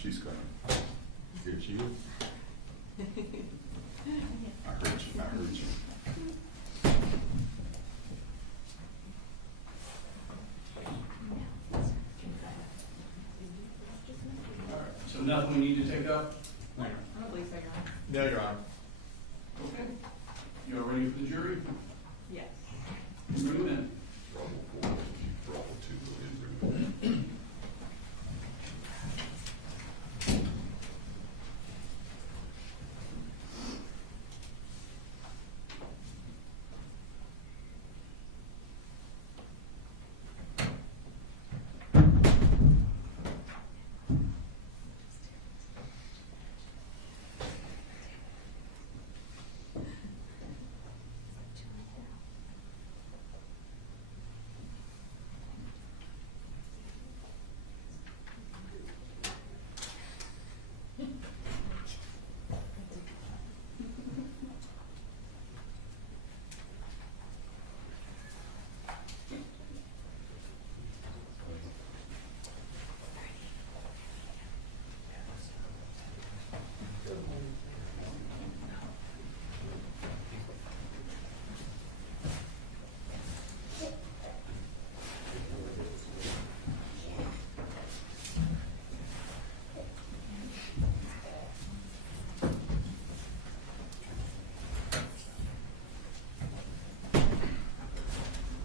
She's coming. Here she is. I heard you. I heard you. All right. So nothing we need to take up? I don't believe so, Your Honor. No, Your Honor. Okay. You all ready for the jury? Yes. Bring them in. Bravo 4, Bravo 2,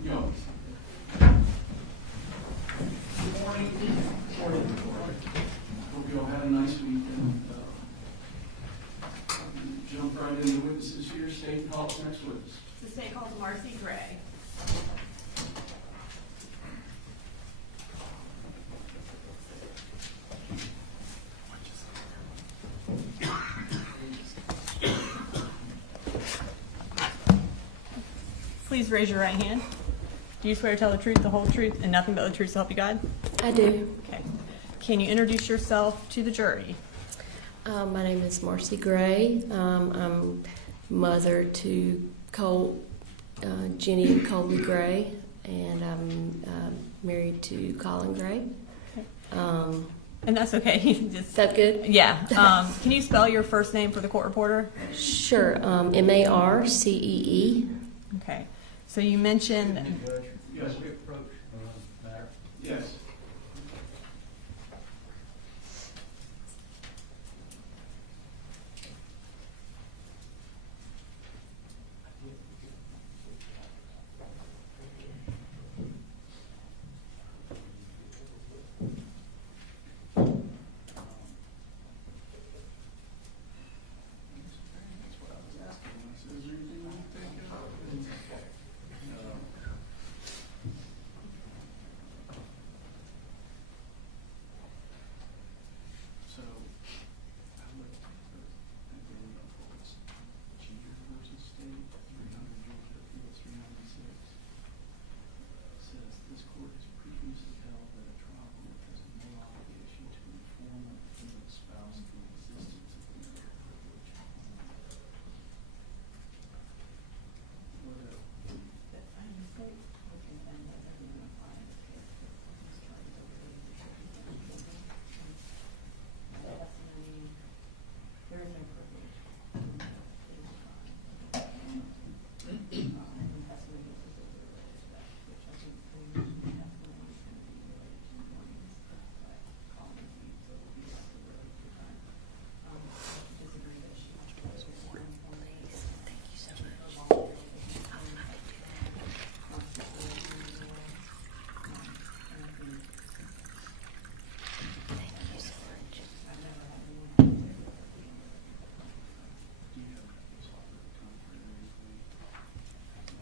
Yo. Good morning. Hope you all had a nice weekend. Jump right into the witnesses here. State and call the next witness. The state calls Marcy Gray. Please raise your right hand. Do you swear to tell the truth, the whole truth, and nothing but the truth to help you God? I do. Okay. Can you introduce yourself to the jury? My name is Marcy Gray. I'm mother to Colt, Jenny and Colby Gray, and I'm married to Colin Gray. Okay. And that's okay. Is that good? Yeah. Can you spell your first name for the court reporter? Sure. Marcee. Okay. So you mentioned. Yes. Yes. That's what I was asking. Is there anything we need to take up? So, I looked at the reports. Cheater versus state, 300 Georgia Appeals 396. Says this court has previously held that a trial court has no obligation to inform a defendant's spouse of the existence of the marital privilege. What else?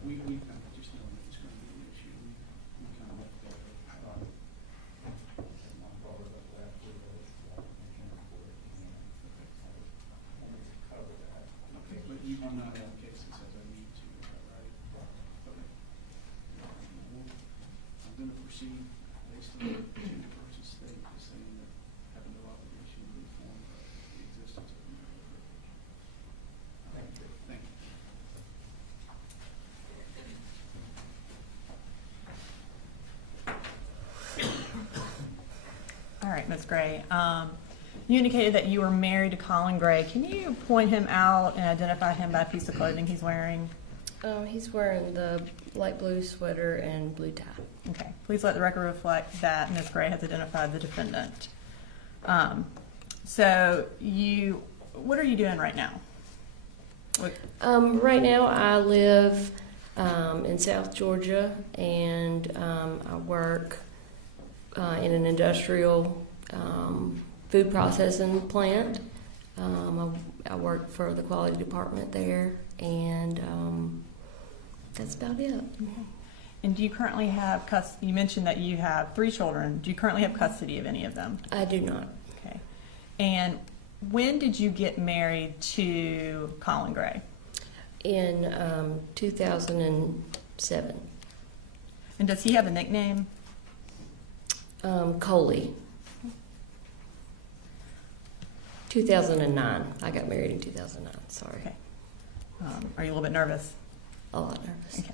We kind of just know that it's going to be an issue. We kind of left that. Okay, but you do not have a case that says I need to, right? Okay. I'm going to proceed based on Cheater versus state, is saying that having no obligation to inform the existence of the marital privilege. Thank you. All right, Ms. Gray. You indicated that you were married to Colin Gray. Can you point him out and identify him by a piece of clothing he's wearing? He's wearing the light blue sweater and blue tie. Okay. Please let the record reflect that Ms. Gray has identified the defendant. What are you doing right now? Right now I live in South Georgia, and I work in an industrial food processing plant. I work for the quality department there, and that's about it. And do you currently have custody? You mentioned that you have 3 children. Do you currently have custody of any of them? I do not. Okay. And when did you get married to Colin Gray? In 2007. And does he have a nickname? Coley. 2009. I got married in 2009. Sorry. Okay. Are you a little bit nervous? A lot nervous. Okay.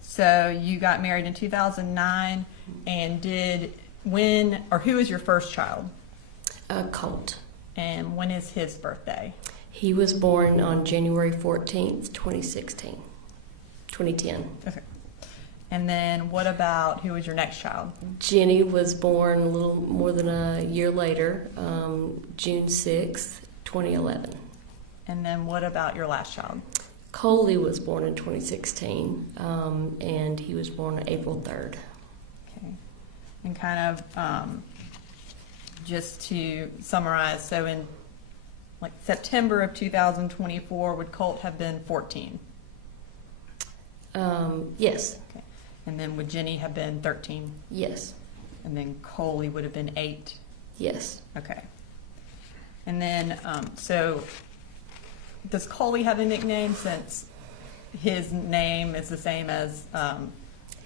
So you got married in 2009, and who is your first child? Colt. And when is his birthday? He was born on January 14th, 2010. Okay. And then who was your next child? Jenny was born a little more than a year later, June 6th, 2011. And then what about your last child? Coley was born in 2016, and he was born on April 3rd. Okay. And kind of just to summarize, so in September of 2024, would Colt have been 14? Yes. Okay. And then would Jenny have been 13? Yes. And then Coley would have been 8? Yes. Okay. And then, so does Coley have a nickname, since his name is the same as... I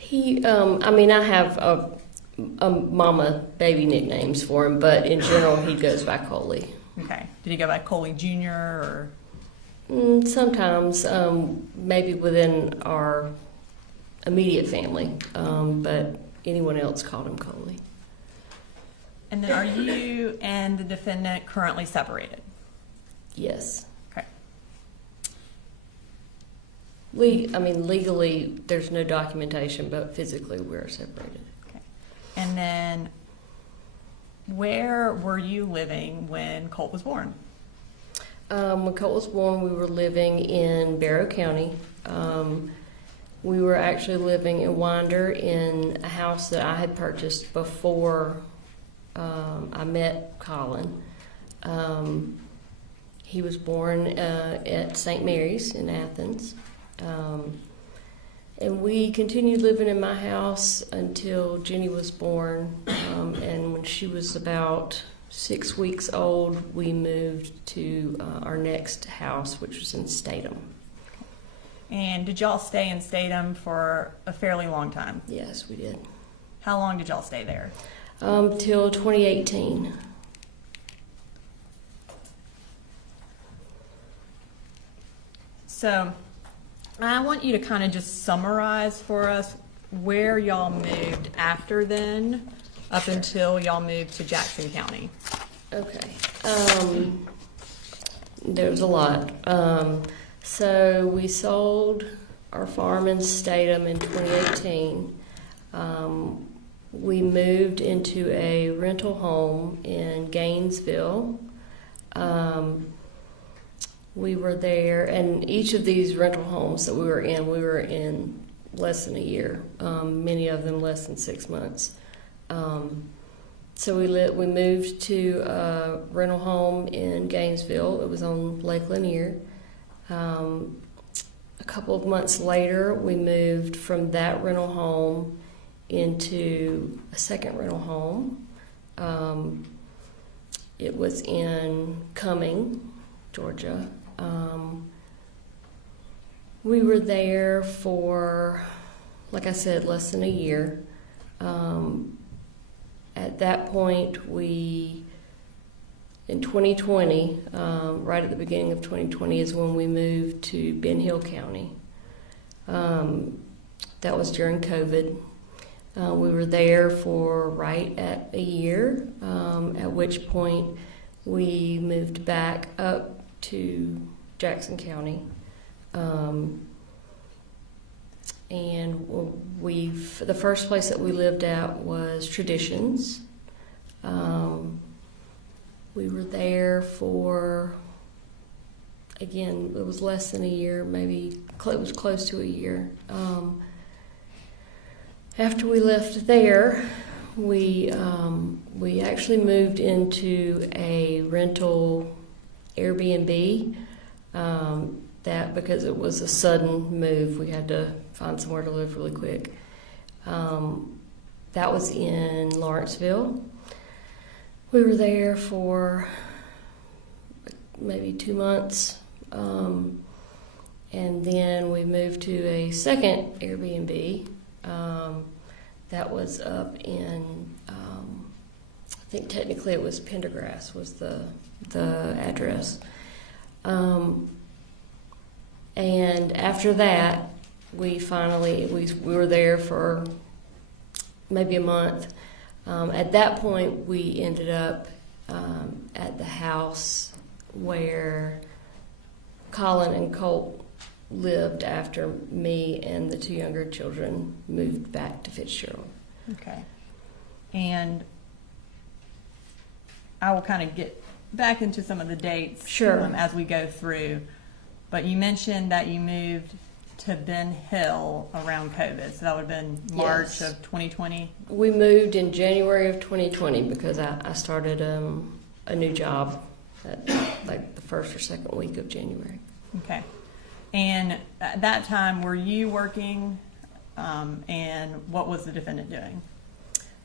have a mama baby nicknames for him, but in general he goes by Coley. Okay. Did he go by Coley Jr. or... Sometimes, maybe within our immediate family, but anyone else called him Coley. And then are you and the defendant currently separated? Yes. Okay. Legally there's no documentation, but physically we're separated. Okay. And then where were you living when Colt was born? When Colt was born, we were living in Barrow County. We were actually living in Winder in a house that I had purchased before I met Colin. He was born at St. Mary's in Athens. And we continued living in my house until Jenny was born. And when she was about 6 weeks old, we moved to our next house, which was in Statham. And did y'all stay in Statham for a fairly long time? Yes, we did. How long did y'all stay there? Till 2018. So I want you to kind of just summarize for us where y'all moved after then, up until y'all moved to Jackson County. Okay. There's a lot. So we sold our farm in Statham in 2018. We moved into a rental home in Gainesville. We were there, and each of these rental homes that we were in less than a year, many of them less than 6 months. So we moved to a rental home in Gainesville. It was on Lake Lanier. A couple of months later, we moved from that rental home into a second rental home. It was in Cumming, Georgia. We were there for, like I said, less than a year. At that point, in 2020, right at the beginning of 2020 is when we moved to Ben Hill County. That was during COVID. We were there for right at a year, at which point we moved back up to Jackson County. And the first place that we lived at was Traditions. We were there for, again, it was less than a year, maybe it was close to a year. After we left there, we actually moved into a rental Airbnb. That because it was a sudden move, we had to find somewhere to live really quick. That was in Lawrenceville. We were there for maybe 2 months, and then we moved to a second Airbnb that was up in, I think technically it was Pendergrass was the address. And after that, we were there for maybe a month. At that point, we ended up at the house where Colin and Colt lived after me and the 2 younger children moved back to Fitzgerald. Okay. And I will kind of get back into some of the dates as we go through. But you mentioned that you moved to Ben Hill around COVID, so that would have been March of 2020? We moved in January of 2020 because I started a new job at like the first or second week of January. Okay. And at that time, were you working, and what was the defendant doing?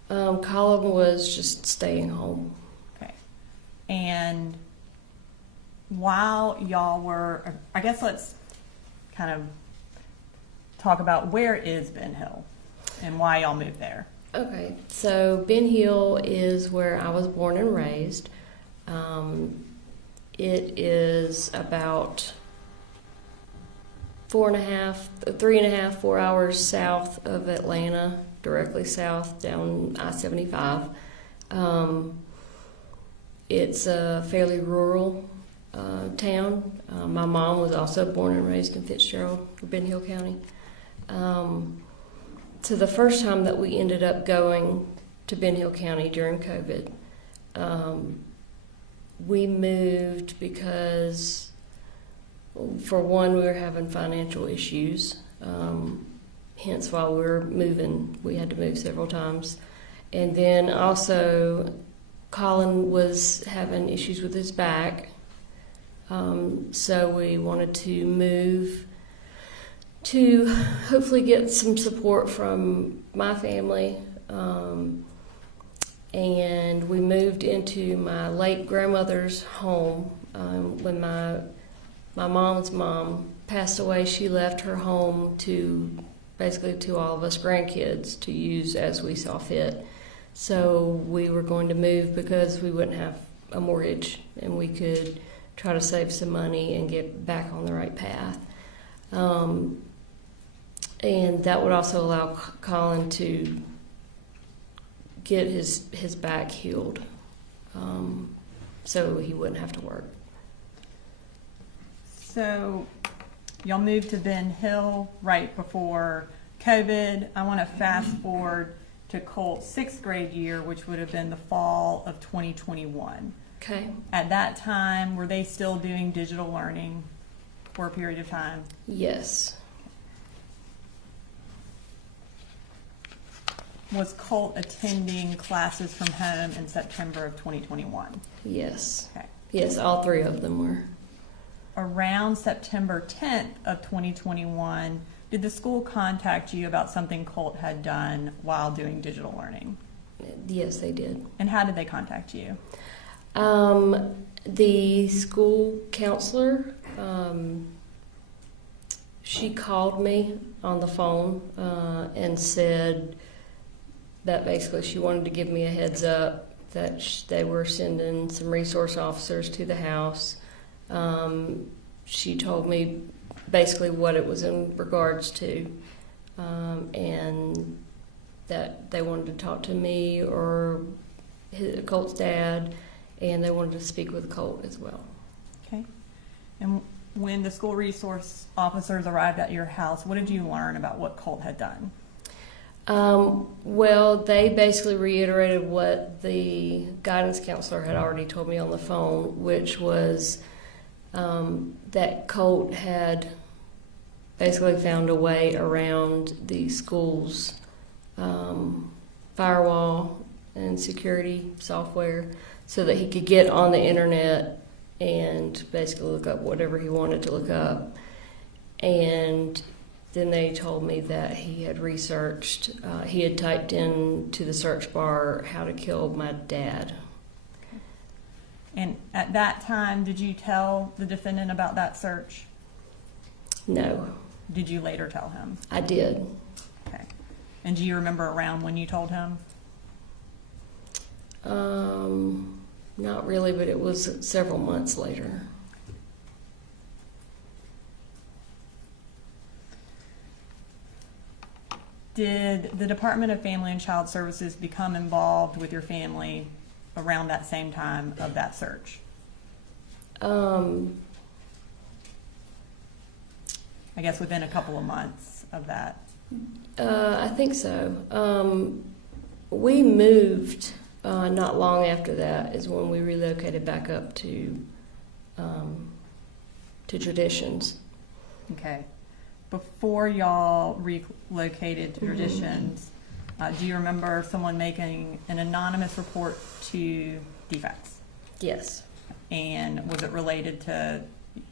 Colin was just staying home. Okay. And while y'all were, I guess let's kind of talk about where is Ben Hill and why y'all moved there. Okay, so Ben Hill is where I was born and raised. It is about 3.5, 4 hours south of Atlanta, directly south down I-75. It's a fairly rural town. My mom was also born and raised in Fitzgerald, Ben Hill County. So the first time that we ended up going to Ben Hill County during COVID, we moved because, for one, we were having financial issues. Hence, while we were moving, we had to move several times. And then also, Colin was having issues with his back. So we wanted to move to hopefully get some support from my family. And we moved into my late grandmother's home. When my mom's mom passed away, she left her home to all of us grandkids to use as we saw fit. So we were going to move because we wouldn't have a mortgage and we could try to save some money and get back on the right path. And that would also allow Colin to get his back healed, so he wouldn't have to work. So y'all moved to Ben Hill right before COVID. I want to fast forward to Colt's 6th grade year, which would have been the fall of 2021. Okay. At that time, were they still doing digital learning for a period of time? Yes. Was Colt attending classes from home in September of 2021? Yes. Okay. Yes, all 3 of them were. Around September 10th of 2021, did the school contact you about something Colt had done while doing digital learning? Yes, they did. And how did they contact you? The school counselor, she called me on the phone and said that basically she wanted to give me a heads up that they were sending some resource officers to the house. She told me basically what it was in regards to, and that they wanted to talk to me or Colt's dad, and they wanted to speak with Colt as well. Okay. And when the school resource officers arrived at your house, what did you learn about what Colt had done? Well, they basically reiterated what the guidance counselor had already told me on the phone, which was that Colt had basically found a way around the school's firewall and security software so that he could get on the internet and basically look up whatever he wanted to look up. And then they told me that he had researched, he had typed into the search bar how to kill my dad. And at that time, did you tell the defendant about that search? No, Did you later tell him? I did. Okay. And do you remember around when you told him? Not really, but it was several months later. Did the Department of Family and Child Services become involved with your family around that same time of that search? I guess within a couple of months of that. I think so. We moved not long after that is when we relocated back up to Traditions. Okay. Before y'all relocated to Traditions, do you remember someone making an anonymous report to defects? Yes. And was it related to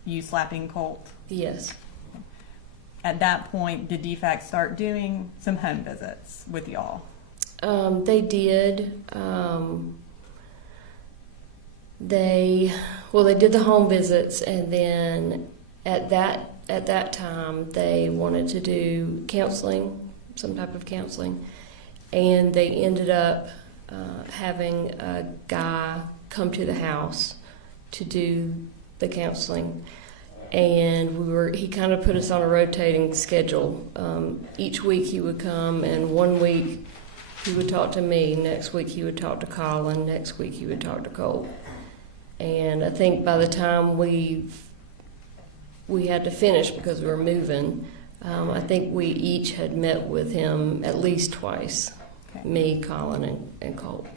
you slapping Colt? Yes. At that point, did defects start doing some home visits with y'all? They did. They did the home visits, and then at that time they wanted to do counseling, some type of counseling, and they ended up having a guy come to the house to do the counseling. And he kind of put us on a rotating schedule. Each week he would come, and 1 week he would talk to me, next week he would talk to Colin, next week he would talk to Colt. And I think by the time we had to finish because we were moving, I think we each had met with him at least twice, Okay. me, Colin, and Colt.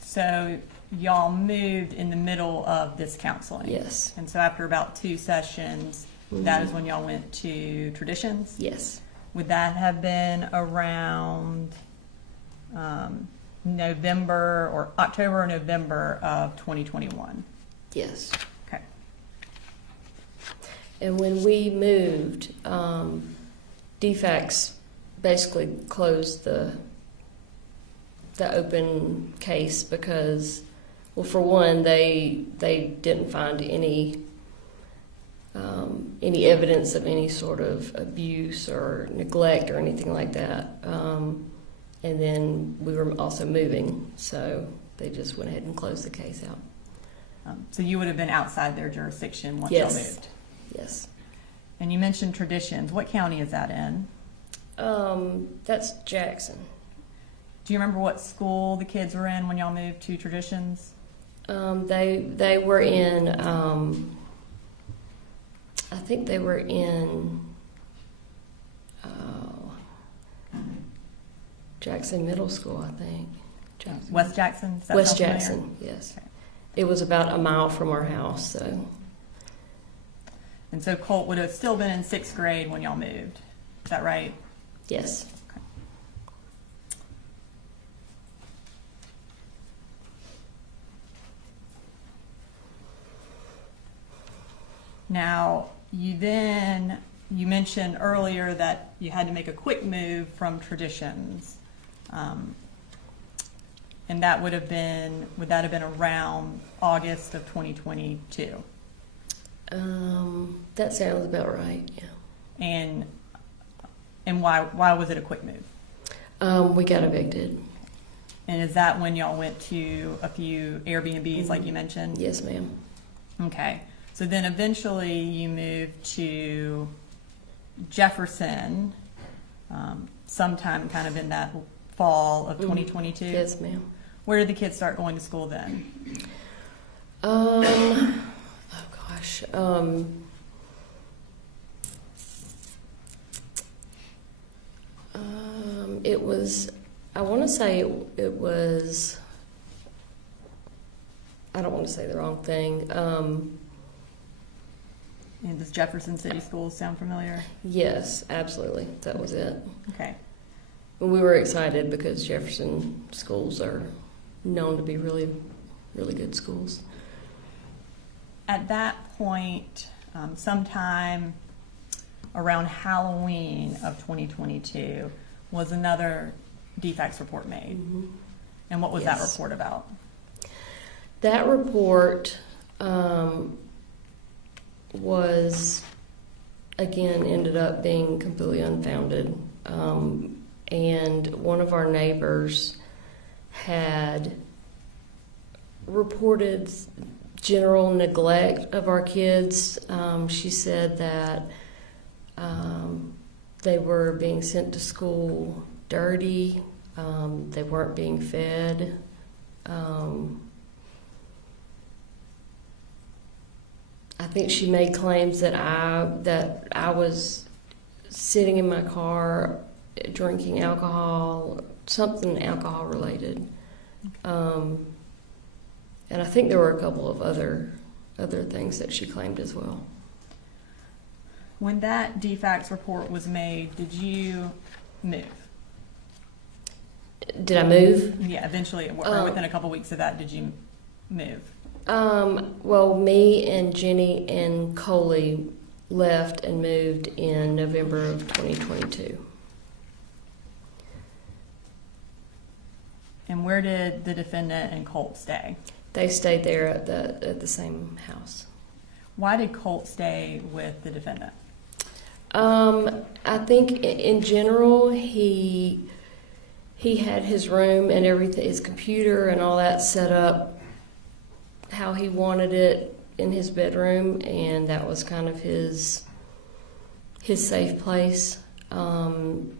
So y'all moved in the middle of this counseling? Yes. And so after about 2 sessions, that is when y'all went to Traditions? Yes. Would that have been around November or October or November of 2021? Yes. Okay. And when we moved, DFACS basically closed the open case because, well, for one, they didn't find any evidence of any sort of abuse or neglect or anything like that. And then we were also moving, so they just went ahead and closed the case out. So you would have been outside their jurisdiction once y'all Yes. moved? Yes. And you mentioned Traditions. What county is that in? That's Jackson. Do you remember what school the kids were in when y'all moved to Traditions? They were in, I think they were in Jackson Middle School, I think. Jackson. West Jackson? Does that West sound familiar? Jackson, yes. Okay. It was about a mile from our house, so. And so Colt would have still been in 6th grade when y'all moved. Is that right? Yes. Okay. Now, you mentioned earlier that you had to make a quick move from Traditions. And that would that have been around August of 2022? That sounds about right, yeah. And why was it a quick move? We got evicted. And is that when y'all went to a few Airbnbs like you mentioned? Yes, ma'am. Okay. So then eventually you moved to Jefferson, sometime kind of in that fall of 2022. Yes, ma'am. Where did the kids start going to school then? Oh gosh. It was, I want to say it was, I don't want to say the wrong thing. And does Jefferson City Schools sound familiar? Yes, absolutely. That was it. Okay. And we were excited because Jefferson schools are known to be really, really good schools. At that point, sometime around Halloween of 2022, was another defects report made. Mm-hmm. And what was that Yes. report about? That report was, again, ended up being completely unfounded. And one of our neighbors had reported general neglect of our kids. She said that they were being sent to school dirty. They weren't being fed. I think she made claims that I was sitting in my car drinking alcohol, something alcohol related. And I think there were a couple of other things that she claimed as well. When that defects report was made, did you move? Did I move? Yeah, eventually, or within a couple weeks of that, did you move? Well, me and Jenny and Coley left and moved in November of 2022. And where did the defendant and Colt stay? They stayed there at the same house. Why did Colt stay with the defendant? I think in general he had his room and everything, his computer and all that set up how he wanted it in his bedroom, and that was kind of his safe place. And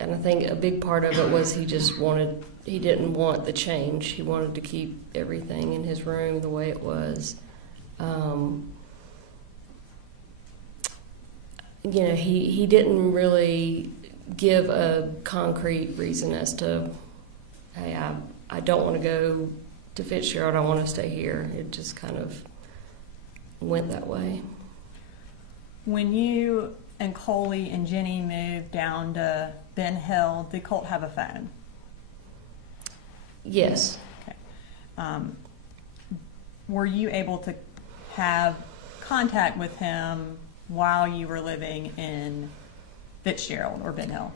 I think a big part of it was he didn't want the change. He wanted to keep everything in his room the way it was. He didn't really give a concrete reason as to, hey, I don't want to go to Fitzgerald, I want to stay here. It just kind of went that way. When you and Coley and Jenny moved down to Ben Hill, did Colt have a phone? Yes. Okay. Were you able to have contact with him while you were living in Fitzgerald or Ben Hill?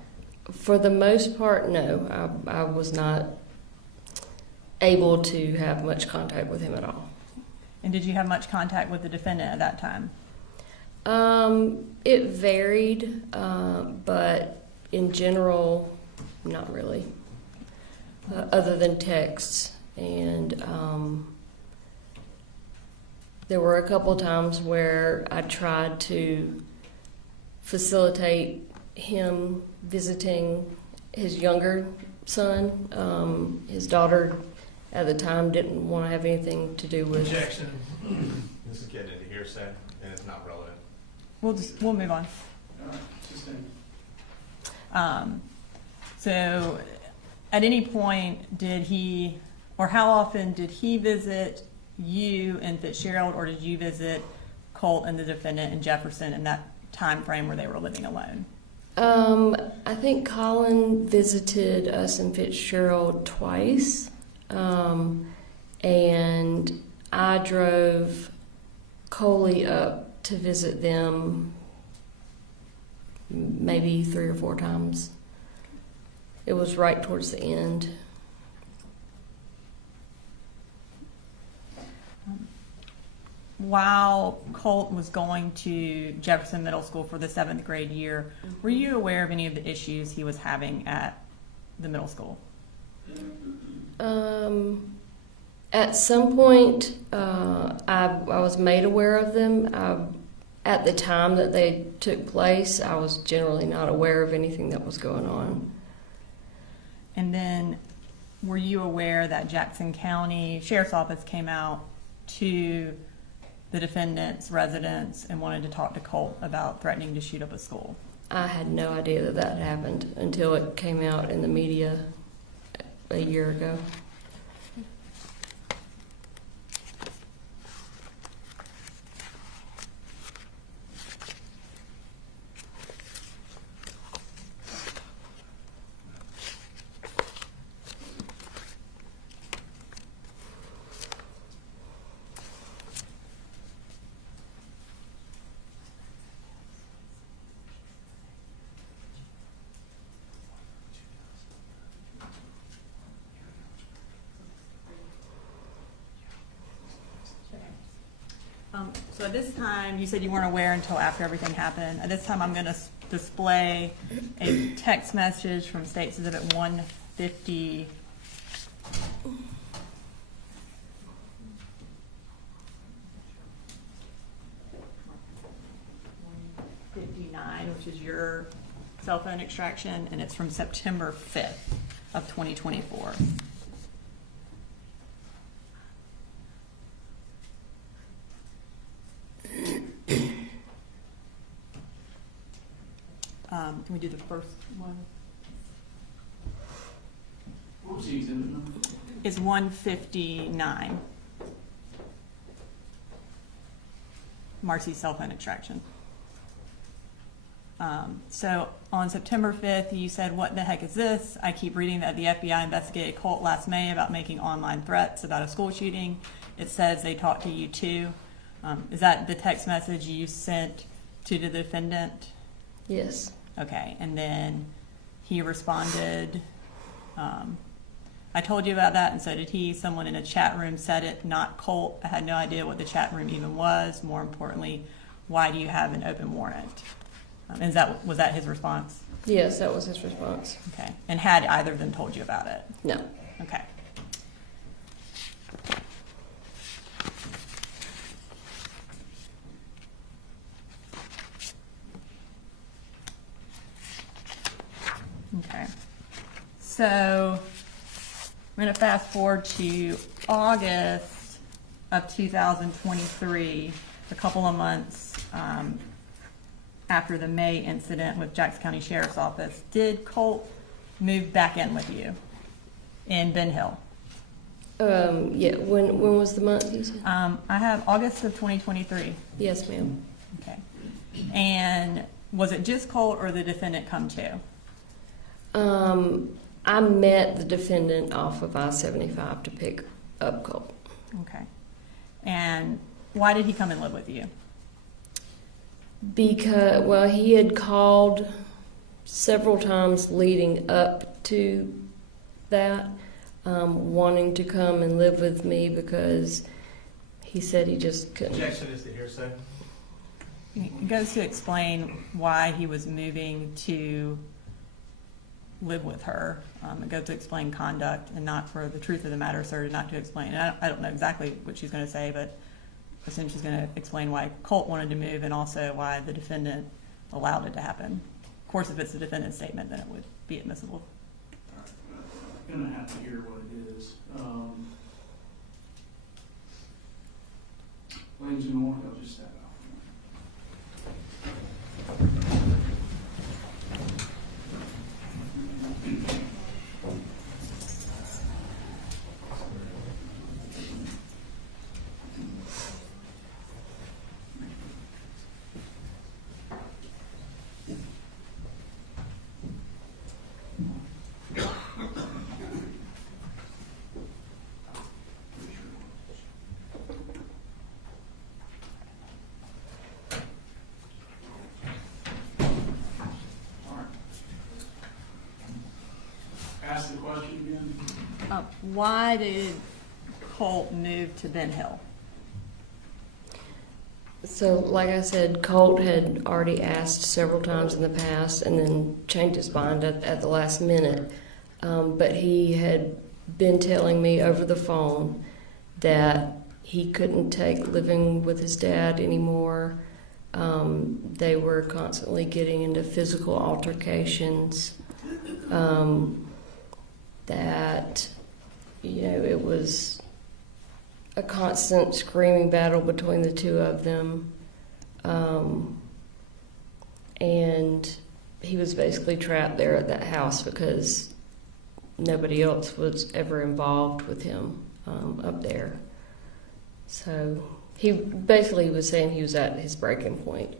For the most part, no. I was not able to have much contact with him at all. And did you have much contact with the defendant at that time? It varied, but in general, not really. Other than texts. And there were a couple of times where I tried to facilitate him visiting his younger son. His daughter at the time didn't want to have anything to do with. Objection. This is getting into hearsay, and it's not relevant. We'll move on. All right, sustained. So at any point did he, or how often did he visit you in Fitzgerald, or did you visit Colt and the defendant in Jefferson in that time frame where they were living alone? I think Colin visited us in Fitzgerald twice, and I drove Coley up to visit them maybe 3 or 4 times. It was right towards the end. While Colt was going to Jefferson Middle School for the 7th grade year, were you aware of any of the issues he was having at the middle school? At some point, I was made aware of them. At the time that they took place, I was generally not aware of anything that was going on. And then, were you aware that Jackson County Sheriff's Office came out to the defendant's residence and wanted to talk to Colt about threatening to shoot up a school? I had no idea that that happened until it came out in the media a year ago. So at this time, you said you weren't aware until after everything happened. At this time, I'm going to display a text message from State's Exhibit 150. Which is your cell phone extraction, and it's from September 5th of 2024. Can we do the first one? What was the exhibit number? It's 159. Marcy's cell phone extraction. So on September 5th, you said, "What the heck is this? I keep reading that the FBI investigated Colt last May about making online threats about a school shooting. It says they talked to you too." Is that the text message you sent to the defendant? Yes. Okay, and then he responded, "I told you about that, and so did he. Someone in a chat room said it, not Colt. I had no idea what the chat room even was. More importantly, why do you have an open warrant?" Was that his response? Yes, that was his response. Okay, and had either of them told you about it? No. Okay. Okay. So I'm going to fast forward to August of 2023, a couple of months after the May incident with Jackson County Sheriff's Office. Did Colt move back in with you in Ben Hill? Yeah. When was the month you said? I have August of 2023. Yes, ma'am. Okay. And was it just Colt or the defendant come too? I met the defendant off of I-75 to pick up Colt. Okay. And why did he come and live with you? Because, well, he had called several times leading up to that, wanting to come and live with me because he said he just couldn't. Objection is the hearsay. It goes to explain why he was moving to live with her. It goes to explain conduct and not for the truth of the matter asserted, not to explain. And I don't know exactly what she's going to say, but I assume she's going to explain why Colt wanted to move and also why the defendant allowed it to happen. Of course, if it's the defendant's statement, then it would be admissible. I'm gonna have to hear what it is. Ladies and gentlemen, I'll just step out. Ask the question again. Why did Colt move to Ben Hill? So, like I said, Colt had already asked several times in the past and then changed his mind at the last minute. But he had been telling me over the phone that he couldn't take living with his dad anymore. They were constantly getting into physical altercations. That, it was a constant screaming battle between the two of them. And he was basically trapped there at that house because nobody else was ever involved with him up there. So he basically was saying he was at his breaking point.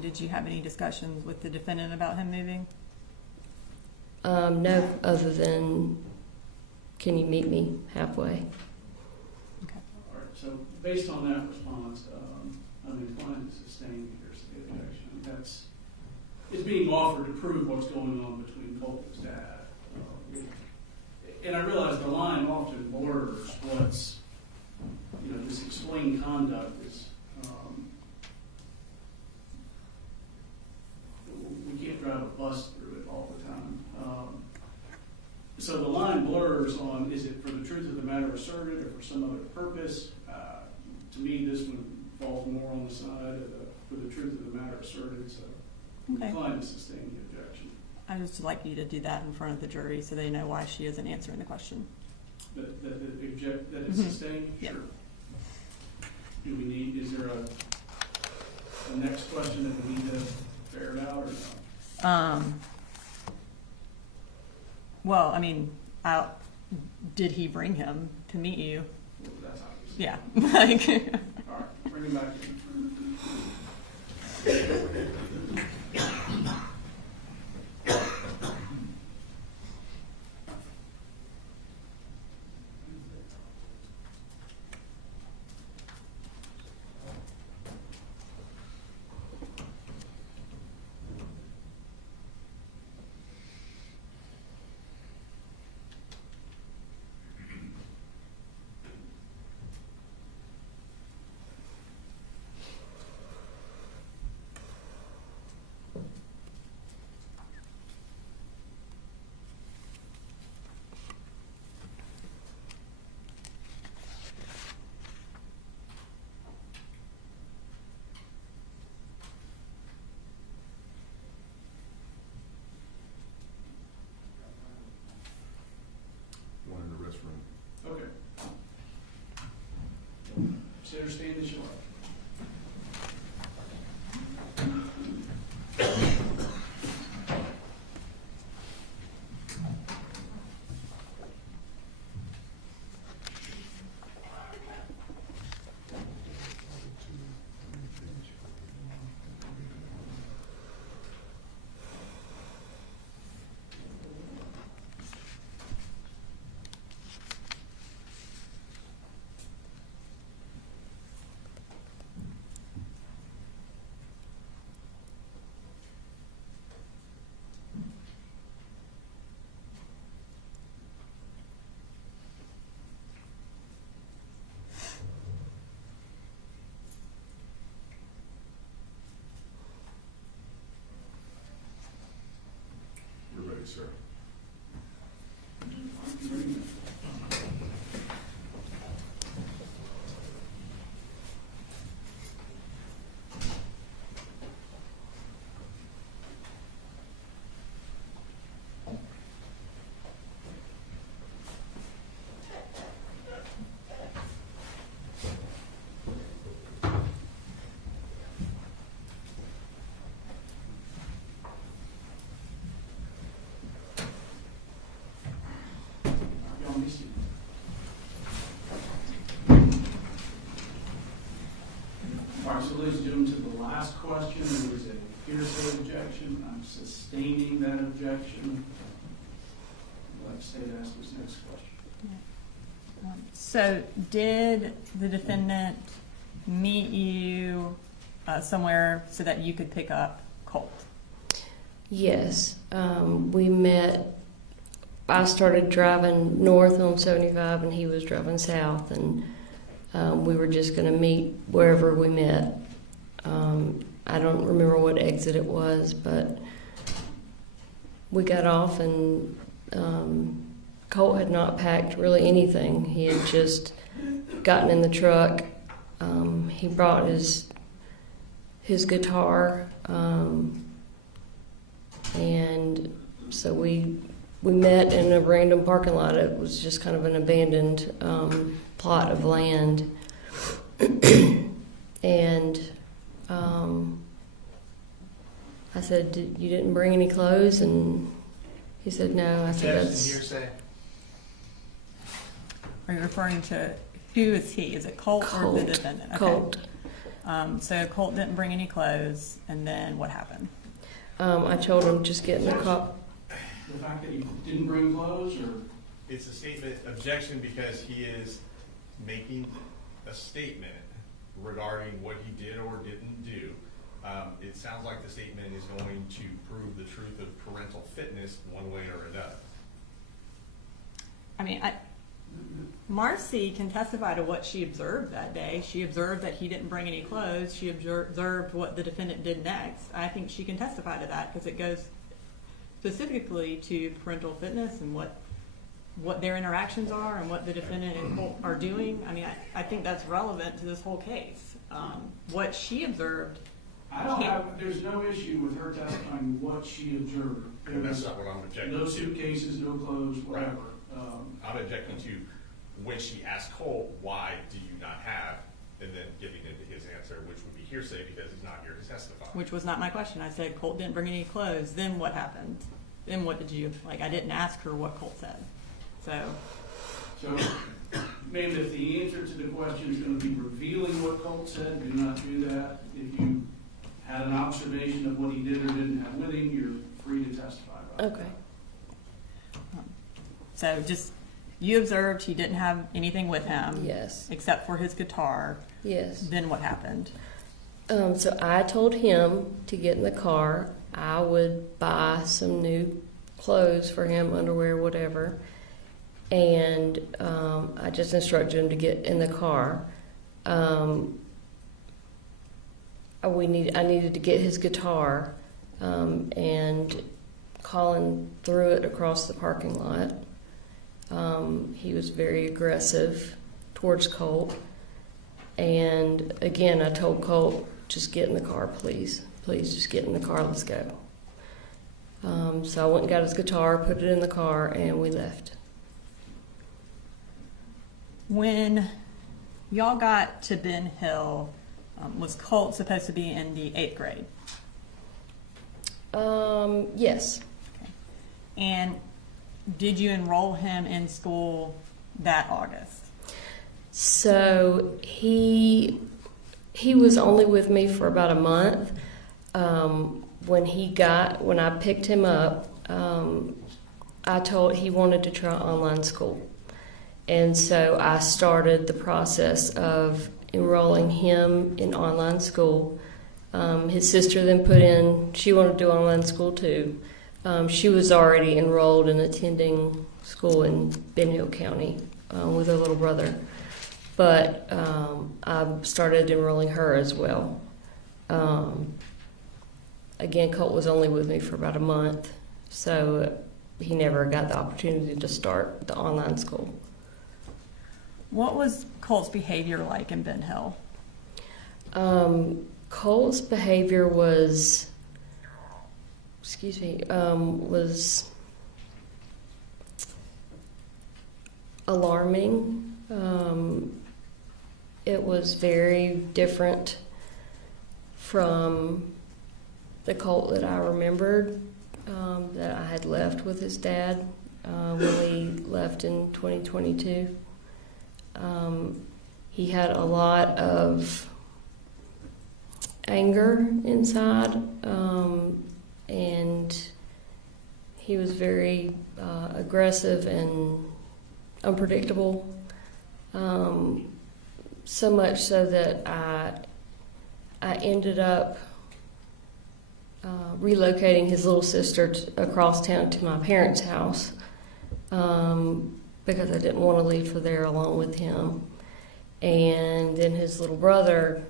Did you have any discussions with the defendant about him moving? No, other than, can you meet me halfway? Okay. All right, so based on that response, I'm inclined to sustain the hearsay objection. It's being offered to prove what's going on between Colt and his dad. And I realize the line often blurs what's, this explained conduct is, we can't drive a bus through it all the time. So the line blurs on, is it for the truth of the matter asserted or for some other purpose? To me, this one falls more on the side of for the truth of the matter asserted, so I'm Okay. inclined to sustain the objection. I would just like you to do that in front of the jury so they know why she isn't answering the question. That it's Mhm. sustained? Yeah. Sure. Is there a next question that we need to ferret out or no? Well, I mean, did he bring him to meet you? Well, that's obvious. Yeah. Like, All right, bring him back in. One in the restroom. Okay. So understand this, you like. We're ready, sir. Y'all missed it. All right, so ladies and gentlemen, to the last question, there was a hearsay objection. I'm sustaining that objection. I'd like to say to ask this next question. so did the defendant meet you somewhere so that you could pick up Colt? Yes, we met. I started driving north on 75 and he was driving south, and we were just going to meet wherever we met. I don't remember what exit it was, but we got off and Colt had not packed really anything. He had just gotten in the truck. He brought his his guitar, and so we met in a random parking lot. It was just kind of an abandoned plot of land, and I said, "You didn't bring any clothes?" And he said, "No." I said, Objection, hearsay. Are you referring to, who is he? Is it Colt or the defendant? Okay. Colt. So Colt didn't bring any clothes, and then what happened? I told him just get in the car. The fact that you didn't bring clothes, or? It's a statement, objection, because he is making a statement regarding what he did or didn't do. It sounds like the statement is going to prove the truth of parental fitness one way or another. I mean, Marcy can testify to what she observed that day. She observed that he didn't bring any clothes. She observed what the defendant did next. I think she can testify to that because it goes specifically to parental fitness and what their interactions are and what the defendant and Colt are doing. I mean, I think that's relevant to this whole case. What she observed. There's no issue with her testifying what she observed. And that's not what I'm objecting No to. suitcases, no clothes, whatever. I'm objecting to when she asked Colt, why do you not have, and then giving into his answer, which would be hearsay because he's not here to testify. Which was not my question. I said Colt didn't bring any clothes. Then what happened? Then what did you, like, I didn't ask her what Colt said. So, Ma'am, if the answer to the question is going to be revealing what Colt said, do not do that. If you had an observation of what he did or didn't have with him, you're free to testify about Okay. so just, you observed he didn't have anything with him. Yes. Except for his guitar. Yes. Then what happened? So I told him to get in the car. I would buy some new clothes for him, underwear, whatever. And I just instructed him to get in the car. I needed to get his guitar, and Colin threw it across the parking lot. He was very aggressive towards Colt. And again, I told Colt, just get in the car, please. Please, just get in the car, let's go. So I went and got his guitar, put it in the car, and we left. When y'all got to Ben Hill, was Colt supposed to be in the 8th grade? Yes. Okay. And did you enroll him in school that August? So he was only with me for about a month. When I picked him up, I told he wanted to try online school. And so I started the process of enrolling him in online school. His sister then she wanted to do online school too. She was already enrolled and attending school in Ben Hill County with her little brother. But I started enrolling her as well. Again, Colt was only with me for about a month, so he never got the opportunity to start the online school. What was Colt's behavior like in Ben Hill? Colt's behavior was alarming. It was very different from the Colt that I remembered, that I had left with his dad when we left in 2022. He had a lot of anger inside, and he was very aggressive and unpredictable. So much so that I ended up relocating his little sister across town to my parents' house because I didn't want to leave her there along with him. And then his little brother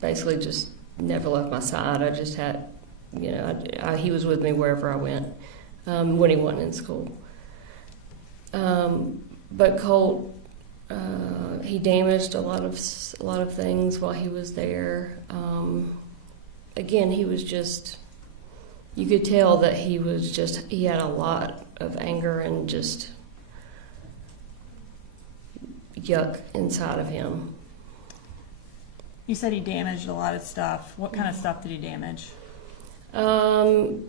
basically just never left my side. I just had, he was with me wherever I went when he wasn't in school. But Colt, he damaged a lot of things while he was there. again, he was just, you could tell that he had a lot of anger and just yuck inside of him. You said he damaged a lot of stuff. What kind of stuff did he damage? All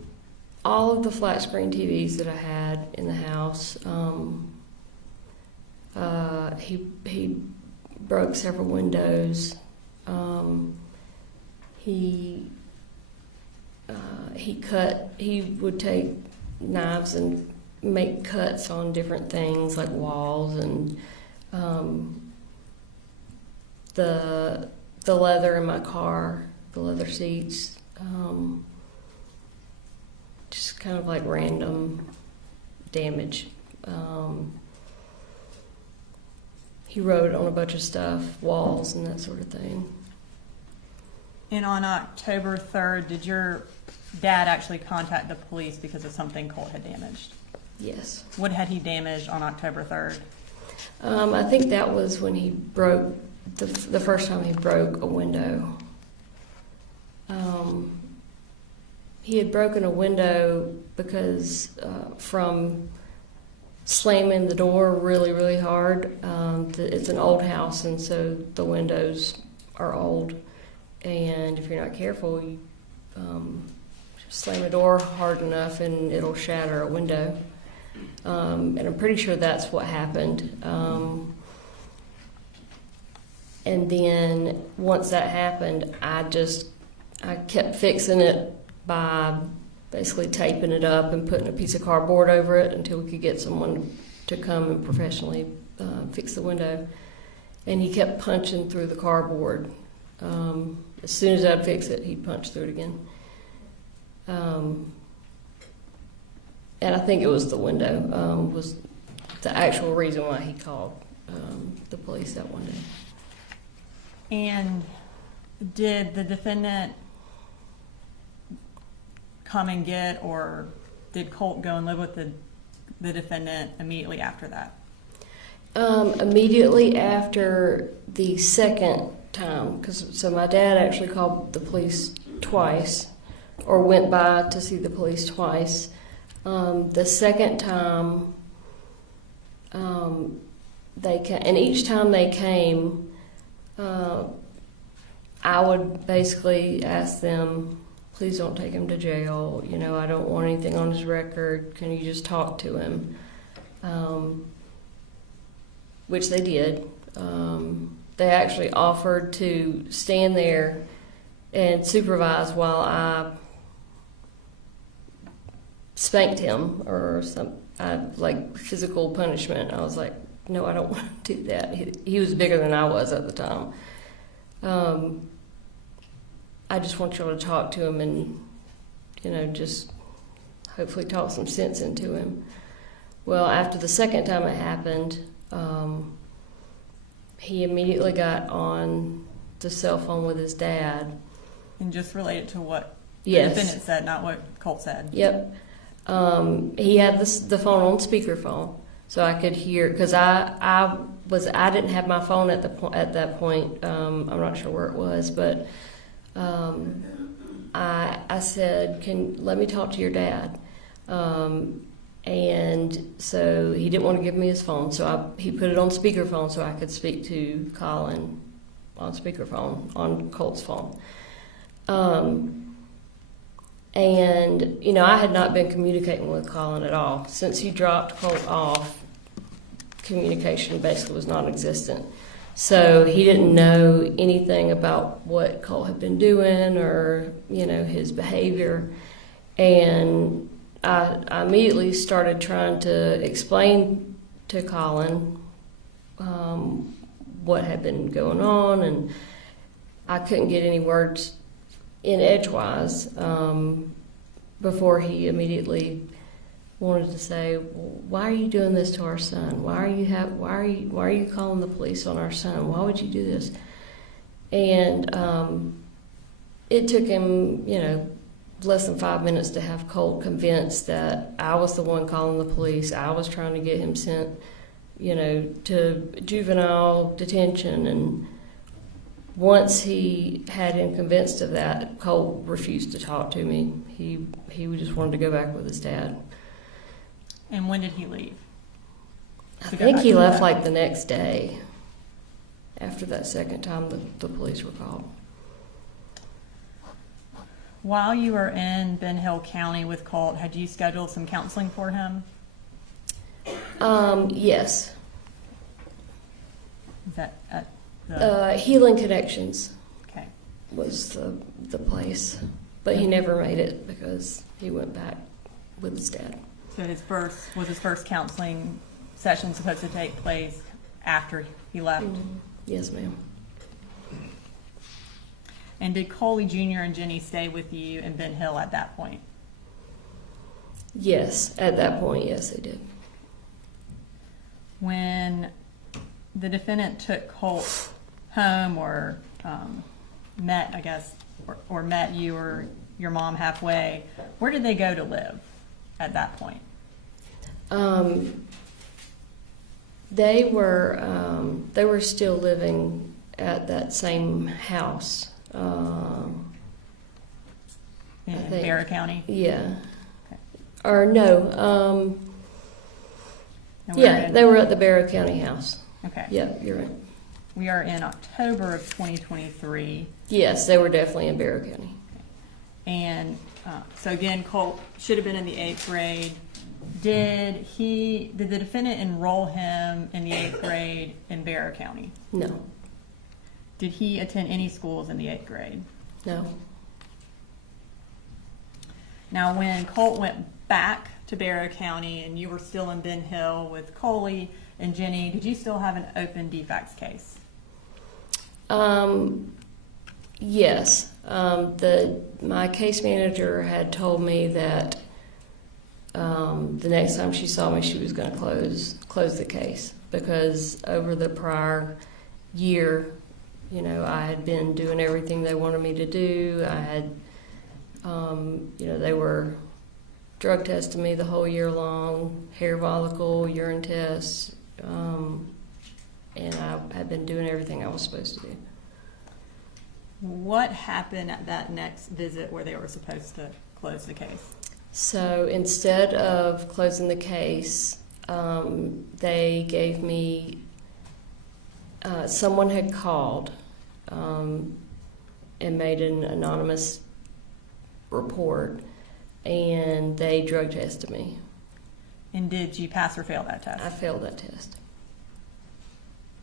of the flat screen TVs that I had in the house. He broke several windows. He would take knives and make cuts on different things like walls and the leather in my car, the leather seats. Just kind of like random damage. He wrote on a bunch of stuff, walls and that sort of thing. And on October 3rd, did your dad actually contact the police because of something Colt had damaged? Yes. What had he damaged on October 3rd? I think that was when he broke, the first time he broke a window. He had broken a window because from slamming the door really, really hard. It's an old house, and so the windows are old. And if you're not careful, you slam a door hard enough and it'll shatter a window. And I'm pretty sure that's what happened. And then once that happened, I kept fixing it by basically taping it up and putting a piece of cardboard over it until we could get someone to come and professionally fix the window. And he kept punching through the cardboard. As soon as I'd fix it, he'd punch through it again. And I think it was the window was the actual reason why he called the police that one day. And did the defendant come and get, or did Colt go and live with the defendant immediately after that? Immediately after the second time, so my dad actually called the police twice, or went by to see the police twice. The second time, they came, and each time they came, I would basically ask them, please don't take him to jail. You know, I don't want anything on his record. Can you just talk to him? Which they did. They actually offered to stand there and supervise while I spanked him or some like physical punishment. I was like, no, I don't want to do that. He was bigger than I was at the time. I just want y'all to talk to him and, you know, just hopefully talk some sense into him. Well, after the second time it happened, he immediately got on the cell phone with his dad. And just related to what Yes. the defendant said, not what Colt said. Yep. He had the phone on speakerphone, so I could hear, because I didn't have my phone at that point. I'm not sure where it was, but I said, let me talk to your dad. And so he didn't want to give me his phone, so he put it on speakerphone so I could speak to Colin on speakerphone on Colt's phone. And, you know, I had not been communicating with Colin at all. Since he dropped Colt off, communication basically was non-existent. So he didn't know anything about what Colt had been doing or, you know, his behavior. And I immediately started trying to explain to Colin what had been going on, and I couldn't get any words in edgewise before he immediately wanted to say, well, "Why are you doing this to our son? Why are you calling the police on our son? Why would you do this?" And it took him, you know, less than 5 minutes to have Colt convinced that I was the one calling the police. I was trying to get him sent, you know, to juvenile detention, and once he had him convinced of that, Colt refused to talk to me. He just wanted to go back with his dad. And when did he leave? I To go think back he to left that. like the next day after that second time the police were called. While you were in Ben Hill County with Colt, had you scheduled some counseling for him? Yes. Is that at the, Healing Connections okay. was the place, but he never made it because he went back with his dad. So was his first counseling session supposed to take place after he left? Yes, ma'am. And did Coley Jr. and Jenny stay with you in Ben Hill at that point? Yes, at that point, yes, they did. When the defendant took Colt home or met, I guess, or met you or your mom halfway, where did they go to live at that point? They were still living at that same house. In I think- Barra County? Yeah. Okay. Or no. And we're Yeah, in- they were at the Barrow County house. Okay. Yeah, you're right. We are in October of 2023. Yes, they were definitely in Barrow County. And so again, Colt should have been in the 8th grade. Did the defendant enroll him in the 8th grade in Barrow County? No, Did he attend any schools in the 8th grade? no. Now, when Colt went back to Barrow County and you were still in Ben Hill with Coley and Jenny, did you still have an open defects case? Yes. My case manager had told me that the next time she saw me, she was going to close the case because over the prior year, I had been doing everything they wanted me to do. I had, they were drug testing me the whole year long, hair follicle, urine tests, and I had been doing everything I was supposed to do. What happened at that next visit where they were supposed to close the case? So instead of closing the case, they gave me, someone had called and made an anonymous report, and they drug tested me. And did you pass or fail that I test? failed that test.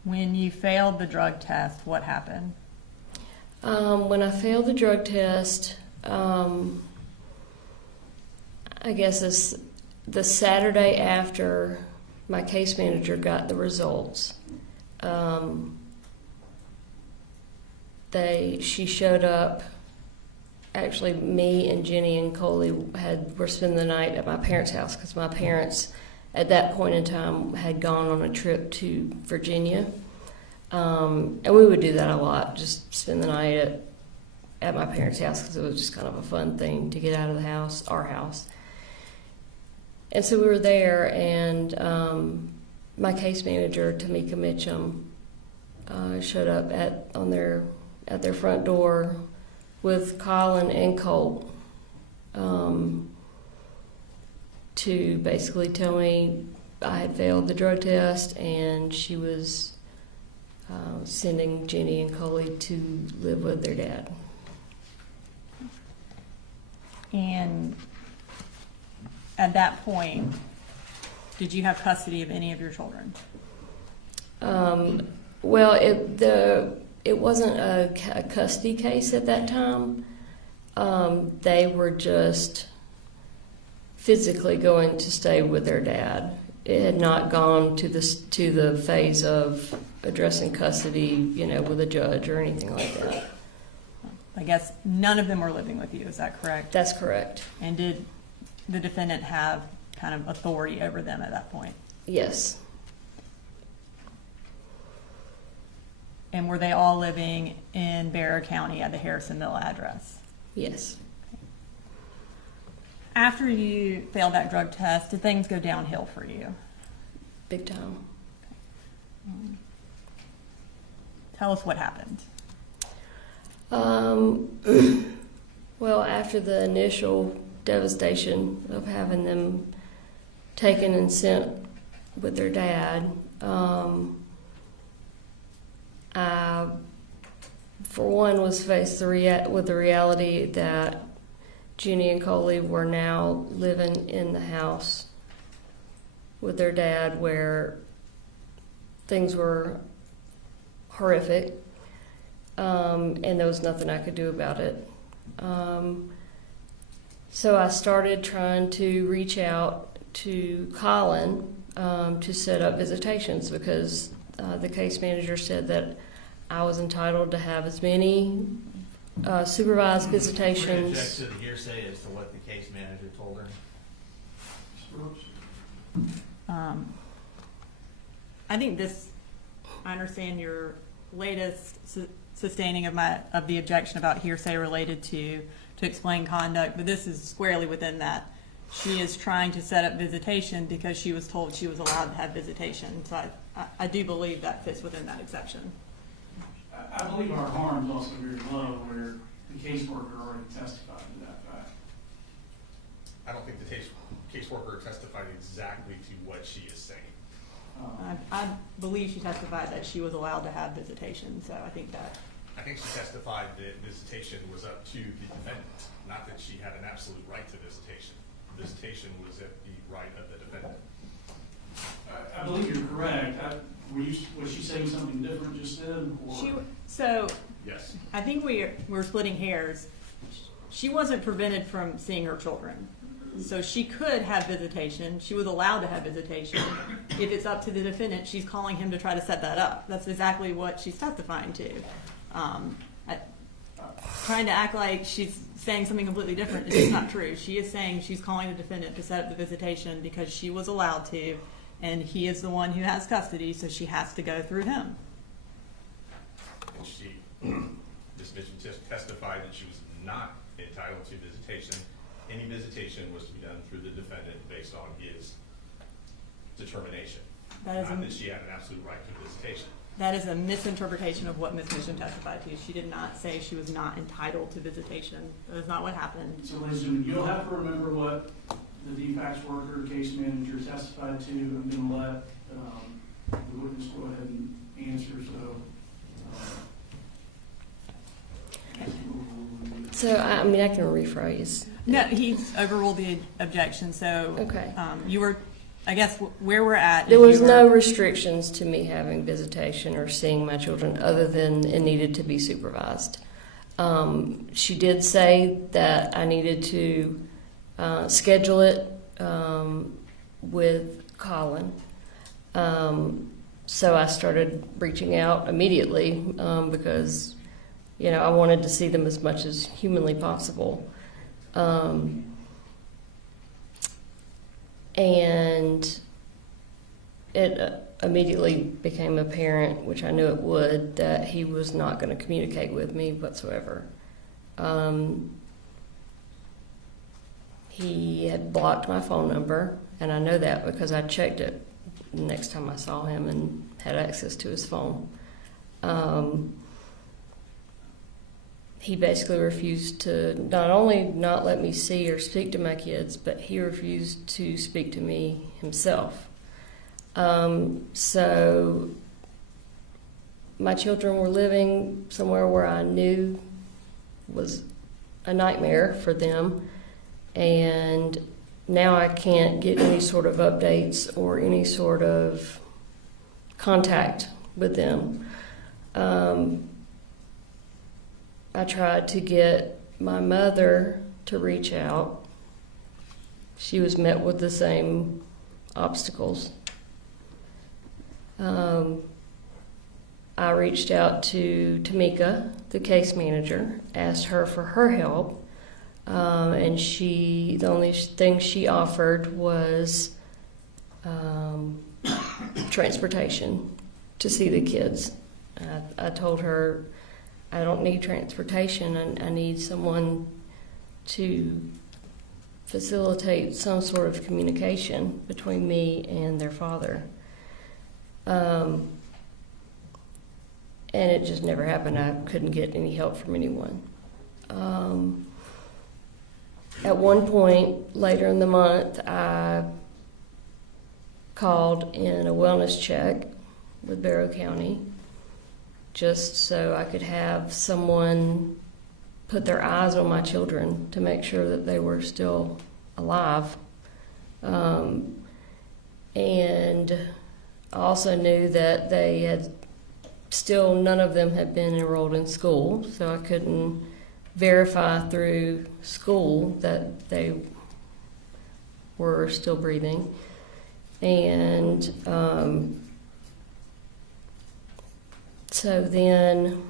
When you failed the drug test, what happened? When I failed the drug test, I guess it's the Saturday after my case manager got the results. She showed up. Actually, me and Jenny and Coley were spending the night at my parents' house because my parents, at that point in time, had gone on a trip to Virginia. And we would do that a lot, just spend the night at my parents' house because it was just kind of a fun thing to get out of the house, our house. And so we were there, and my case manager, Tamika Mitchum, showed up at their front door with Colin and Colt to basically tell me I had failed the drug test, and she was sending Jenny and Coley to live with their dad. And at that point, did you have custody of any of your children? Well, it wasn't a custody case at that time. They were just physically going to stay with their dad. It had not gone to the phase of addressing custody, with a judge or anything like that. I guess none of them were living with you, is that correct? That's correct. And did the defendant have kind of authority over them at that point? Yes. And were they all living in Barrow County at the Harrison Mill address? Yes. After you failed that drug test, did things go downhill for you? Big time. Tell us what happened. Well, after the initial devastation of having them taken and sent with their dad, I, for one, was faced with the reality that Jenny and Coley were now living in the house with their dad, where things were horrific, and there was nothing I could do about it. So I started trying to reach out to Colin to set up visitations, because the case manager said that I was entitled to have as many supervised visitations. Object to the hearsay as to what the case manager told her. I think I understand your latest sustaining of the objection about hearsay related to explain conduct, but this is squarely within that. She is trying to set up visitation because she was told she was allowed to have visitation. So I do believe that fits within that exception. I believe our harm is also very low, where the caseworker already testified to that fact. I don't think the caseworker testified exactly to what she is saying. I believe she testified that she was allowed to have visitation, so I think she testified that visitation was up to the defendant, not that she had an absolute right to visitation. Visitation was at the right of the defendant. I believe you're correct. Was she saying something different just then? Yes. I think we're splitting hairs. She wasn't prevented from seeing her children. So she could have visitation. She was allowed to have visitation. If it's up to the defendant, she's calling him to try to set that up. That's exactly what she's testifying to. Trying to act like she's saying something completely different is just not true. She is saying she's calling the defendant to set up the visitation because she was allowed to, and he is the one who has custody, so she has to go through him. And this bitch testified that she was not entitled to visitation. Any visitation was to be done through the defendant based on his determination. Not that she had an absolute right to visitation. That is a misinterpretation of what Ms. Mission testified to. She did not say she was not entitled to visitation. That is not what happened. So, ladies and gentlemen, you'll have to remember what the DFACS worker, case manager testified to. I'm going to let the witness go ahead and answer. So, I mean, I can rephrase. No, he's overruled the objection. So, Okay. You were, I guess, where we're at. There was no restrictions to me having visitation or seeing my children other than it needed to be supervised. She did say that I needed to schedule it with Colin. So I started reaching out immediately because, I wanted to see them as much as humanly possible. And it immediately became apparent, which I knew it would, that he was not going to communicate with me whatsoever. He had blocked my phone number, and I know that because I checked it the next time I saw him and had access to his phone. He basically refused to not only not let me see or speak to my kids, but he refused to speak to me himself. So my children were living somewhere where I knew was a nightmare for them, and now I can't get any sort of updates or any sort of contact with them. I tried to get my mother to reach out. She was met with the same obstacles. I reached out to Tamika, the case manager, asked her for her help, and the only thing she offered was transportation to see the kids. I told her, I don't need transportation. I need someone to facilitate some sort of communication between me and their father. and it just never happened. I couldn't get any help from anyone. At one point later in the month, I called in a wellness check with Barrow County just so I could have someone put their eyes on my children to make sure that they were still alive. And I also knew that they had still, none of them had been enrolled in school, so I couldn't verify through school that they were still breathing. And so then,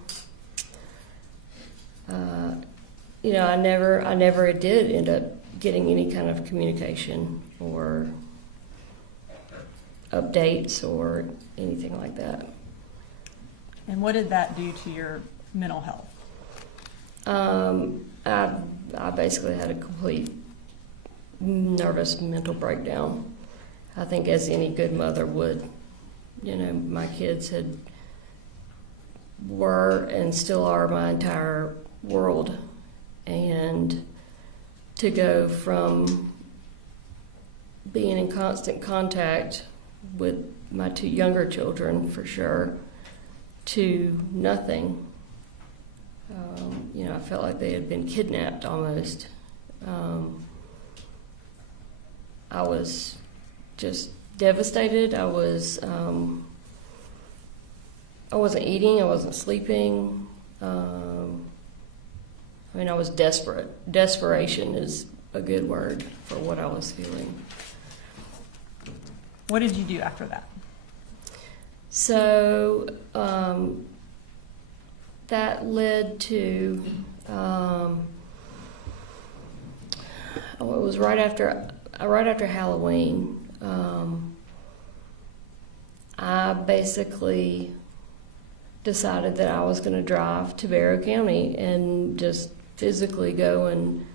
I never did end up getting any kind of communication or updates or anything like that. And what did that do to your mental health? I basically had a complete nervous mental breakdown. I think as any good mother would. My kids were and still are my entire world. And to go from being in constant contact with my two younger children, for sure, to nothing. I felt like they had been kidnapped almost. I was just devastated. I wasn't eating. I wasn't sleeping. I was desperate. Desperation is a good word for what I was feeling. What did you do after that? So that led to, it was right after Halloween. I basically decided that I was going to drive to Barrow County and just physically go and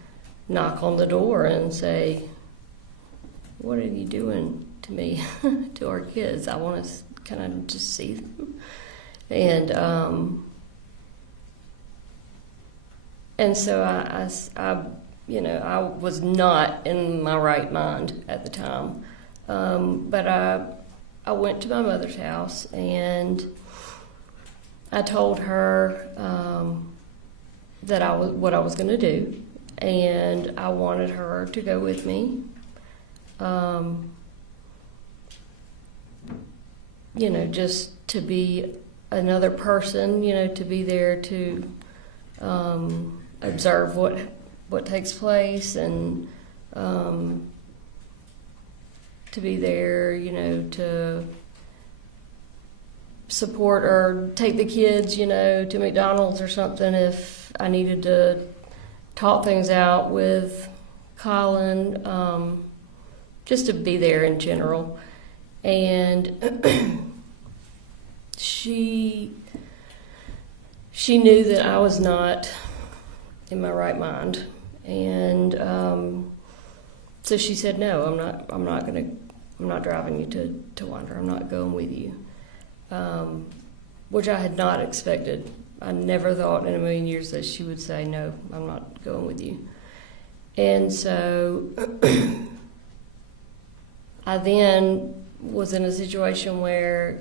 knock on the door and say, "What are you doing to me, to our kids? I want to kind of just see them." And so I was not in my right mind at the time. But I went to my mother's house and I told her what I was going to do, and I wanted her to go with me. Just to be another person, to be there to observe what takes place, and to be there, to support or take the kids, to McDonald's or something if I needed to talk things out with Colin, just to be there in general. And she knew that I was not in my right mind, and so she said, "No, I'm not driving you to Wander. I'm not going with you," which I had not expected. I never thought in a million years that she would say, "No, I'm not going with you." And so I then was in a situation where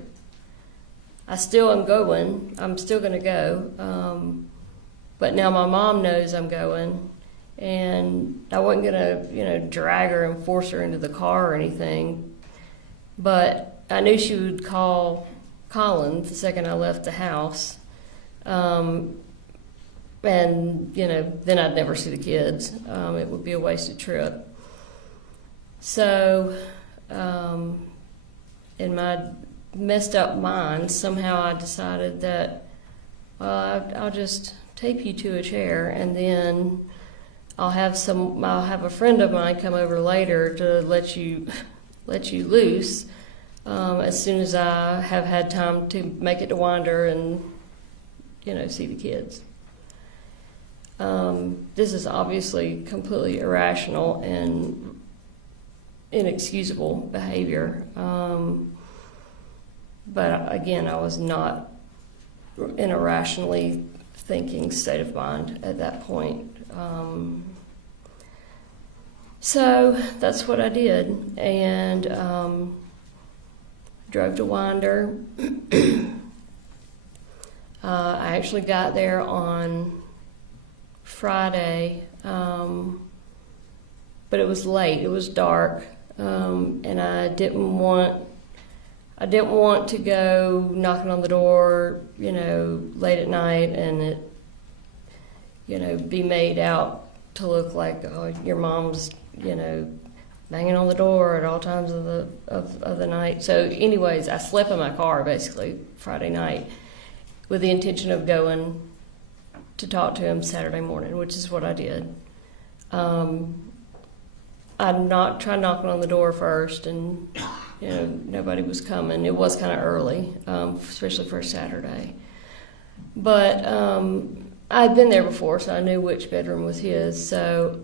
I still am going. I'm still going to go. But now my mom knows I'm going, and I wasn't going to, drag her and force her into the car or anything. But I knew she would call Colin the second I left the house. And, then I'd never see the kids. It would be a wasted trip. So, in my messed up mind, somehow I decided that I'll just tape you to a chair, and then I'll have a friend of mine come over later to let you loose as soon as I have had time to make it to Wander and see the kids. This is obviously completely irrational and inexcusable behavior. But again, I was not in a rationally thinking state of mind at that point. So that's what I did, and drove to Winder. I actually got there on Friday, but it was late. It was dark, and I didn't want to go knocking on the door, late at night, and it, be made out to look like, oh, your mom's, banging on the door at all times of the night. So, anyways, I slept in my car basically Friday night with the intention of going to talk to him Saturday morning, which is what I did. I tried knocking on the door first, and nobody was coming. It was kind of early, especially for a Saturday. But I'd been there before, so I knew which bedroom was his. So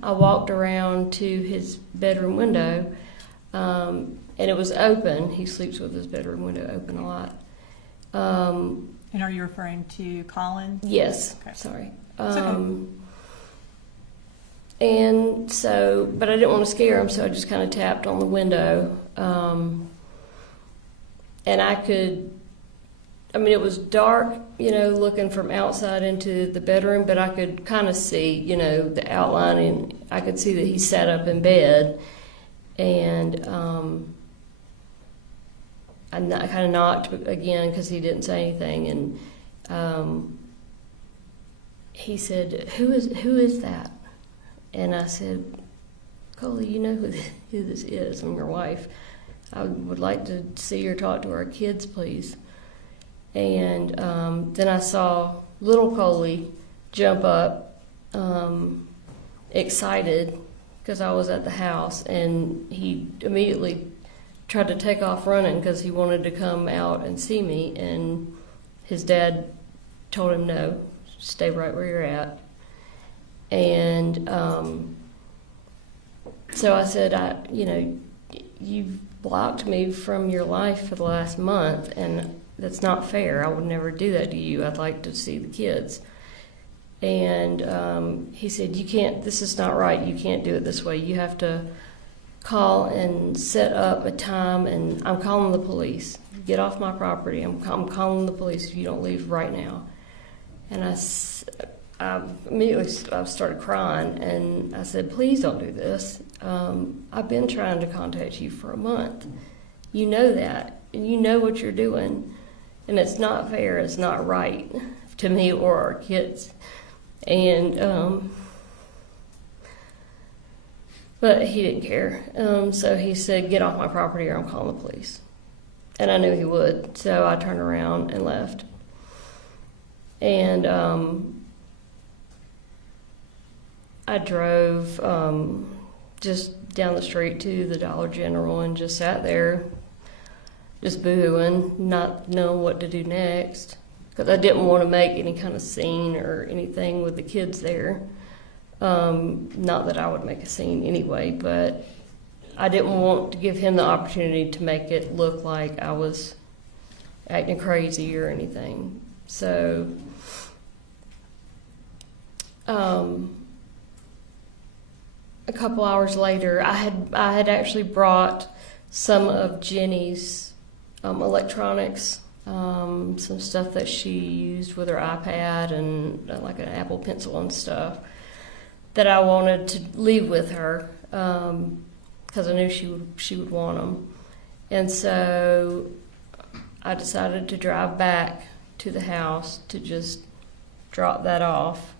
I walked around to his bedroom window, and it was open. He sleeps with his bedroom window open a lot. And are you referring to Colin? Yes. Okay. Sorry. It's okay. And so, but I didn't want to scare him, so I just kind of tapped on the window. And it was dark, looking from outside into the bedroom, but I could kind of see, the outline, and I could see that he sat up in bed. And I kind of knocked again because he didn't say anything. And he said, who is that? And I said, Coley, you know who this is? I'm your wife. I would like to see or talk to our kids, please. And then I saw little Coley jump up, excited, because I was at the house, and he immediately tried to take off running because he wanted to come out and see me, and his dad told him, no, stay right where you're at. And so I said, you've blocked me from your life for the last month, and that's not fair. I would never do that to you. I'd like to see the kids. And he said, you can't, this is not right. You can't do it this way. You have to call and set up a time, and I'm calling the police. Get off my property. I'm calling the police if you don't leave right now. And I immediately started crying, and I said, please don't do this. I've been trying to contact you for a month. You know that, and you know what you're doing, and it's not fair. It's not right to me or our kids. And but he didn't care. So he said, get off my property or I'm calling the police. And I knew he would, so I turned around and left. And I drove just down the street to the Dollar General and just sat there, just boohooing, not knowing what to do next, because I didn't want to make any kind of scene or anything with the kids there. Not that I would make a scene anyway, but I didn't want to give him the opportunity to make it look like I was acting crazy or anything. So a couple hours later, I had actually brought some of Jenny's electronics, some stuff that she used with her iPad and like an Apple Pencil and stuff that I wanted to leave with her because I knew she would want them. And so I decided to drive back to the house to just drop that off,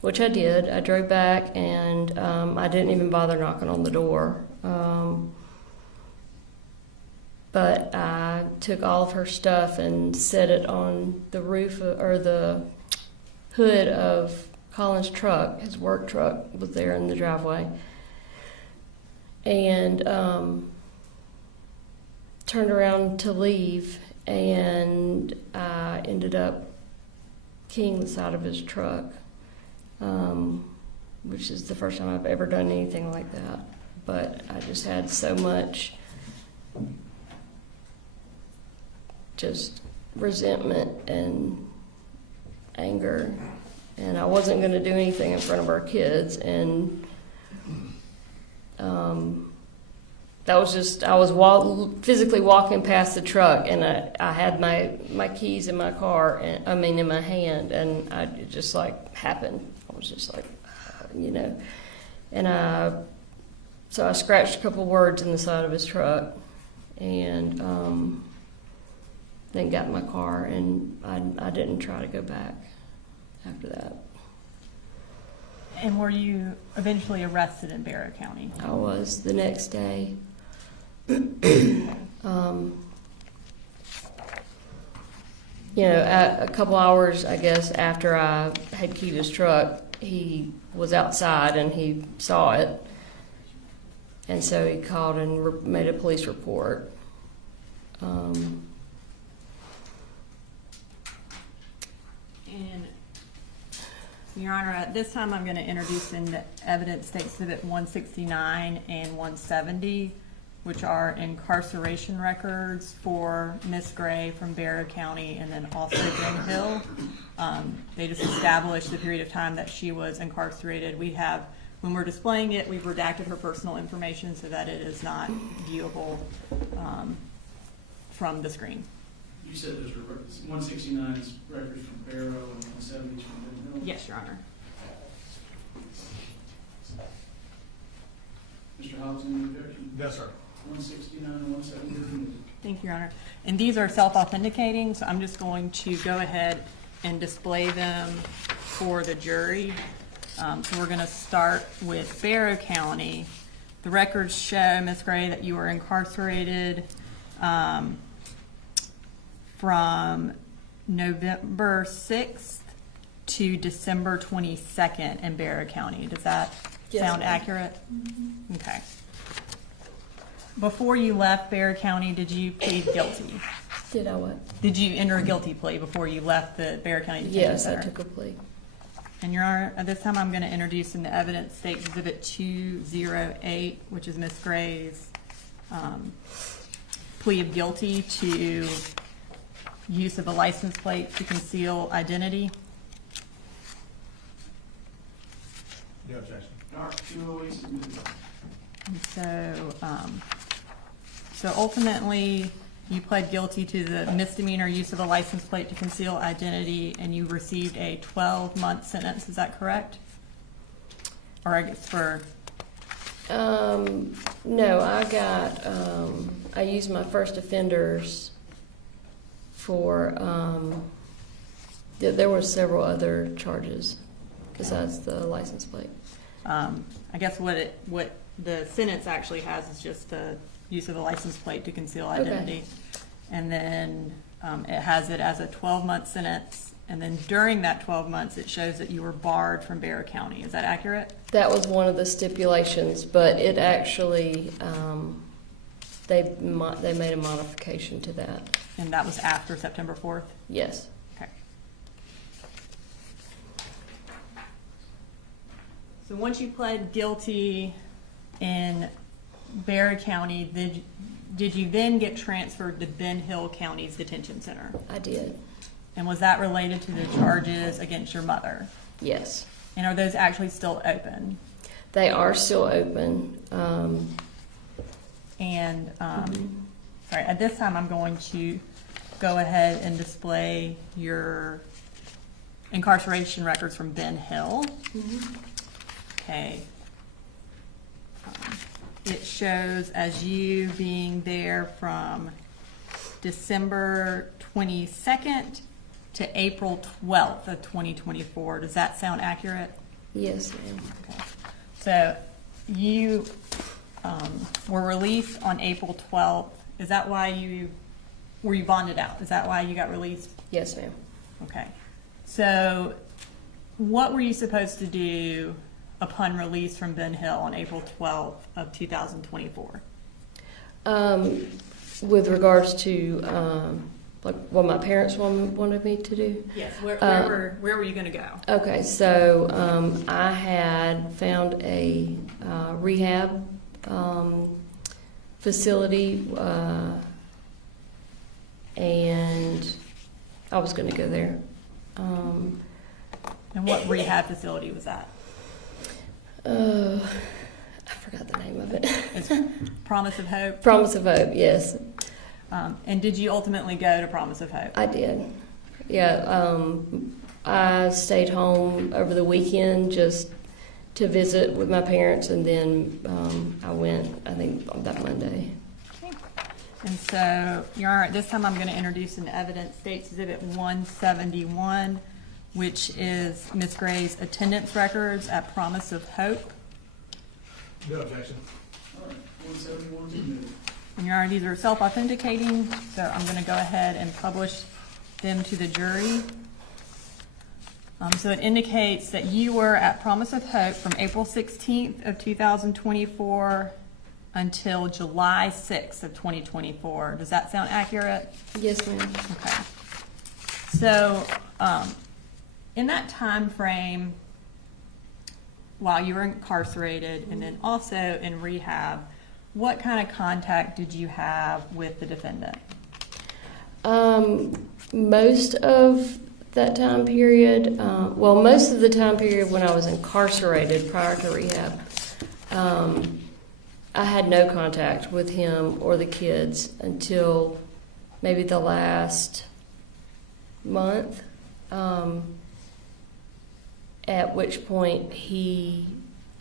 which I did. I drove back, and I didn't even bother knocking on the door. But I took all of her stuff and set it on the roof or the hood of Colin's truck. His work truck was there in the driveway. And turned around to leave, and I ended up keying the side of his truck, which is the first time I've ever done anything like that. But I just had so much just resentment and anger, and I wasn't going to do anything in front of our kids, and that was just, I was physically walking past the truck, and I had my keys in my car, and in my hand, and it just like happened. I was just like, and so I scratched a couple words in the side of his truck, and then got in my car, and I didn't try to go back after that. And were you eventually arrested in Barrow County? I was the next day. A couple hours, I guess, after I had keyed his truck, he was outside and he saw it. And so he called and made a police report. And Your Honor, at this time I'm going to introduce in the evidence State Exhibit 169 and 170, which are incarceration records for Miss Gray from Barrow County and then also Ben Hill. They just established the period of time that she was incarcerated. When we're displaying it, we've redacted her personal information so that it is not viewable from the screen. You said there's 169 is records from Barrow and 170 is from Ben Hill? Yes, Your Honor. Mr. Hobbs, any objection? Yes, sir. 169 and 170. Thank you, Your Honor. And these are self-authenticating, so I'm just going to go ahead and display them for the jury. So we're going to start with Barrow County. The records show, Ms. Gray, that you were incarcerated from November 6th to December 22nd in Barrow County. Does that sound ma'am. accurate? Okay. Before you left Barrow County, did you plead guilty? Did I what? Did you enter a guilty plea before you left the Barrow County Detention Yes, Center? I took a plea. And Your Honor, at this time I'm going to introduce in the evidence State Exhibit 208, which is Ms. Gray's plea of guilty to use of a license plate to conceal identity. No objection. All right, 208 submitted. And so ultimately, you pled guilty to the misdemeanor use of a license plate to conceal identity, and you received a 12-month sentence. Is that correct? Or I guess for... No, I got, I used my first offenders for, there were several other charges besides the license plate. I guess what the sentence actually has is just the use of a license plate to conceal identity. And then it has it as a 12-month sentence. And then during that 12 months, it shows that you were barred from Barrow County. Is that accurate? That was one of the stipulations, but it actually, they made a modification to that. And that was after September 4th? Yes. Okay. So once you pled guilty in Barrow County, did you then get transferred to Ben Hill County's detention center? I did. And was that related to the charges against your mother? Yes. And are those actually still open? They are still open. Sorry, at this time I'm going to go ahead and display your incarceration records from Ben Hill. Okay. It shows as you being there from December 22nd to April 12th of 2024. Does that sound accurate? Yes, ma'am. Okay. So you were released on April 12th. Is that why were you bonded out? Is that why you got released? Yes, ma'am. Okay. So what were you supposed to do upon release from Ben Hill on April 12th of 2024? With regards to like what my parents wanted me to do? Yes. Where were you going to go? Okay, so I had found a rehab facility and I was going to go there. And what rehab facility was that? I forgot the name of it. It's Promise of Hope. Promise of Hope, yes. And did you ultimately go to Promise of Hope? I did. Yeah, I stayed home over the weekend just to visit with my parents, and then I went, I think, on that Monday. And so, Your Honor, at this time I'm going to introduce an evidence, State's Exhibit 171, which is Ms. Gray's attendance records at Promise of Hope. No objection. All right, 171 is admitted. And Your Honor, these are self-authenticating, so I'm going to go ahead and publish them to the jury. So it indicates that you were at Promise of Hope from April 16th of 2024 until July 6th of 2024. Does that sound accurate? Yes, ma'am. Okay. So, in that time frame, while you were incarcerated and then also in rehab, what kind of contact did you have with the defendant? Most of that time period, most of the time period when I was incarcerated prior to rehab, I had no contact with him or the kids until maybe the last month, at which point he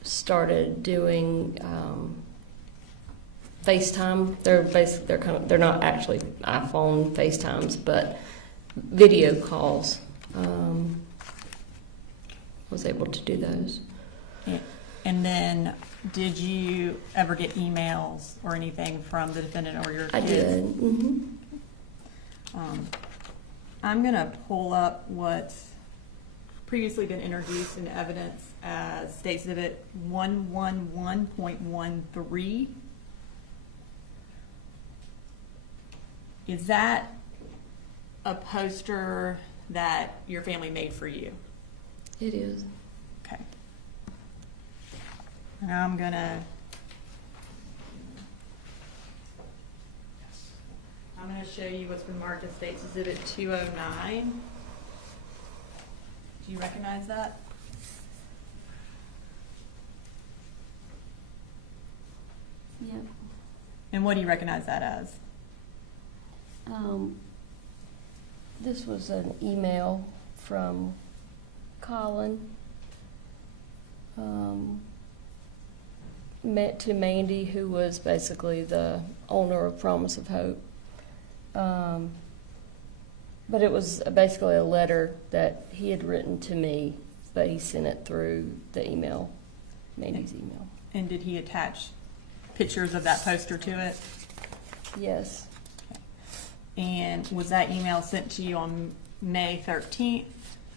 started doing FaceTime. They're not actually iPhone FaceTimes, but video calls. Was able to do those. And then, did you ever get emails or anything from the defendant or your kids? I did. Mm-hmm. I'm going to pull up what's previously been introduced in evidence as State's Exhibit 111.13. Is that a poster that your family made for you? It is. Okay. Now I'm gonna show you what's been marked as State's Exhibit 209. Do you recognize that? Yep. And what do you recognize that as? This was an email from Colin to Mandy, who was basically the owner of Promise of Hope. But it was basically a letter that he had written to me, but he sent it through the email, Mandy's email. And did he attach pictures of that poster to it? Yes. And was that email sent to you on May 13th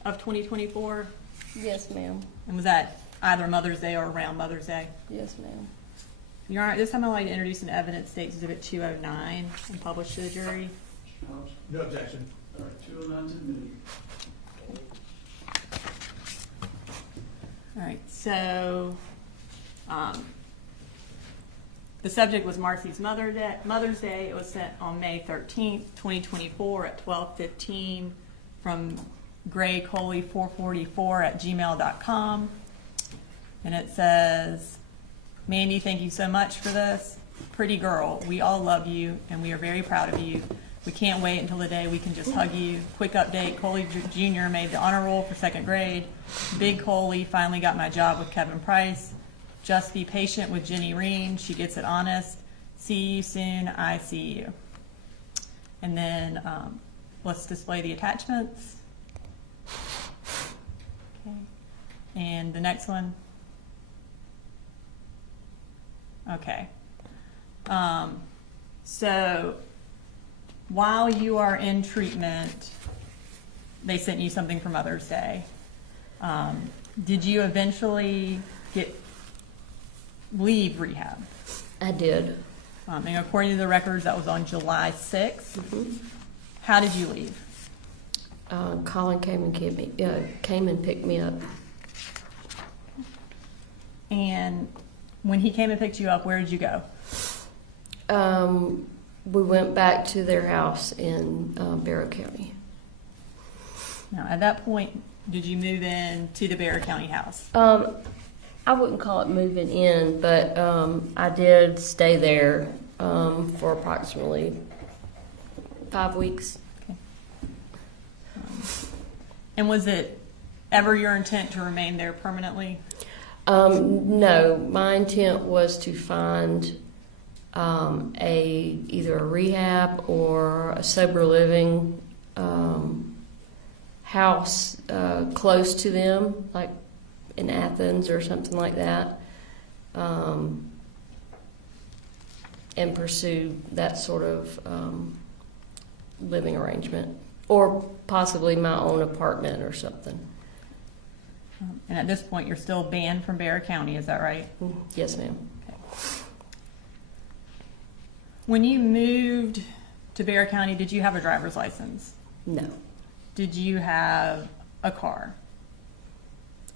of 2024? Yes, ma'am. And was that either Mother's Day or around Mother's Day? Yes, ma'am. Your Honor, this time I'd like to introduce an evidence, State's Exhibit 209, and publish to the jury. Mr. Hobbs? No objection. All right, 209 is admitted. All right, so the subject was Marcy's Mother's Day. It was sent on May 13th, 2024 at 12:15 from graycoley444@gmail.com. And it says, Mandy, thank you so much for this. Pretty girl, we all love you and we are very proud of you. We can't wait until the day we can just hug you. Quick update, Coley Jr. made the honor roll for 2nd grade. Big Coley finally got my job with Kevin Price. Just be patient with Jenny Reen. She gets it honest. See you soon. I see you. And then let's display the attachments. Okay. And the next one. Okay. So while you are in treatment, they sent you something for Mother's Day. Did you eventually leave rehab? I did. And according to the records, that was on July 6th. Mm-hmm. How did you leave? Colin came and picked me up. And when he came and picked you up, where did you go? We went back to their house in Barrow County. Now, at that point, did you move in to the Barrow County house? I wouldn't call it moving in, but I did stay there for approximately 5 weeks. And was it ever your intent to remain there permanently? No, my intent was to find either a rehab or a sober living house close to them, like in Athens or something like that, and pursue that sort of living arrangement, or possibly my own apartment or something. And at this point, you're still banned from Barrow County, is that right? Yes, ma'am. Okay. When you moved to Barrow County, did you have a driver's license? No. Did you have a car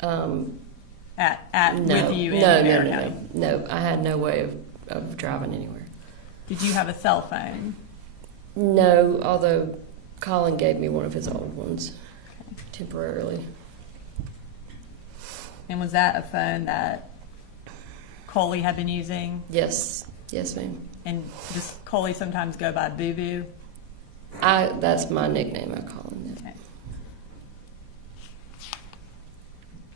No. with you in no, Barrow no, County? no, no. I had no way of driving anywhere. Did you have a cell phone? No, although Colin gave me one of his old ones temporarily. And was that a phone that Coley had been using? Yes, yes, ma'am. And does Coley sometimes go by Boo Boo? That's my nickname. I call him that. Okay.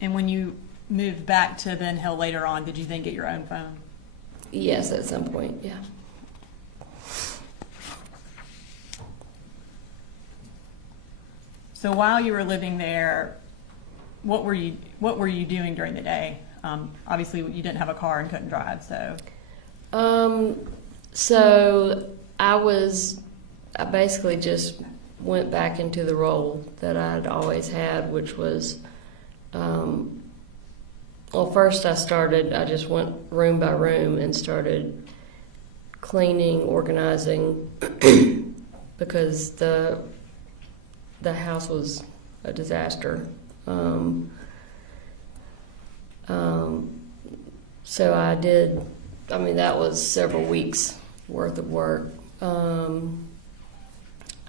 And when you moved back to Ben Hill later on, did you then get your own phone? Yes, at some point, yeah. So while you were living there, what were you doing during the day? Obviously, you didn't have a car and couldn't drive, so. So I basically just went back into the role that I'd always had, which was, first I just went room by room and started cleaning, organizing, because the house was a disaster. So I did, that was several weeks worth of work.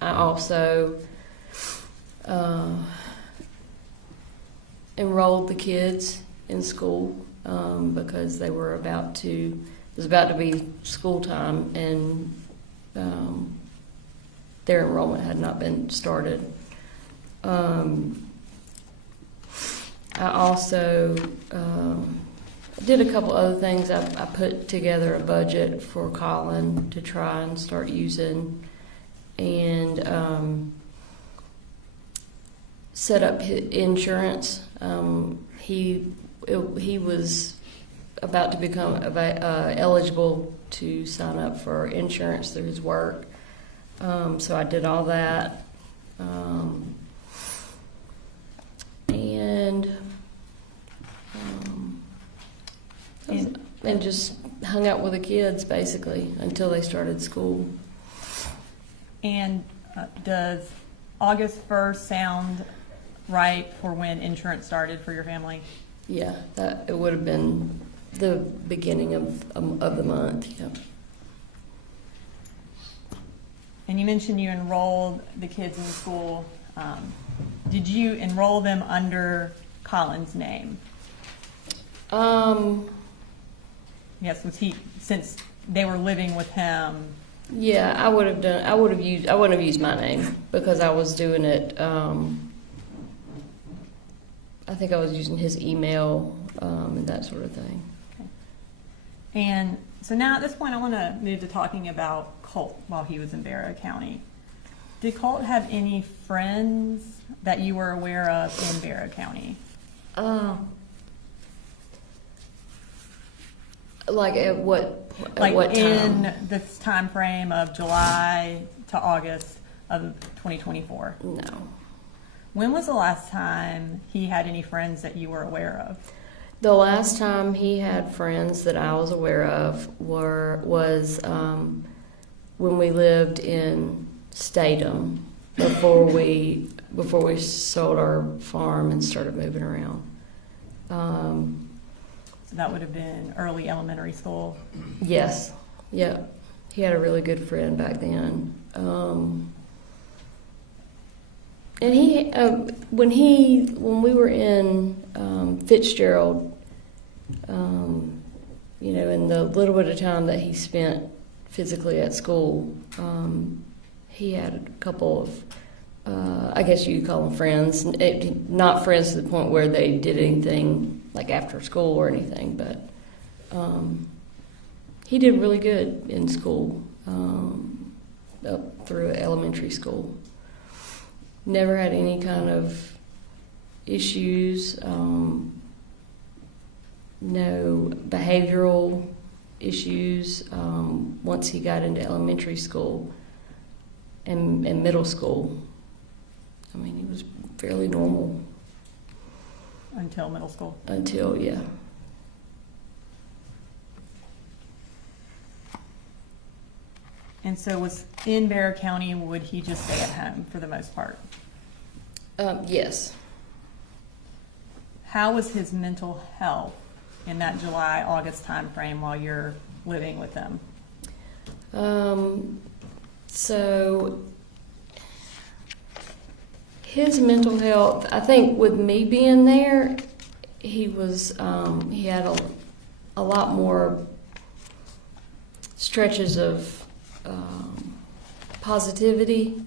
I also enrolled the kids in school because it was about to be school time, and their enrollment had not been started. I also did a couple other things. I put together a budget for Colin to try and start using, and set up his insurance. He was about to become eligible to sign up for insurance through his work, so I did all that. And just hung out with the kids basically until they started school. And does August 1st sound right for when insurance started for your family? Yeah, it would have been the beginning of the month. Yeah. And you mentioned you enrolled the kids in school. Did you enroll them under Colin's name? Yes, since they were living with him? Yeah, I wouldn't have used my name because I was doing it. I think I was using his email and that sort of thing. Okay. And so now at this point, I want to move to talking about Colt while he was in Barrow County. Did Colt have any friends that you were aware of in Barrow County? Like at what Like time? in this time frame of July to August of 2024? No. When was the last time he had any friends that you were aware of? The last time he had friends that I was aware of was when we lived in Statham before we sold our farm and started moving around. So that would have been early elementary school. Yes, yeah. he had a really good friend back then. And when we were in Fitzgerald, in the little bit of time that he spent physically at school, he had a couple of, I guess you'd call them friends. Not friends to the point where they did anything like after school or anything, but he did really good in school, up through elementary school. Never had any kind of issues, no behavioral issues once he got into elementary school and middle school. I mean, he was fairly normal. Until middle school. Until, yeah. And so was in Bexar County, would he just stay at home for the most part? Yes. How was his mental health in that July, August time frame while you're living with them? So his mental health, I think with me being there, he had a lot more stretches of positivity.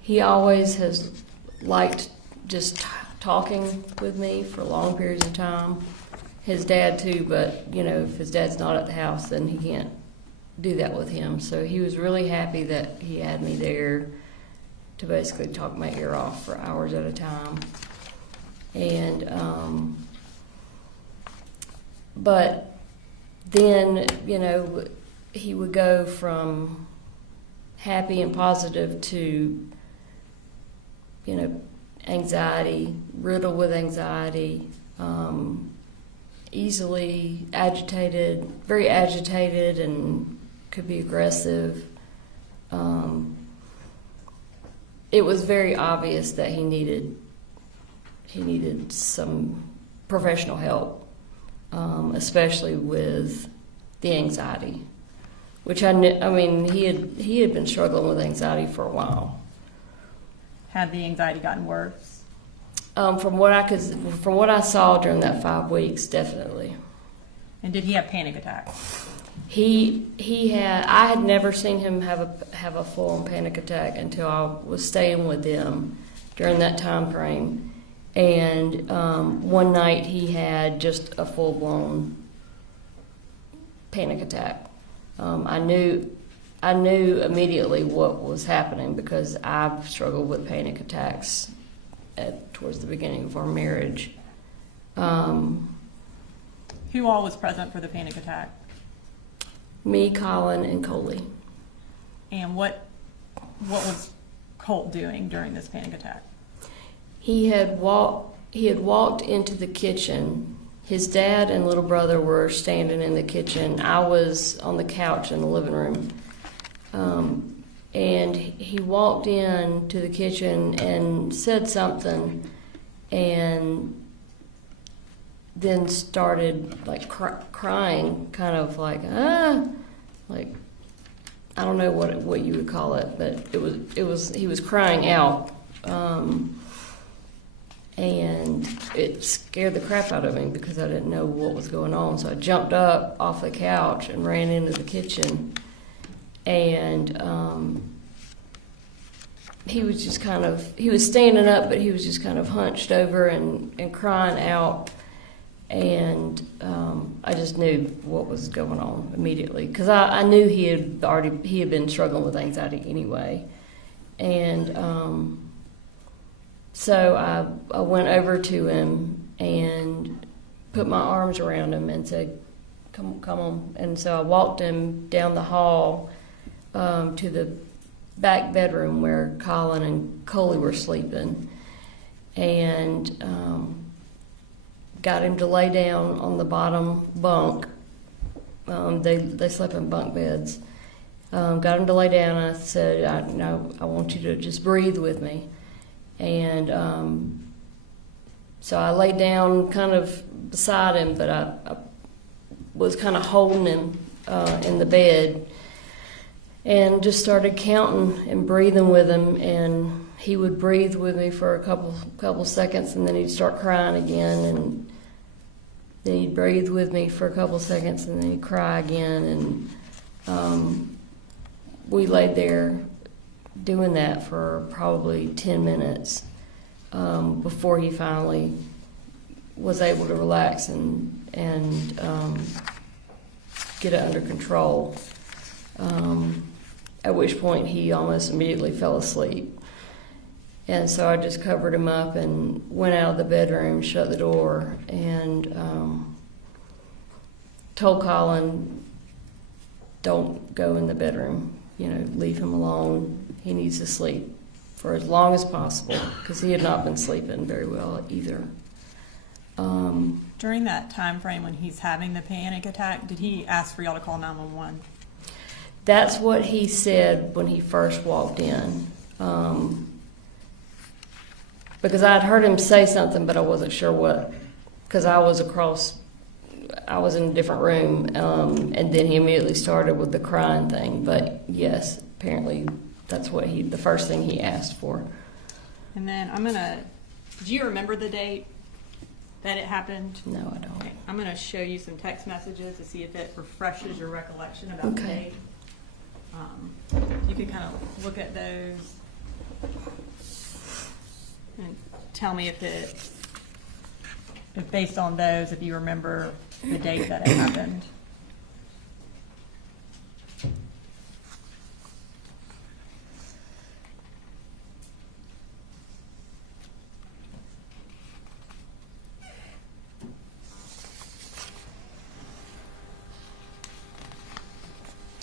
He always has liked just talking with me for long periods of time. His dad too, but if his dad's not at the house, then he can't do that with him. So he was really happy that he had me there to basically talk my ear off for hours at a time. And but then he would go from happy and positive to anxiety, riddled with anxiety, easily agitated, very agitated, and could be aggressive. It was very obvious that he needed some professional help, especially with the anxiety, which I knew. I mean, he had been struggling with anxiety for a while. Had the anxiety gotten worse? From what I saw during that 5 weeks, definitely. And did he have panic attacks? He had. I had never seen him have a full-on panic attack until I was staying with them during that time frame. And one night he had just a full-blown panic attack. I knew immediately what was happening because I've struggled with panic attacks towards the beginning of our marriage. Who all was present for the panic attack? Me, Colin, and Coley. And what was Colt doing during this panic attack? He had walked into the kitchen. His dad and little brother were standing in the kitchen. I was on the couch in the living room. And he walked in to the kitchen and said something, and then started like crying, kind of like like I don't know what you would call it, but he was crying out, and it scared the crap out of me because I didn't know what was going on. So I jumped up off the couch and ran into the kitchen. And he was just he was standing up, but he was just kind of hunched over and crying out. And I just knew what was going on immediately because I knew he had been struggling with anxiety anyway. And so I went over to him and put my arms around him and said, come on. And so I walked him down the hall to the back bedroom where Colin and Coley were sleeping, and got him to lay down on the bottom bunk. They slept in bunk beds. Got him to lay down, and I said, I want you to just breathe with me. And so I laid down kind of beside him, but I was kind of holding him in the bed, and just started counting and breathing with him. And he would breathe with me for a couple seconds, and then he'd start crying again, and then he'd breathe with me for a couple seconds, and then he'd cry again. And we laid there doing that for probably 10 minutes before he finally was able to relax and get it under control. At which point he almost immediately fell asleep. And so I just covered him up and went out of the bedroom, shut the door, and told Colin, don't go in the bedroom, leave him alone. He needs to sleep for as long as possible, because he had not been sleeping very well either. During that time frame when he's having the panic attack, did he ask for y'all to call 911? That's what he said when he first walked in. Because I'd heard him say something, but I wasn't sure what, because I was in a different room, and then he immediately started with the crying thing. But yes, apparently that's what the first thing he asked for. And then do you remember the date that it happened? No, I don't. Okay, I'm going to show you some text messages to see if it refreshes your recollection about the date. You can kind of look at those and tell me if based on those, if you remember the date that it happened.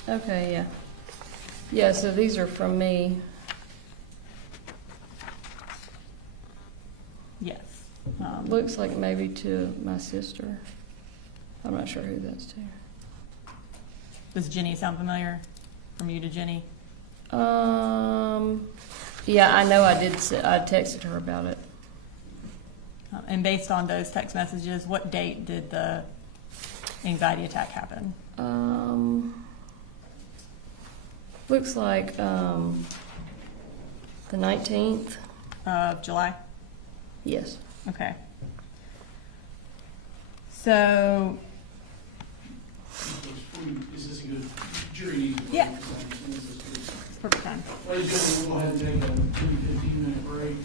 Okay, yeah. Yeah, so these are from me. Yes. Looks like maybe to my sister. I'm not sure who that's to. Does Jenny sound familiar? From you to Jenny? Yeah, I know I texted her about it. And based on those text messages, what date did the anxiety attack happen? Looks like the 19th. Of July? Yes. Okay. So, Is this a good jury? Yeah. perfect time. Ladies and gentlemen, we'll go ahead and take a 15-minute break.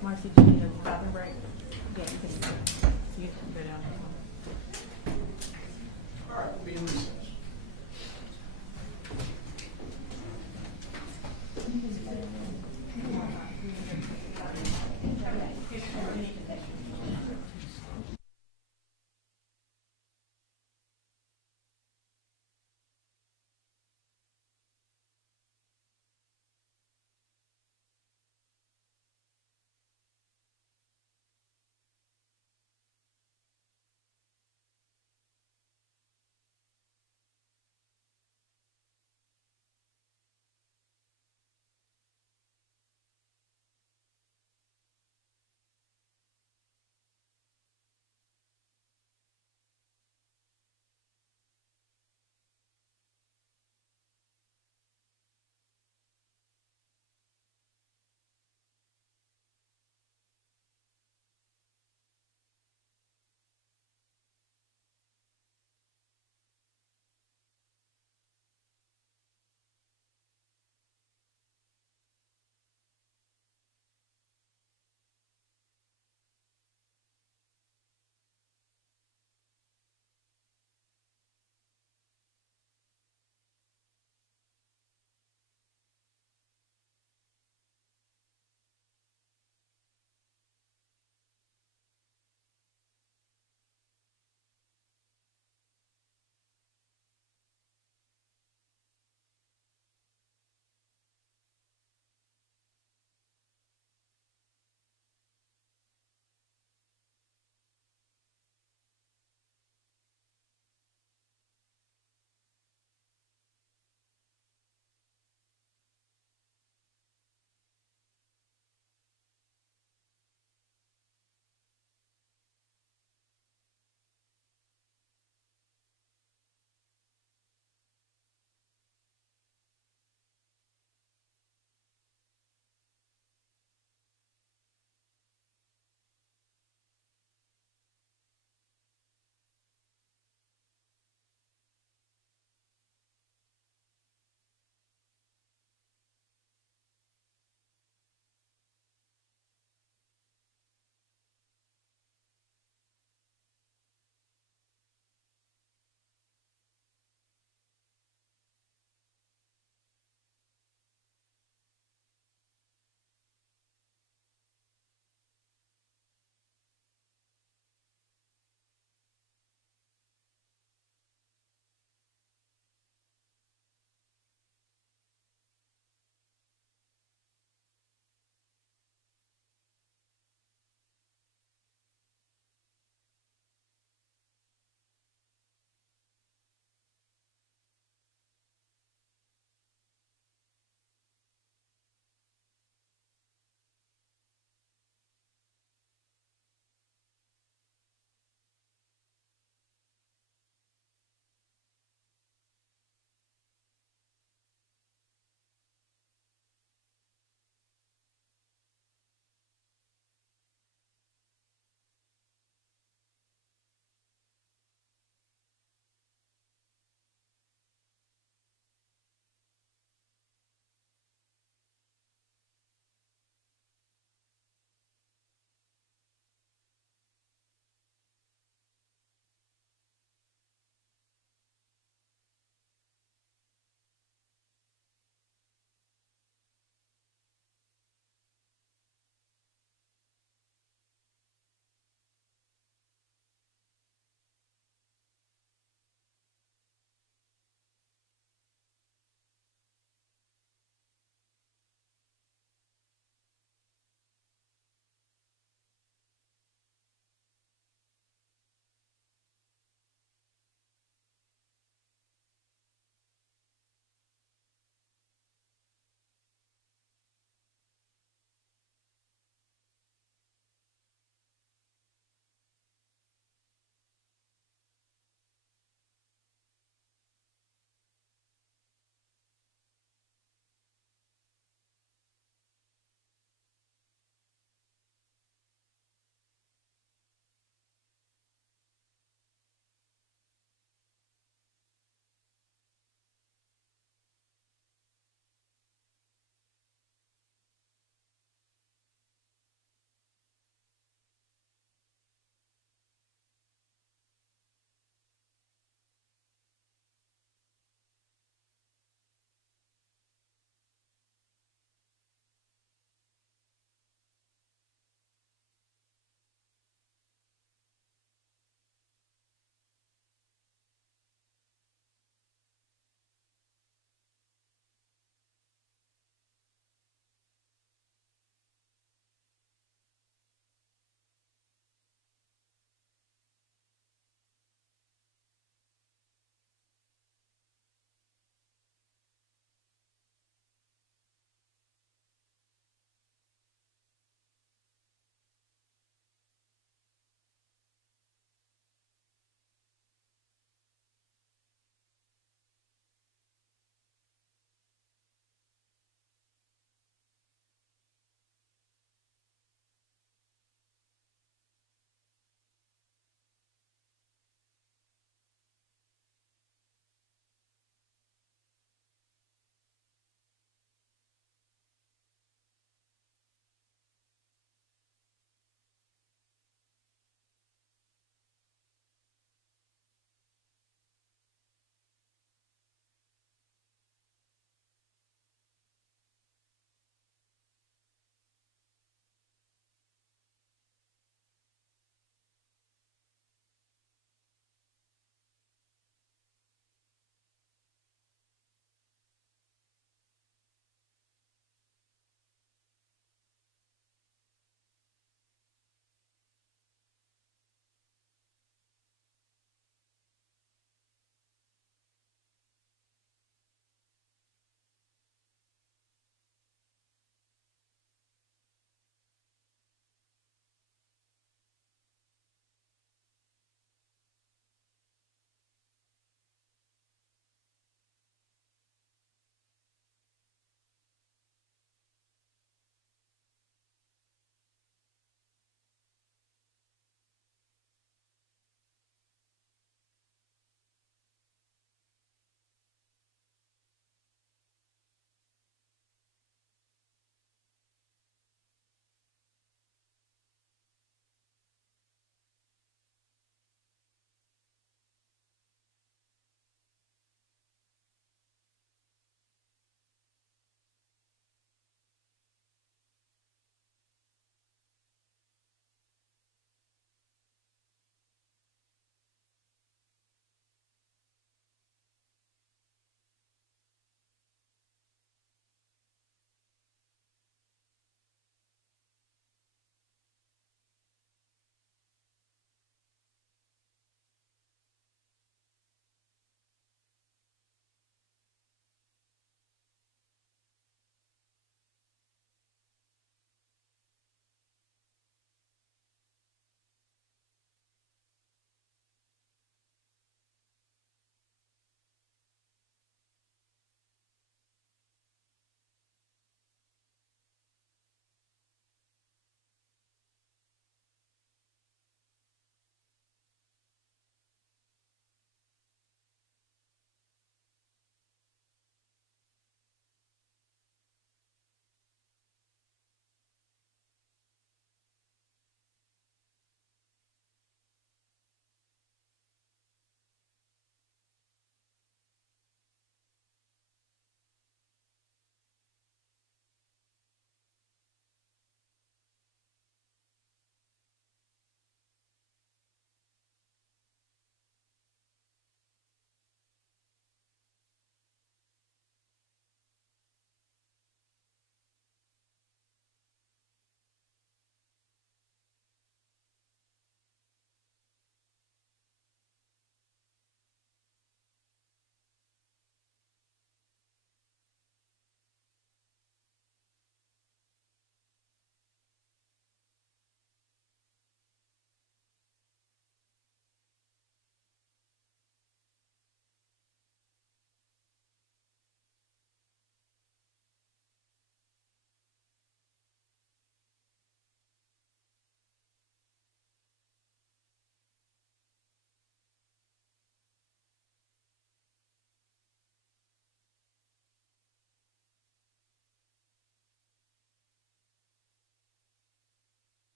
Marcy, do you need a bathroom break? Yeah, you can go down. All right, we'll be in recess.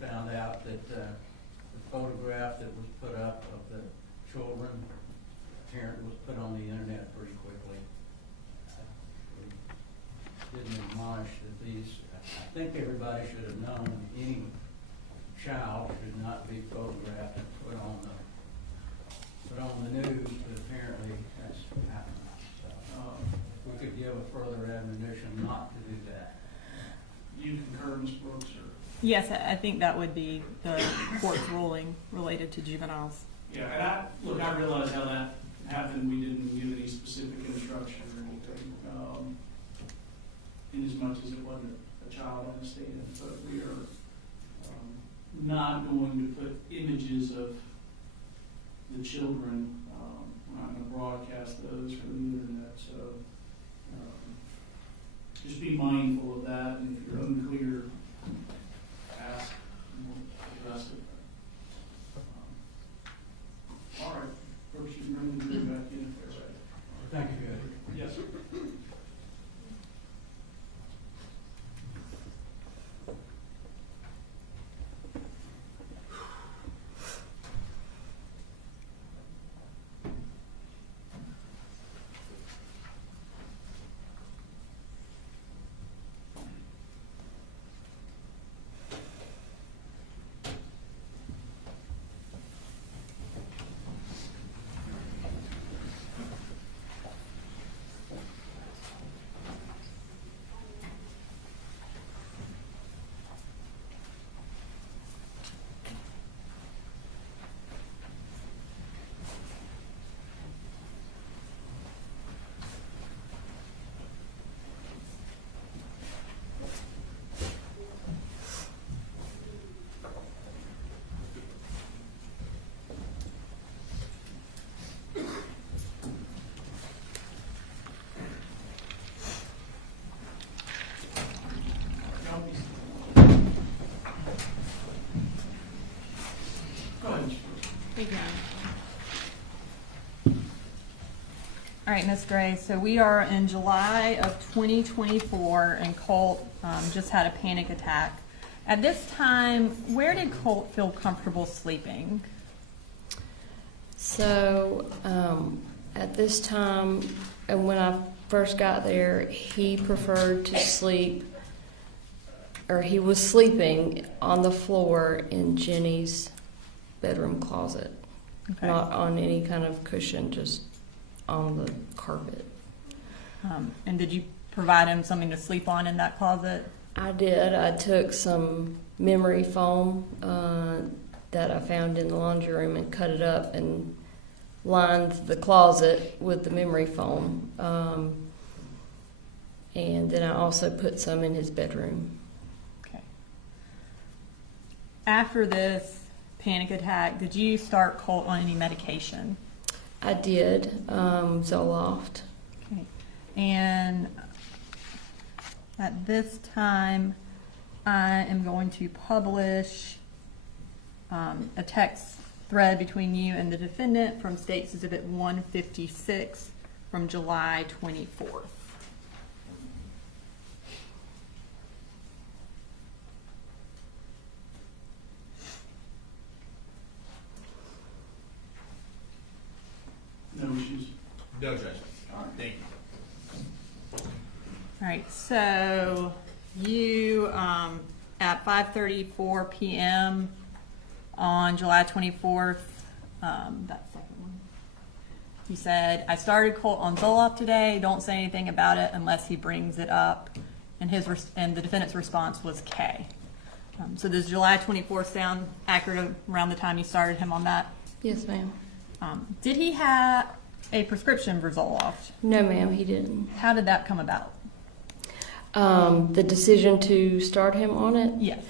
found out that the photograph that was put up of the children, apparently was put on the internet pretty quickly. We didn't admonish that these, I think everybody should have known any child should not be photographed and put on the news, but apparently that's happened. So, we could give a further admonition not to do that. You concur, Ms. Brooks, or? Yes, I think that would be the court's ruling related to juveniles. Yeah, and I realize how that happened. We didn't give any specific instruction or anything, in as much as it wasn't a child on the stand, but we are not going to put images of the children. We're not going to broadcast those for the internet, so just be mindful of that, and if you're unclear, ask, and we'll address it. All right, Brooks, you can bring the jury back in if they're ready. Thank you, Judge. Yes, sir. Go ahead, Ms. Brooks. All right, Ms. Gray, so we are in July of 2024, and Colt just had a panic attack. At this time, where did Colt feel comfortable sleeping? So at this time, and when I first got there, he preferred to sleep, or he was sleeping on the floor in Jenny's bedroom closet, Okay. not on any kind of cushion, just on the carpet. And did you provide him something to sleep on in that closet? I did. I took some memory foam that I found in the laundry room and cut it up and lined the closet with the memory foam. And then I also put some in his bedroom. Okay. After this panic attack, did you start Colt on any medication? I did, Zoloft. Okay. And at this time, I am going to publish a text thread between you and the defendant from State's Exhibit 156 from July 24th. No issues. No judgment. All right. Thank you. All right, so you, at 5:34 p.m. on July 24th, that second one, you said, I started Colt on Zoloft today, don't say anything about it unless he brings it up, and the defendant's response was K. So does July 24th sound accurate around the time you started him on that? Yes, ma'am. Did he have a prescription for Zoloft? No, ma'am, he didn't. How did that come about? The decision to start him on it? Yes.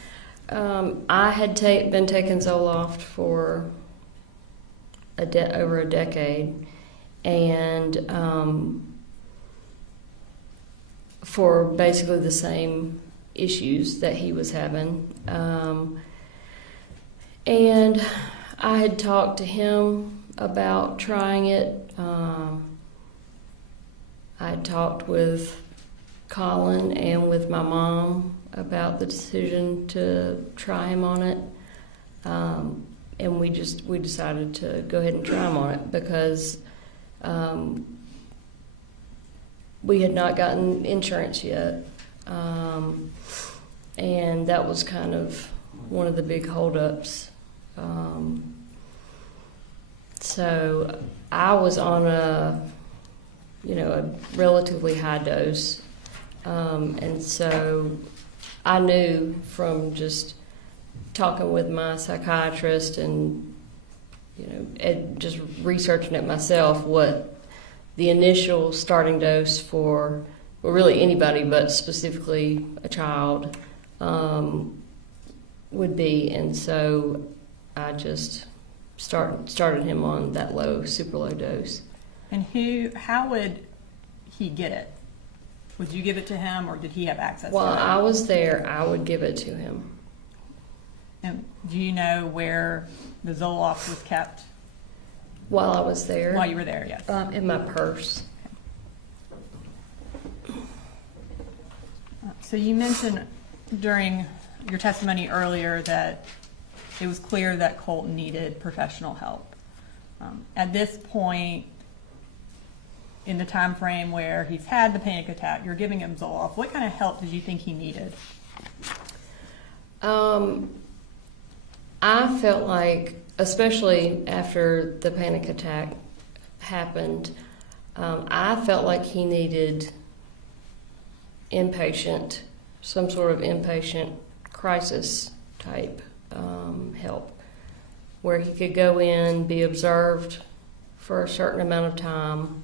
I had been taking Zoloft for over a decade, and for basically the same issues that he was having. And I had talked to him about trying it. I had talked with Colin and with my mom about the decision to try him on it. And we decided to go ahead and try him on it because we had not gotten insurance yet. And that was kind of one of the big holdups. So I was on a relatively high dose. And so I knew from just talking with my psychiatrist and just researching it myself what the initial starting dose for, well, really anybody, but specifically a child, would be. And so I just started him on that super low dose. And how would he get it? Would you give it to him, or did he have access While to it? I was there, I would give it to him. And do you know where the Zoloft was kept? While I was there? While you were there, yes. In my purse. So you mentioned during your testimony earlier that it was clear that Colt needed professional help. At this point, in the time frame where he's had the panic attack, you're giving him Zoloft. What kind of help did you think he needed? I felt like, especially after the panic attack happened, I felt like he needed some sort of inpatient crisis type help, where he could go in, be observed for a certain amount of time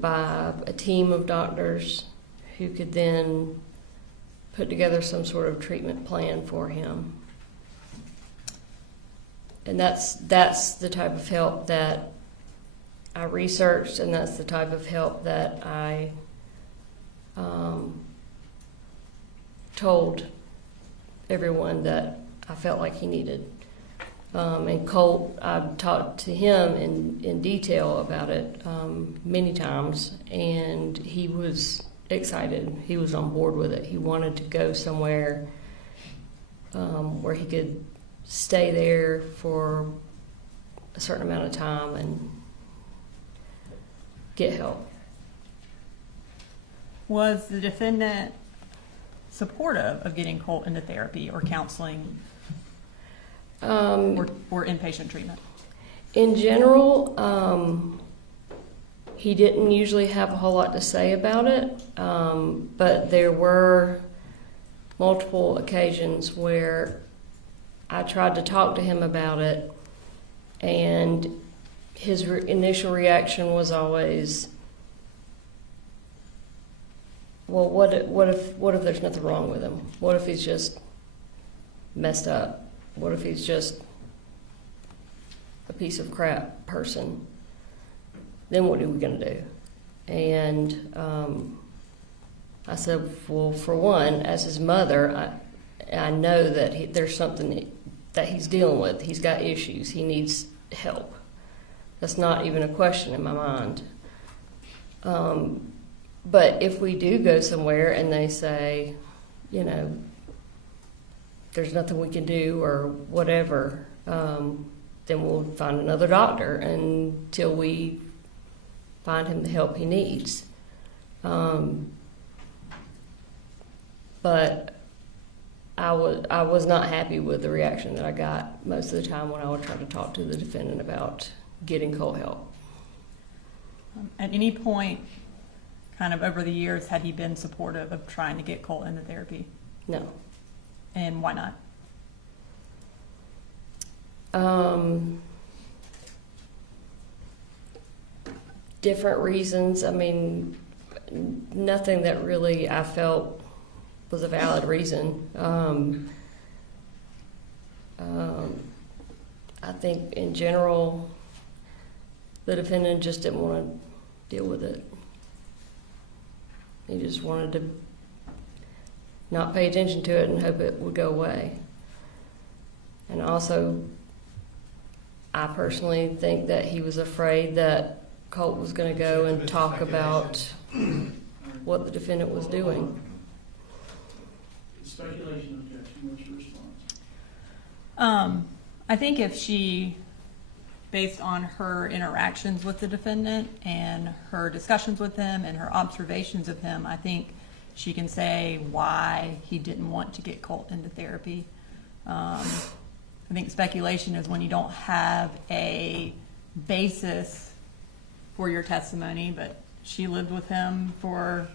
by a team of doctors who could then put together some sort of treatment plan for him. And that's the type of help that I researched, and that's the type of help that I told everyone that I felt like he needed. And Colt, I've talked to him in detail about it many times, and he was excited. He was on board with it. He wanted to go somewhere where he could stay there for a certain amount of time and get help. Was the defendant supportive of getting Colt into therapy or counseling or inpatient treatment? In general, he didn't usually have a whole lot to say about it, but there were multiple occasions where I tried to talk to him about it, and his initial reaction was always, well, what if there's nothing wrong with him? What if he's just messed up? What if he's just a piece of crap person? Then what are we going to do? And I said, well, for one, as his mother, I know that there's something that he's dealing with. He's got issues. He needs help. That's not even a question in my mind. But if we do go somewhere and they say, there's nothing we can do or whatever, then we'll find another doctor until we find him the help he needs. But I was not happy with the reaction that I got most of the time when I would try to talk to the defendant about getting Colt help. At any point, kind of over the years, had he been supportive of trying to get Colt into therapy? No. And why not? Different reasons. I mean, nothing that really I felt was a valid reason. I think in general, the defendant just didn't want to deal with it. He just wanted to not pay attention to it and hope it would go away. And also, I personally think that he was afraid that Colt was going to go and talk about what the defendant was doing. Speculation objection, what's your response? I think if she, based on her interactions with the defendant and her discussions with him and her observations of him, I think she can say why he didn't want to get Colt into therapy. I think speculation is when you don't have a basis for your testimony, but she lived with him for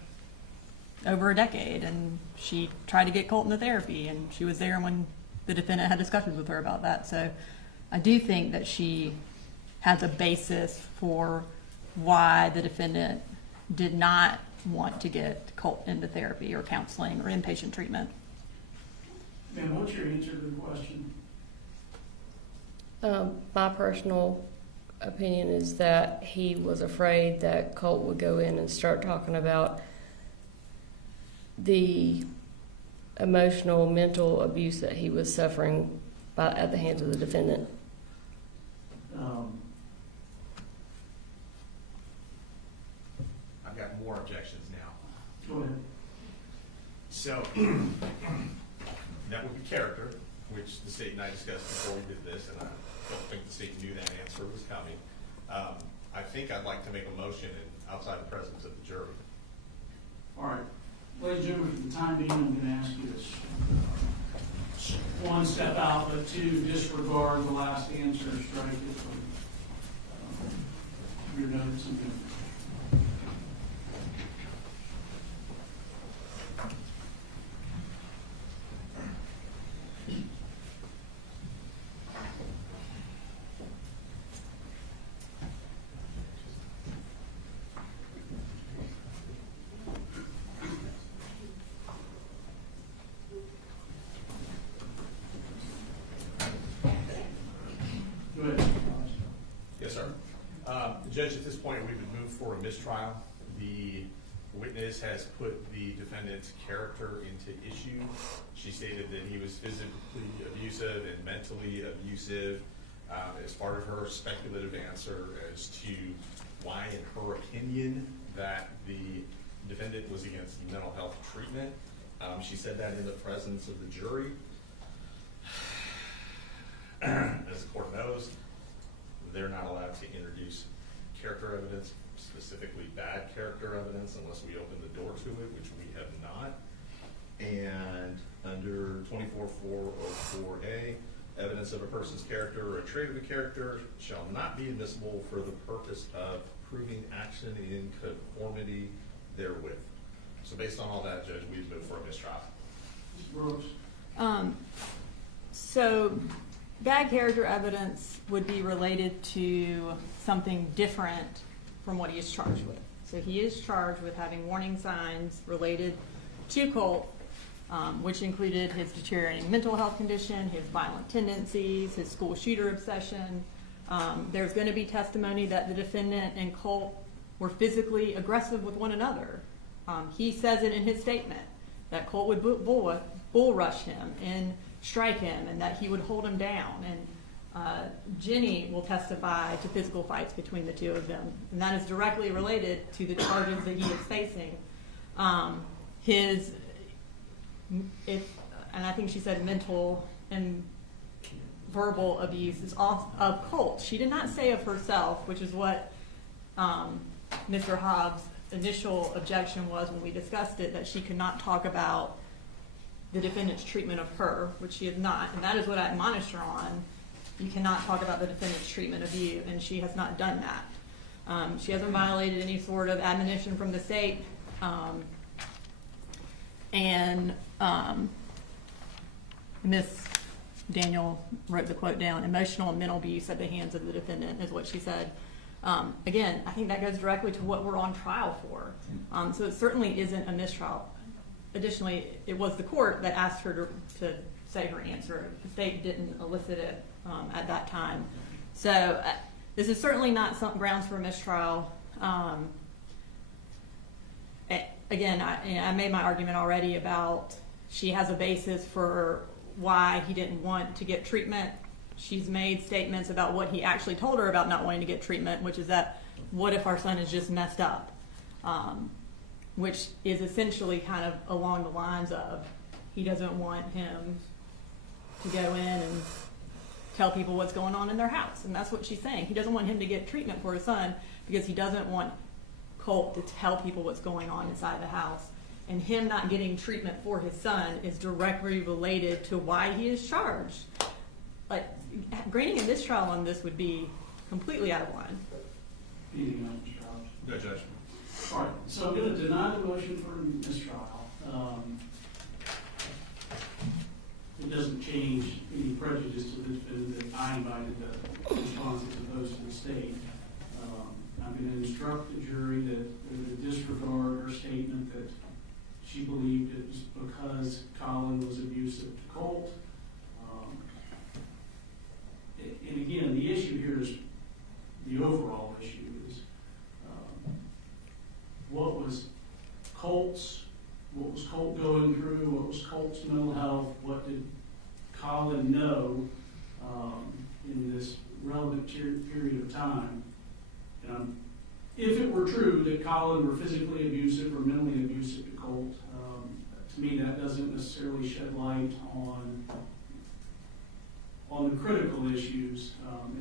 over a decade, and she tried to get Colt into therapy, and she was there when the defendant had discussions with her about that. So I do think that she has a basis for why the defendant did not want to get Colt into therapy or counseling or inpatient treatment. Ma'am, what's your answer to the question? My personal opinion is that he was afraid that Colt would go in and start talking about the emotional, mental abuse that he was suffering at the hands of the defendant. I've got more objections now. Go ahead. So, that would be character, which the state and I discussed before we did this, and I don't think the state knew that answer was coming. I think I'd like to make a motion outside the presence of the jury. All right. Ladies and gentlemen, for the time being, I'm going to ask you this. One, step out, but two, disregard the last answer, strike it from your notes and minutes. Go ahead. Yes, sir. Judge, at this point, we would move for a mistrial. The witness has put the defendant's character into issue. She stated that he was physically abusive and mentally abusive as part of her speculative answer as to why, in her opinion, that the defendant was against mental health treatment. She said that in the presence of the jury. As the court knows, they're not allowed to introduce character evidence, specifically bad character evidence, unless we open the door to it, which we have not. And under 24404A, evidence of a person's character or a trait of a character shall not be admissible for the purpose of proving action in conformity therewith. So based on all that, Judge, we've moved for a mistrial. Brooks. So bad character evidence would be related to something different from what he is charged with. So he is charged with having warning signs related to Colt, which included his deteriorating mental health condition, his violent tendencies, his school shooter obsession. There's going to be testimony that the defendant and Colt were physically aggressive with one another. He says it in his statement that Colt would bull rush him and strike him, and that he would hold him down. And Jenny will testify to physical fights between the two of them, and that is directly related to the charges that he is facing. And I think she said mental and verbal abuse is off of Colt. She did not say of herself, which is what Mr. Hobbs' initial objection was when we discussed it, that she could not talk about the defendant's treatment of her, which she is not, and that is what I admonished her on. You cannot talk about the defendant's treatment of you, and she has not done that. She hasn't violated any sort of admonition from the state, and Miss Daniel wrote the quote down: emotional and mental abuse at the hands of the defendant is what she said. Again, I think that goes directly to what we're on trial for. So it certainly isn't a mistrial. Additionally, it was the court that asked her to say her answer. The state didn't elicit it at that time. So this is certainly not some grounds for a mistrial. Again, I made my argument already about she has a basis for why he didn't want to get treatment. She's made statements about what he actually told her about not wanting to get treatment, which is that, what if our son is just messed up? which is essentially kind of along the lines of he doesn't want him to go in and tell people what's going on in their house. And that's what she's saying. He doesn't want him to get treatment for his son because he doesn't want Colt to tell people what's going on inside the house. And him not getting treatment for his son is directly related to why he is charged. Like, granting a mistrial on this would be completely out of line. Anything else, Mr. Roberts? No judgment. All right, so I'm going to deny the motion for mistrial. It doesn't change any prejudice to the defendant that I invited the response as opposed to the state. I'm going to instruct the jury that they disregard her statement that she believed it was because Colin was abusive to Colt. And again, the issue here is, the overall issue is, what was Colt going through? What was Colt's mental health? What did Colin know in this relevant period of time? And if it were true that Colin were physically abusive or mentally abusive to Colt, to me that doesn't necessarily shed light on the critical issues.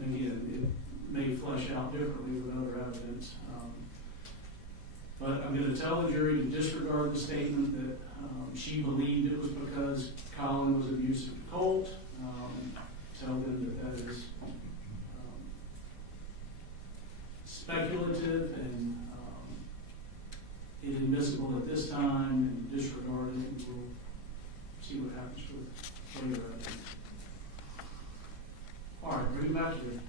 And again, it may flesh out differently with other evidence. But I'm going to tell the jury to disregard the statement that she believed it was because Colin was abusive to Colt. Tell them that that is speculative and inadmissible at this time, and disregard it, and we'll see what happens with later evidence. All right, bring it back to you.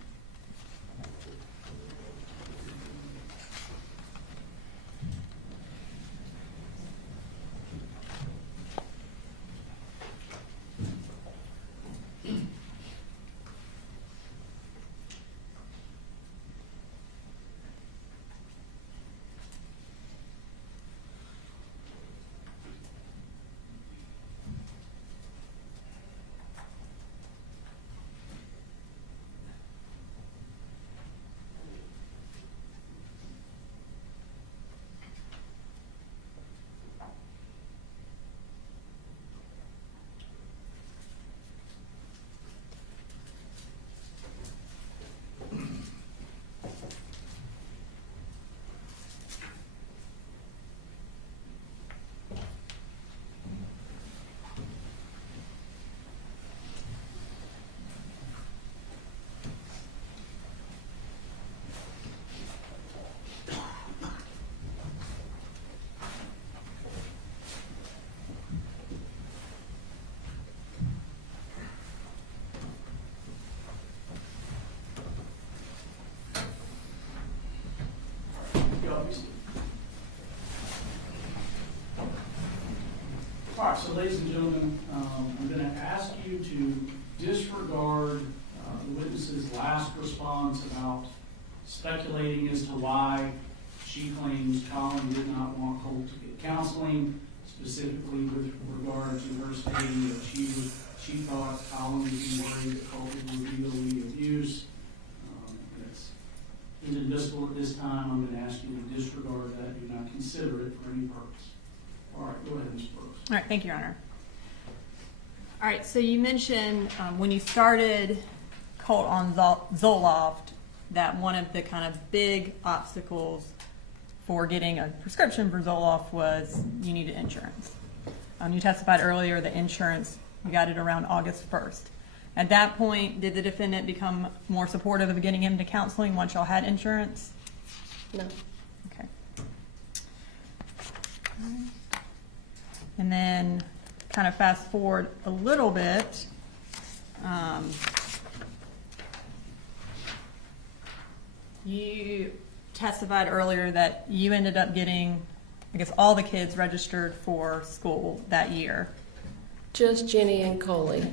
All right, so ladies and gentlemen, I'm going to ask you to disregard the witness's last response about speculating as to why she claims Colin did not want Colt to get counseling, specifically with regard to her stating that she thought Colin would be worried that Colt would reveal the abuse. That's inadmissible at this time. I'm going to ask you to disregard that. Do not consider it for any purpose. All right, go ahead, Ms. Brooks. All right, thank you, Your Honor. All right, so you mentioned when you started Colt on Zoloft that one of the kind of big obstacles for getting a prescription for Zoloft was you needed insurance. You testified earlier that insurance, you got it around August 1st. At that point, did the defendant become more supportive of getting him to counseling once y'all had insurance? No. Okay. And then kind of fast forward a little bit. You testified earlier that you ended up getting, I guess, all the kids registered for school that year. Just Jenny and Coley.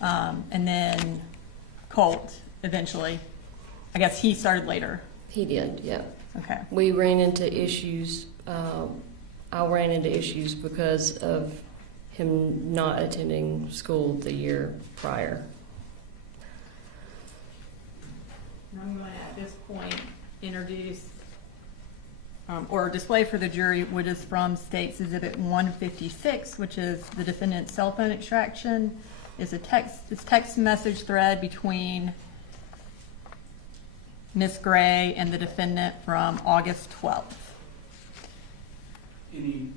And then Colt eventually. I guess he started later. He did, yeah. Okay. We ran into issues. I ran into issues because of him not attending school the year prior. And I'm going to, at this point, introduce or display for the jury, which is from State's Exhibit 156, which is the defendant's cell phone extraction. It's text message thread between Ms. Gray and the defendant from August 12th. Any?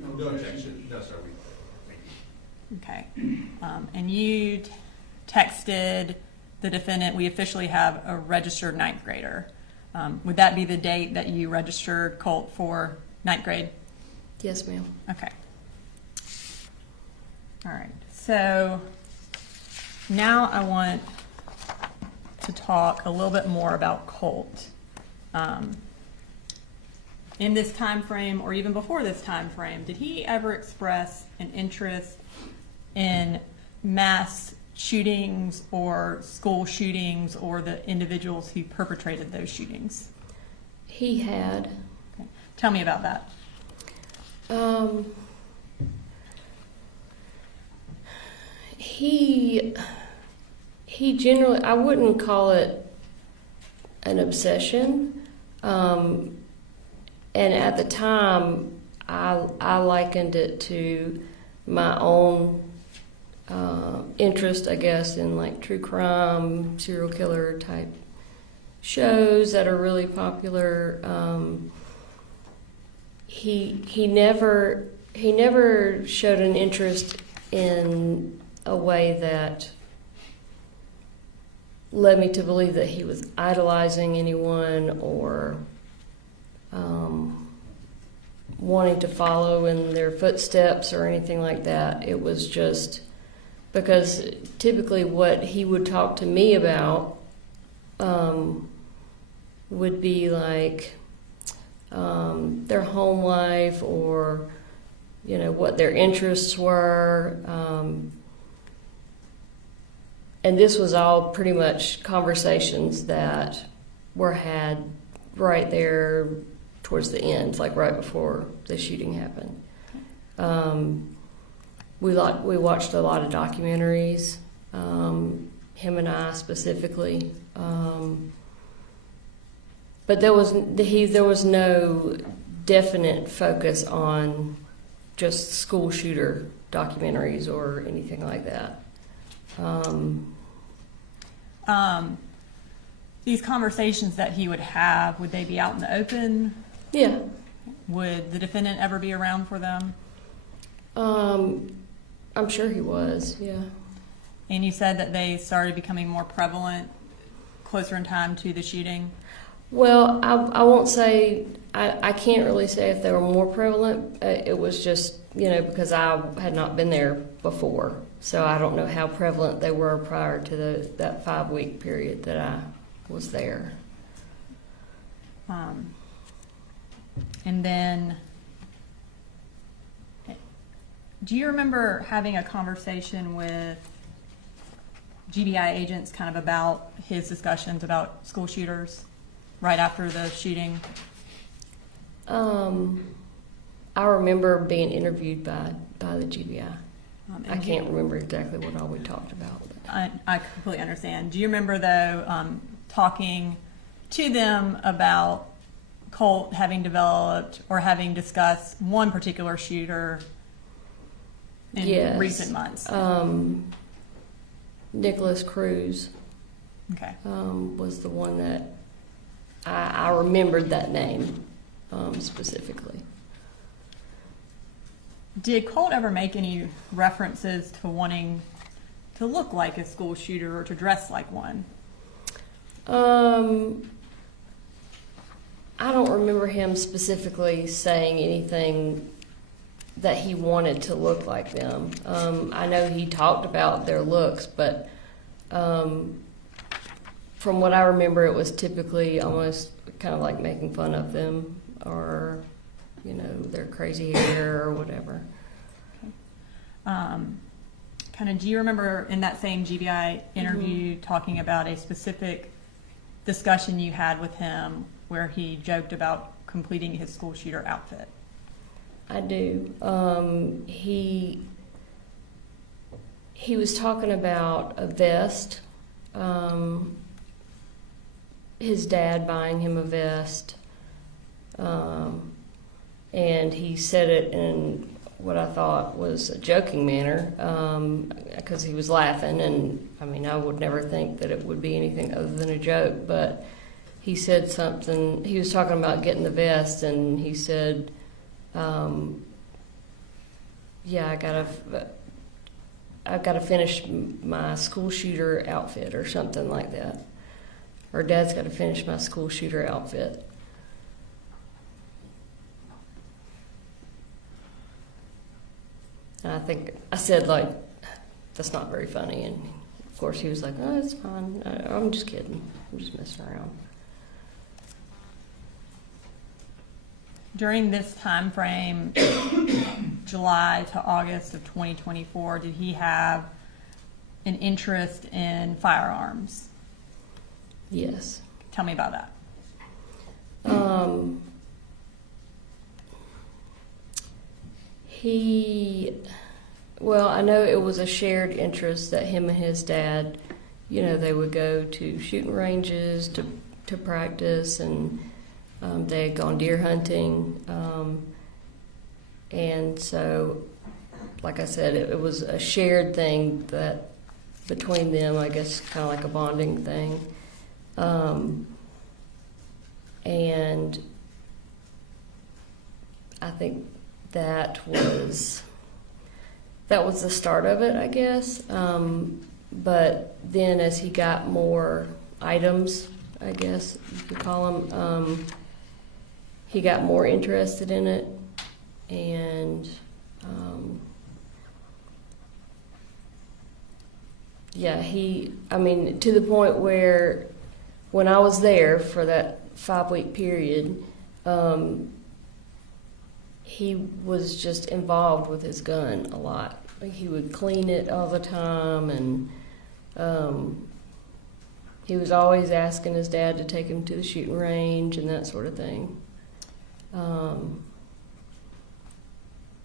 No objection. No, sir. Okay. And you texted the defendant, we officially have a registered ninth grader. Would that be the date that you registered Colt for ninth grade? Yes, ma'am. Okay. All right. So now I want to talk a little bit more about Colt. In this time frame, or even before this time frame, did he ever express an interest in mass shootings or school shootings or the individuals who perpetrated those shootings? He had. Okay. Tell me about that. He generally, I wouldn't call it an obsession. And at the time, I likened it to my own interest, I guess, in like true crime, serial killer type shows that are really popular. He never showed an interest in a way that led me to believe that he was idolizing anyone or wanting to follow in their footsteps or anything like that. It was just because typically what he would talk to me about would be like their home life or, you know, what their interests were. And this was all pretty much conversations that were had right there towards the end, like right before the shooting happened. We watched a lot of documentaries, him and I specifically. But there was no definite focus on just school shooter documentaries or anything like that. These conversations that he would have, would they be out in the open? Yeah. Would the defendant ever be around for them? I'm sure he was, yeah. And you said that they started becoming more prevalent closer in time to the shooting? Well, I won't say, I can't really say if they were more prevalent. It was just, because I had not been there before. So I don't know how prevalent they were prior to that 5-week period that I was there. And then, do you remember having a conversation with GBI agents kind of about his discussions about school shooters right after the shooting? I remember being interviewed by the GBI. I can't remember exactly what all we talked about. I completely understand. Do you remember, though, talking to them about Colt having developed or having discussed one particular shooter in recent months? Nicholas Cruz Okay. was the one that I remembered that name specifically. Did Colt ever make any references to wanting to look like a school shooter or to dress like one? I don't remember him specifically saying anything that he wanted to look like them. I know he talked about their looks, but from what I remember, it was typically almost kind of like making fun of them or, their crazy hair or whatever. Okay. Do you remember in that same GBI interview talking about a specific discussion you had with him where he joked about completing his school shooter outfit? I do. He was talking about a vest. His dad buying him a vest. And he said it in what I thought was a joking manner, because he was laughing, and I mean, I would never think that it would be anything other than a joke, but he said something, he was talking about getting the vest, and he said, yeah, I've got to finish my school shooter outfit or something like that. Or Dad's got to finish my school shooter outfit. And I think I said, like, that's not very funny. And of course he was like, oh, it's fine. I'm just kidding. I'm just messing around. During this time frame, July to August of 2024, did he have an interest in firearms? Yes. Tell me about that. Well, I know it was a shared interest that him and his dad, you know, they would go to shooting ranges to practice, and they had gone deer hunting. And so, like I said, it was a shared thing that between them, I guess, kind of like a bonding thing. And I think that was the start of it, I guess. But then as he got more items, I guess you could call them, he got more interested in it. And yeah, to the point where when I was there for that 5-week period, he was just involved with his gun a lot. Like, he would clean it all the time, and he was always asking his dad to take him to the shooting range and that sort of thing.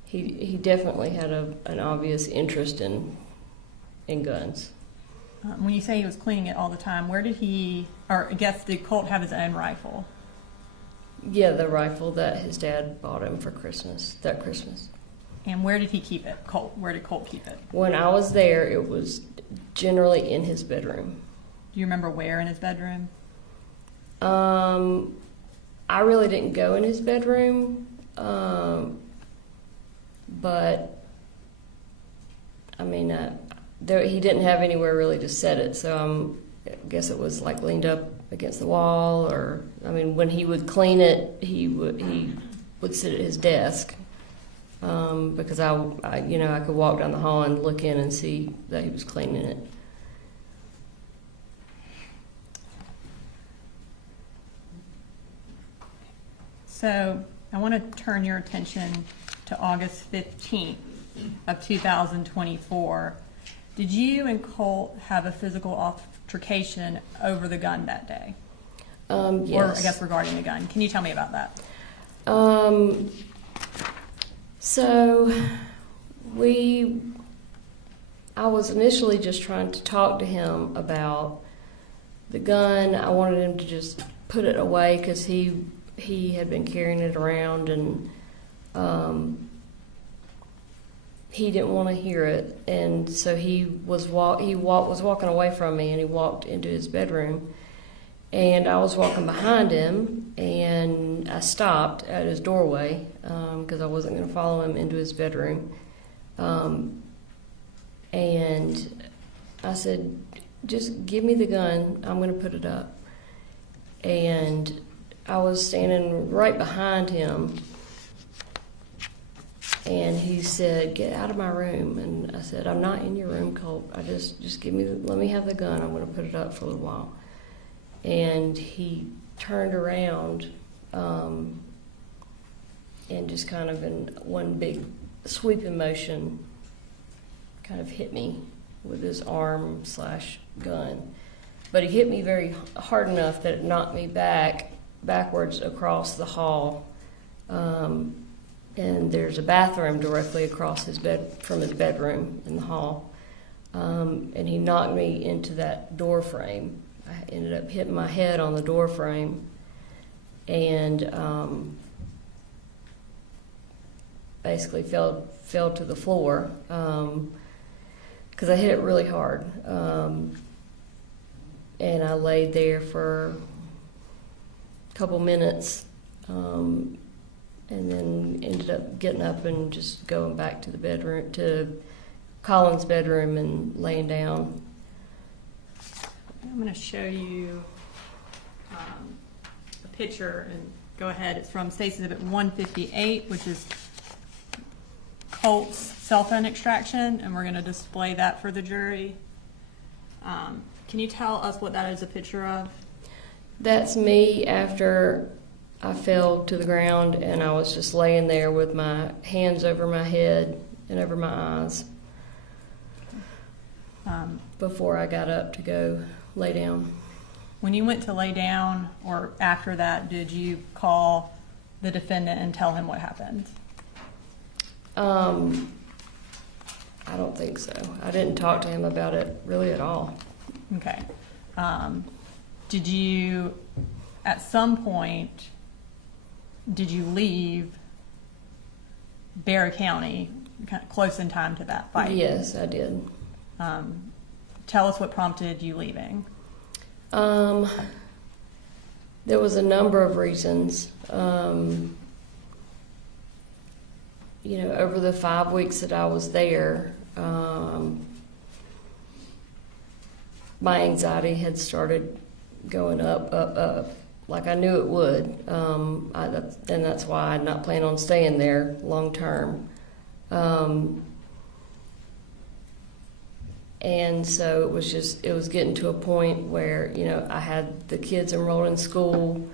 He definitely had an obvious interest in guns. When you say he was cleaning it all the time, where did did Colt have his own rifle? Yeah, the rifle that his dad bought him for Christmas, that Christmas. And where did he keep it, Colt? Where did Colt keep it? When I was there, it was generally in his bedroom. Do you remember where in his bedroom? I really didn't go in his bedroom, but I mean, he didn't have anywhere really to set it, so I guess it was like leaned up against the wall, or I mean, when he would clean it, he would sit at his desk, because I could walk down the hall and look in and see that he was cleaning it. So I want to turn your attention to August 15th of 2024. Did you and Colt have a physical altercation over the gun that day? Yes. Or I guess regarding the gun. Can you tell me about that? So I was initially just trying to talk to him about the gun. I wanted him to just put it away because he had been carrying it around, and he didn't want to hear it, and so he was walking away from me, and he walked into his bedroom, and I was walking behind him, and I stopped at his doorway because I wasn't going to follow him into his bedroom, and I said, "Just give me the gun. I'm going to put it up." And I was standing right behind him, and he said, "Get out of my room." And I said, "I'm not in your room, Colt. Just let me have the gun. I'm going to put it up for a little while." And he turned around, and just kind of in one big sweeping motion, kind of hit me with his arm/gun. But he hit me very hard enough that it knocked me backwards across the hall. And there's a bathroom directly across from his bedroom in the hall. And he knocked me into that door frame. I ended up hitting my head on the door frame. And basically fell to the floor because I hit it really hard. And I laid there for a couple minutes and then ended up getting up and just going back to the bedroom, to Colin's bedroom, and laying down. I'm going to show you a picture, and go ahead. It's from State's Exhibit 158, which is Colt's cell phone extraction, and we're going to display that for the jury. Can you tell us what that is a picture of? That's me after I fell to the ground and I was just laying there with my hands over my head and over my eyes before I got up to go lay down. When you went to lay down, or after that, did you call the defendant and tell him what happened? I don't think so. I didn't talk to him about it really at all. Okay. Did you, at some point, did you leave Barry County, kind of close in time to that fight? Yes, I did. Tell us what prompted you leaving. There was a number of reasons. Over the 5 weeks that I was there, my anxiety had started going up, like I knew it would. And that's why I did not plan on staying there long term. And so it was getting to a point where, I had the kids enrolled in school,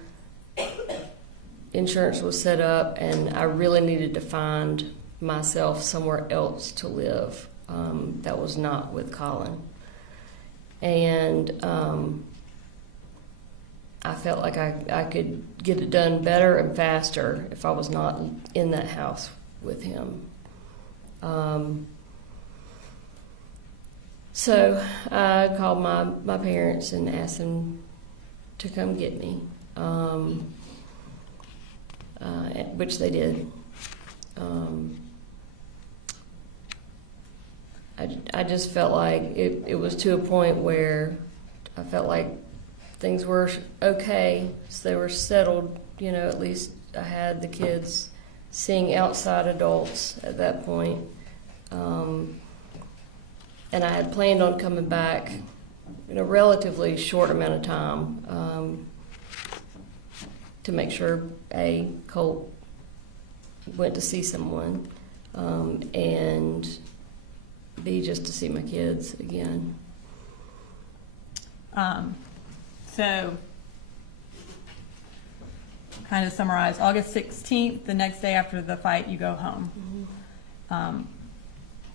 insurance was set up, and I really needed to find myself somewhere else to live that was not with Colin. And I felt like I could get it done better and faster if I was not in that house with him. So I called my parents and asked them to come get me, which they did. I just felt like it was to a point where I felt like things were okay, so they were settled. At least I had the kids seeing outside adults at that point. And I had planned on coming back in a relatively short amount of time to make sure, A, Colt went to see someone, and B, just to see my kids again. So, kind of summarize, August 16th, the next day after the fight, you go home. Mm-hmm.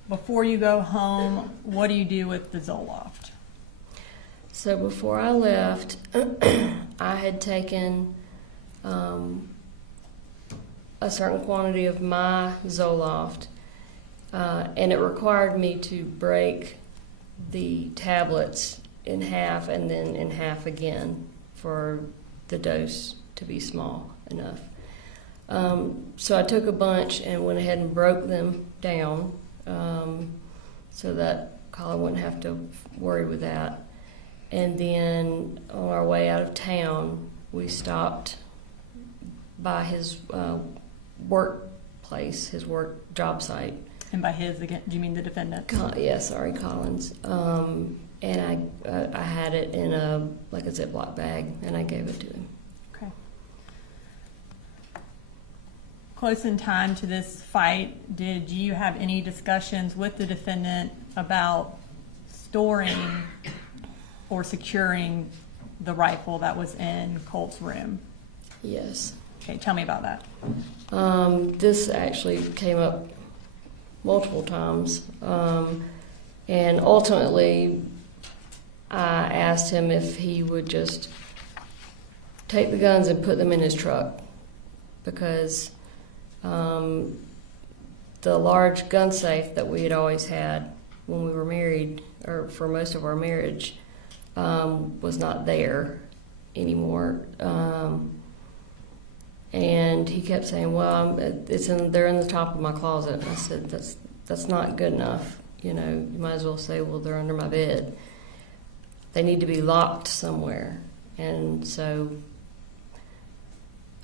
Before you go home, what do you do with the Zoloft? So before I left, I had taken a certain quantity of my Zoloft, and it required me to break the tablets in half and then in half again for the dose to be small enough. So I took a bunch and went ahead and broke them down so that Colin wouldn't have to worry with that. And then on our way out of town, we stopped by his workplace, his work job site. And by his, again, do you mean the defendant? Colin's. And I had it in a Ziploc bag, and I gave it to him. Okay. Close in time to this fight, did you have any discussions with the defendant about storing or securing the rifle that was in Colt's room? Yes. Okay, tell me about that. This actually came up multiple times, and ultimately I asked him if he would just take the guns and put them in his truck, because the large gun safe that we had always had when we were married, or for most of our marriage, was not there anymore. And he kept saying, well, they're in the top of my closet. And I said, that's not good enough. You know, you might as well say, well, they're under my bed. They need to be locked somewhere. And so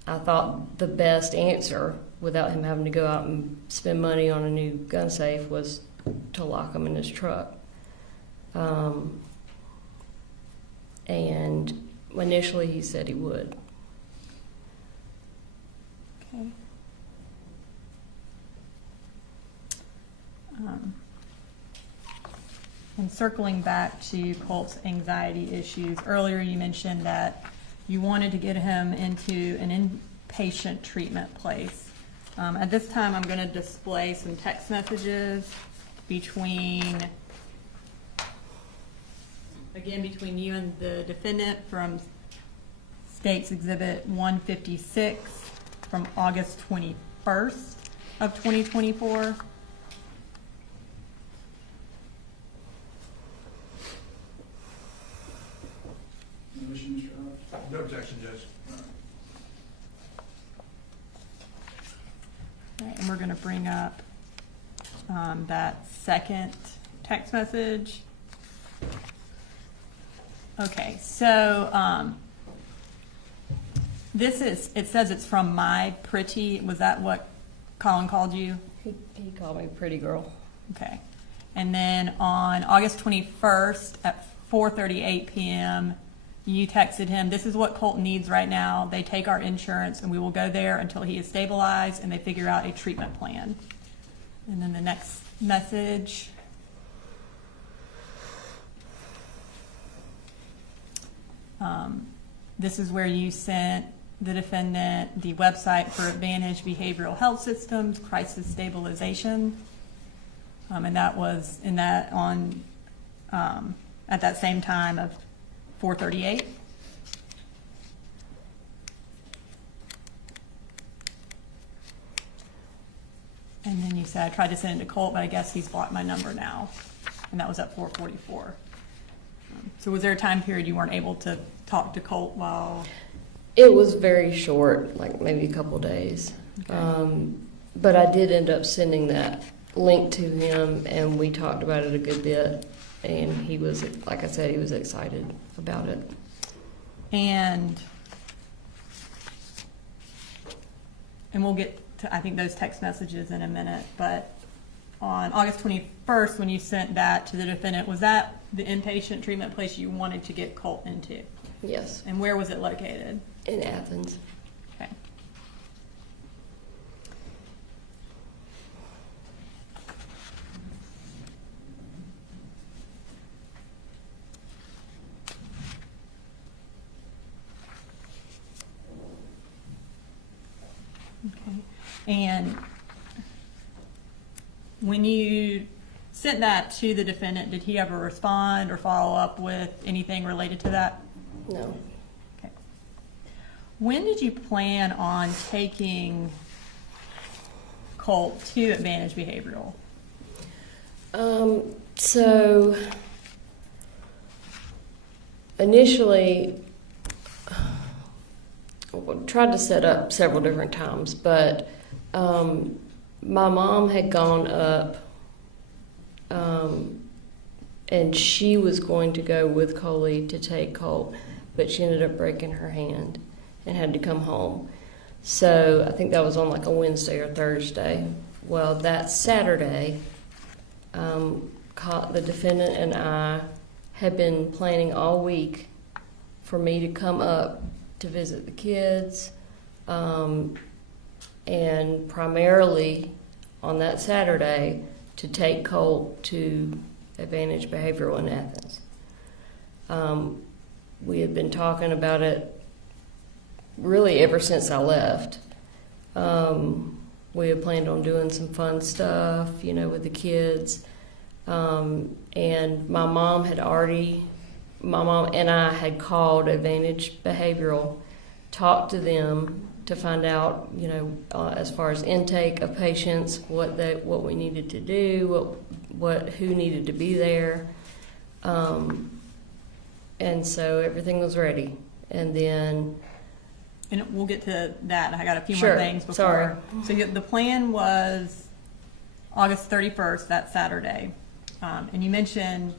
I thought the best answer, without him having to go out and spend money on a new gun safe, was to lock them in his truck. And initially he said he would. Okay. And circling back to Colt's anxiety issues, earlier you mentioned that you wanted to get him into an inpatient treatment place. At this time, I'm going to display some text messages between you and the defendant from State's Exhibit 156 from August 21st of 2024. Motion, Mr. Hobbs? No objection, Judge. Right, and we're going to bring up that second text message. Okay, so it says it's from My Pretty. Was that what Colin called you? He called me pretty girl. Okay. And then on August 21st at 4:38 p.m., you texted him, this is what Colt needs right now. They take our insurance and we will go there until he is stabilized and they figure out a treatment plan. And then the next message. This is where you sent the defendant the website for Advantage Behavioral Health Systems, Crisis Stabilization. And that was at that same time of 4:38. And then you said, I tried to send it to Colt, but I guess he's blocked my number now. And that was at 4:44. So was there a time period you weren't able to talk to Colt while? It was very short, like maybe a couple days. Okay. But I did end up sending that link to him, and we talked about it a good bit. And he was, like I said, he was excited about it. And we'll get to, I think, those text messages in a minute, but on August 21st, when you sent that to the defendant, was that the inpatient treatment place you wanted to get Colt into? Yes, And where was it located? in Athens. Okay. Okay. And when you sent that to the defendant, did he ever respond or follow up with anything related to that? No. Okay. When did you plan on taking Colt to Advantage Behavioral? So initially, tried to set up several different times, but my mom had gone up and she was going to go with Coley to take Colt, but she ended up breaking her hand and had to come home. So I think that was on like a Wednesday or Thursday. Well, that Saturday, the defendant and I had been planning all week for me to come up to visit the kids, and primarily on that Saturday to take Colt to Advantage Behavioral in Athens. We had been talking about it really ever since I left. We had planned on doing some fun stuff, with the kids. And my mom and I had called Advantage Behavioral, talked to them to find out, as far as intake of patients, what we needed to do, who needed to be there. And so everything was ready. And then and we'll get to that. I got a few Sure. more things before. Sorry. So the plan was August 31st, that Saturday. And you mentioned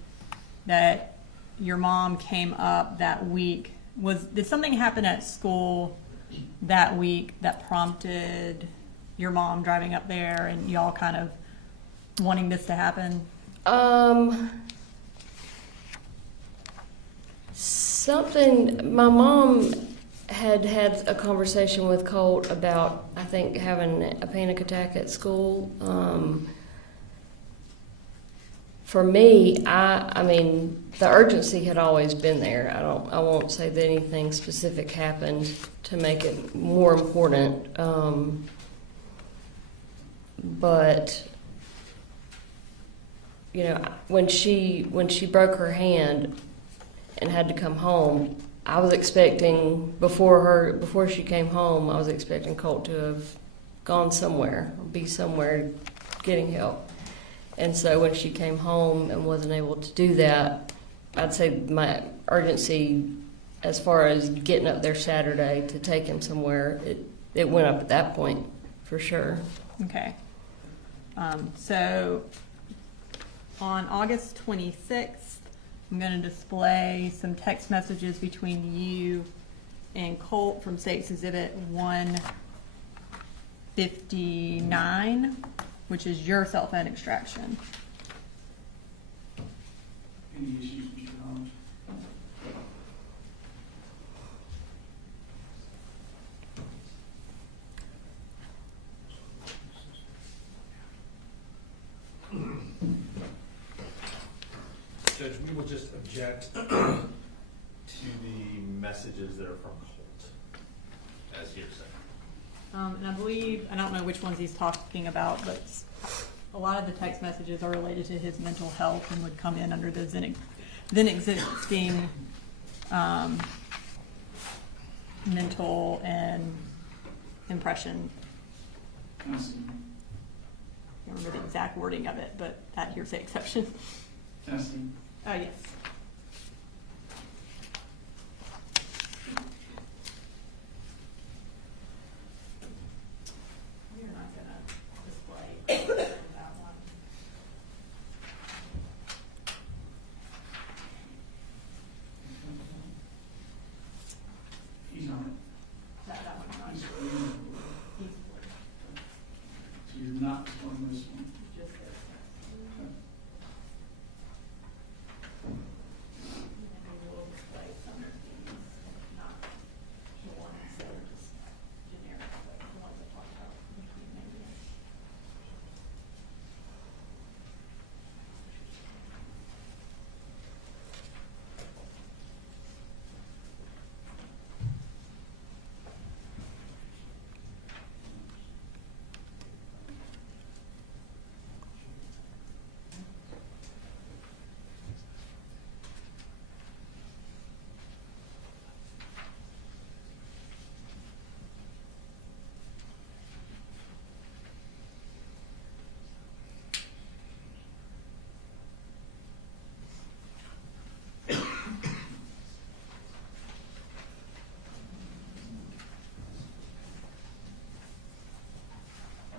that your mom came up that week. Did something happen at school that week that prompted your mom driving up there and y'all kind of wanting this to happen? Something, my mom had a conversation with Colt about, I think, having a panic attack at school. For me, I mean, the urgency had always been there. I won't say that anything specific happened to make it more important. But you know, when she broke her hand and had to come home, I was expecting before she came home, I was expecting Colt to have gone somewhere, be somewhere getting help. And so when she came home and wasn't able to do that, I'd say my urgency as far as getting up there Saturday to take him somewhere, it went up at that point for sure. Okay. So on August 26th, I'm going to display some text messages between you and Colt from State's Exhibit 159, which is your cell phone extraction. Any issues, Mr. Collins? Judge, we will just object to the messages that are from Colt as hearsay. And I believe, I don't know which ones he's talking about, but a lot of the text messages are related to his mental health and would come in under the then existing mental and impression. I see. I don't remember the exact wording of it, but that hearsay exception. Testing. Oh, yes. We're not gonna display that one. He's on it. That one's not. He's He's blue. So you're not on this one. Just this. Okay. And then we will display some of these, not the ones that are just generic, but the ones that talk about between maybe.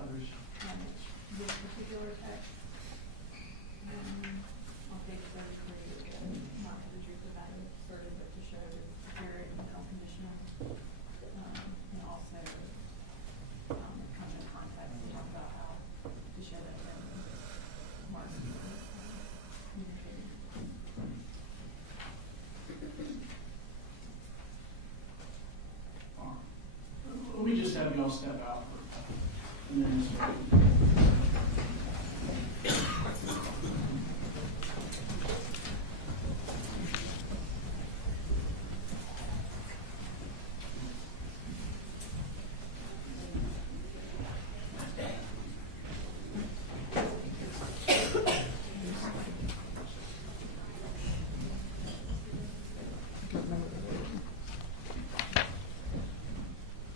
Others. This particular text, on page 33, not for the truth of the matter asserted, but to show the spirit and unconditional, and also, kind of in context, to talk about how, to show that Marcy communicated. Let me just have you all step out for a minute.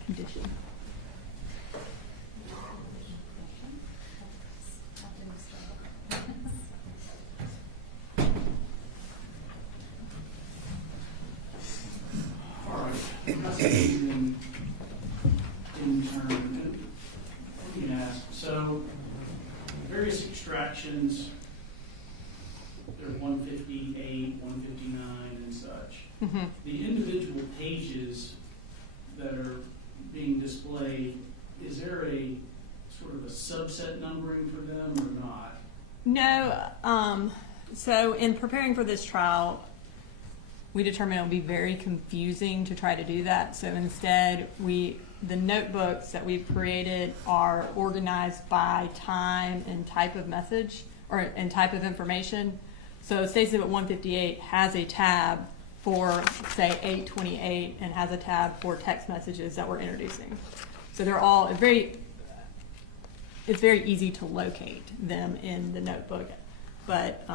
Condition. various extractions, they're 158, 159 and such. Mhm. The individual pages that are being displayed, is there a sort of a subset numbering for them or not? No, so in preparing for this trial, we determined it would be very confusing to try to do that. So instead, the notebooks that we've created are organized by time and type of message and type of information. So State Exhibit 158 has a tab for, say, 828 and has a tab for text messages that we're introducing. So they're all it's very easy to locate them in the notebook, but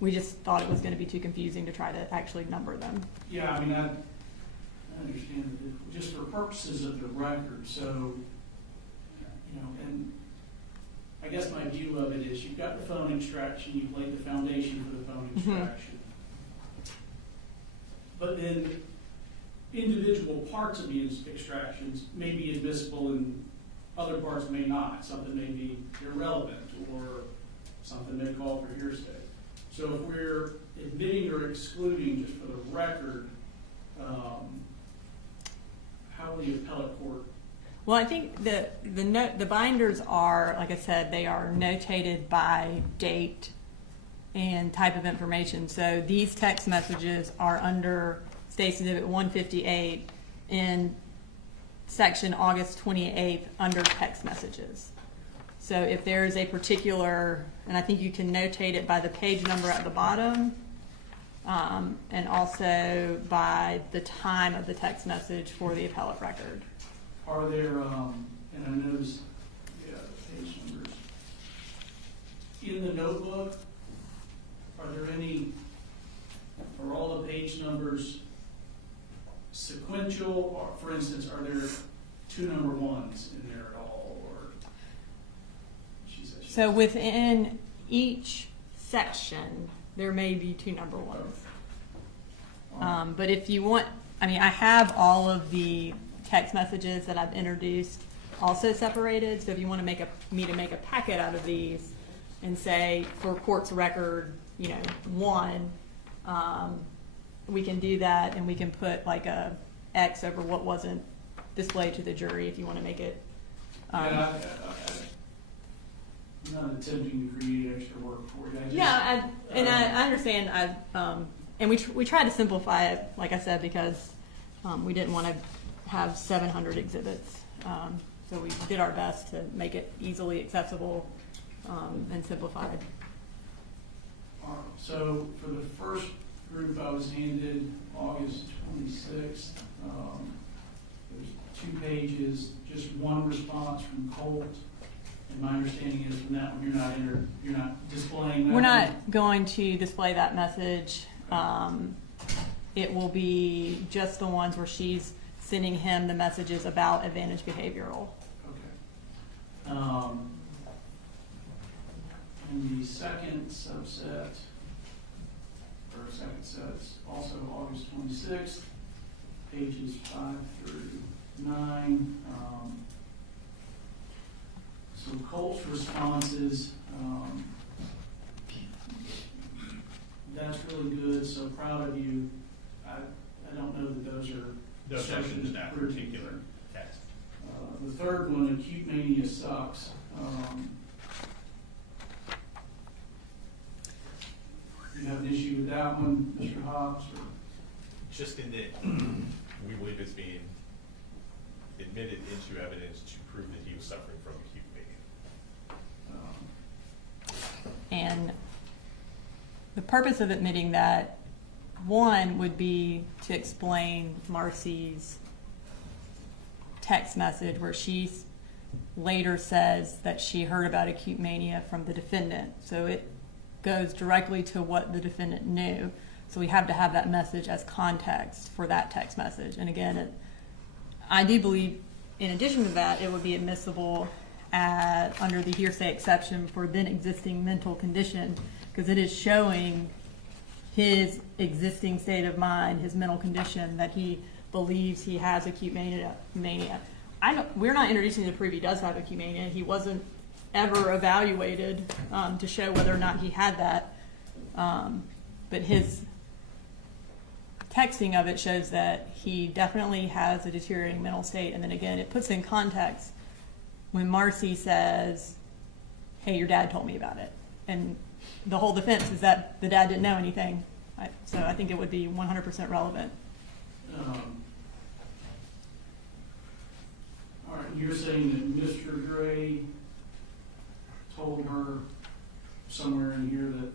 we just thought it was going to be too confusing to try to actually number them. Yeah, I mean, I understand that just for purposes of the record, so, you know, and I guess my view of it is you've got the phone extraction, you've laid the foundation for the phone extraction. But then individual parts of the extractions may be admissible and other parts may not. Something may be irrelevant or something may call for hearsay. So if we're admitting or excluding, just for the record, how will the appellate court? Well, I think the binders are, like I said, they are notated by date and type of information. So these text messages are under State Exhibit 158 in section August 28th under text messages. So if there is a particular, and I think you can notate it by the page number at the bottom, and also by the time of the text message for the appellate record. Are there, and I noticed, yeah, the page numbers. In the notebook, are there any, are all the page numbers sequential? Or, for instance, are there 2 number 1s in there at all? Or she said So within each section, there may be 2 number 1s. But if you want, I mean, I have all of the text messages that I've introduced also separated. So if you want to me to make a packet out of these and say for court's record, 1, we can do that, and we can put like a X over what wasn't displayed to the jury if you want to make it. I'm not attempting to create extra work for you. I understand. And we tried to simplify it, like I said, because we didn't want to have 700 exhibits. So we did our best to make it easily accessible and simplified. So for the first group, I was handed August 26th. There's 2 pages, just 1 response from Colt. And my understanding is from that one, you're not displaying that. We're not going to display that message. It will be just the ones where she's sending him the messages about advantage behavioral. Okay. And the second subset, or second set's also August 26th, pages 5 through 9. So Colt's responses, that's really good, so proud of you. I don't know that those are Those sections in that particular text. The third one, acute mania sucks. You have an issue with that one, Mr. Hobbs? Or? Just in that we believe it's being admitted into evidence to prove that he was suffering from acute mania. And the purpose of admitting that, one, would be to explain Marcy's text message where she later says that she heard about acute mania from the defendant. So it goes directly to what the defendant knew. So we have to have that message as context for that text message. And again, I do believe, in addition to that, it would be admissible under the hearsay exception for then existing mental condition, because it is showing his existing state of mind, his mental condition, that he believes he has acute mania. We're not introducing to prove he does have acute mania. He wasn't ever evaluated to show whether or not he had that. But his texting of it shows that he definitely has a deteriorating mental state. And then again, it puts in context when Marcy says, hey, your dad told me about it. And the whole defense is that the dad didn't know anything. So I think it would be 100% relevant. All right, you're saying that Mr. Gray told her somewhere in here that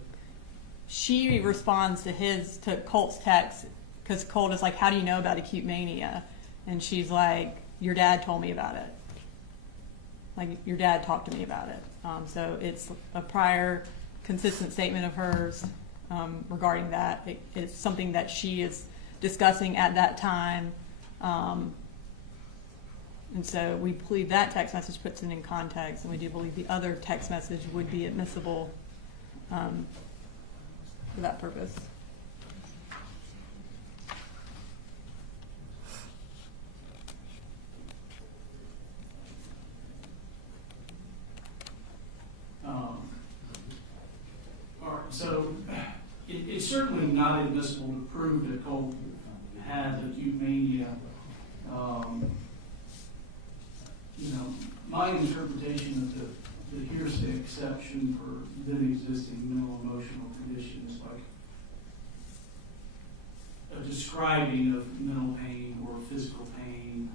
She responds to Colt's text, because Colt is like, how do you know about acute mania? And she's like, your dad told me about it. Like, your dad talked to me about it. So it's a prior consistent statement of hers regarding that. It's something that she is discussing at that time. And so we believe that text message puts it in context, and we do believe the other text message would be admissible for that purpose. all right, so it's certainly not admissible to prove that Colt had acute mania. My interpretation of the hearsay exception for then existing mental emotional condition is like a describing of mental pain or physical pain,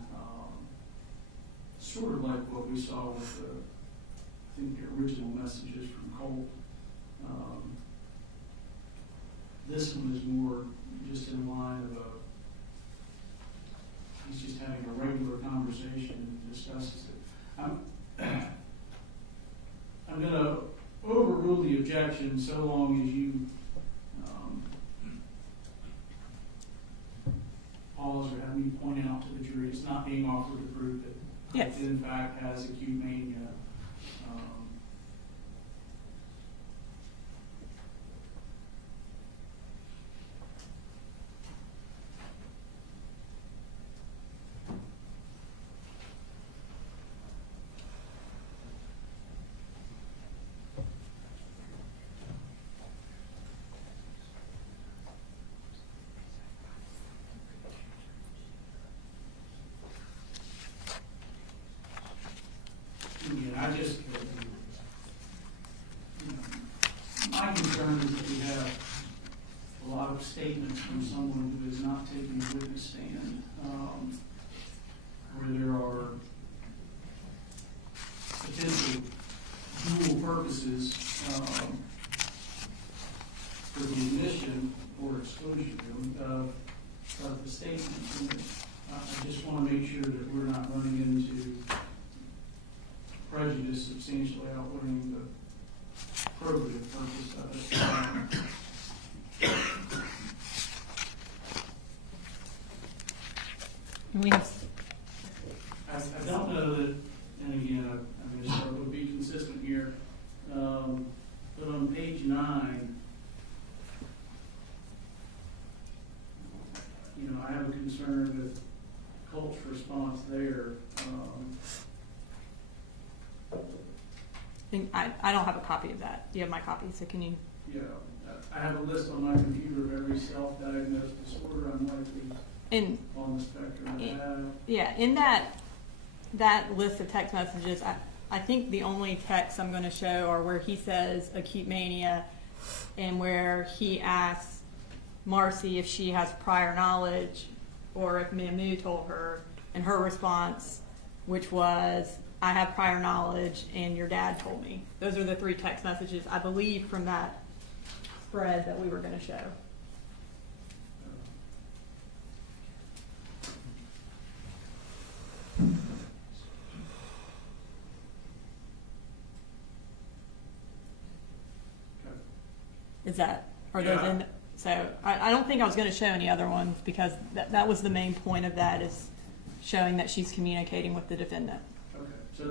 sort of like what we saw with I think the original messages from Colt. This one is more just in line of he's just having a regular conversation and discusses it. I'm going to overrule the objection so long as you pause or have me point out to the jury it's not being offered to prove that Yes. it in fact has acute mania. My concern is that we have a lot of statements from someone who is not taking a witness stand, where there are potential dual purposes for the admission or exclusion of the statements. And I just want to make sure that we're not running into prejudice substantially outweighing the probative purpose of it. We have, I don't know that, and again, I mean, so it would be consistent here, but on page 9, I have a concern with Colt's response there. I don't have a copy of that. Do you have my copy? So can you? Yeah, I have a list on my computer of every self-diagnosed disorder I'm likely on the spectrum to have. Yeah, in that list of text messages, I think the only texts I'm going to show are where he says acute mania and where he asks Marcy if she has prior knowledge or if Mamu told her, and her response, which was, I have prior knowledge and your dad told me. Those are the 3 text messages, I believe, from that spread that we were going to show. Is that, are those in? So I don't think I was going to show any other ones because that was the main point of that, is showing that she's communicating with the defendant. Okay, so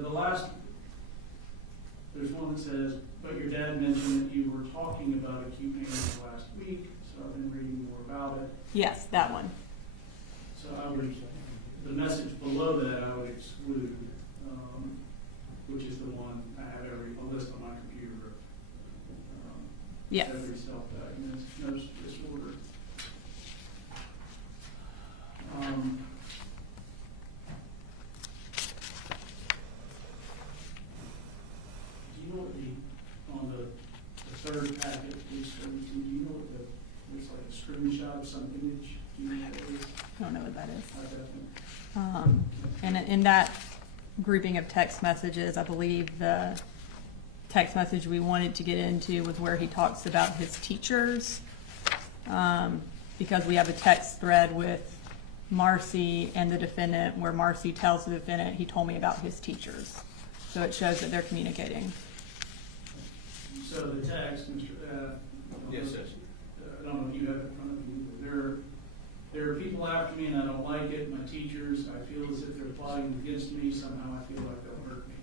there's one that says, but your dad mentioned that you were talking about acute mania last week, so I've been reading more about it. Yes, that one. So the message below that I would exclude, which is the one I have every Yes. Every self-diagnosed disorder. Do you know what on the third packet, page 32, do you know what there's like a screenshot of some image? Do you know what that is? I don't know what that is. Okay. And in that grouping of text messages, I believe the text message we wanted to get into was where he talks about his teachers. Because we have a text thread with Marcy and the defendant where Marcy tells the defendant he told me about his teachers. So it shows that they're communicating. So the text, Mr. Yes, yes. I don't know if you have it in front of you, but there are people after me and I don't like it. My teachers, I feel as if they're plotting against me. Somehow I feel like they'll hurt me.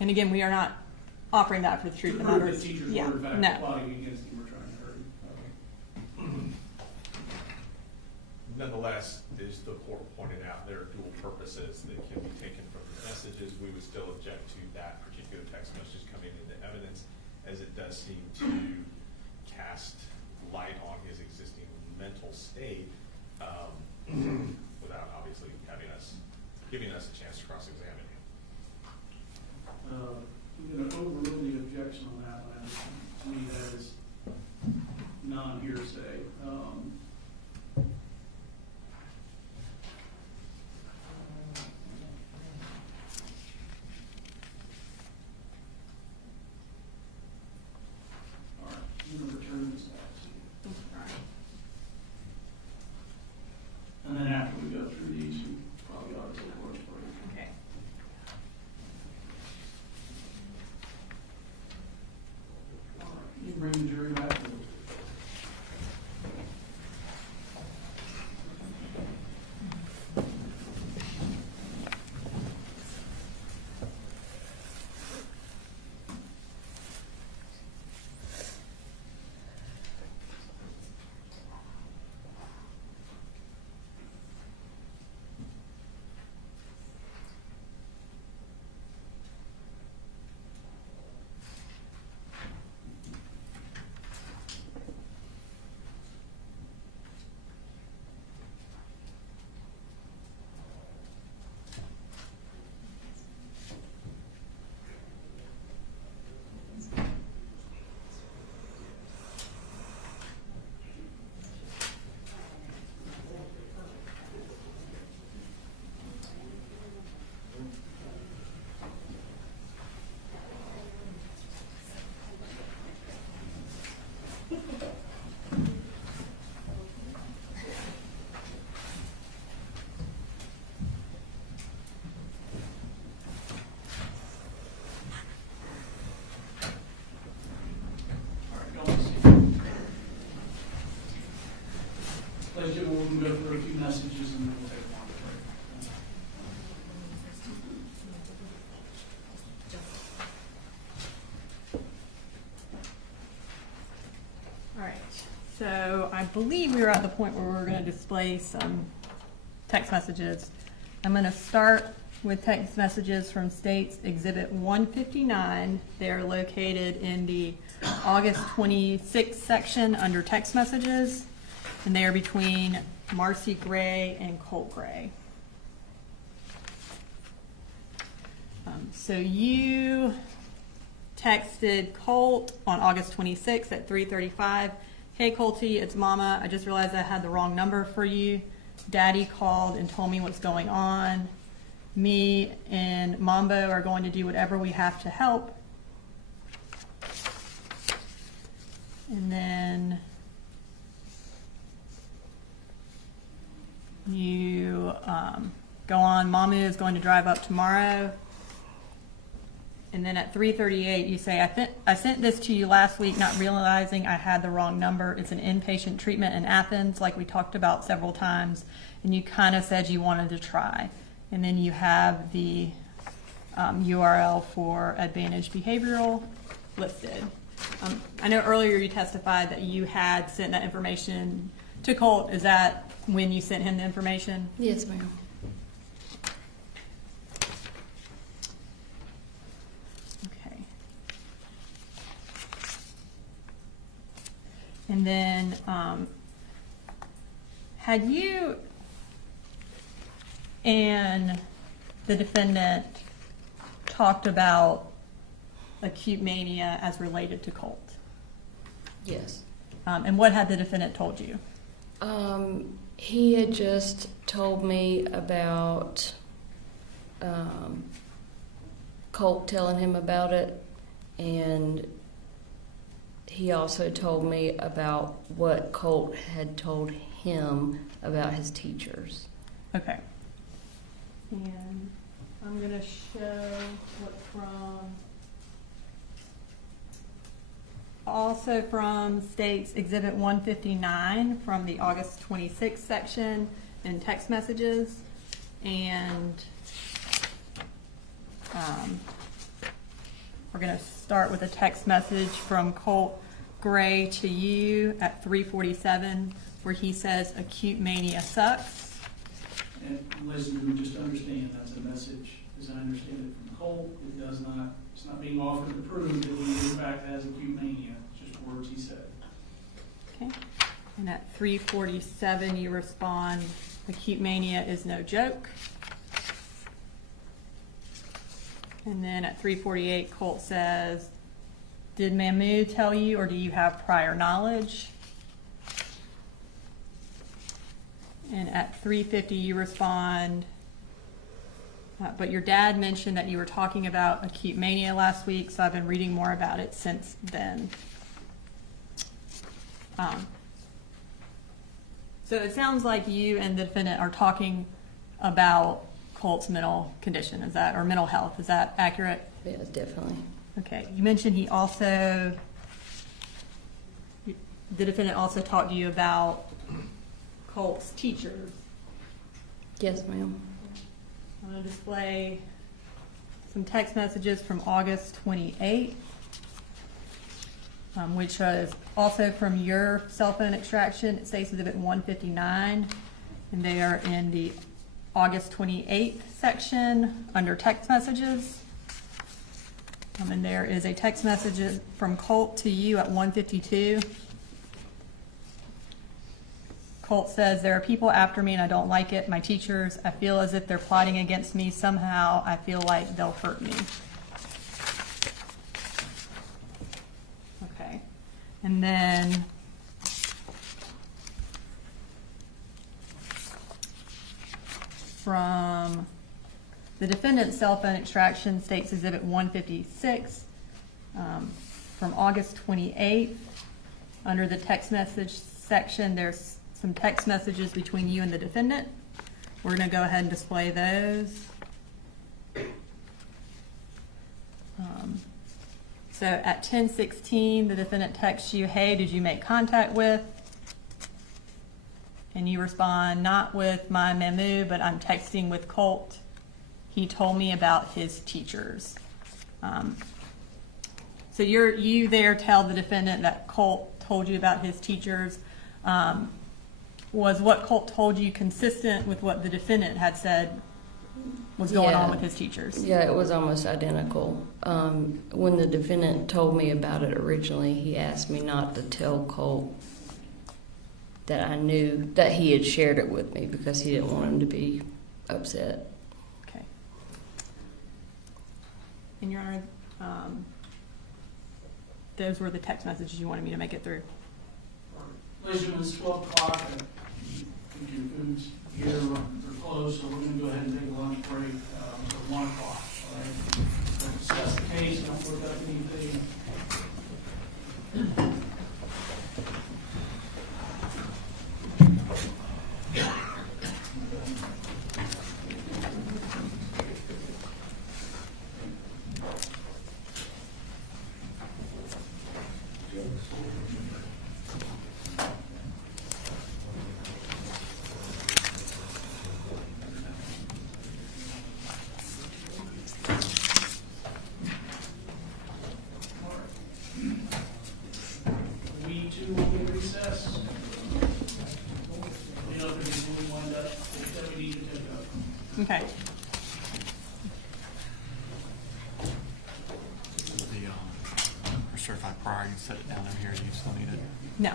And again, we are not offering that for the truth of the matter. The teachers Yeah, were in fact no. plotting against him or trying to hurt him. Nonetheless, as the court pointed out, there are dual purposes that can be taken from the messages. We would still object to that particular text message coming into evidence, as it does seem to cast light on his existing mental state, without obviously giving us a chance to cross-examine him. I'm going to overrule the objection on that one. To me, that is non-hearsay. All right, I'm going to return this back to you. And then after we go through these, we probably ought to take a lunch break. Okay. All right, you bring the jury back to the Ladies and gentlemen, we'll go through a few messages and then we'll take a lunch break. All right, so I believe we were at the point where we're going to display some text messages. I'm going to start with text messages from State's Exhibit 159. They're located in the August 26th section under text messages, and they are between Marcy Gray and Colt Gray. So you texted Colt on August 26th at 3:35. Hey Colty, it's Mama. I just realized I had the wrong number for you. Daddy called and told me what's going on. Me and Mambo are going to do whatever we have to help. And then you go on, Mamu is going to drive up tomorrow. And then at 3:38, you say, I sent this to you last week, not realizing I had the wrong number. It's an inpatient treatment in Athens, like we talked about several times. And you kind of said you wanted to try. And then you have the URL for Advantage Behavioral listed. I know earlier you testified that you had sent that information to Colt. Is that when you sent him the information? Yes, ma'am. Okay. And then, had you and the defendant talked about acute mania as related to Colt? Yes. And what had the defendant told you? He had just told me about Colt telling him about it, and he also told me about what Colt had told him about his teachers. Okay. And I'm going to show what's also from State's Exhibit 159 from the August 26th section in text messages. And we're going to start with a text message from Colt Gray to you at 3:47 where he says, "Acute mania sucks." And ladies and gentlemen, just understand that's a message, as I understand it from Colt. It does not, it's not being offered to prove that he in fact has acute mania. It's just words he said. Okay. And at 3:47 you respond, "Acute mania is no joke." And then at 3:48 Colt says, "Did Mahmoud tell you or do you have prior knowledge?" And at 3:50 you respond, "But your dad mentioned that you were talking about acute mania last week, so I've been reading more about it since then." So it sounds like you and the defendant are talking about Colt's mental condition, is that, or mental health, is that accurate? Yeah, definitely. Okay, you mentioned the defendant also talked to you about Colt's teachers. Yes, ma'am. I'm going to display some text messages from August 28th, which was also from your cell phone extraction. It states Exhibit 159, and they are in the August 28th section under text messages. And there is a text message from Colt to you at 1:52. Colt says, "There are people after me and I don't like it. My teachers, I feel as if they're plotting against me. Somehow I feel like they'll hurt me." Okay. And then from the defendant's cell phone extraction states Exhibit 156 from August 28th. Under the text message section, there's some text messages between you and the defendant. We're going to go ahead and display those. So at 10:16, the defendant texts you, "Hey, did you make contact with?" And you respond, "Not with my Mahmoud, but I'm texting with Colt. He told me about his teachers." So you there tell the defendant that Colt told you about his teachers. Was what Colt told you consistent with what the defendant had said was going on with his teachers? Yeah, it was almost identical. When the defendant told me about it originally, he asked me not to tell Colt that I knew that he had shared it with me because he didn't want him to be upset. Okay. And Your Honor, those were the text messages you wanted me to make it through. Ladies and gentlemen, it's 12 o'clock. I think your food's here or close, so we're going to go ahead and take a lunch break until 1 o'clock. All right? We'll discuss the case and I'll work up anything. Okay. The certified prior, you can set it down in here, do you still need it? No.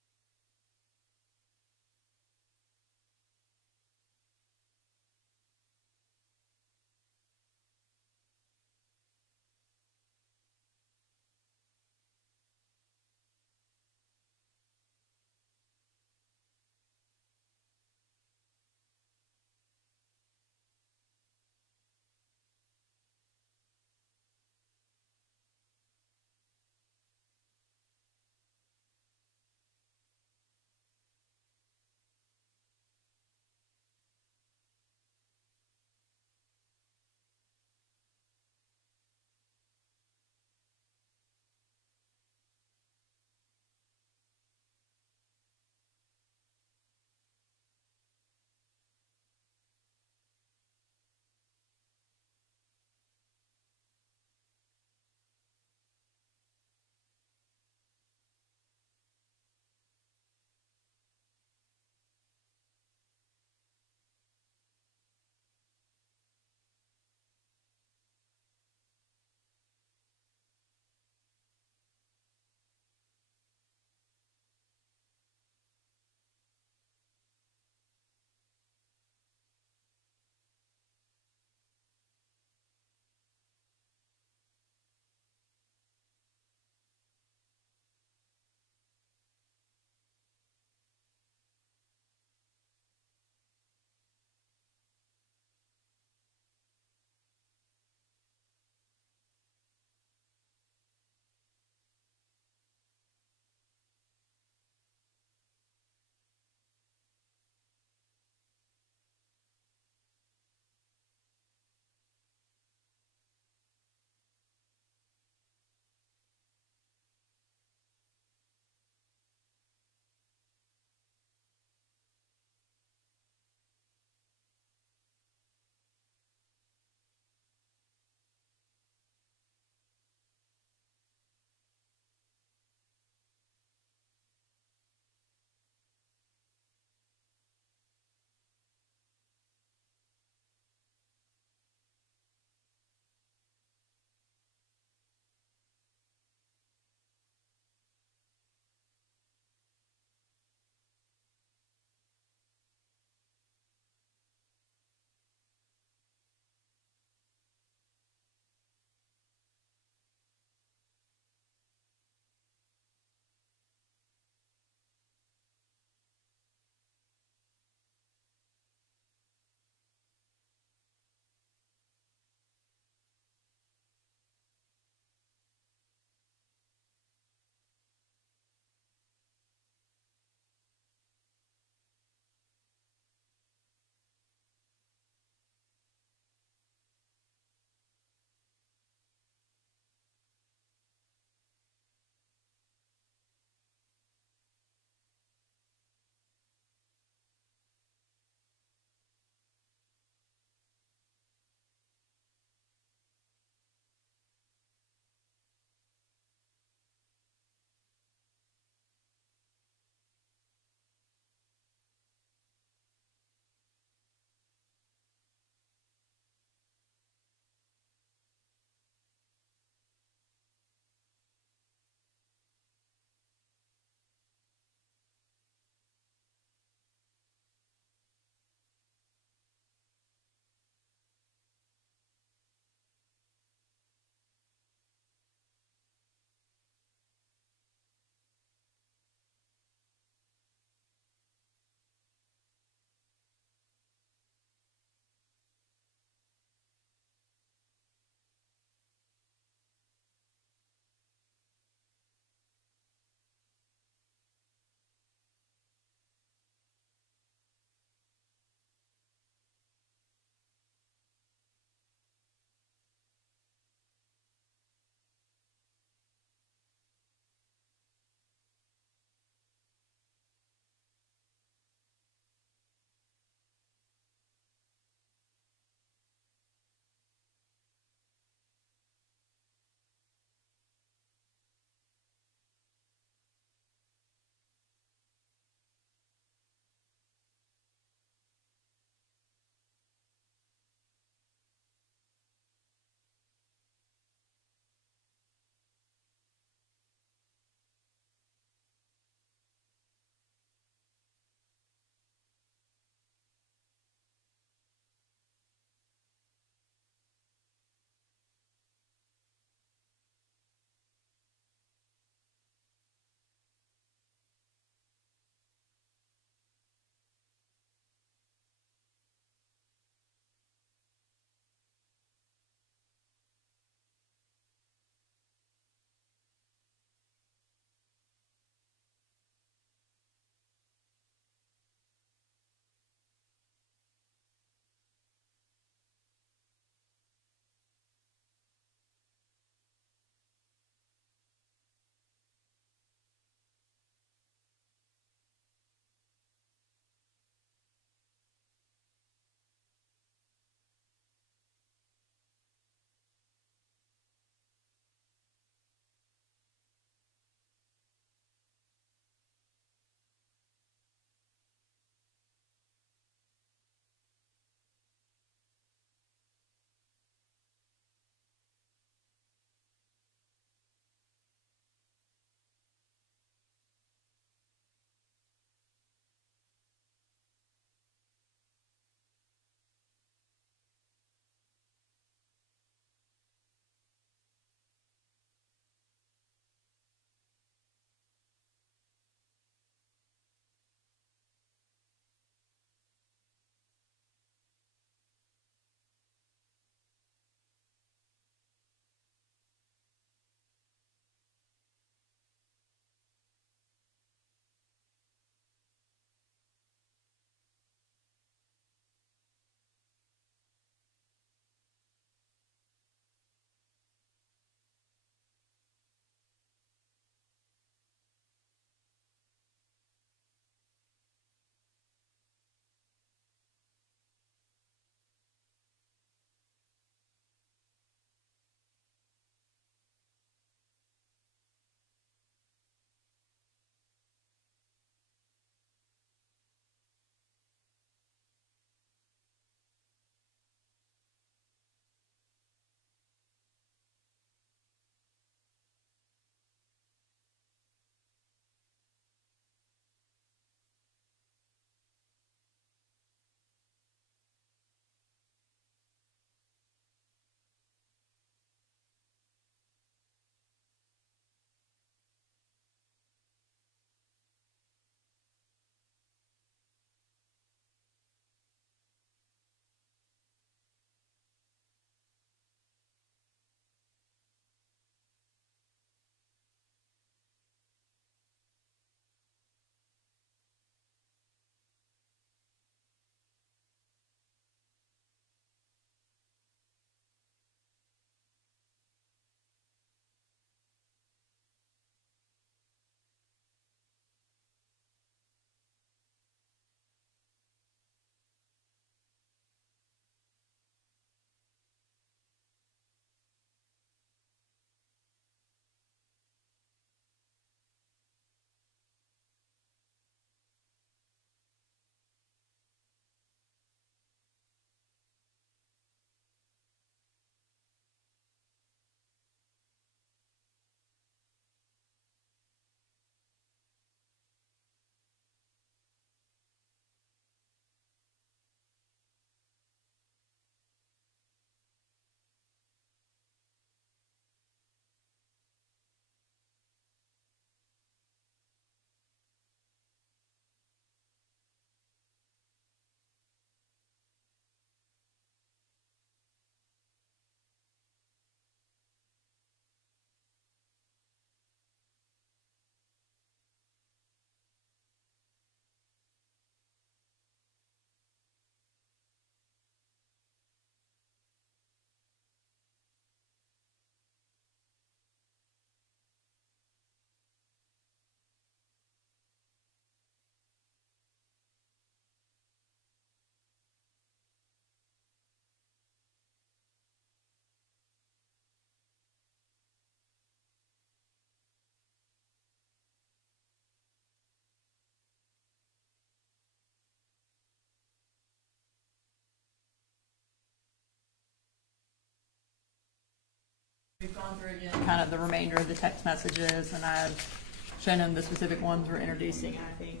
gone through again kind of the remainder of the text messages, and I've shown him the specific ones we're introducing. I think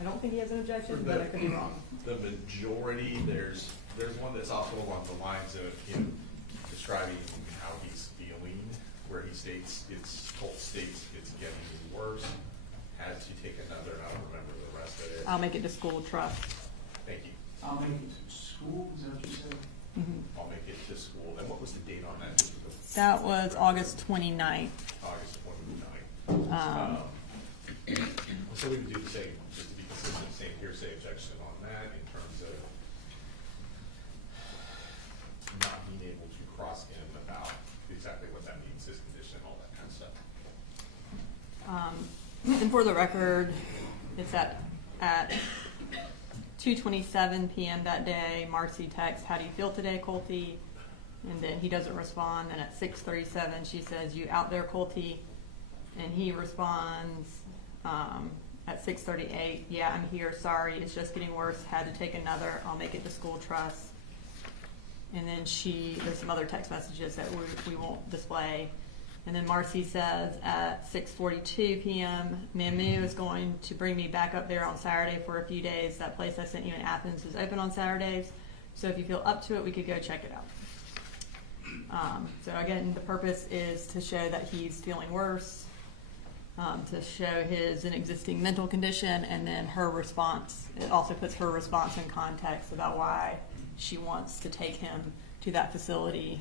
I don't think he has an objection, but I could be wrong. The majority, there's one that's also along the lines of him describing how he's feeling, where he states Colt states it's getting worse, had to take another, I don't remember the rest of it. I'll make it to school trust. Thank you. I'll make it to school, is that what you said? Mm-hmm. I'll make it to school. And what was the date on that? Just for the That was August 29th. August 29th. So we would do the same, just to be consistent, same hearsay objection on that in terms of not being able to cross him about exactly what that means, his condition, all that kind of stuff. And for the record, it's at 2:27 p.m. that day. Marcy texts, "How do you feel today, Colty?" And then he doesn't respond. And at 6:37, she says, "You out there, Colty?" And he responds at 6:38, "Yeah, I'm here. Sorry, it's just getting worse. Had to take another. I'll make it to school trust." And then there's some other text messages that we won't display. And then Marcy says at 6:42 p.m., "Mamu is going to bring me back up there on Saturday for a few days. That place I sent you in Athens is open on Saturdays. So if you feel up to it, we could go check it out." So again, the purpose is to show that he's feeling worse, to show an existing mental condition, and then her response. It also puts her response in context about why she wants to take him to that facility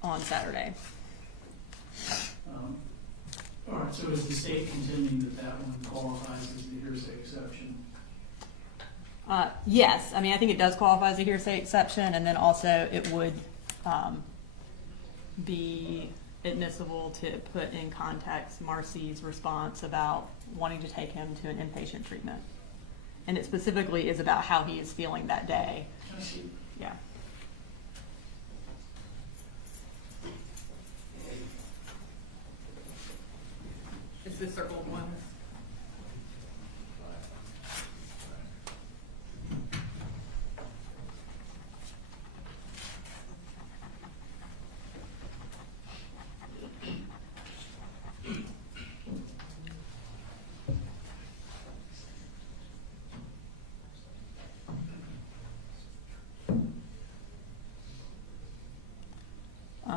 on Saturday. All right, so is the state contending that one qualifies as the hearsay exception? Yes, I mean, I think it does qualify as a hearsay exception, and then also it would be admissible to put in context Marcy's response about wanting to take him to an inpatient treatment. And it specifically is about how he is feeling that day. I see. Yeah. It's the circled one.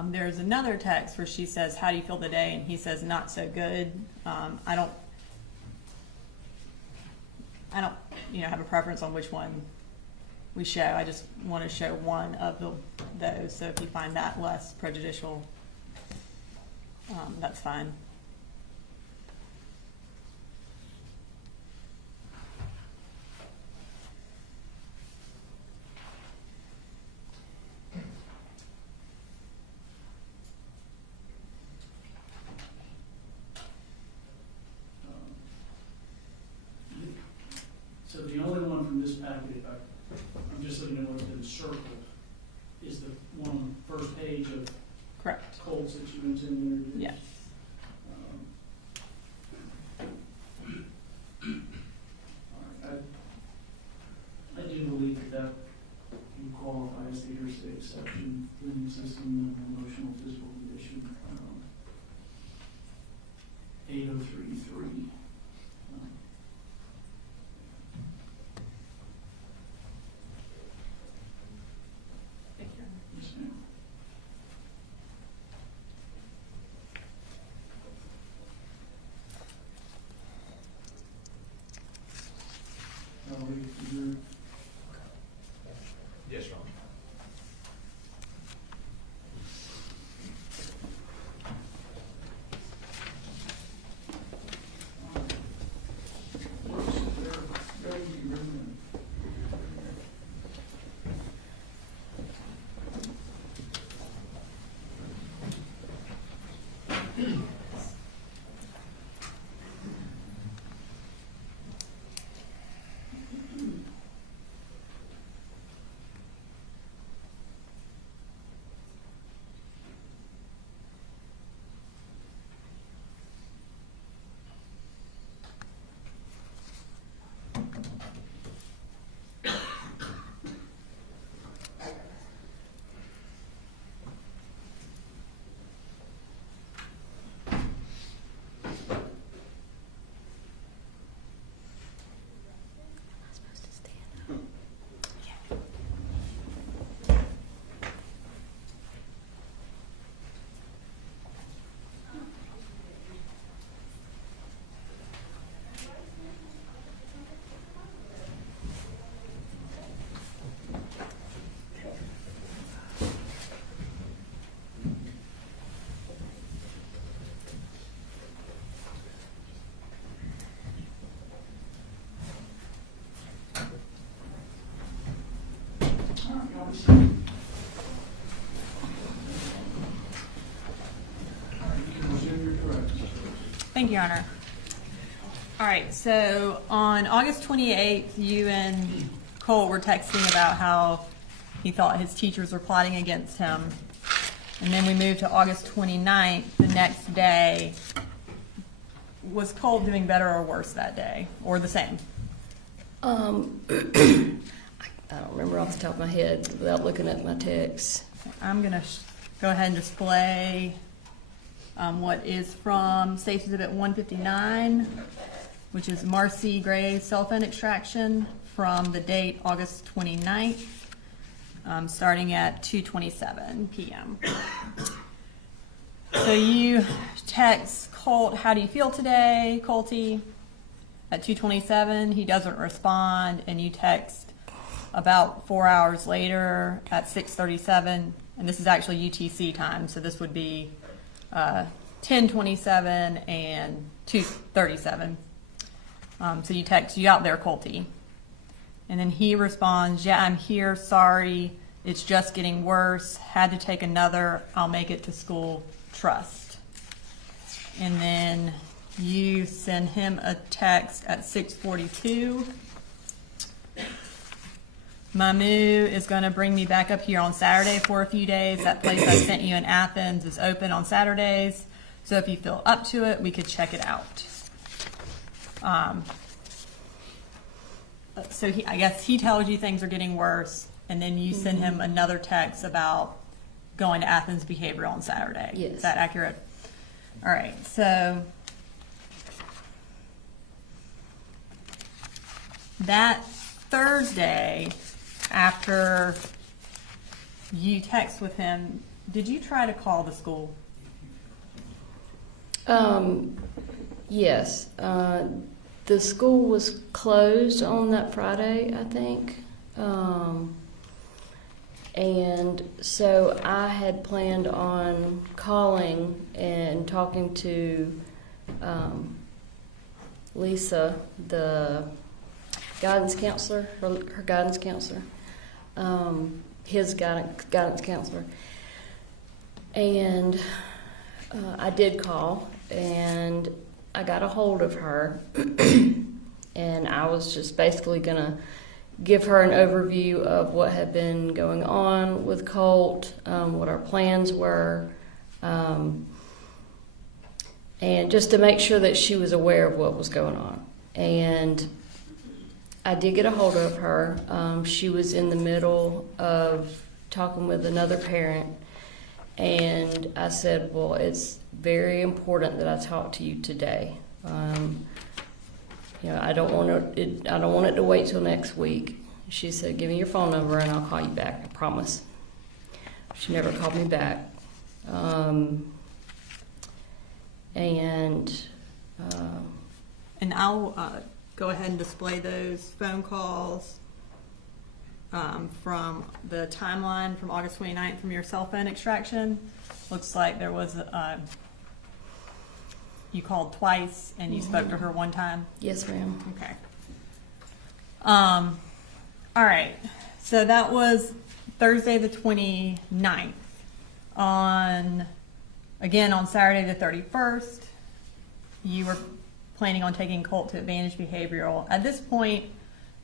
There's another text where she says, "How do you feel today?" And he says, "Not so good." I don't, have a preference on which one we show. I just want to show one of those. So if you find that less prejudicial, that's fine. So the only one from this packet, I'm just looking at what's been circled, is the one on the first page of Correct. Colts that you intend to introduce? Yes. All right, I do believe that you qualify as the hearsay exception for an existing emotional physical condition. 8033. Yes, ma'am. Thank you, Your Honor. All right, so on August 28th, you and Colt were texting about how he thought his teachers were plotting against him. And then we moved to August 29th, the next day. Was Colt doing better or worse that day, or the same? I don't remember off the top of my head without looking at my texts. I'm going to go ahead and display what is from State's Exhibit 159, which is Marcy Gray's cell phone extraction from the date August 29th, starting at 2:27 p.m. So you text Colt, how do you feel today, Colty? At 2:27, he doesn't respond, and you text about 4 hours later at 6:37, and this is actually UTC time, so this would be 10:27 and 2:37. So you text, you out there, Colty? And then he responds, yeah, I'm here, sorry, it's just getting worse, had to take another, I'll make it to school, trust. And then you send him a text at 6:42. Mamu is going to bring me back up here on Saturday for a few days. That place I sent you in Athens is open on Saturdays. So if you feel up to it, we could check it out. So I guess he tells you things are getting worse, and then you send him another text about going to Athens Behavioral on Saturday. Yes. Is that accurate? All right. So that Thursday, after you text with him, did you try to call the school? Yes. The school was closed on that Friday, I think. And so I had planned on calling and talking to Lisa, the guidance counselor, her guidance counselor, his guidance counselor. And I did call, and I got a hold of her, and I was just basically going to give her an overview of what had been going on with Colt, what our plans were, and just to make sure that she was aware of what was going on. And I did get a hold of her. She was in the middle of talking with another parent, and I said, well, it's very important that I talk to you today. I don't want it to wait till next week. She said, give me your phone number and I'll call you back, I promise. She never called me back. And I'll go ahead and display those phone calls from the timeline from August 29th from your cell phone extraction. Looks like there was you called twice and you spoke to her one time. Yes, ma'am. Okay. All right. So that was Thursday the 29th. On Saturday the 31st, you were planning on taking Colt to Advantage Behavioral. At this point,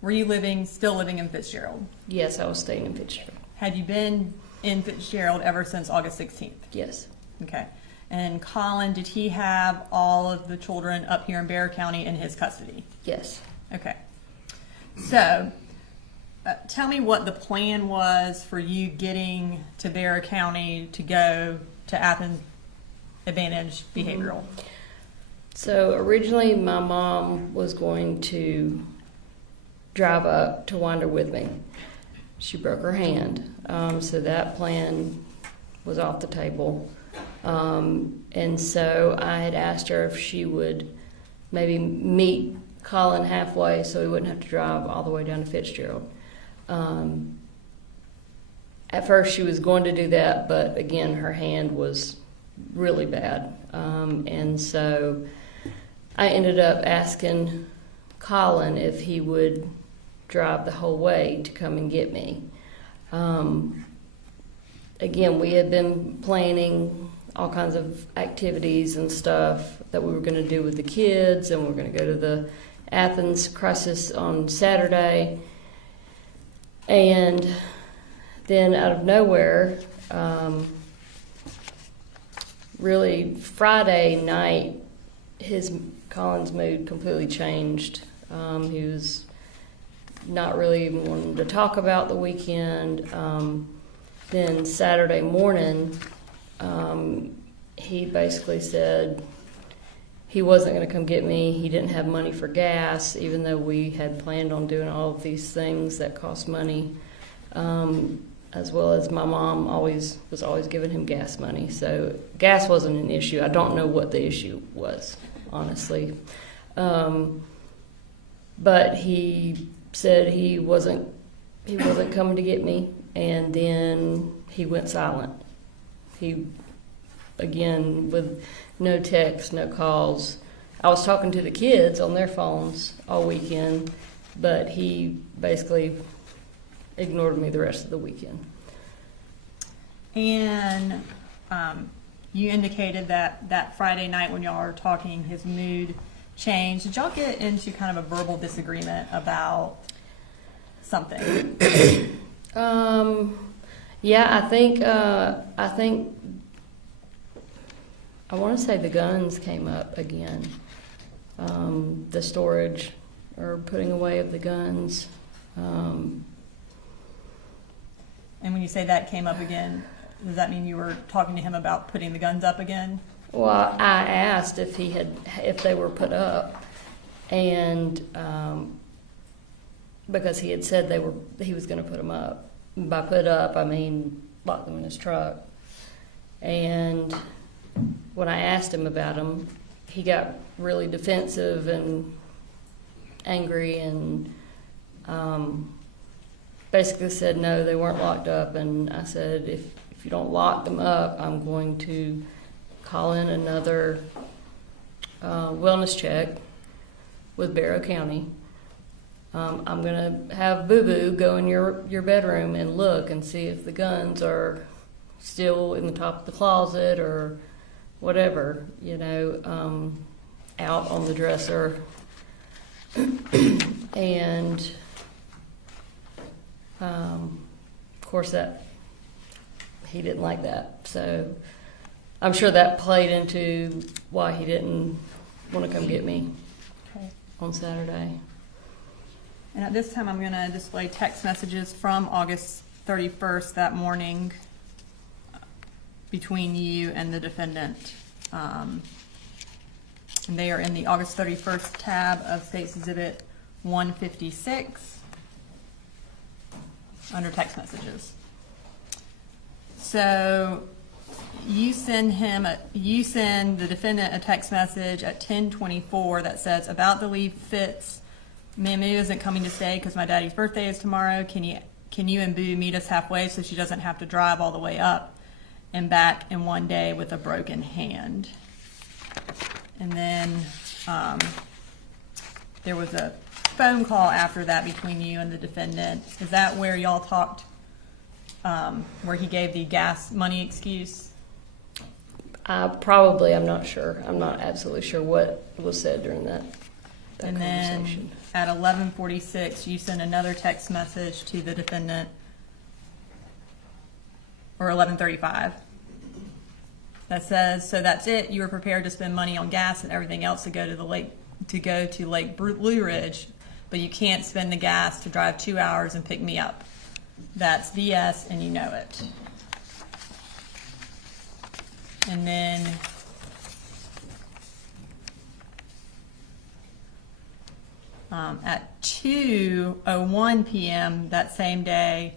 were you still living in Fitzgerald? Yes, I was staying in Fitzgerald. Had you been in Fitzgerald ever since August 16th? Yes. Okay. And Colin, did he have all of the children up here in Bexar County in his custody? Yes. Okay. So, tell me what the plan was for you getting to Bexar County to go to Athens Advantage Behavioral. So originally my mom was going to drive up to Winder with me. She broke her hand, so that plan was off the table. And so I had asked her if she would maybe meet Colin halfway so he wouldn't have to drive all the way down to Fitzgerald. At first she was going to do that, but again, her hand was really bad. And so I ended up asking Colin if he would drive the whole way to come and get me. Again, we had been planning all kinds of activities and stuff that we were going to do with the kids, and we were going to go to the Athens crisis on Saturday. And then out of nowhere, really Friday night, Colin's mood completely changed. He was not really even wanting to talk about the weekend. Then Saturday morning, he basically said he wasn't going to come get me. He didn't have money for gas, even though we had planned on doing all of these things that cost money, as well as my mom was always giving him gas money. So gas wasn't an issue. I don't know what the issue was, honestly. But he said he wasn't coming to get me, and then he went silent. He, again, with no texts, no calls. I was talking to the kids on their phones all weekend, but he basically ignored me the rest of the weekend. And you indicated that Friday night when y'all were talking, his mood changed. Did y'all get into kind of a verbal disagreement about something? Yeah, I think I want to say the guns came up again. The storage or putting away of the guns. And when you say that came up again, does that mean you were talking to him about putting the guns up again? Well, I asked if they were put up, and because he had said he was going to put them up. By put up, I mean lock them in his truck. And when I asked him about them, he got really defensive and angry, and basically said no, they weren't locked up. And I said, if you don't lock them up, I'm going to call in another wellness check with Barrow County. I'm going to have Boo Boo go in your bedroom and look and see if the guns are still in the top of the closet or whatever, out on the dresser. And of course that he didn't like that. So I'm sure that played into why he didn't want to come get me on Saturday. And at this time, I'm going to display text messages from August 31st that morning between you and the defendant. And they are in the August 31st tab of State's Exhibit 156 under text messages. So you send the defendant a text message at 10:24 that says, about to leave Fitz. Mamu isn't coming to stay because my daddy's birthday is tomorrow. Can you and Boo meet us halfway so she doesn't have to drive all the way up and back in one day with a broken hand? And then there was a phone call after that between you and the defendant. Is that where y'all talked, where he gave the gas money excuse? Probably, I'm not sure. I'm not absolutely sure what was said during that And conversation. Then at 11:46, you sent another text message to the defendant, or 11:35, that says, so that's it. You were prepared to spend money on gas and everything else to go to Lake Blue Ridge, but you can't spend the gas to drive 2 hours and pick me up. That's BS, and you know it. And then at 2:01 p.m. that same day,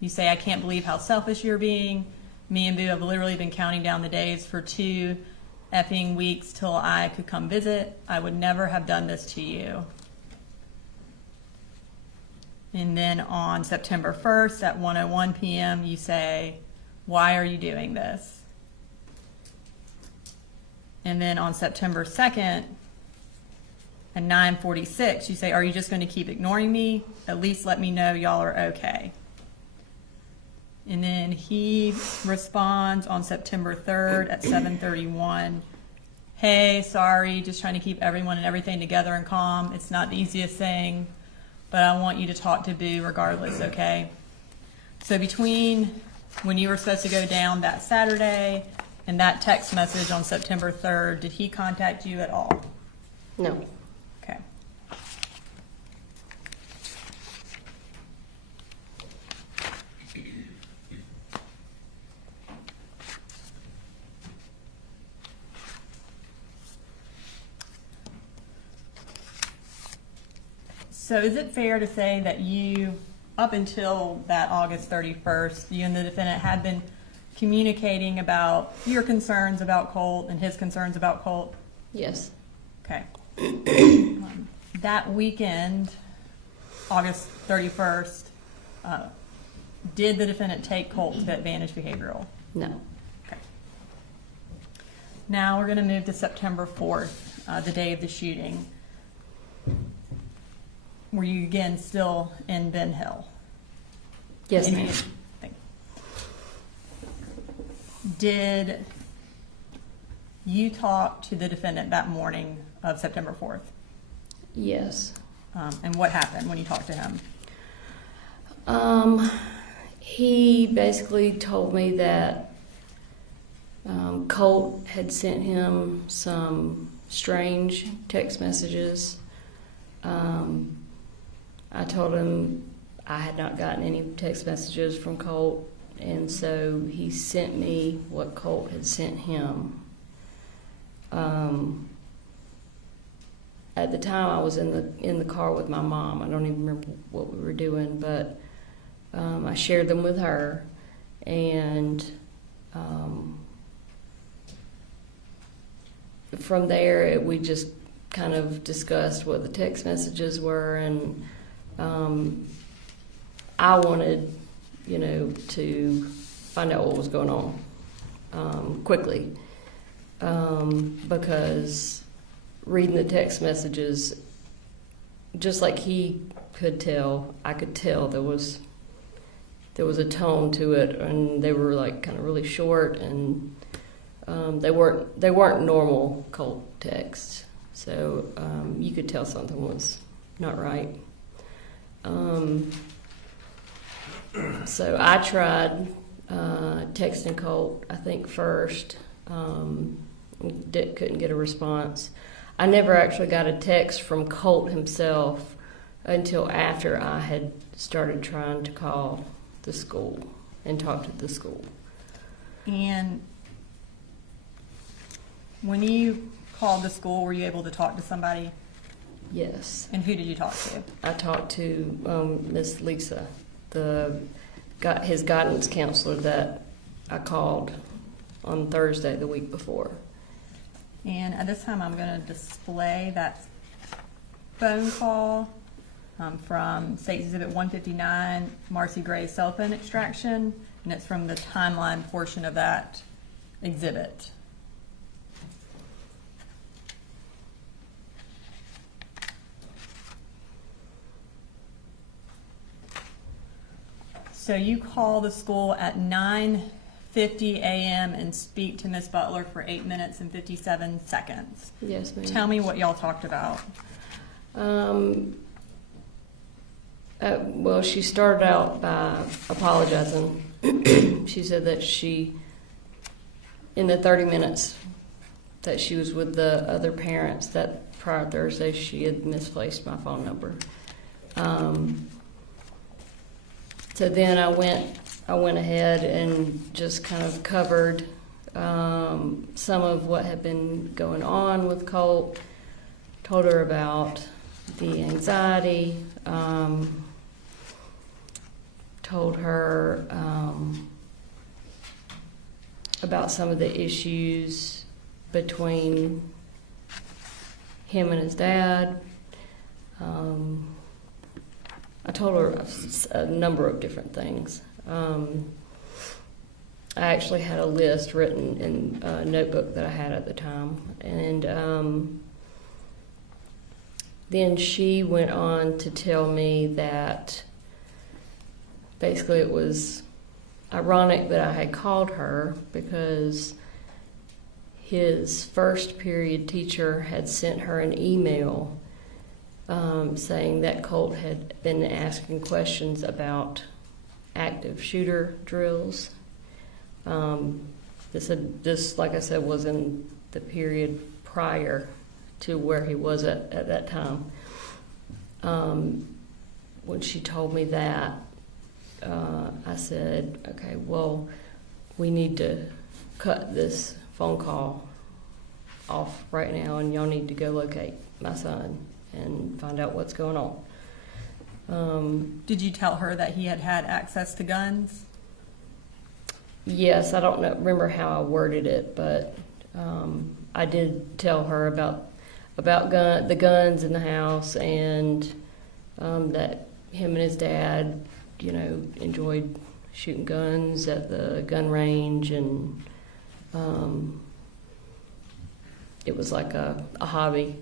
you say, I can't believe how selfish you're being. Me and Boo have literally been counting down the days for 2 effing weeks till I could come visit. I would never have done this to you. And then on September 1st at 1:01 p.m. you say, why are you doing this? And then on September 2nd at 9:46 you say, are you just going to keep ignoring me? At least let me know y'all are okay. And then he responds on September 3rd at 7:31. Hey, sorry, just trying to keep everyone and everything together and calm. It's not the easiest thing, but I want you to talk to Boo regardless, okay? So between when you were supposed to go down that Saturday and that text message on September 3rd, did he contact you at all? No. Okay. So is it fair to say that you, up until that August 31st, you and the defendant had been communicating about your concerns about Colt and his concerns about Colt? Yes. Okay. That weekend, August 31st, did the defendant take Colt to Advantage Behavioral? No. Okay. Now we're going to move to September 4th, the day of the shooting. Were you again still in Ben Hill? Yes, And ma'am. Did you talk to the defendant that morning of September 4th? Yes. And what happened when you talked to him? He basically told me that Colt had sent him some strange text messages. I told him I had not gotten any text messages from Colt, and so he sent me what Colt had sent him. At the time, I was in the car with my mom. I don't even remember what we were doing, but I shared them with her, and from there we just kind of discussed what the text messages were, and I wanted, to find out what was going on quickly, because reading the text messages, just like he could tell, I could tell there was a tone to it, and they were like kind of really short, and they weren't normal Colt texts, so you could tell something was not right. So I tried texting Colt, I think first, couldn't get a response. I never actually got a text from Colt himself until after I had started trying to call the school and talk to the school. And when you called the school, were you able to talk to somebody? Yes. And who did you talk to? I talked to Miss Lisa, his guidance counselor that I called on Thursday the week before. And at this time, I'm going to display that phone call from State Exhibit 159, Marcy Gray's cell phone extraction, and it's from the timeline portion of that exhibit. So you call the school at 9:50 a.m. and speak to Miss Butler for 8 minutes and 57 seconds. Yes, ma'am. Tell me what y'all talked about. Well, she started out by apologizing. She said that in the 30 minutes that she was with the other parents, that prior Thursday she had misplaced my phone number. So then I went ahead and just kind of covered some of what had been going on with Colt, told her about the anxiety, told her about some of the issues between him and his dad. I told her a number of different things. I actually had a list written in a notebook that I had at the time, and then she went on to tell me that basically it was ironic that I had called her because his first period teacher had sent her an email saying that Colt had been asking questions about active shooter drills. This, like I said, was in the period prior to where he was at that time. When she told me that, I said, okay, well, we need to cut this phone call off right now, and y'all need to go locate my son and find out what's going on. Did you tell her that he had had access to guns? Yes, I don't remember how I worded it, but I did tell her about the guns in the house, and that him and his dad, enjoyed shooting guns at the gun range, and it was like a hobby.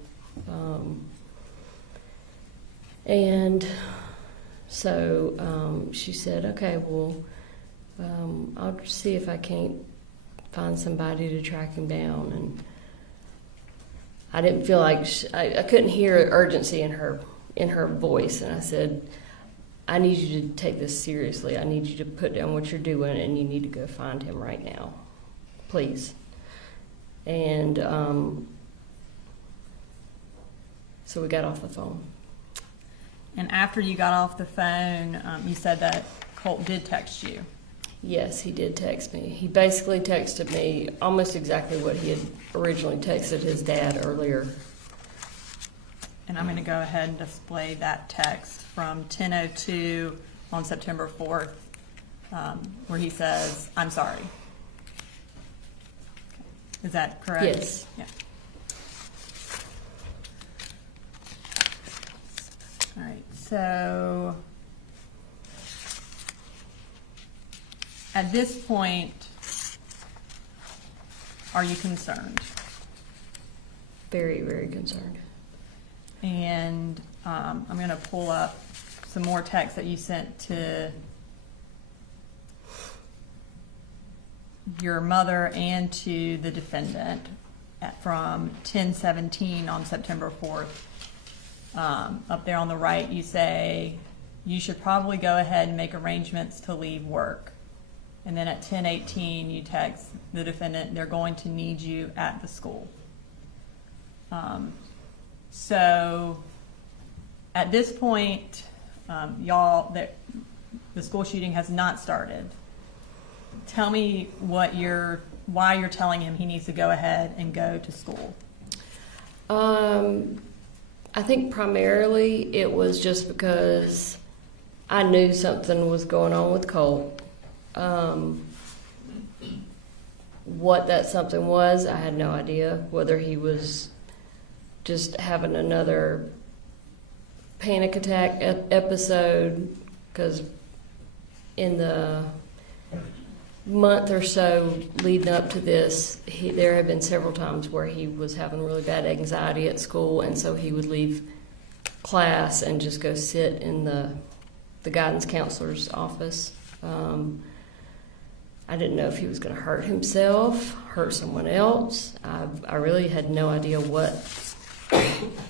And so she said, okay, well, I'll see if I can't find somebody to track him down. And I didn't feel like I couldn't hear urgency in her voice, and I said, I need you to take this seriously. I need you to put down what you're doing, and you need to go find him right now, please. And so we got off the phone. And after you got off the phone, you said that Colt did text you. Yes, he did text me. He basically texted me almost exactly what he had originally texted his dad earlier. And I'm going to go ahead and display that text from 10:02 on September 4th, where he says, I'm sorry. Is that correct? Yes. Yeah. All right, so at this point, are you concerned? Very, very concerned. And I'm going to pull up some more texts that you sent to your mother and to the defendant from 10:17 on September 4th. Up there on the right, you say, you should probably go ahead and make arrangements to leave work. And then at 10:18, you text the defendant, they're going to need you at the school. So at this point, y'all, the school shooting has not started. Tell me why you're telling him he needs to go ahead and go to school. I think primarily it was just because I knew something was going on with Colt. What that something was, I had no idea. Whether he was just having another panic attack episode, because in the month or so leading up to this, there had been several times where he was having really bad anxiety at school, and so he would leave class and just go sit in the guidance counselor's office. I didn't know if he was going to hurt himself, hurt someone else. I really had no idea what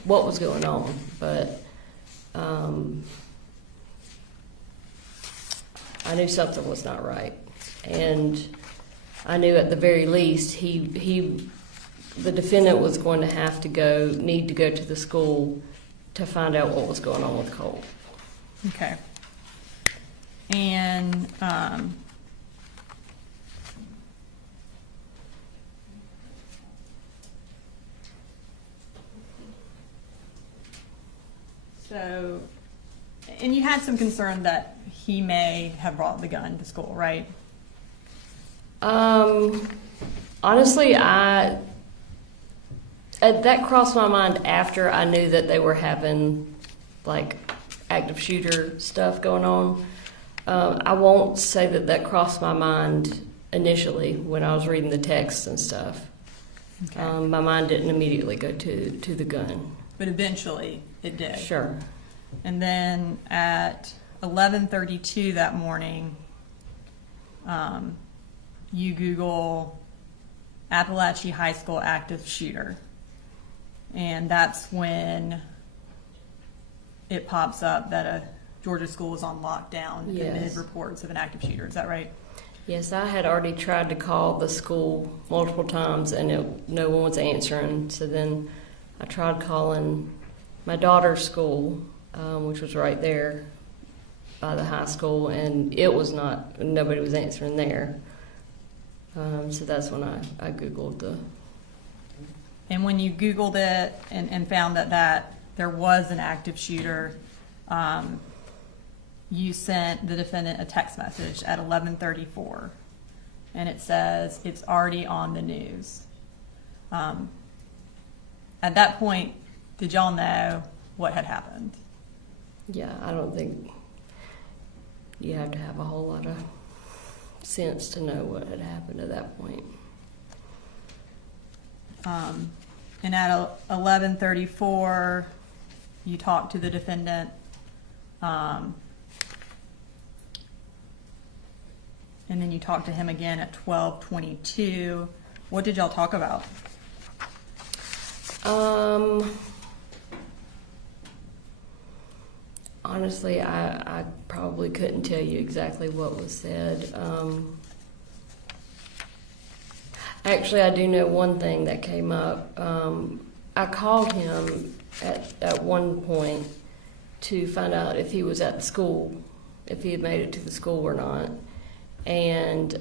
was going on, but I knew something was not right. And I knew at the very least the defendant was going to need to go to the school to find out what was going on with Colt. Okay. And so, and you had some concern that he may have brought the gun to school, right? Honestly, that crossed my mind after I knew that they were having like active shooter stuff going on. I won't say that crossed my mind initially when I was reading the text and stuff. Okay. My mind didn't immediately go to the gun. But eventually it did. Sure. And then at 11:32 that morning, you Google Apalachee High School active shooter, and that's when it pops up that a Georgia school is on lockdown Yes. amid reports of an active shooter. Is that right? Yes, I had already tried to call the school multiple times, and no one was answering. So then I tried calling my daughter's school, which was right there by the high school, and nobody was answering there. So that's when I Googled the. And when you Googled it and found that there was an active shooter, you sent the defendant a text message at 11:34, and it says it's already on the news. At that point, did y'all know what had happened? Yeah, I don't think you have to have a whole lot of sense to know what had happened at that point. And at 11:34, you talked to the defendant. And then you talked to him again at 12:22. What did y'all talk about? Honestly, I probably couldn't tell you exactly what was said. Actually, I do know one thing that came up. I called him at one point to find out if he was at the school, if he had made it to the school or not. And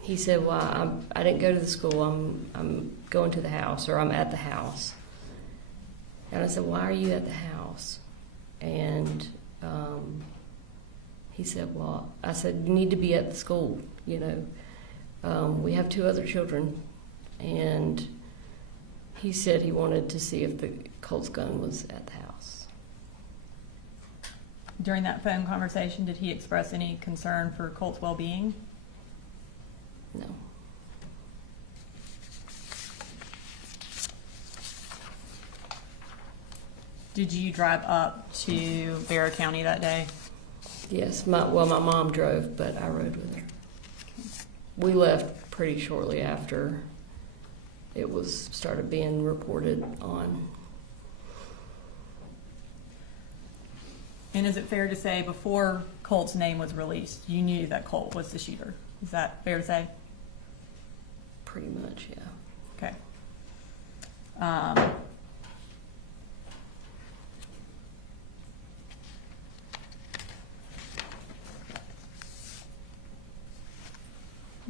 he said, well, I didn't go to the school. I'm going to the house, or I'm at the house. And I said, why are you at the house? And he said, well, I said, you need to be at the school, you know. We have 2 other children. And he said he wanted to see if the Colt's gun was at the house. During that phone conversation, did he express any concern for Colt's well-being? No. Did you drive up to Bear County that day? Yes, my mom drove, but I rode with her. We left pretty shortly after it was started being reported on. And is it fair to say before Colt's name was released, you knew that Colt was the shooter? Is that fair to say? Pretty much, yeah. Okay.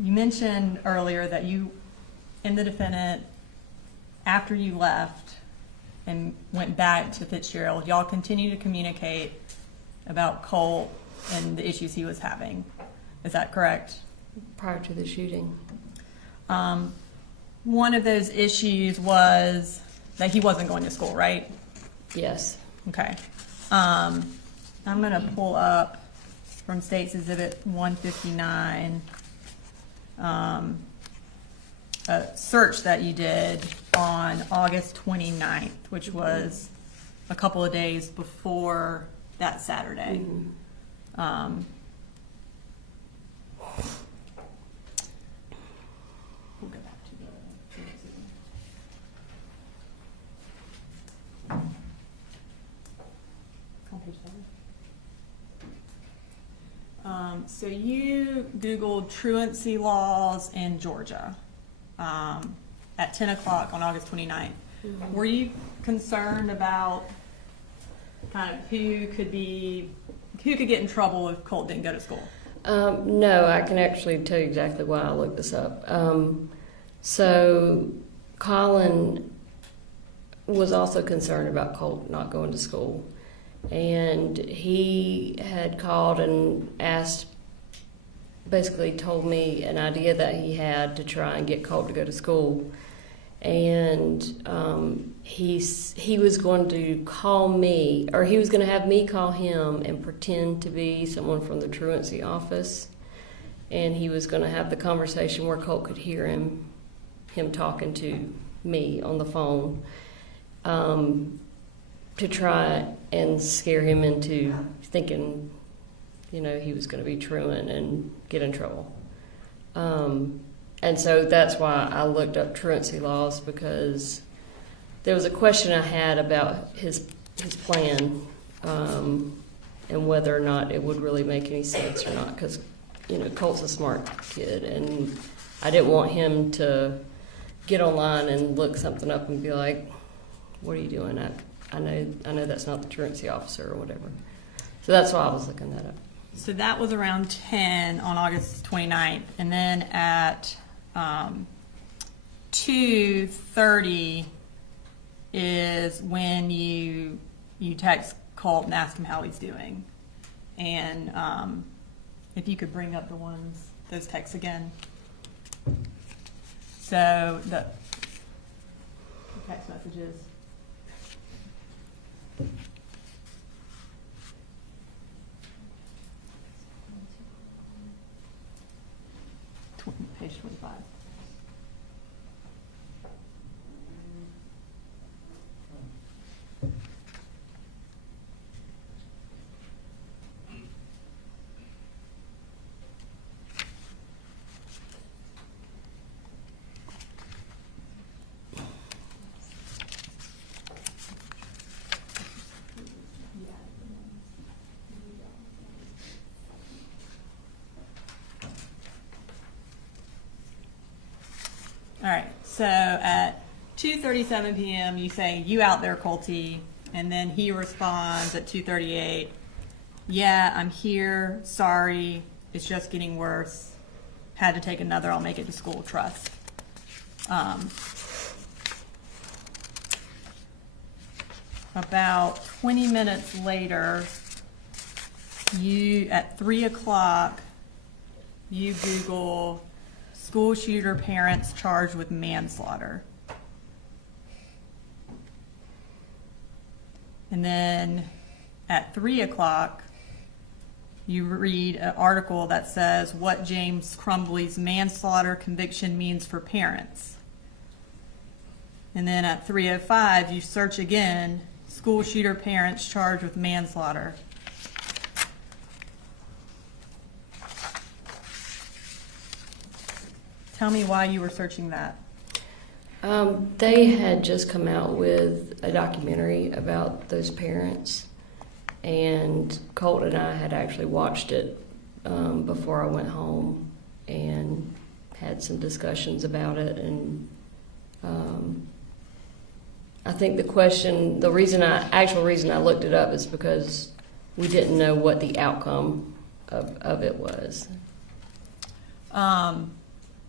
You mentioned earlier that you and the defendant, after you left and went back to Fitzgerald, y'all continued to communicate about Colt and the issues he was having. Is that correct? Prior to the shooting. One of those issues was that he wasn't going to school, right? Yes. Okay. I'm going to pull up from State's Exhibit 159 a search that you did on August 29th, which was a couple of days before that Saturday. Mm-hmm. We'll go back to the so you Googled truancy laws in Georgia at 10 o'clock on August 29th. Mm-hmm. Were you concerned about kind of who could get in trouble if Colt didn't go to school? No, I can actually tell you exactly why I looked this up. So Colin was also concerned about Colt not going to school. And he had called and basically told me an idea that he had to try and get Colt to go to school. And he was going to call me, or he was going to have me call him and pretend to be someone from the truancy office. And he was going to have the conversation where Colt could hear him talking to me on the phone, to try and scare him into thinking he was going to be truant and get in trouble. And so that's why I looked up truancy laws, because there was a question I had about his plan, and whether or not it would really make any sense or not, because Colt's a smart kid, and I didn't want him to get online and look something up and be like, "What are you doing?" I know that's not the truancy officer or whatever. So that's why I was looking that up. So that was around 10 on August 29th. And then at 2:30 is when you text Colt and ask him how he's doing. And if you could bring up those texts again. So the text messages. Page 25. All right, so at 2:37 p.m. you say, "You out there, Colty?" And then he responds at 2:38, "Yeah, I'm here. Sorry, it's just getting worse. Had to take another. I'll make it to school. Trust." About 20 minutes later, at 3 o'clock, you Google school shooter parents charged with manslaughter. And then at 3 o'clock, you read an article that says what James Crumbley's manslaughter conviction means for parents. And then at 3:05, you search again, school shooter parents charged with manslaughter. Tell me why you were searching that. They had just come out with a documentary about those parents, and Colt and I had actually watched it before I went home and had some discussions about it. And I think the actual reason I looked it up is because we didn't know what the outcome of it was.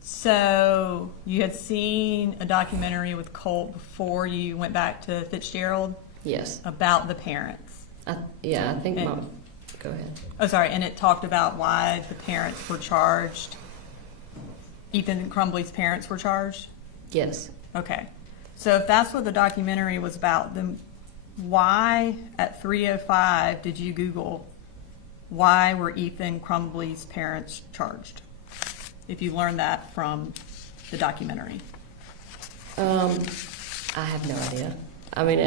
So you had seen a documentary with Colt before you went back to Fitzgerald? Yes. About the parents? I think Mom. Go ahead. Oh, sorry. And it talked about why the parents were charged. Ethan Crumbley's parents were charged? Yes. Okay. So if that's what the documentary was about, then why at 3:05 did you Google why were Ethan Crumbley's parents charged? If you learned that from the documentary. I have no idea. I mean,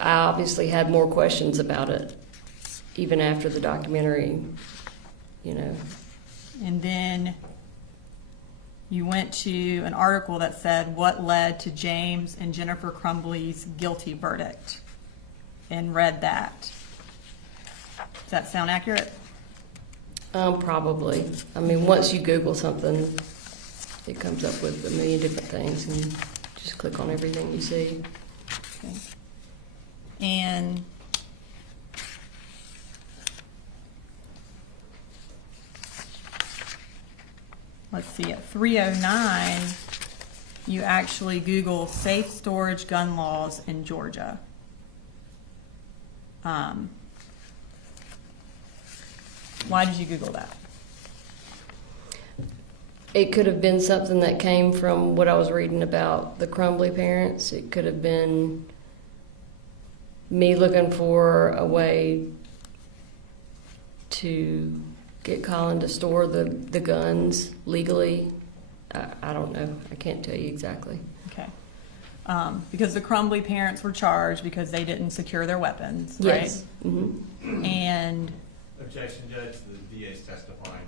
I obviously had more questions about it even after the documentary, And then you went to an article that said what led to James and Jennifer Crumbley's guilty verdict, and read that. Does that sound accurate? Probably. I mean, once you Google something, it comes up with a million different things, and just click on everything you see. Okay. And let's see, at 3:09, you actually Google safe storage gun laws in Georgia. Why did you Google that? It could have been something that came from what I was reading about the Crumbley parents. It could have been me looking for a way to get Colin to store the guns legally. I don't know. I can't tell you exactly. Okay. Because the Crumbley parents were charged because they didn't secure their weapons, right? Yes. Mm-hmm. And Objection, Judge. The DA is testifying.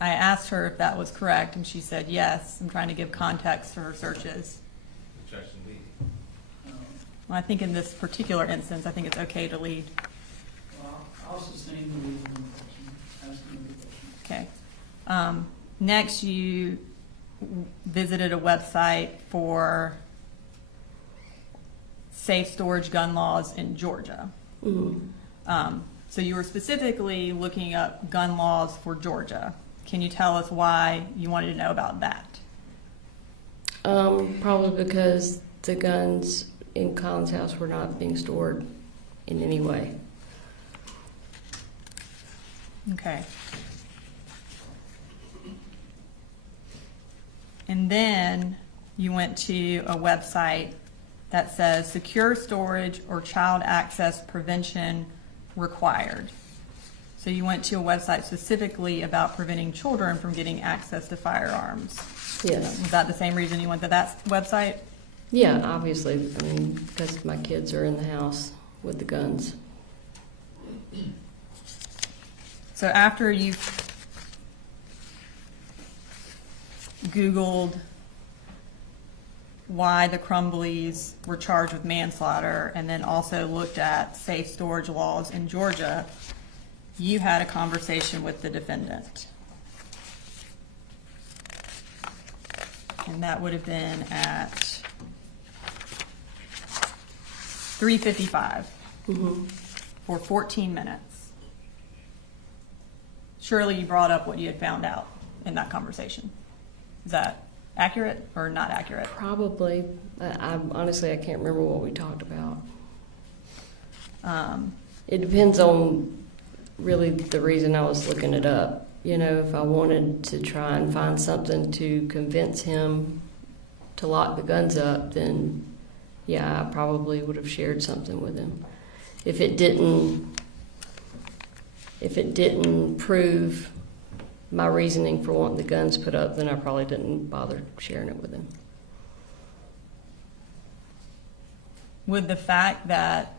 I asked her if that was correct, and she said yes. I'm trying to give context to her searches. Objection leading. Well, I think in this particular instance, I think it's okay to lead. Well, I'll sustain the lead on the question, asking the question. Okay. Next, you visited a website for safe storage gun laws in Georgia. Mm-hmm. So you were specifically looking up gun laws for Georgia. Can you tell us why you wanted to know about that? Probably because the guns in Colin's house were not being stored in any way. Okay. And then you went to a website that says secure storage or child access prevention required. So you went to a website specifically about preventing children from getting access to firearms. Yes. Was that the same reason you went to that website? Yeah, obviously. I mean, because my kids are in the house with the guns. So after you Googled why the Crumbleys were charged with manslaughter and then also looked at safe storage laws in Georgia, you had a conversation with the defendant. And that would have been at 3:55 for 14 minutes. Surely you brought up what you had found out in that conversation. Is that accurate or not accurate? Probably. Honestly, I can't remember what we talked about. It depends on really the reason I was looking it up. You know, if I wanted to try and find something to convince him to lock the guns up, then yeah, I probably would have shared something with him. If it didn't prove my reasoning for wanting the guns put up, then I probably didn't bother sharing it with him. Would the fact that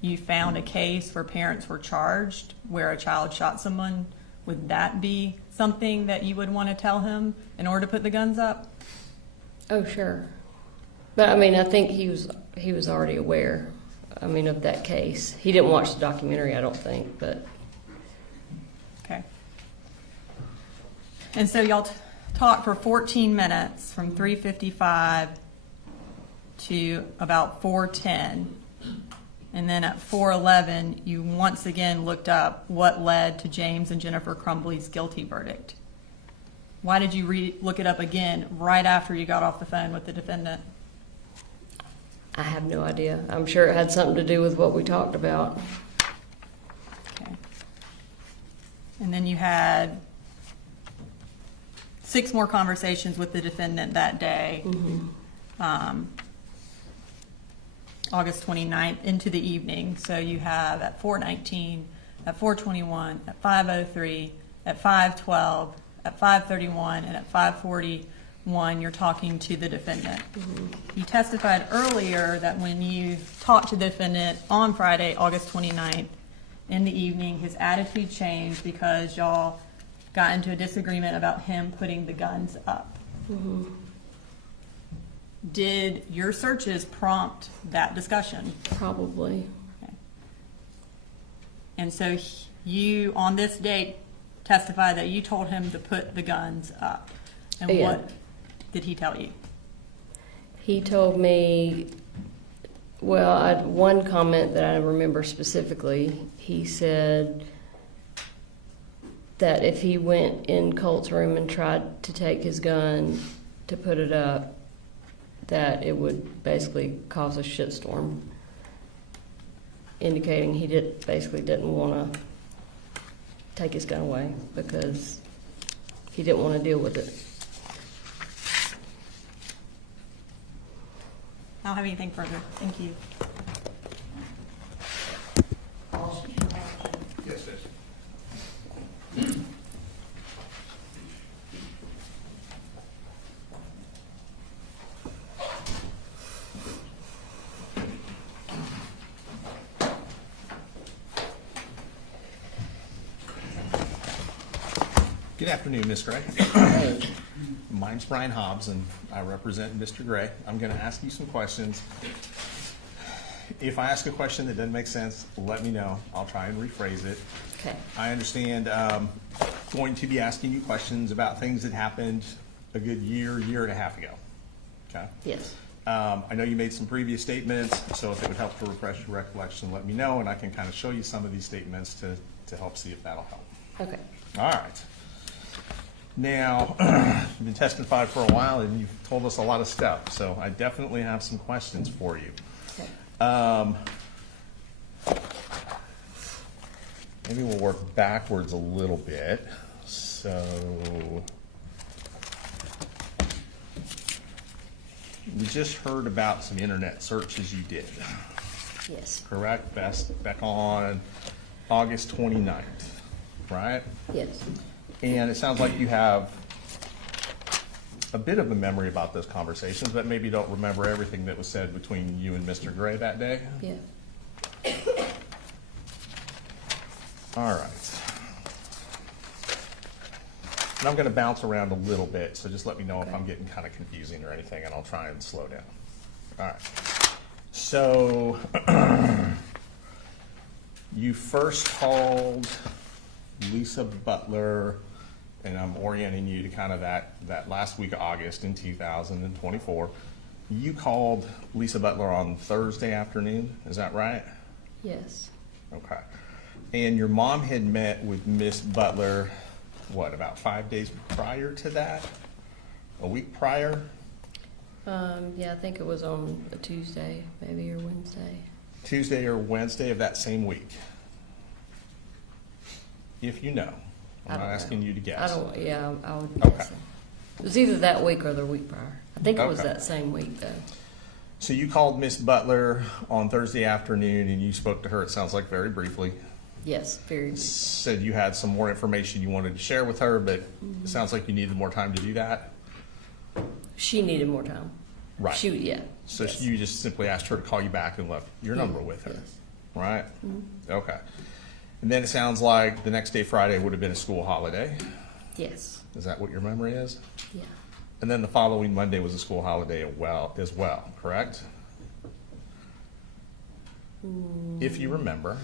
you found a case where parents were charged where a child shot someone, would that be something that you would want to tell him in order to put the guns up? Oh, sure. But I mean, I think he was already aware, I mean, of that case. He didn't watch the documentary, I don't think, but. Okay. And so y'all talked for 14 minutes from 3:55 to about 4:10. And then at 4:11, you once again looked up what led to James and Jennifer Crumbly's guilty verdict. Why did you look it up again right after you got off the phone with the defendant? I have no idea. I'm sure it had something to do with what we talked about. Okay. And then you had 6 more conversations with the defendant that day, August 29th into the evening. So you have at 4:19, at 4:21, at 5:03, at 5:12, at 5:31, and at 5:41, you're talking to the defendant. You testified earlier that when you talked to the defendant on Friday, August 29th, in the evening, his attitude changed because y'all got into a disagreement about him putting the guns up. Did your searches prompt that discussion? Probably. Okay. And so you, on this date, testified that you told him to put the guns up. And Yeah. what did he tell you? He told me, well, I had one comment that I remember specifically. He said that if he went in Colt's room and tried to take his gun to put it up, that it would basically cause a shitstorm, indicating he basically didn't want to take his gun away because he didn't want to deal with it. I don't have anything further. Thank you. Yes, Judge. Good afternoon, Ms. Gray. My name's Brian Hobbs, and I represent Mr. Gray. I'm going to ask you some questions. If I ask a question that doesn't make sense, let me know. I'll try and rephrase it. Okay. I understand going to be asking you questions about things that happened a good year and a half ago. Okay? Yes. I know you made some previous statements, so if it would help to refresh your recollection, let me know, and I can kind of show you some of these statements to help see if that'll help. Okay. All right. Now, you've been testifying for a while, and you've told us a lot of stuff, so I definitely have some questions for you. Okay. Maybe we'll work backwards a little bit. So, we just heard about some internet searches you did, Yes. correct? Back on August 29th, right? Yes. And it sounds like you have a bit of a memory about those conversations, but maybe don't remember everything that was said between you and Mr. Gray that day? Yeah. All right. And I'm going to bounce around a little bit, so just let me know if Okay. I'm getting kind of confusing or anything, and I'll try and slow down. All right. So, you first called Lisa Butler, and I'm orienting you to kind of that last week of August in 2024. You called Lisa Butler on Thursday afternoon, is that right? Yes. Okay. And your mom had met with Miss Butler, what, about 5 days prior to that? A week prior? Yeah, I think it was on a Tuesday, maybe, or Wednesday. Tuesday or Wednesday of that same week? If you know. I I'm not don't asking know. you to guess. I don't, yeah, I would Okay. guess so. It was either that week or the week prior. I think it was Okay. that same week, though. So you called Miss Butler on Thursday afternoon and you spoke to her, it sounds like very briefly. Yes, very brief. Said you had some more information you wanted to share with her, but it sounds like you needed more time to do that. She needed more time. Right. Yeah. So yes. you just simply asked her to call you back and left your number with her, Yes. right? Okay. And then it sounds like the next day, Friday, would have been a school holiday. Yes. Is that what your memory is? Yeah. And then the following Monday was a school holiday as well, correct? If you remember.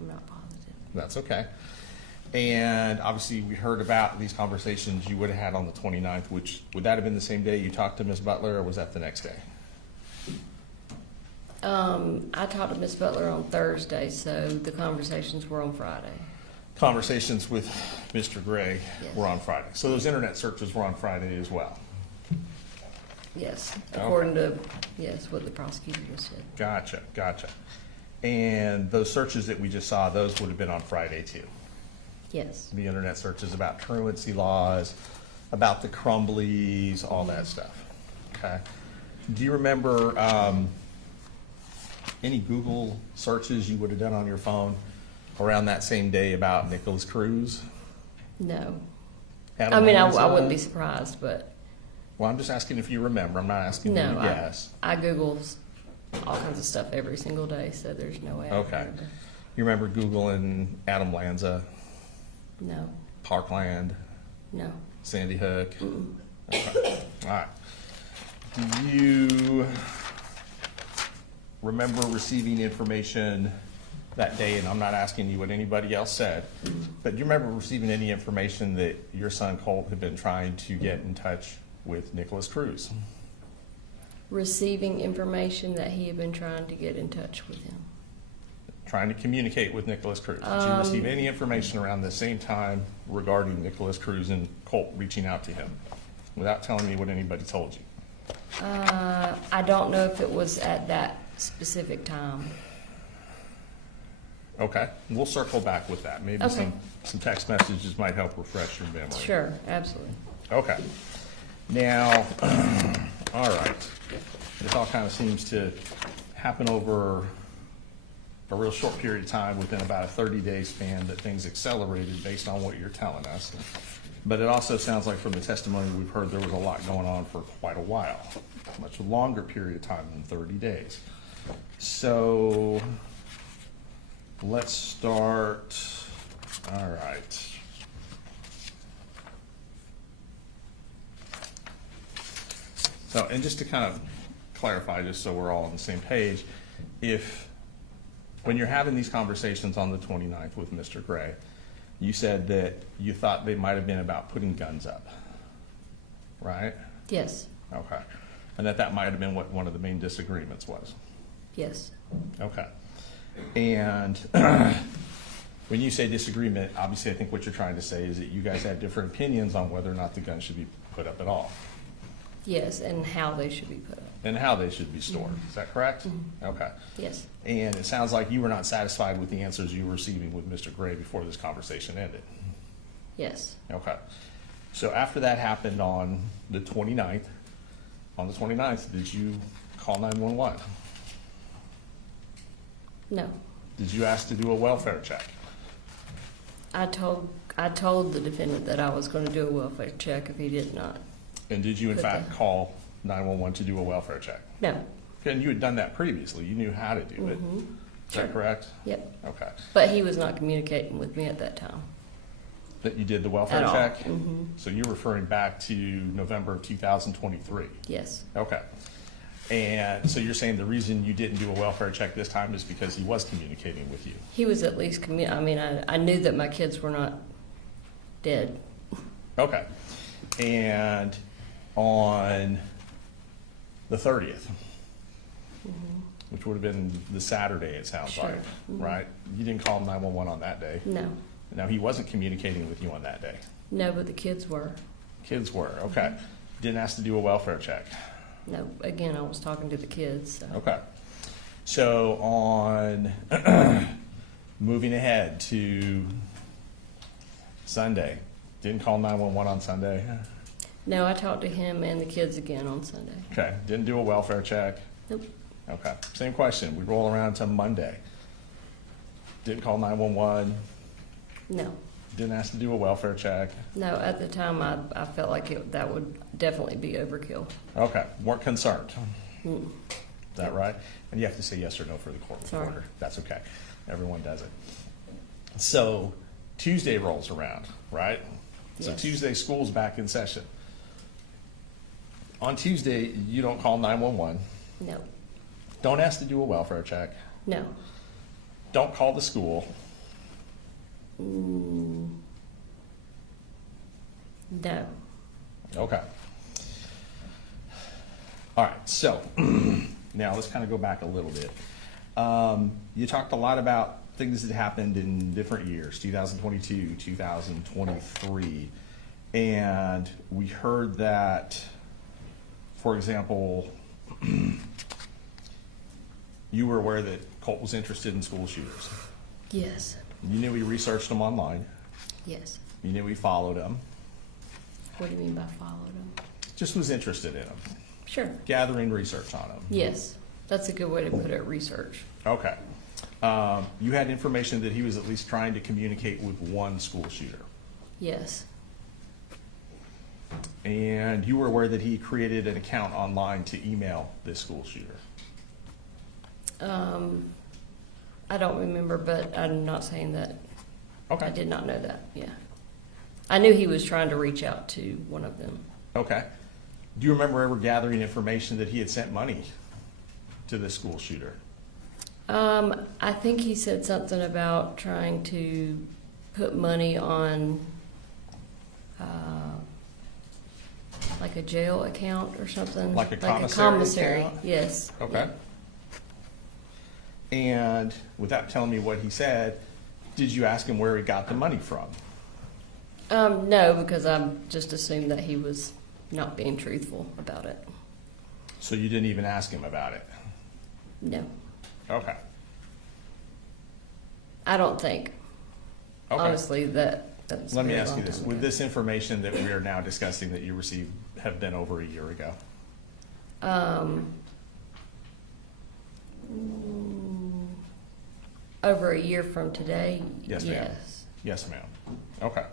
I'm not positive. That's okay. And obviously, we heard about these conversations you would have had on the 29th, which, would that have been the same day you talked to Ms. Butler, or was that the next day? I talked to Miss Butler on Thursday, so the conversations were on Friday. Conversations with Mr. Gray Yes. were on Friday. So those internet searches were on Friday as well. Yes, according to, yes, what the prosecutor just said. Gotcha. And those searches that we just saw, those would have been on Friday too. Yes. The internet searches about truancy laws, about the Crumblies, all that stuff. Okay. Do you remember any Google searches you would have done on your phone around that same day about Nicholas Cruz? No. Adam I mean, I Lanza? wouldn't be surprised, but Well, I'm just asking if you remember. I'm not asking you no. to guess. I Google all kinds of stuff every single day, so there's no way I Okay. remember. You remember Googling Adam Lanza, No. Parkland, No. Sandy Hook? Mm-mm. Okay. All right. Do you remember receiving information that day, and I'm not asking you what anybody else said, but do you remember receiving any information that your son Colt had been trying to get in touch with Nicholas Cruz? Receiving information that he had been trying to get in touch with him. Trying to communicate with Nicholas Cruz? Did you receive any information around the same time regarding Nicholas Cruz and Colt reaching out to him without telling me what anybody told you? I don't know if it was at that specific time. Okay, we'll circle back with that. Maybe Okay. some text messages might help refresh your memory. Sure, absolutely. Okay. Now, all right. This all kind of seems to happen over a real short period of time within about a 30-day span that things accelerated based on what you're telling us. But it also sounds like from the testimony we've heard there was a lot going on for quite a while, a much longer period of time than 30 days. So let's start, all right. So, and just to kind of clarify, just so we're all on the same page, when you're having these conversations on the 29th with Mr. Gray, you said that you thought they might have been about putting guns up, right? Yes, Okay. And that might have been what one of the main disagreements was. yes, Okay. And when you say disagreement, obviously I think what you're trying to say is that you guys had different opinions on whether or not the gun should be put up at all yes, and how they should be put up. and how they should be stored. Is that correct? Okay. Yes, And it sounds like you were not satisfied with the answers you were receiving with Mr. Gray before this conversation ended. yes. Okay. So after that happened on the 29th, did you call 911? No. Did you ask to do a welfare check? I told the defendant that I was going to do a welfare check if he did not. And did you in Good fact thing. call 911 to do a welfare check? No. And you had done that previously. You knew how to do it. Mhm. Is that correct? Yep. Okay. But he was not communicating with me at that time. That you did the welfare At all. check? Mhm. So you're referring back to November of 2023? Yes. Okay. And so you're saying the reason you didn't do a welfare check this time is because he was communicating with you? He was at least I knew that my kids were not dead. Okay. And on the 30th, which would have been the Saturday, it sounds Sure. like, right? You didn't call 911 on that day? No. Now, he wasn't communicating with you on that day? No, but the kids were. Kids were, okay. Didn't ask to do a welfare check? No, again, I was talking to the kids. So. Okay. So on, moving ahead to Sunday, didn't call 911 on Sunday? No, I talked to him and the kids again on Sunday. Okay, didn't do a welfare check? Nope. Okay, same question. We roll around to Monday. Didn't call 911, No. didn't ask to do a welfare check. No, at the time, I felt like that would definitely be overkill. Okay, weren't concerned. Mm. Is that right? And you have to say yes or no for the court Sorry. reporter. That's okay. Everyone does it. So Tuesday rolls around, right? So Yes. Tuesday, school's back in session. On Tuesday, you don't call 911. No. Don't ask to do a welfare check. No. Don't call the school. Mm. No. Okay. All right, so now let's kind of go back a little bit. You talked a lot about things that happened in different years, 2022, 2023, and we heard that, for example, you were aware that Colt was interested in school shooters. Yes. You knew he researched them online. Yes. You knew he followed them. What do you mean by followed him? Just was interested in them, Sure. gathering research on them. Yes. That's a good way to put it, research. Okay. You had information that he was at least trying to communicate with one school shooter. Yes. And you were aware that he created an account online to email this school shooter. I don't remember, but I'm not saying that. Okay. I did not know that, yeah. I knew he was trying to reach out to one of them. Okay. Do you remember ever gathering information that he had sent money to this school shooter? I think he said something about trying to put money on, like a jail account or something. Like a commissary account? Yes. Okay. And without telling me what he said, did you ask him where he got the money from? No, because I just assumed that he was not being truthful about it. So you didn't even ask him about it? No, Okay. I don't think. Okay. Honestly, that's. Let me very ask you long this. time Would ago. this information that we are now discussing that you received have been over a year ago? Over a year from today? Yes, ma'am. Yes. Yes, ma'am. Okay.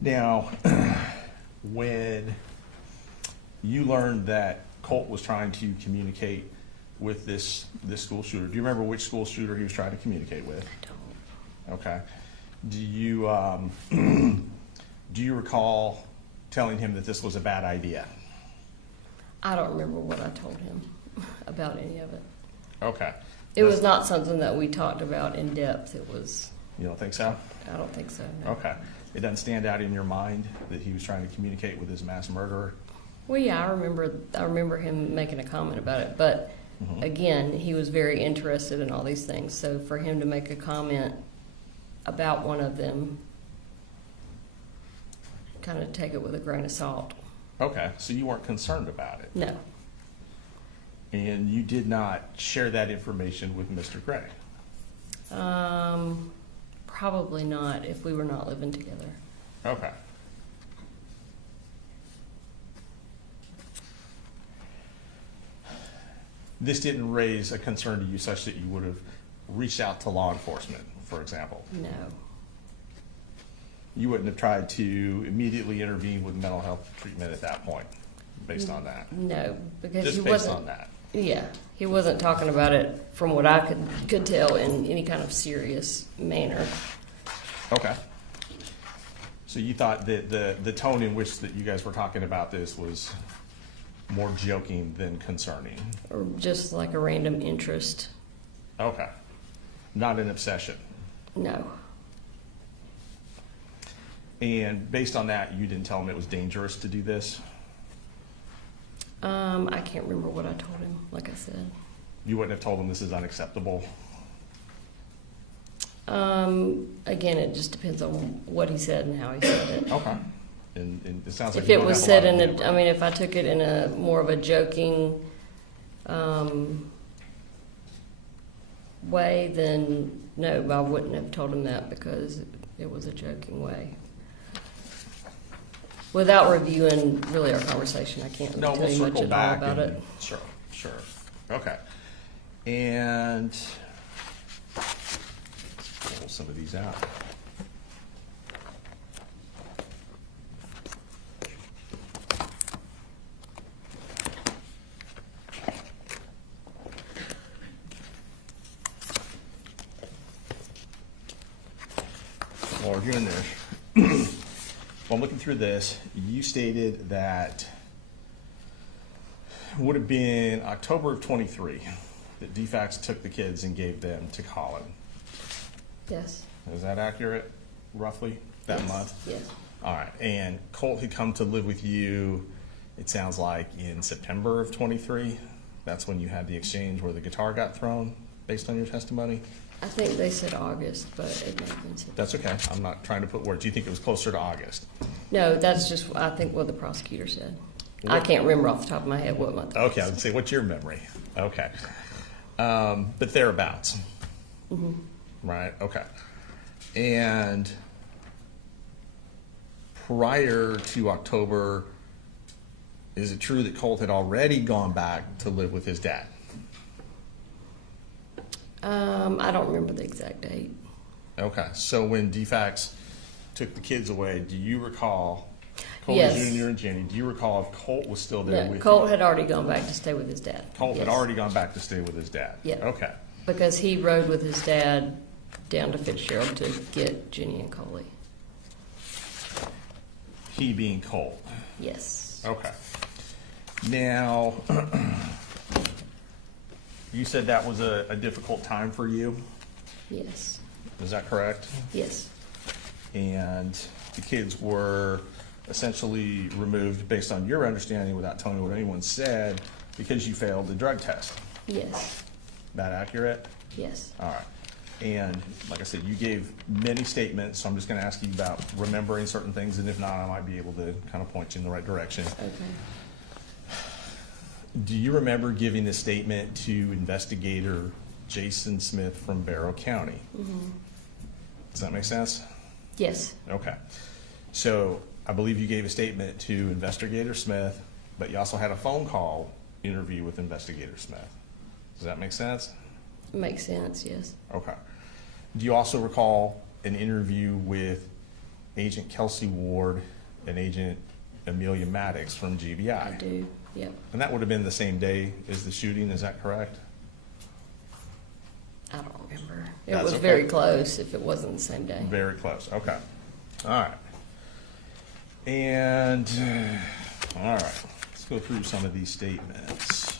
Now, when you learned that Colt was trying to communicate with this school shooter, do you remember which school shooter he was trying to communicate with? I don't. Okay. Do you, do you recall telling him that this was a bad idea? I don't remember what I told him about any of it. Okay. It was not something that we talked about in depth. It was, You don't think so? I don't think so, no. Okay. It doesn't stand out in your mind that he was trying to communicate with his mass murderer? Well, yeah, I remember him making a comment about it, but again, he was very interested in all these things. So for him to make a comment about one of them, kind of take it with a grain of salt. Okay, so you weren't concerned about it? No, And you did not share that information with Mr. Gray? probably not if we were not living together. Okay. This didn't raise a concern to you such that you would have reached out to law enforcement, for example? No, You wouldn't have tried to immediately intervene with mental health treatment at that point, based on that? no, because he Just based wasn't. on that? Yeah, he wasn't talking about it, from what I could tell, in any kind of serious manner. Okay. So you thought that the tone in which that you guys were talking about this was more joking than concerning? Or just like a random interest. Okay. Not an obsession? No, And based on that, you didn't tell him it was dangerous to do this? I can't remember what I told him, like I said. You wouldn't have told him this is unacceptable? Again, it just depends on what he said and how he said it. Okay. And it sounds like If you it don't was have said lot of in input. I mean, if I took it in a more of a joking, way, then no, I wouldn't have told him that because it was a joking way. Without reviewing really our conversation, I can't No, really we'll tell you much circle at all back. about and- it. Sure, sure. Okay. And pull some of these out. While we're doing this, while I'm looking through this, you stated that it would have been October of '23 that DFAX took the kids and gave them to Colin. Yes. Is that accurate, roughly, that Yes. month? Yes. All right, and Colt had come to live with you, it sounds like, in September of '23? That's when you had the exchange where the guitar got thrown, based on your testimony? I think they said August, but it might have been September. That's okay, I'm not trying to put words. Do you think it was closer to August? No, that's just, I think, what the prosecutor said. I What- can't remember off the top of my head what month. it Okay, I was. would say, what's your memory? Okay. But thereabouts, right? Okay. And prior to October, is it true that Colt had already gone back to live with his dad? I don't remember the exact date. Okay, so when DFAX took the kids away, do you recall, Colt Yes. Jr. and Jenny, do you recall if Colt was still there No, with Colt you? had already gone back to stay with his dad. Colt had Yes. already gone back to stay with his dad? Yeah. Okay. Because he rode with his dad down to Fitzgerald to get Jenny and Coley. He being Colt? Yes. Okay. Now, you said that was a difficult time for you, Yes. is that correct? Yes. And the kids were essentially removed, based on your understanding, without telling me what anyone said, because you failed the drug test. Yes. That accurate? Yes. All right. And like I said, you gave many statements, so I'm just gonna ask you about remembering certain things, and if not, I might be able to kind of point you in the right direction. Okay. Do you remember giving this statement to investigator Jason Smith from Barrow County? Does that make sense? Yes. Okay. So I believe you gave a statement to investigator Smith, but you also had a phone call interview with investigator Smith. Does that make sense? Makes sense. Yes. Okay. Do you also recall an interview with Agent Kelsey Ward and Agent Amelia Maddox from GBI? I do. Yep. And that would have been the same day as the shooting, is that correct? I don't remember. It That's was okay. very close if it wasn't the same day. Very close, okay. All right. And, all right, let's go through some of these statements.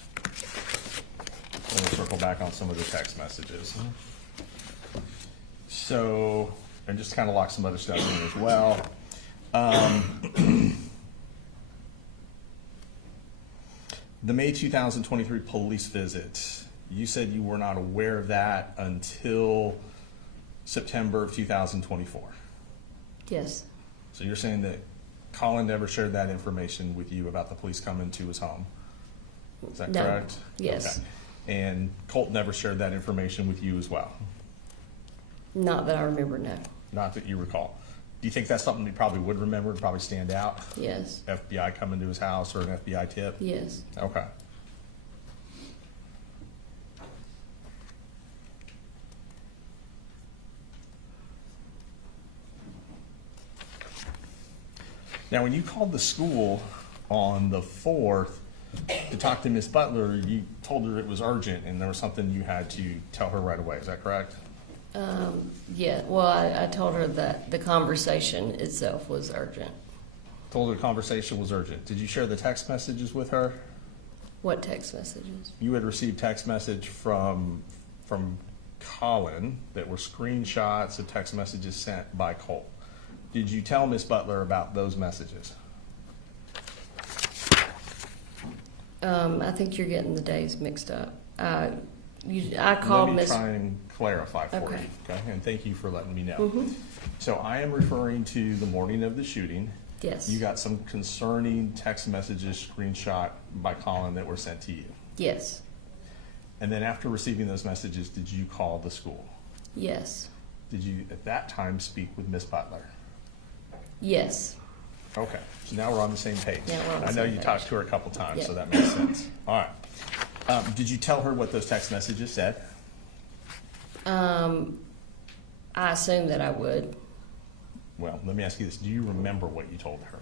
Then we'll circle back on some of the text messages. So, and just kind of lock some other stuff in as well. The May 2023 police visit, you said you were not aware of that until September of 2024. Yes, So you're saying that Colin never shared that information with you about the police coming to his home? Is that No. correct? Yes. Okay. And Colt never shared that information with you as well? not that I remember, no. Not that you recall. Do you think that's something you probably would remember, would probably stand out? Yes, FBI coming to his house or an FBI tip? yes. Okay. Now, when you called the school on the 4th to talk to Miss Butler, you told her it was urgent and there was something you had to tell her right away. Is that correct? Yeah, well, I told her that the conversation itself was urgent. Told her the conversation was urgent. Did you share the text messages with her? What text messages? You had received text message from Colin that were screenshots of text messages sent by Colt. Did you tell Miss Butler about those messages? I think you're getting the days mixed up. I called Let me Miss. try and clarify for Okay. you, okay? And thank you for letting me know. Mhm. So I am referring to the morning of the shooting. Yes. You got some concerning text messages screenshot by Colin that were sent to you. Yes, And then after receiving those messages, did you call the school? yes, Did you at that time speak with Miss Butler? yes. Okay, so now we're on the same page. Yeah, we're on the I know same you page. talked to her a couple times, so Yeah. that makes sense. All right. Did you tell her what those text messages said? I assumed that I would. Well, let me ask you this. Do you remember what you told her?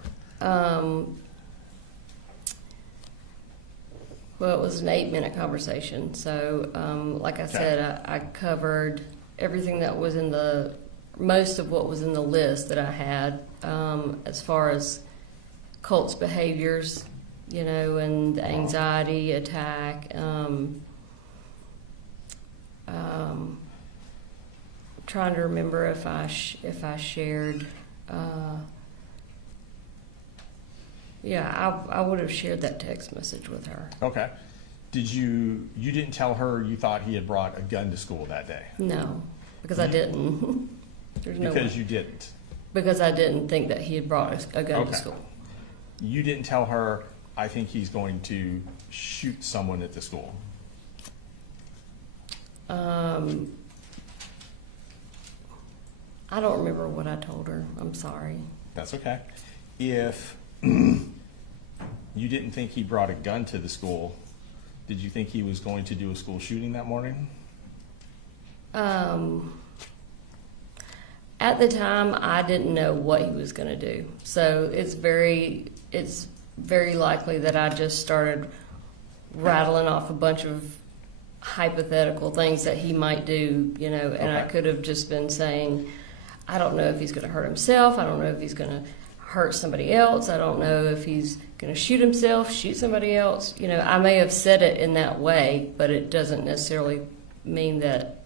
Well, it was an 8-minute conversation. So, like I said, I covered everything that was in most of what was in the list that I had, as far as Colt's behaviors, and the anxiety attack. Trying to remember if I shared. Yeah, I would have shared that text message with her. Okay. You didn't tell her you thought he had brought a gun to school that day? No, because I didn't. There's no Because way. you didn't. Because I didn't think that he had brought a gun Okay. to school. You didn't tell her, I think he's going to shoot someone at the school? I don't remember what I told her. I'm sorry. That's okay. If you didn't think he brought a gun to the school, did you think he was going to do a school shooting that morning? At the time, I didn't know what he was going to do. So it's very likely that I just started rattling off a bunch of hypothetical things that he might do, and I Okay. could have just been saying, I don't know if he's going to hurt himself. I don't know if he's going to hurt somebody else. I don't know if he's going to shoot himself, shoot somebody else. I may have said it in that way, but it doesn't necessarily mean that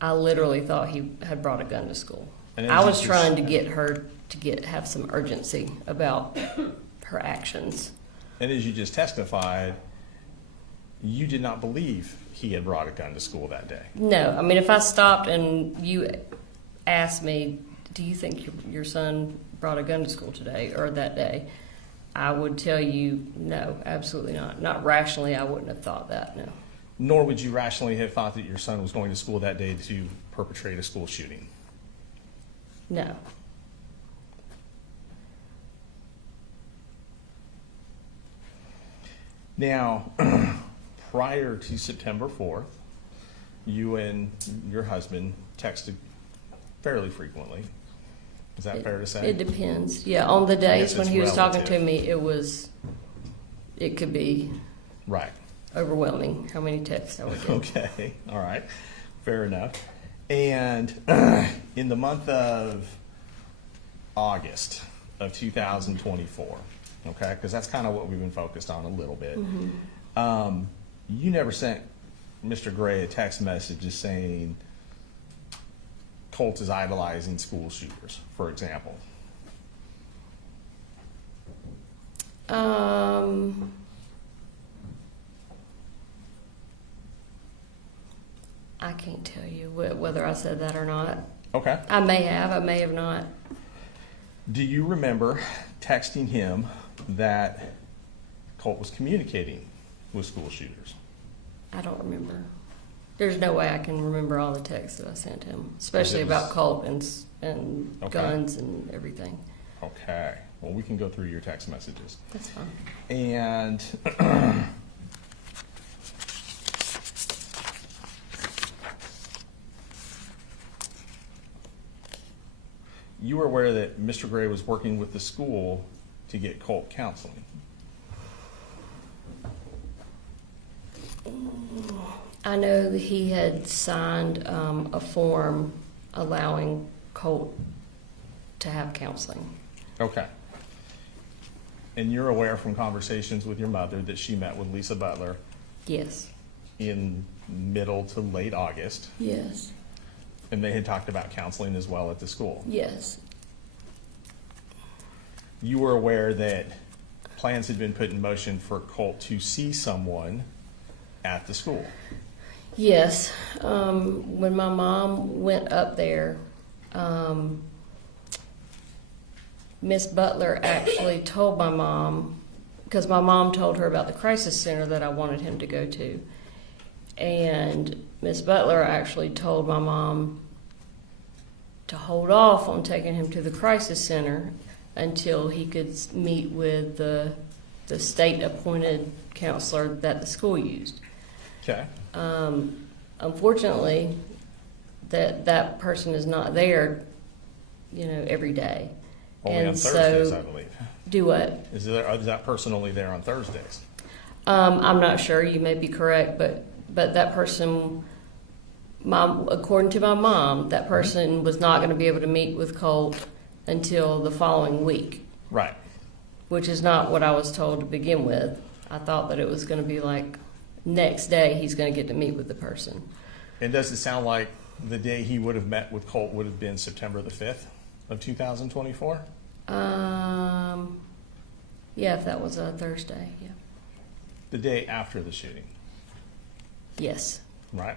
I literally thought he had brought a gun to school. And I as was you trying to just- get her to have some urgency about her actions. And as you just testified, you did not believe he had brought a gun to school that day. No, I mean, if I stopped and you asked me, do you think your son brought a gun to school today or that day, I would tell you, no, absolutely not. Not rationally, I wouldn't have thought that, no. Nor would you rationally have thought that your son was going to school that day to perpetrate a school shooting. No. Now, prior to September 4th, you and your husband texted fairly frequently. Is that fair to say? It depends. Yeah, on the guess days when it's he was talking to relative. me, it could be, Right. overwhelming how many texts I would get. Okay, all right, fair enough. And in the month of August of 2024, okay, because that's kind of what we've been focused on a little bit. You never sent Mr. Gray a text message just saying Colt is idolizing school shooters, for example. I can't tell you whether I said that or not. Okay. I may have not. Do you remember texting him that Colt was communicating with school shooters? I don't remember. There's no way I can remember all the texts that I sent him, especially It was- about Colt and Okay. guns and everything. Okay. Well, we can go through your text messages. That's fine. And you were aware that Mr. Gray was working with the school to get Colt counseling. I know that he had signed a form allowing Colt to have counseling. Okay. And you're aware from conversations with your mother that she met with Lisa Butler Yes. in middle to late August, Yes. and they had talked about counseling as well at the school. Yes. You were aware that plans had been put in motion for Colt to see someone at the school. Yes. When my mom went up there, Miss Butler actually told my mom, because my mom told her about the crisis center that I wanted him to go to. And Miss Butler actually told my mom to hold off on taking him to the crisis center until he could meet with the state-appointed counselor that the school used. Okay. Unfortunately, that person is not there, every day. Only And on Thursdays, so- I believe. Do what? Is that person only there on Thursdays? I'm not sure. You may be correct, but that person, according to my mom, that person was not going to be able to meet with Colt until the following week, Right. which is not what I was told to begin with. I thought that it was going to be like next day he's going to get to meet with the person. And does it sound like the day he would have met with Colt would have been September the 5th of 2024? Yeah, if that was a Thursday, yeah. The day after the shooting, Yes. right?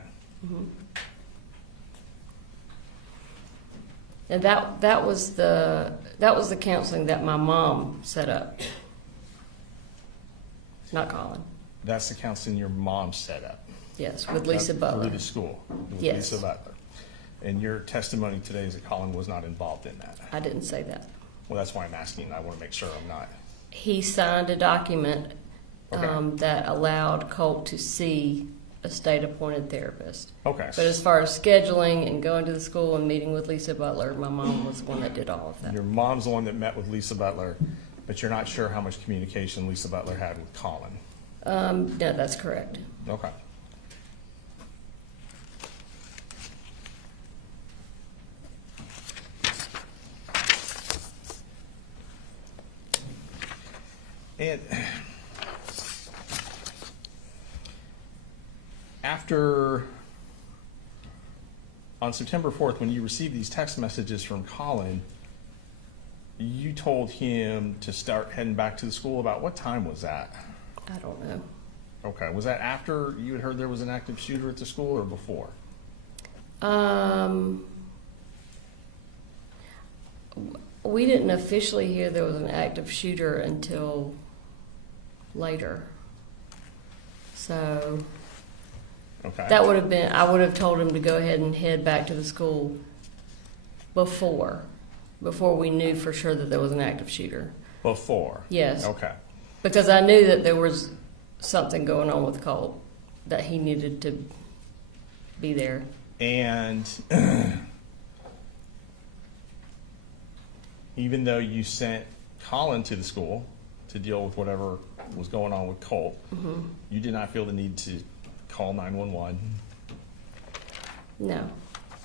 And that was the counseling that my mom set up. Not Colin. That's the counseling your mom set up. Yes, with Lisa Butler. Through the school, with Yes. Lisa Butler. And your testimony today is that Colin was not involved in that. I didn't say that. Well, that's why I'm asking. I want to make sure I'm not. He signed a document Okay. that allowed Colt to see a state-appointed therapist. Okay. But as far as scheduling and going to the school and meeting with Lisa Butler, my mom was the one that did all of that. Your mom's the one that met with Lisa Butler, but you're not sure how much communication Lisa Butler had with Colin. No, that's correct. Okay. And after, on September 4th, when you received these text messages from Colin, you told him to start heading back to the school. About what time was that? I don't know. Okay, was that after you had heard there was an active shooter at the school or before? We didn't officially hear there was an active shooter until later. So Okay. that would have been, I would have told him to go ahead and head back to the school before we knew for sure that there was an active shooter. Before? Yes. Okay. Because I knew that there was something going on with Colt, that he needed to be there. And even though you sent Colin to the school to deal with whatever was going on with Colt, you did not feel the need to call 911, No,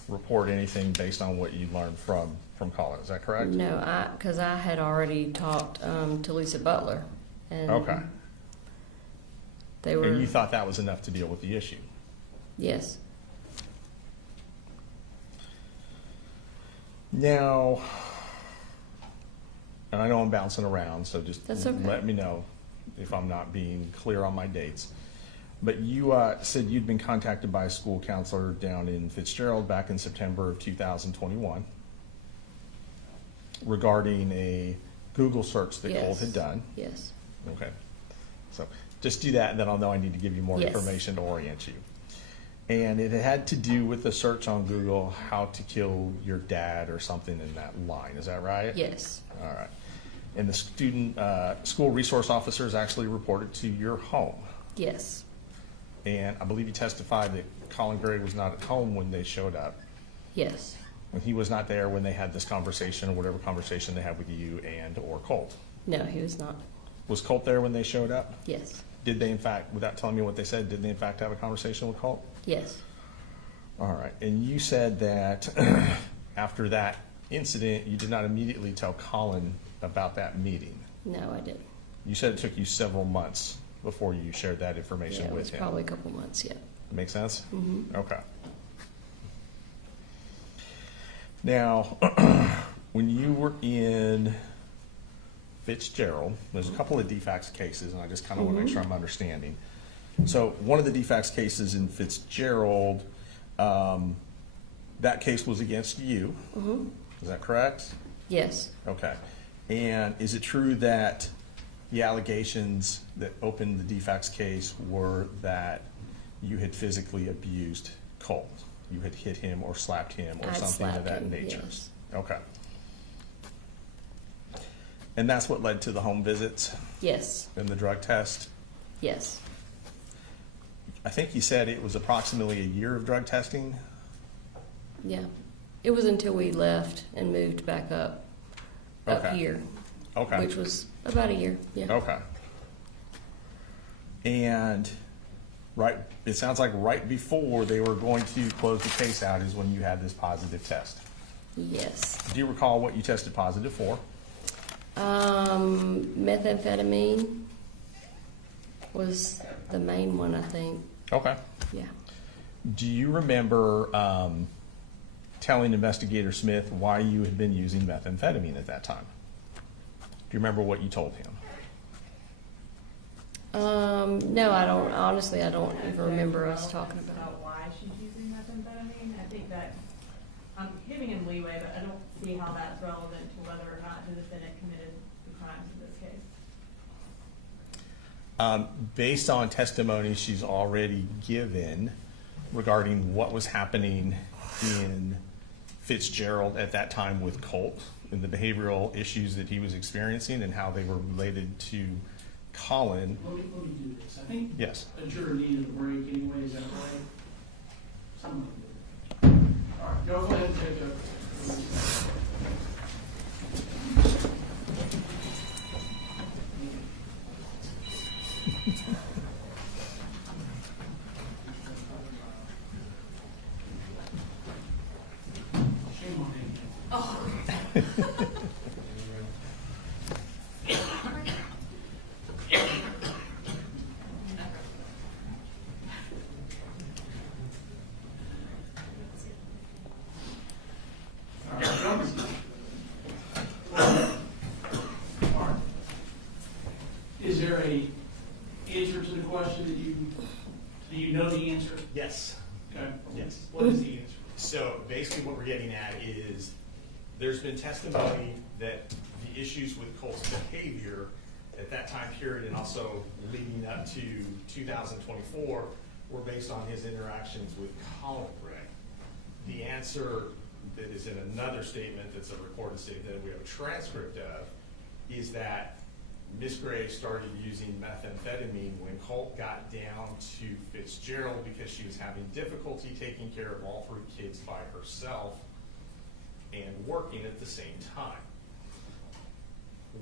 report anything based on what you learned from Colin, is that correct? no, because I had already talked to Lisa Butler, and Okay. they were, And you thought that was enough to deal with the issue? yes. Now, and I know I'm bouncing around, so just That's okay. let me know if I'm not being clear on my dates. But you said you'd been contacted by a school counselor down in Fitzgerald back in September of 2021 regarding a Google search that Colt Yes. had done. Yes. Okay. So just do that, and then I'll know I need to give you more Yes. information to orient you. And it had to do with the search on Google, how to kill your dad or something in that line. Is that right? Yes. All right. And the school resource officers actually reported to your home. Yes. And I believe you testified that Colin Gray was not at home when they showed up. Yes. When he was not there when they had this conversation or whatever conversation they had with you and or Colt. No, he was not. Was Colt there when they showed up? Yes. Did they in fact, without telling me what they said, did they in fact have a conversation with Colt? Yes. All right. And you said that after that incident, you did not immediately tell Colin about that meeting. No, I didn't. You said it took you several months before you shared that information Yeah, it with was him. probably a couple months, yeah. Make sense? Mm-hmm. Okay. Now, when you were in Fitzgerald, there's a couple of defects cases, and I just kind of want to make sure I'm understanding. So one of the defects cases in Fitzgerald, that case was against you. Mm-hmm. Is that correct? Yes. Okay. And is it true that the allegations that opened the defects case were that you had physically abused Colt? You had hit him or slapped him or I'd something of slapped that him, nature? yes. Okay. And that's what led to the home visits Yes. and the drug test? Yes. I think you said it was approximately a year of drug testing? Yeah. It was until we left and moved back up Okay. here, Okay. which was about a year. Yeah. Okay. And it sounds like right before they were going to close the case out is when you had this positive test. Yes. Do you recall what you tested positive for? Methamphetamine was the main one, I think. Okay. Yeah. Do you remember telling Investigator Smith why you had been using methamphetamine at that time? Do you remember what you told him? No, I don't. Honestly, I don't even remember us talking about it. why she's using methamphetamine. I think that I'm giving him leeway, but I don't see how that's relevant to whether or not the defendant committed the crimes in this case. Based on testimony she's already given regarding what was happening in Fitzgerald at that time with Colt and the behavioral issues that he was experiencing and how they were related to Colin. Let me do this. I think Yes. a juror needed a break anyway, is that right? Something like that. All right, go ahead and take a. Shame on him. All right, Jones. All right. Is there a answer to the question that do you know the answer? Yes. Okay. Yes. What is the answer? So basically what we're getting at is there's been testimony that the issues with Colt's behavior at that time period and also leading up to 2024 were based on his interactions with Colin Gray. The answer that is in another statement that's a recorded statement that we have a transcript of is that Miss Gray started using methamphetamine when Colt got down to Fitzgerald because she was having difficulty taking care of all three kids by herself and working at the same time.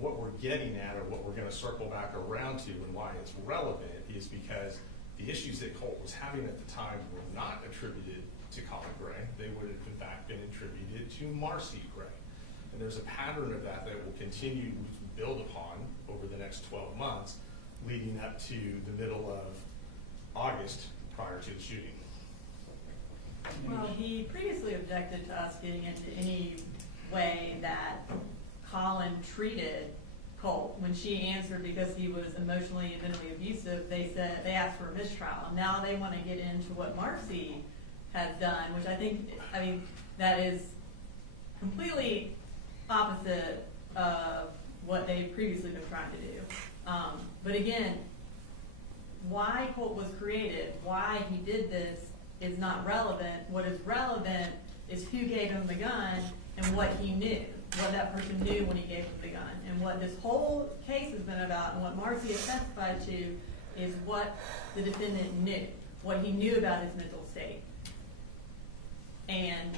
what we're getting at, or what we're gonna circle back around to, and why it's relevant, is because the issues that Colt was having at the time were not attributed to Colin Gray. They would have in fact been attributed to Marcy Gray. And there's a pattern of that that will continue to build upon over the next 12 months, leading up to the middle of August prior to the shooting. Well, he previously objected to us getting into any way that Colin treated Colt. When she answered because he was emotionally and mentally abusive, they asked for a mistrial. Now they want to get into what Marcy has done, which I mean, that is completely opposite of what they've previously been trying to do. But again, why Colt was created, why he did this is not relevant. What is relevant is who gave him the gun and what he knew, what that person knew when he gave him the gun. And what this whole case has been about, and what Marcy has testified to, is what the defendant knew, what he knew about his mental state. And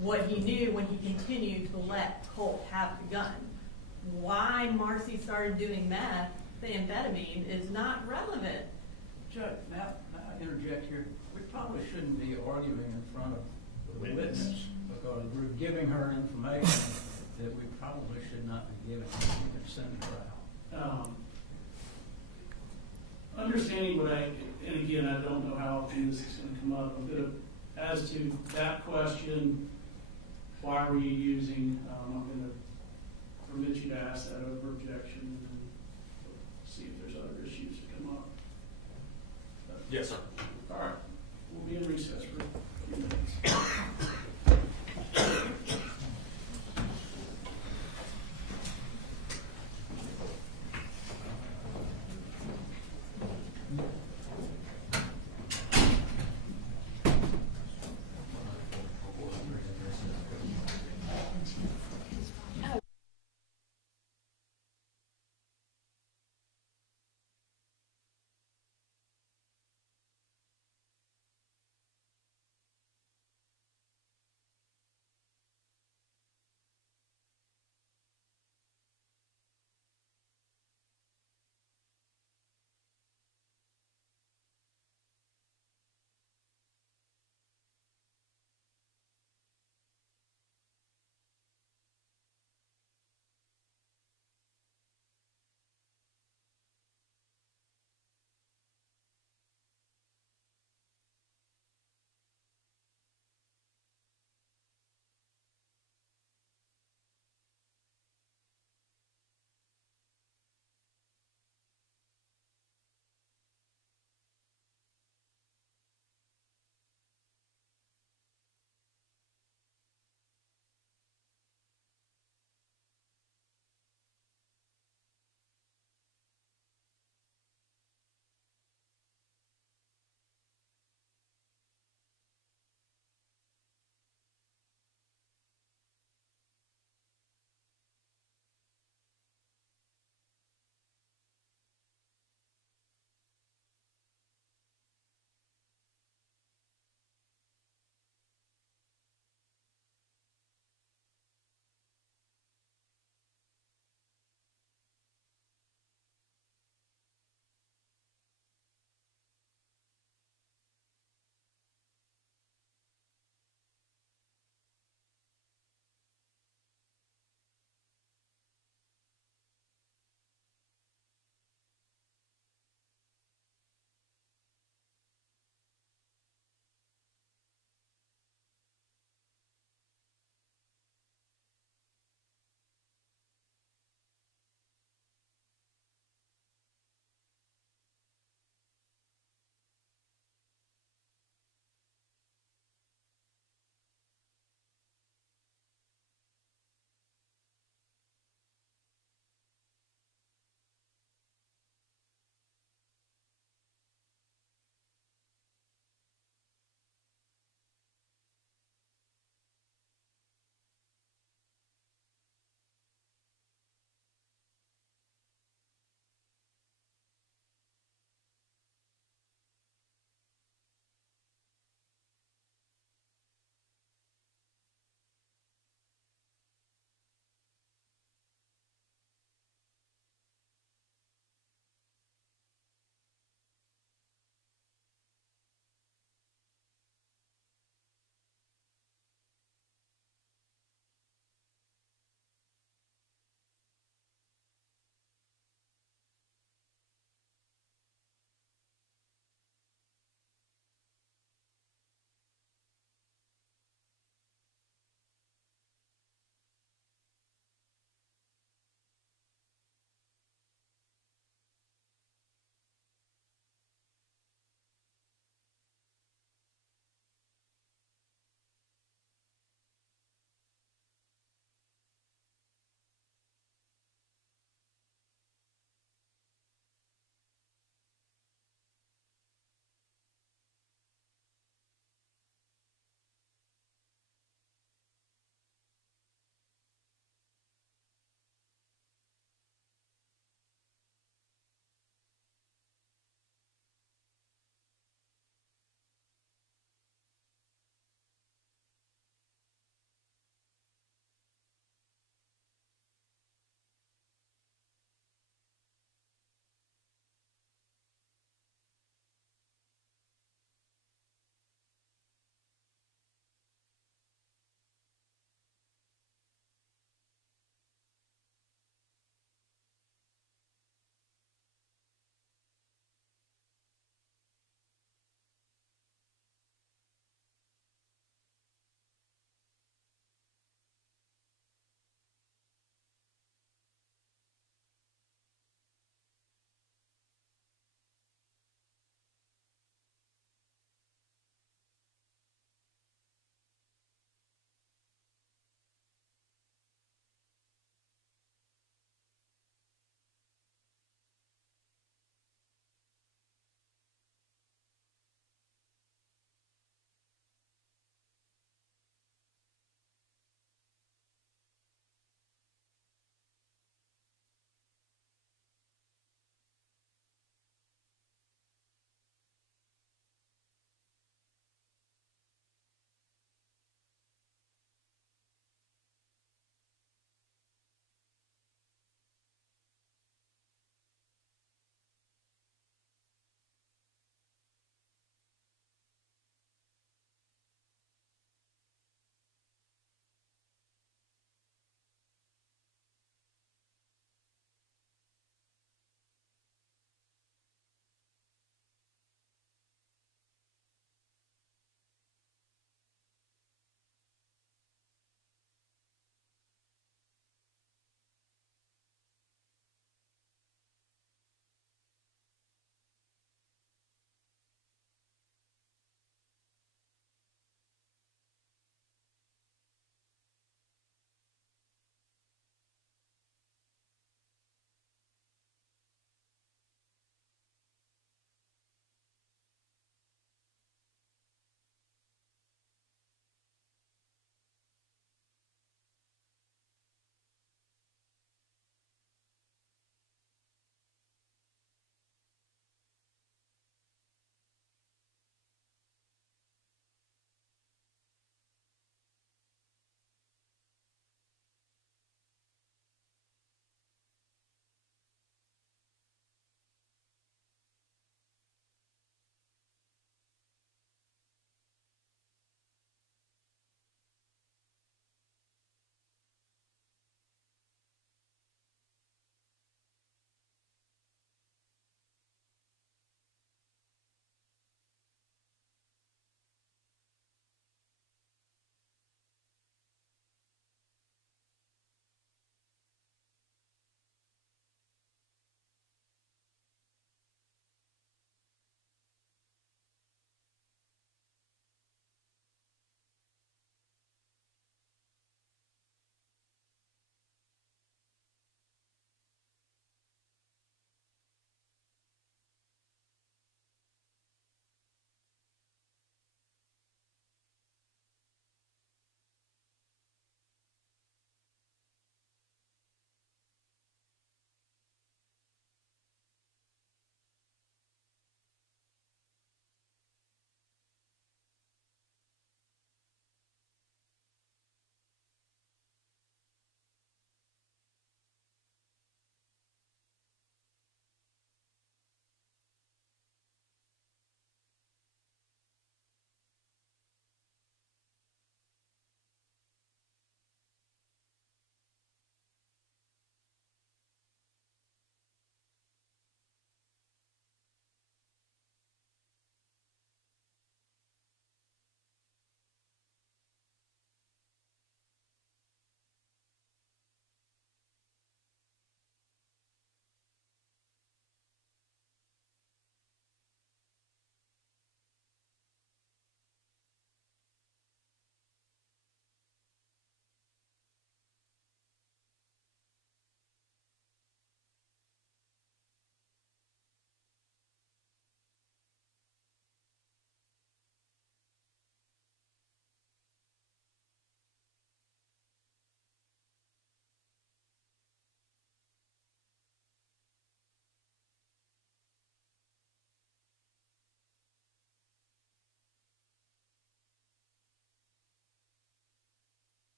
what he knew when he continued to let Colt have the gun. Why Marcy started doing meth, the amphetamine, is not relevant. Judge, may I interject here? We probably shouldn't be arguing in front of the witness, because we're giving her information that we probably should not be giving. We can send her out. Understanding and again, I don't know how often this is going to come up. As to that question, why were you using, I'm going to permit you to ask that over objection and then see if there's other issues that come up. Yes, sir. All right, we'll be in recess for a few minutes.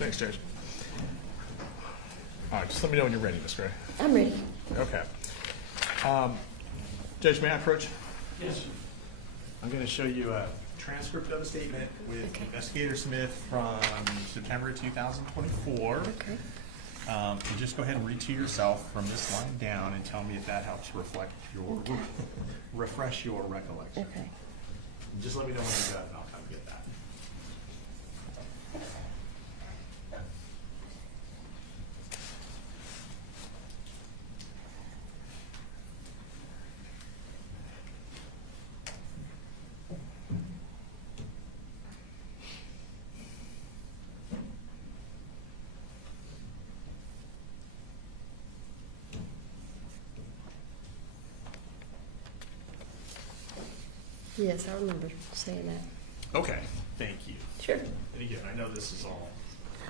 Thanks, Judge. All right, just let me know when you're ready, Ms. Gray. I'm ready. Okay. Judge, may I approach? Yes, sir. I'm going to show you a transcript of a statement with Okay. Investigator Smith from September 2024. Okay. And just go ahead and read to yourself from this line down and tell me if that helps refresh your recollection. Okay. Just let me know when you're done and I'll come get that. Yes, I remember saying that. Okay, thank you. Sure. And again, I know this is all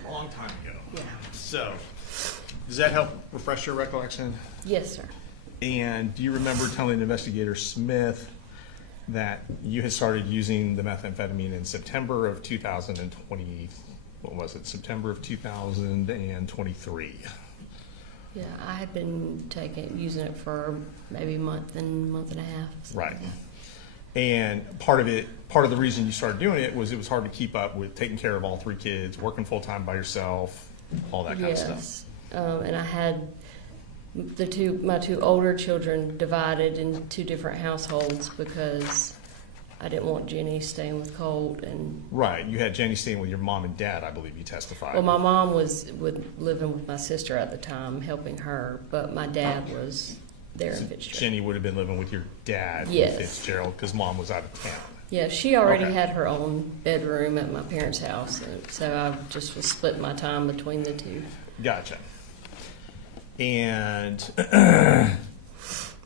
a long time ago. Yeah. So, does that help refresh your recollection? Yes, sir. And do you remember telling Investigator Smith that you had started using the methamphetamine in September of 2020, what was it, September of 2023? Yeah, I had been using it for maybe a month and a half. something Right. like that. And part of the reason you started doing it was hard to keep up with taking care of all three kids, working full-time by yourself, all that kind of stuff. Yes, and I had my two older children divided in two different households because I didn't want Jenny staying with Colt, and Right, you had Jenny staying with your mom and dad, I believe you testified. well, my mom was living with my sister at the time, helping her, but my dad was there in Fitzgerald. Jenny would have been living with your dad in Yes. Fitzgerald because mom was out of town. Yeah, she already Okay. had her own bedroom at my parents' house, and so I just was splitting my time between the two. Gotcha. And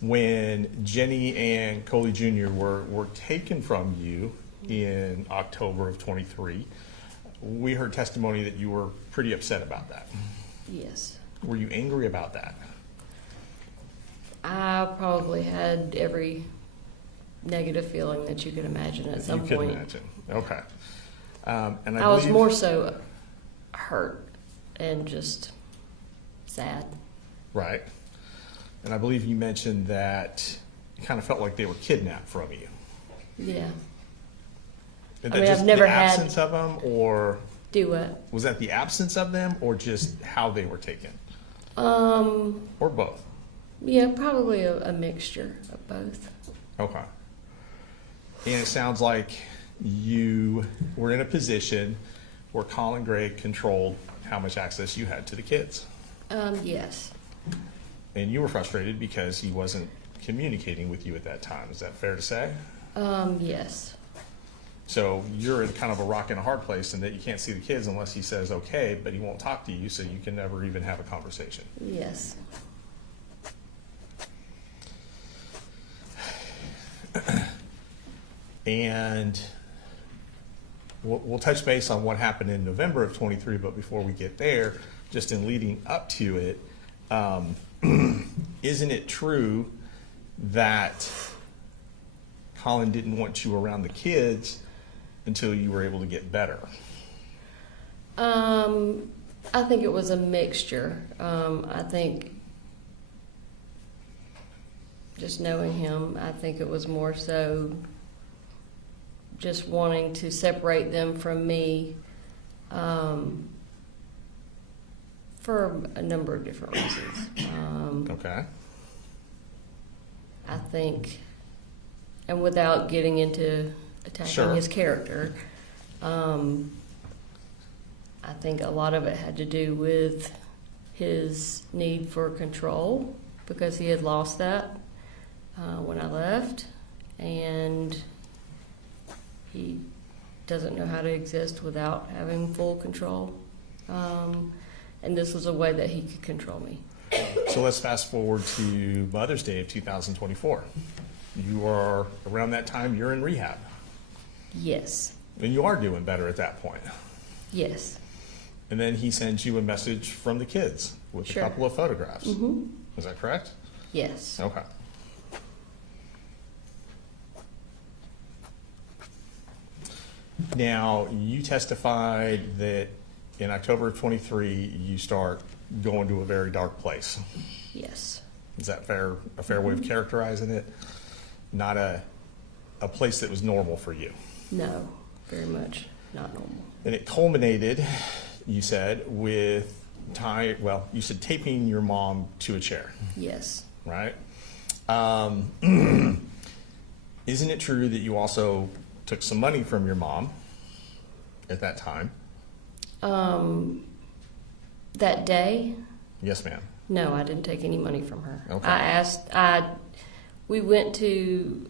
when Jenny and Coley Jr. were taken from you in October of 23, we heard testimony that you were pretty upset about that. Yes. Were you angry about that? I probably had every negative feeling that you could imagine at some You could point. imagine. Okay. And I was believe- more so hurt and just sad. Right. And I believe you mentioned that you kind of felt like they were kidnapped from you. Yeah. Is I that mean, just I've never the had- absence of them, or Do what? was that the absence of them, or just how they were taken, Um, or both? yeah, probably a mixture of both. Okay. And it sounds like you were in a position where Colin Gray controlled how much access you had to the kids. Yes. And you were frustrated because he wasn't communicating with you at that time. Is that fair to say? Yes. So you're in kind of a rock and a hard place in that you can't see the kids unless he says okay, but he won't talk to you, so you can never even have a conversation. Yes. And we'll touch base on what happened in November of 23, but before we get there, just in leading up to it, isn't it true that Colin didn't want you around the kids until you were able to get better? I think it was a mixture. I think just knowing him, I think it was more so just wanting to separate them from me for a number of different reasons. Okay. I think, and without getting into attacking Sure. his character, I think a lot of it had to do with his need for control because he had lost that when I left, and he doesn't know how to exist without having full control. And this was a way that he could control me. So let's fast forward to Mother's Day of 2024. You are, around that time, you're in rehab. Yes. And you are doing better at that point. Yes. And then he sends you a message from the kids with Sure. a couple of photographs. Mm-hmm. Is that correct? Yes. Okay. Now, you testified that in October of 23, you start going to a very dark place. Yes. Is that a fair way of characterizing it? Not a place that was normal for you. No, very much not normal. And it culminated, you said, with you said taping your mom to a chair, Yes. right? Isn't it true that you also took some money from your mom at that time? That day, Yes, ma'am. no, I didn't take any money from her. Okay. We went to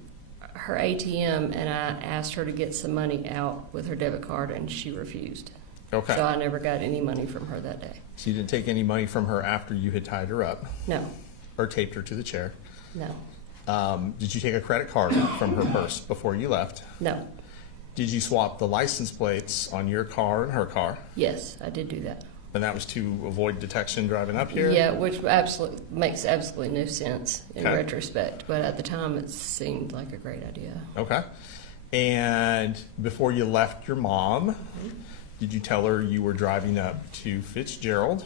her ATM and I asked her to get some money out with her debit card and she refused. Okay. So I never got any money from her that day. So you didn't take any money from her after you had tied her up No, or taped her to the chair. no, Did you take a credit card from her purse before you left? no. Did you swap the license plates on your car and her car? Yes, I did do that. And that was to avoid detection driving up here? Yeah, which makes absolutely no sense in Okay. retrospect, but at the time it seemed like a great idea. Okay. And before you left your mom, did you tell her you were driving up to Fitzgerald?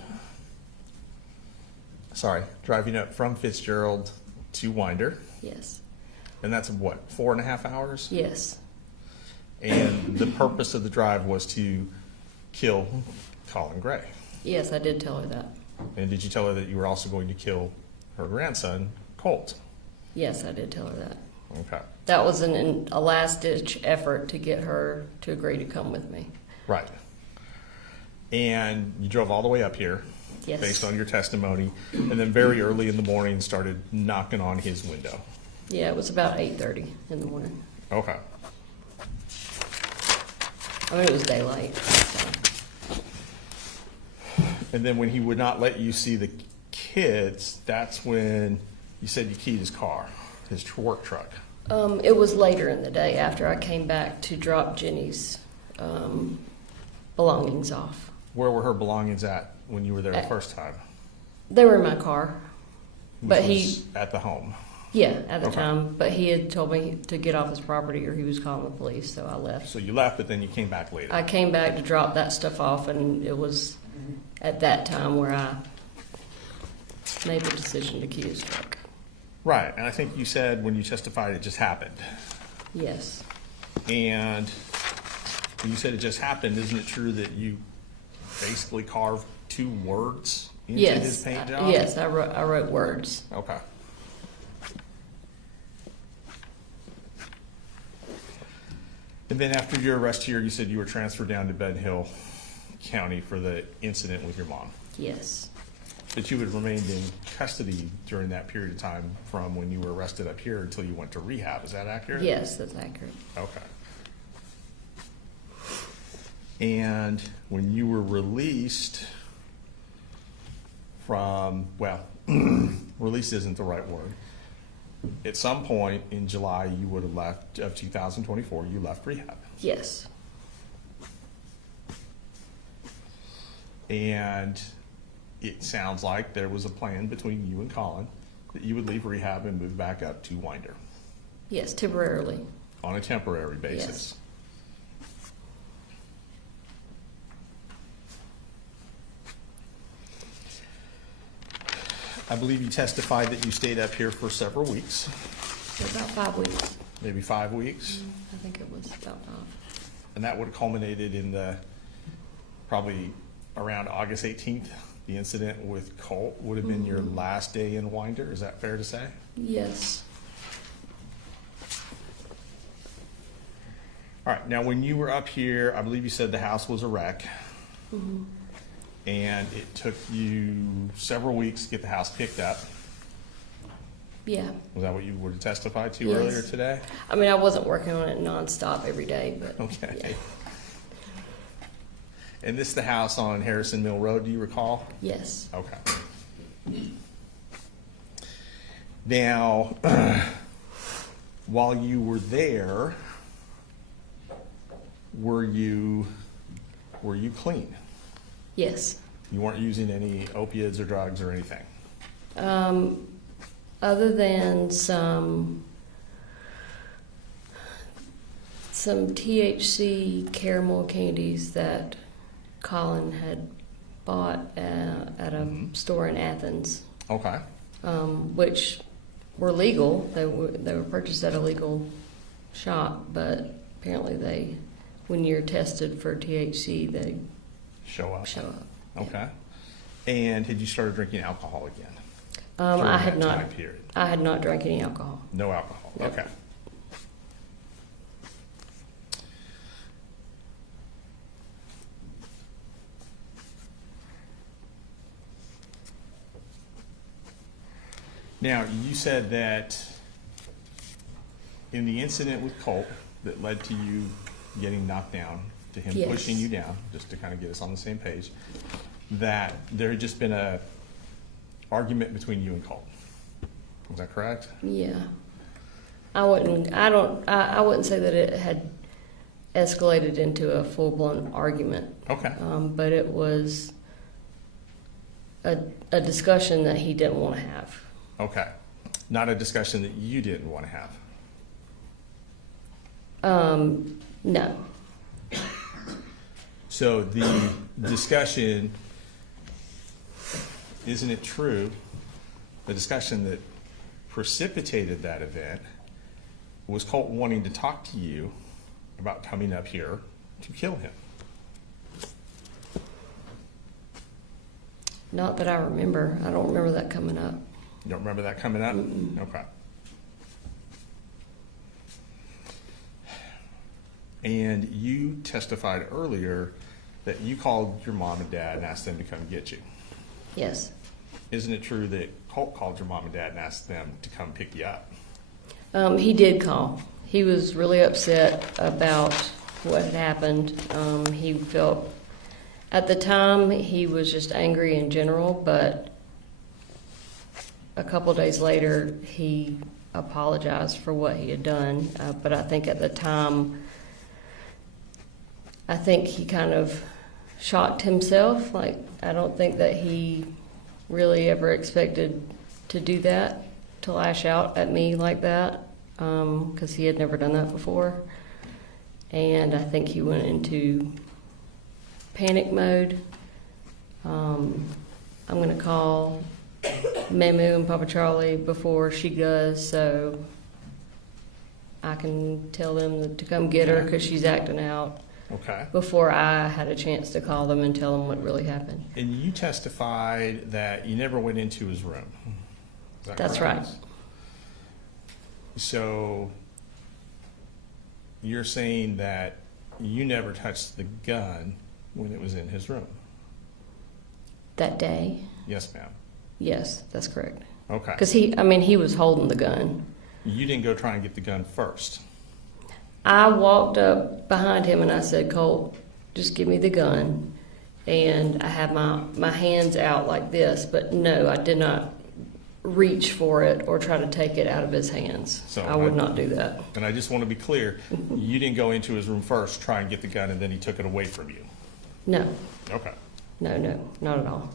Sorry, driving up from Fitzgerald to Winder. Yes, And that's what, 4.5 hours? yes, And the purpose of the drive was to kill Colin Gray. yes, I did tell her that. And did you tell her that you were also going to kill her grandson, Colt? Yes, I did tell her that. Okay. That was a last-ditch effort to get her to agree to come with me. Right. And you drove all the way up here, Yes. based on your testimony, and then very early in the morning started knocking on his window. Yeah, it was about 8:30 in the morning. Okay. I mean, it was daylight. So. And then when he would not let you see the kids, that's when you said you keyed his car, his work truck. It was later in the day after I came back to drop Jenny's belongings off. Where were her belongings at when you were there the At- first time? They were in my car. Which But was at the home. Yeah, at the Okay. time, but he had told me to get off his property or he was calling the police, so I left. So you left, but then you came back later. I came back to drop that stuff off, and it was at that time where I made the decision to key his truck. Right, and I think you said when you testified it just happened. Yes, And you said it just happened. Isn't it true that you basically carved 2 words into his yes, paint job? yes. I wrote words. Okay. And then after your arrest here, you said you were transferred down to Ben Hill County for the incident with your mom. Yes, But you had remained in custody during that period of time from when you were arrested up here until you went to rehab. Is that accurate? yes, that's accurate. Okay. And when you were released from, well, released isn't the right word. At some point in July, you would have left, of 2024, you left rehab. Yes, And it sounds like there was a plan between you and Colin that you would leave rehab and move back up to Winder yes, temporarily. on a temporary basis. I believe you testified that you stayed up here for several weeks, About 5 weeks. maybe 5 weeks, I think it was about 5. and that would have culminated in probably around August 18th. The incident with Colt would have been your last day in Winder. Is that fair to say? Yes, All right, now when you were up here, I believe you said the house was a wreck. And it took you several weeks to get the house picked up. yeah. Was that what you were to testify to Yes. earlier today? I mean, I wasn't working on it nonstop every day, but Okay. yeah. And this is the house on Harrison Mill Road, do you recall? Yes. Okay. Now, while you were there, were you clean? Yes. You weren't using any opiates or drugs or anything? Other than some THC caramel candies that Colin had bought at a store in Athens, Okay. which were legal. They were purchased at a legal shop, but apparently when you're tested for THC, they Show up. show up. Okay. And had you started drinking alcohol again? I during had that not. time period? I had not drank any alcohol. No alcohol. No. Okay. Now, you said that in the incident with Colt that led to you getting knocked down, to him Yes. pushing you down, just to kind of get us on the same page, that there had just been a argument between you and Colt. Is that correct? Yeah. I wouldn't say that it had escalated into a full-blown argument. Okay. But it was a discussion that he didn't want to have. Okay. Not a discussion that you didn't want to have. No. So the discussion, isn't it true, the discussion that precipitated that event was Colt wanting to talk to you about coming up here to kill him? Not that I remember. I don't remember that coming up. You don't remember that coming up? Mm-mm. Okay. And you testified earlier that you called your mom and dad and asked them to come get you. Yes. Isn't it true that Colt called your mom and dad and asked them to come pick you up? He did call. He was really upset about what had happened. He felt, at the time, he was just angry in general, but a couple days later, he apologized for what he had done. But I think at the time, I think he kind of shocked himself. Like, I don't think that he really ever expected to do that, to lash out at me like that, because he had never done that before. And I think he went into panic mode. I'm going to call Memu and Papa Charlie before she goes, so I can tell them to come get her because she's acting out, Okay. before I had a chance to call them and tell them what really happened. And you testified that you never went into his room. Is that That's correct? right. So you're saying that you never touched the gun when it was in his room? That day, Yes, ma'am. yes, that's correct. Okay. Because he was holding the gun. You didn't go try and get the gun first. I walked up behind him and I said, Colt, just give me the gun. And I had my hands out like this, but no, I did not reach for it or try to take it out of his hands. So I would not do that. And I just want to be clear, you didn't go into his room first, try and get the gun, and then he took it away from you. No, Okay. no, not at all.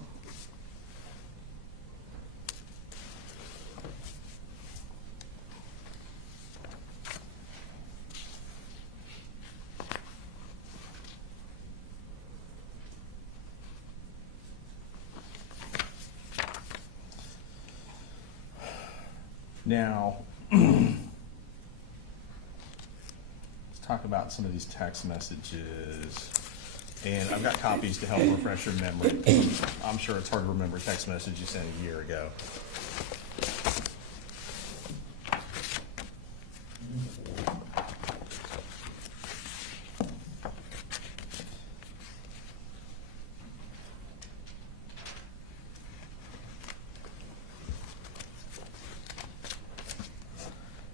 Now, let's talk about some of these text messages. And I've got copies to help refresh your memory. I'm sure it's hard to remember a text message you sent a year ago.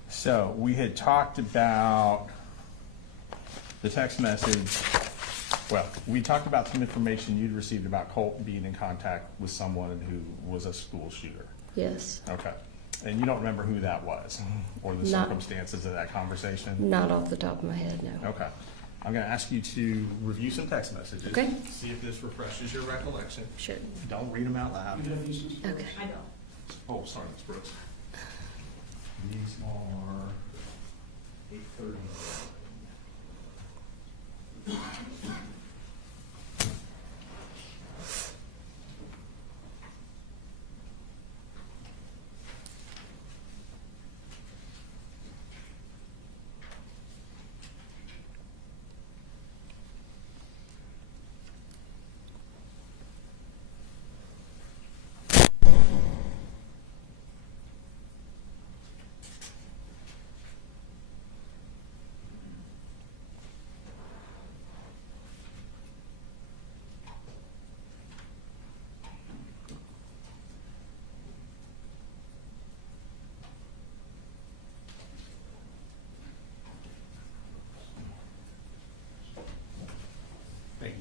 So we had talked about the text message. Well, we talked about some information you'd received about Colt being in contact with someone who was a school shooter. Yes, Okay. And you don't remember who that was or the Not- circumstances of that conversation? not off the top of my head, no. Okay. I'm going to ask you to review some text messages. Okay. See if this refreshes your recollection. Sure. Don't read them out loud. You have these ones? Okay. Oh, sorry, Ms. Brooks. These are 8:30.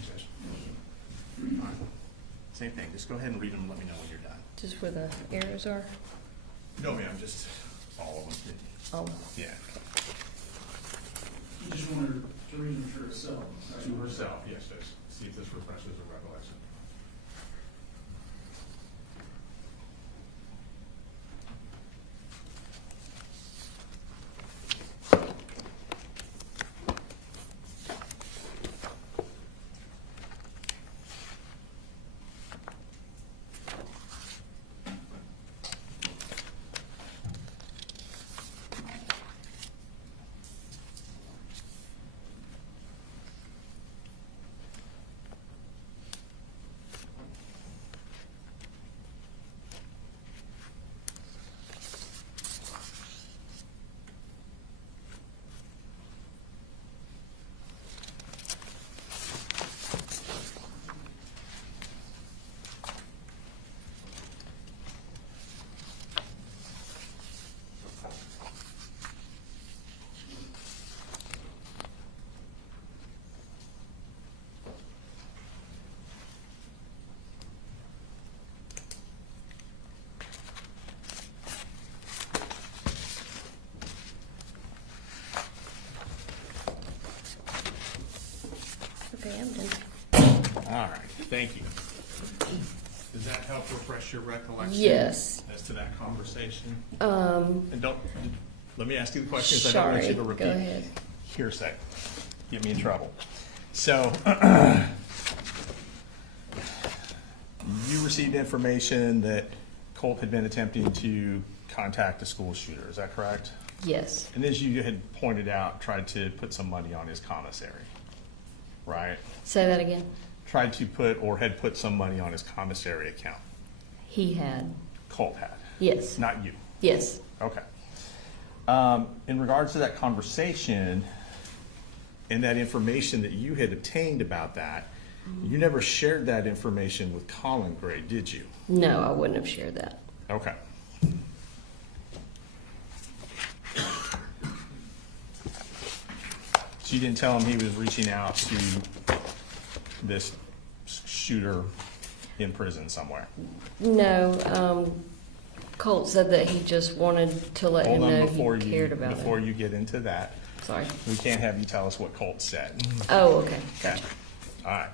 Judge. All right. Same thing, just go ahead and read them and let me know when you're done. Just where the arrows are? No, ma'am, just all of them. Oh, Yeah. You just wanted her to read them to herself. right? To herself, yes, Judge. See if this refreshes her recollection. okay, I'm done. All right, thank you. Does that help refresh your recollection? Yes. As to that conversation? Um, And don't, let me ask you the questions. I don't want you sorry, to go repeat ahead. hearsay. Get me in trouble. So, you received information that Colt had been attempting to contact a school shooter, is that correct? Yes, And as you had pointed out, tried to put some money on his commissary, right? say that again. Tried to put, or had put some money on his commissary account. He had, Colt had, yes, not you. yes. Okay. In regards to that conversation and that information that you had obtained about that, you never shared that information with Colin Gray, did you? No, I wouldn't have shared that. Okay. So you didn't tell him he was reaching out to this shooter in prison somewhere? No, Colt said that he just wanted to let him Hold on know before he you, cared about before it. you get into that. Sorry. We can't have you tell us what Colt said. Oh, okay. Okay, all right.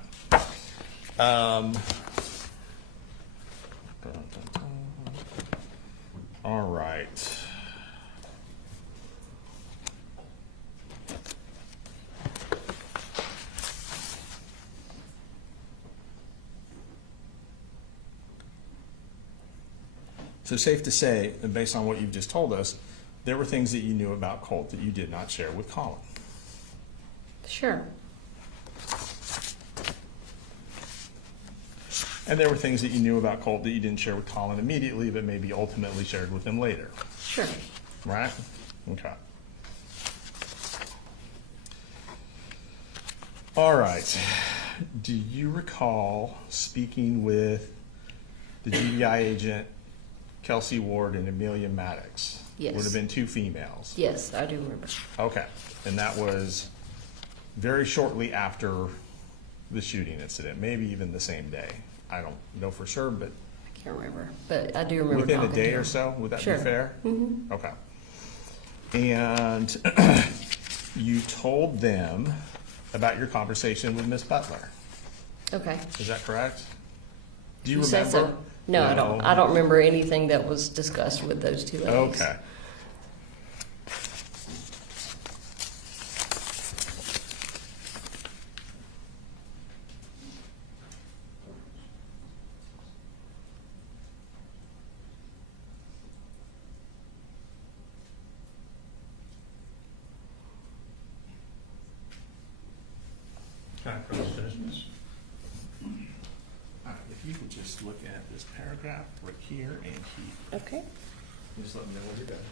All right. So safe to say, and based on what you've just told us, there were things that you knew about Colt that you did not share with Colin. Sure. And there were things that you knew about Colt that you didn't share with Colin immediately, but maybe ultimately shared with him later, Sure. right? Okay. All right. Do you recall speaking with the GBI agent, Kelsey Ward and Amelia Maddox? Yes. Would have been two females. Yes, I do remember. Okay. And that was very shortly after the shooting incident, maybe even the same day. I don't know for sure, but I can't remember, but I do remember within a talking to day him. or so, would that Sure. be fair? Mm-hmm. Okay. And you told them about your conversation with Miss Butler. Okay. Is that correct? Do you You said remember? so. No, I don't. I don't remember anything that was discussed with those two ladies. Okay. Can I cross judgments? All right, if you could just look at this paragraph right here and here. Okay. Just let me know when you're done.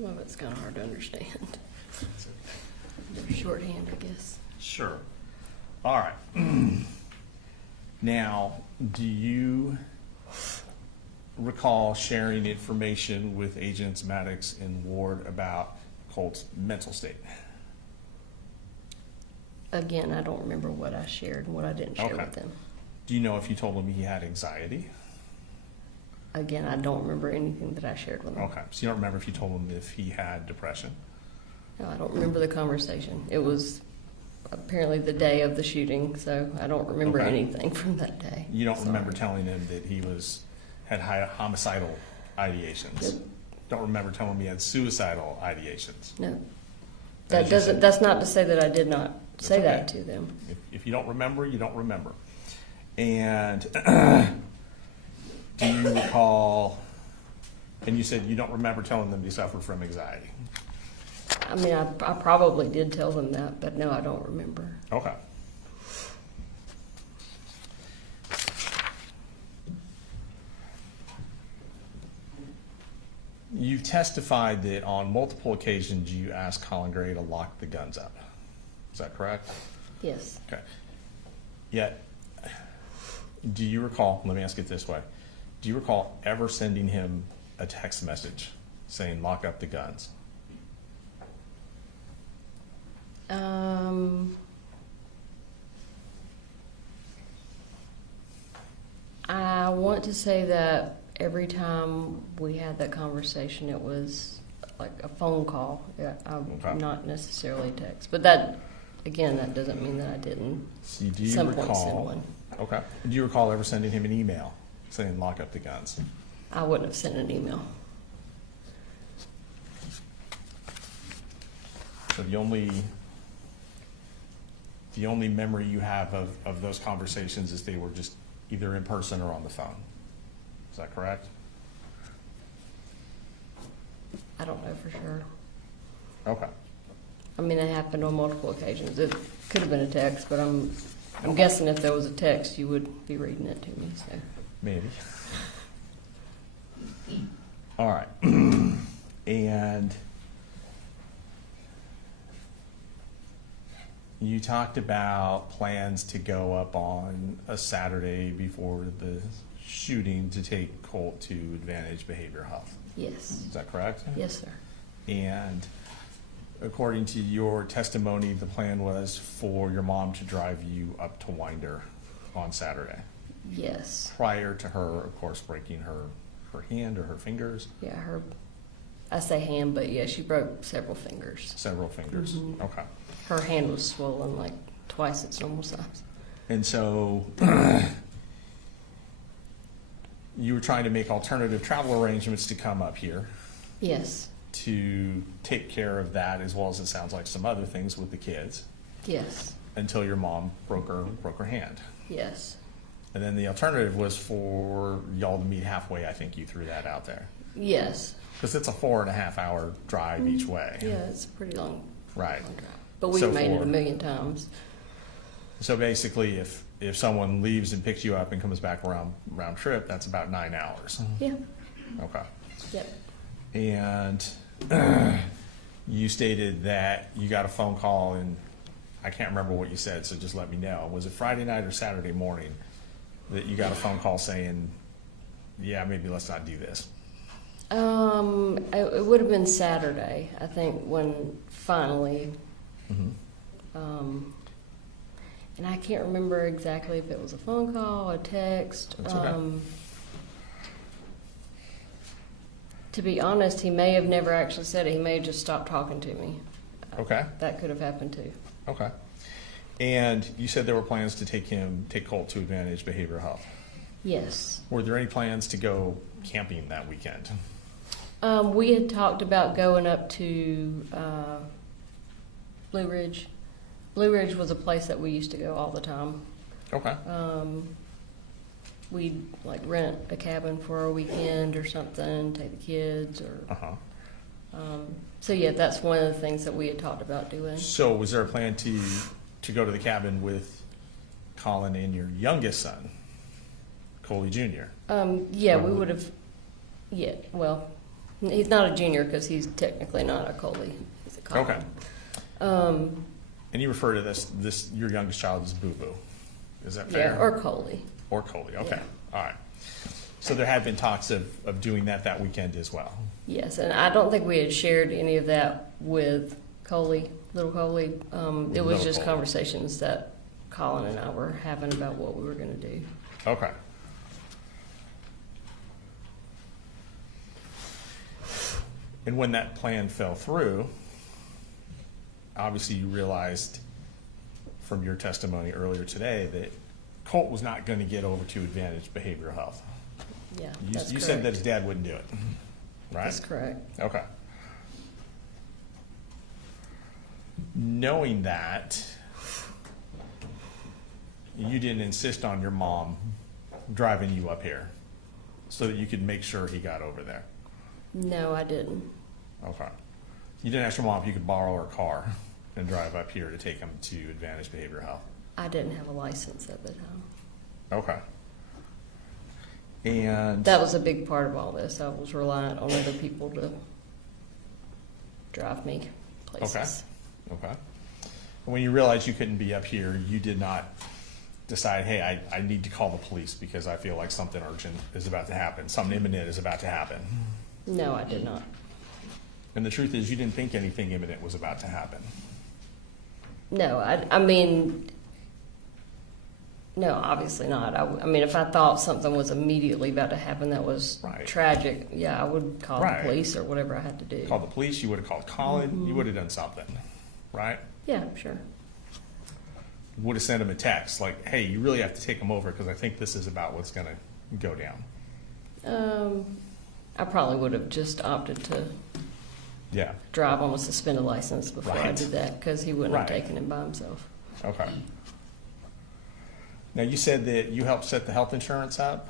Some of it's kind of hard to understand. Shorthand, I guess. Sure. All right. Now, do you recall sharing information with Agents Maddox and Ward about Colt's mental state? Again, I don't remember what I shared and what I didn't share Okay. with them. Do you know if you told him he had anxiety? Again, I don't remember anything that I shared with them. Okay, so you don't remember if you told him if he had depression? No, I don't remember the conversation. It was apparently the day of the shooting, so I don't remember Okay. anything from that day. You don't Sorry. remember telling him that he had homicidal ideations? Nope. Don't remember telling him he had suicidal ideations? No. As you said. That's not to say that I did not say okay. that to them. If you don't remember, you don't remember. And do you recall, and you said you don't remember telling them you suffer from anxiety? I mean, I probably did tell them that, but no, I don't remember. Okay. You testified that on multiple occasions you asked Colin Gray to lock the guns up. Is that correct? Yes. Okay. Yet, do you recall, let me ask it this way, do you recall ever sending him a text message saying lock up the guns? I want to say that every time we had that conversation, it was like a phone call, Okay. not necessarily text. But that, again, that doesn't mean that I didn't So do at you some point send recall? one. Okay. Do you recall ever sending him an email saying lock up the guns? I wouldn't have sent an email. So the only memory you have of those conversations is they were just either in person or on the phone. Is that correct? I don't know for sure. Okay. I mean, it happened on multiple occasions. It could have been a text, but I'm Okay. guessing if there was a text, you would be reading it to me. So Maybe. All right. And you talked about plans to go up on a Saturday before the shooting to take Colt to Advantage Behavioral Health. yes, Is that correct? yes, sir. And according to your testimony, the plan was for your mom to drive you up to Winder on Saturday, Yes. prior to her, of course, breaking her hand or her fingers, Yeah, I say hand, but yeah, she broke several fingers. several fingers. Mhm. Okay. Her hand was swollen like twice its normal size. And so you were trying to make alternative travel arrangements to come up here Yes, to take care of that, as well as it sounds like some other things with the kids, yes, until your mom broke her hand. yes, And then the alternative was for y'all to meet halfway. I think you threw that out there. yes. Because it's a 4.5 hour drive each way. Yeah, it's a pretty long, Right. long drive. But we've So made it for- a million times. So basically, if someone leaves and picks you up and comes back round trip, that's about 9 hours. Yeah, Okay. yep. And you stated that you got a phone call, and I can't remember what you said, so just let me know. Was it Friday night or Saturday morning that you got a phone call saying, yeah, maybe let's not do this? It would have been Saturday, I think, when finally, and I can't remember exactly if it was a phone call, a text. That's okay. To be honest, he may have never actually said it. He may have just stopped talking to me. Okay. That could have happened too. Okay. And you said there were plans to take Colt to Advantage Behavioral Health. Yes. Were there any plans to go camping that weekend? We had talked about going up to Blue Ridge. Blue Ridge was a place that we used to go all the time. Okay. We'd like rent a cabin for a weekend or something, take the kids, or so yeah, that's one of the things that we had talked about doing. So was there a plan to go to the cabin with Colin and your youngest son, Coley Jr.? Yeah, we would have. Yeah, well, He's not a junior because he's technically not a Coley. He's a Colin. Okay. And you refer to this your youngest child as Boo Boo. Is that fair? Yeah, or Coley. Or Coley. Okay. Yeah. All right. So there had been talks of doing that weekend as well. Yes, and I don't think we had shared any of that with Coley, little Coley. It was Little just Coley. conversations that Colin and I were having about what we were going to do. Okay. And when that plan fell through, obviously you realized from your testimony earlier today that Colt was not going to get over to Advantage Behavioral Health. Yeah, You, that's you correct. said that his dad wouldn't do it, right? That's correct. Okay. Knowing that, you didn't insist on your mom driving you up here so that you could make sure he got over there. No, I didn't. Okay. You didn't ask your mom if you could borrow her car and drive up here to take him to Advantage Behavioral Health. I didn't have a license at the time. Okay. And That was a big part of all this. I was reliant on other people to drive me places. okay. When you realized you couldn't be up here, you did not decide, hey, I need to call the police because I feel like something urgent is about to happen, something imminent is about to happen. No, I did not. And the truth is, you didn't think anything imminent was about to happen. No, I mean, no, obviously not. I mean, if I thought something was immediately about to happen that was Right. tragic, yeah, I would call Right. the police or whatever I had to do. Call the police, you would have called Colin, you would have done something, right? Yeah, sure. Would have sent him a text like, hey, you really have to take him over because I think this is about what's going to go down. I probably would have just opted to Yeah. drive on a suspended license before I Right. did that because he wouldn't have Right. taken him by himself. Okay. Now, you said that you helped set the health insurance up,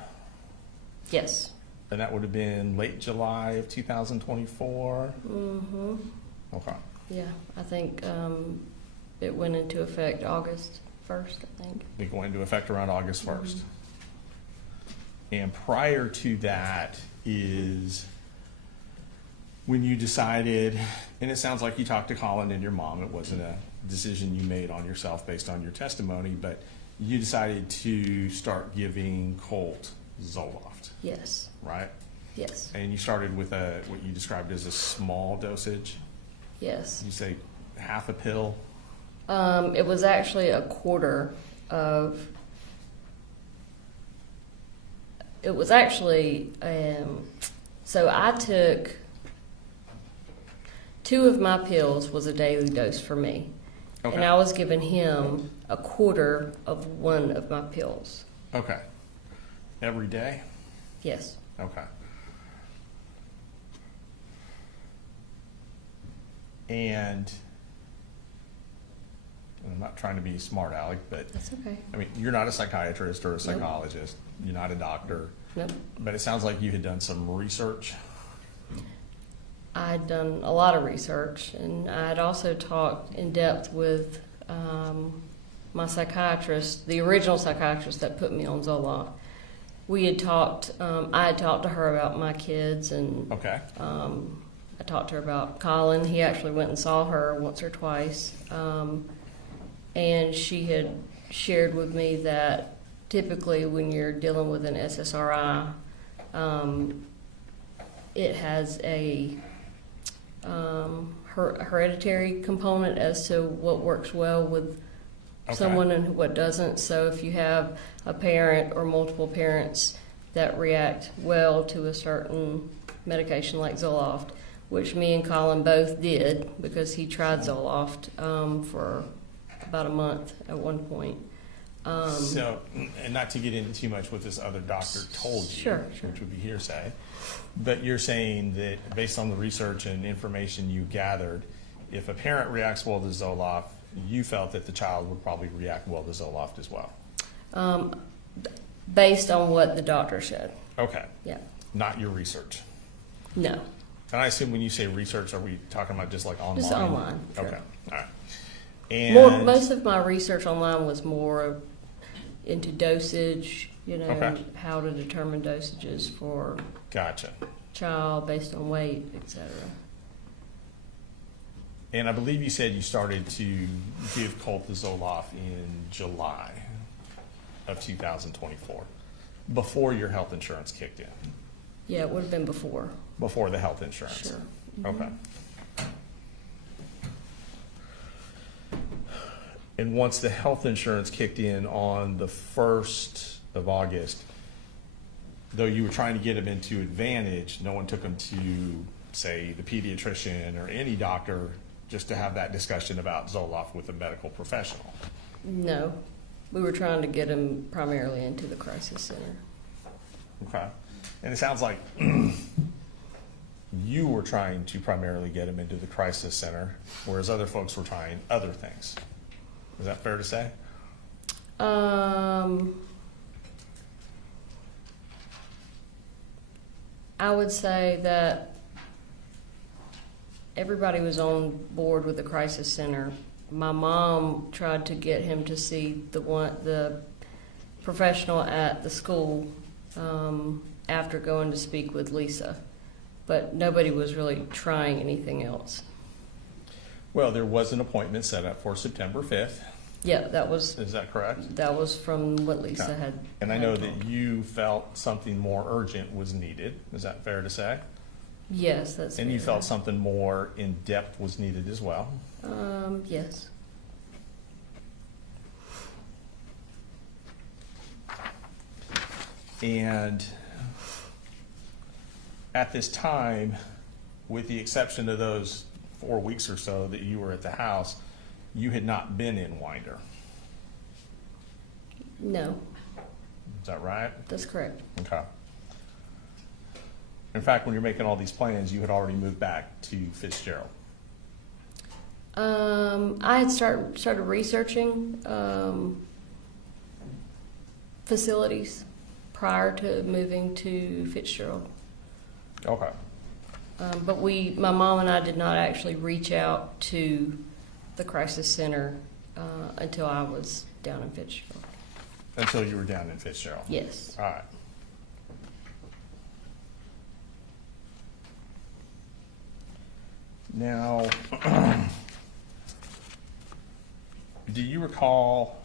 Yes. and that would have been late July of 2024? Mm-hmm. Okay. Yeah, I think it went into effect August 1st, I think. They go into effect around August 1st. And prior to that is when you decided, and it sounds like you talked to Colin and your mom, it wasn't a decision you made on yourself based on your testimony, but you decided to start giving Colt Zoloft, Yes. right? Yes. And you started with what you described as a small dosage. Yes. You say half a pill. It was actually a quarter of. It was actually. So I took 2 of my pills was a daily dose for me, Okay. and I was giving him a quarter of 1 of my pills. Okay. Every day? Yes. Okay. And I'm not trying to be smart aleck, but That's okay. I mean, you're not a psychiatrist or a psychologist. You're not a doctor. Nope. But it sounds like you had done some research. I'd done a lot of research, and I'd also talked in depth with my psychiatrist, the original psychiatrist that put me on Zoloft. We had talked, I had talked to her about my kids, and Okay. I talked to her about Colin. He actually went and saw her once or twice. And she had shared with me that typically when you're dealing with an SSRI, it has a hereditary component as to what works well with Okay. someone and what doesn't. So if you have a parent or multiple parents that react well to a certain medication like Zoloft, which me and Colin both did because he tried Zoloft for about a month at one point. So, and not to get into too much what this other doctor told you, Sure. which would be hearsay, but you're saying that based on the research and information you gathered, if a parent reacts well to Zoloft, you felt that the child would probably react well to Zoloft as well. Based on what the doctor said. Okay. Yeah. Not your research. No. And I assume when you say research, are we talking about just like online? Just online, sure. Okay. All right. And Most of my research online was more into dosage, Okay. how to determine dosages for gotcha. child based on weight, etc. And I believe you said you started to give Colt the Zoloft in July of 2024, before your health insurance kicked in, Yeah, it would have been before. before the health insurance. Sure. Okay. And once the health insurance kicked in on the 1st of August, though you were trying to get him into Advantage, no one took him to, say, the pediatrician or any doctor just to have that discussion about Zoloft with a medical professional. No, we were trying to get him primarily into the crisis center. Okay. And it sounds like you were trying to primarily get him into the crisis center, whereas other folks were trying other things. Is that fair to say? I would say that everybody was on board with the crisis center. My mom tried to get him to see the professional at the school after going to speak with Lisa, but nobody was really trying anything else. Well, there was an appointment set up for September 5th. Yeah, that was Is that correct? from what Lisa Okay. had. And I know had told. that you felt something more urgent was needed. Is that fair to say? Yes, that's. And you fair. felt something more in depth was needed as well. Yes. And at this time, with the exception of those 4 weeks or so that you were at the house, you had not been in Winder. No, Is that right? that's correct. Okay. In fact, when you're making all these plans, you had already moved back to Fitzgerald. I had started researching facilities prior to moving to Fitzgerald. Okay. But my mom and I did not actually reach out to the crisis center until I was down in Fitzgerald. Until you were down in Fitzgerald. Yes. All right. Now, do you recall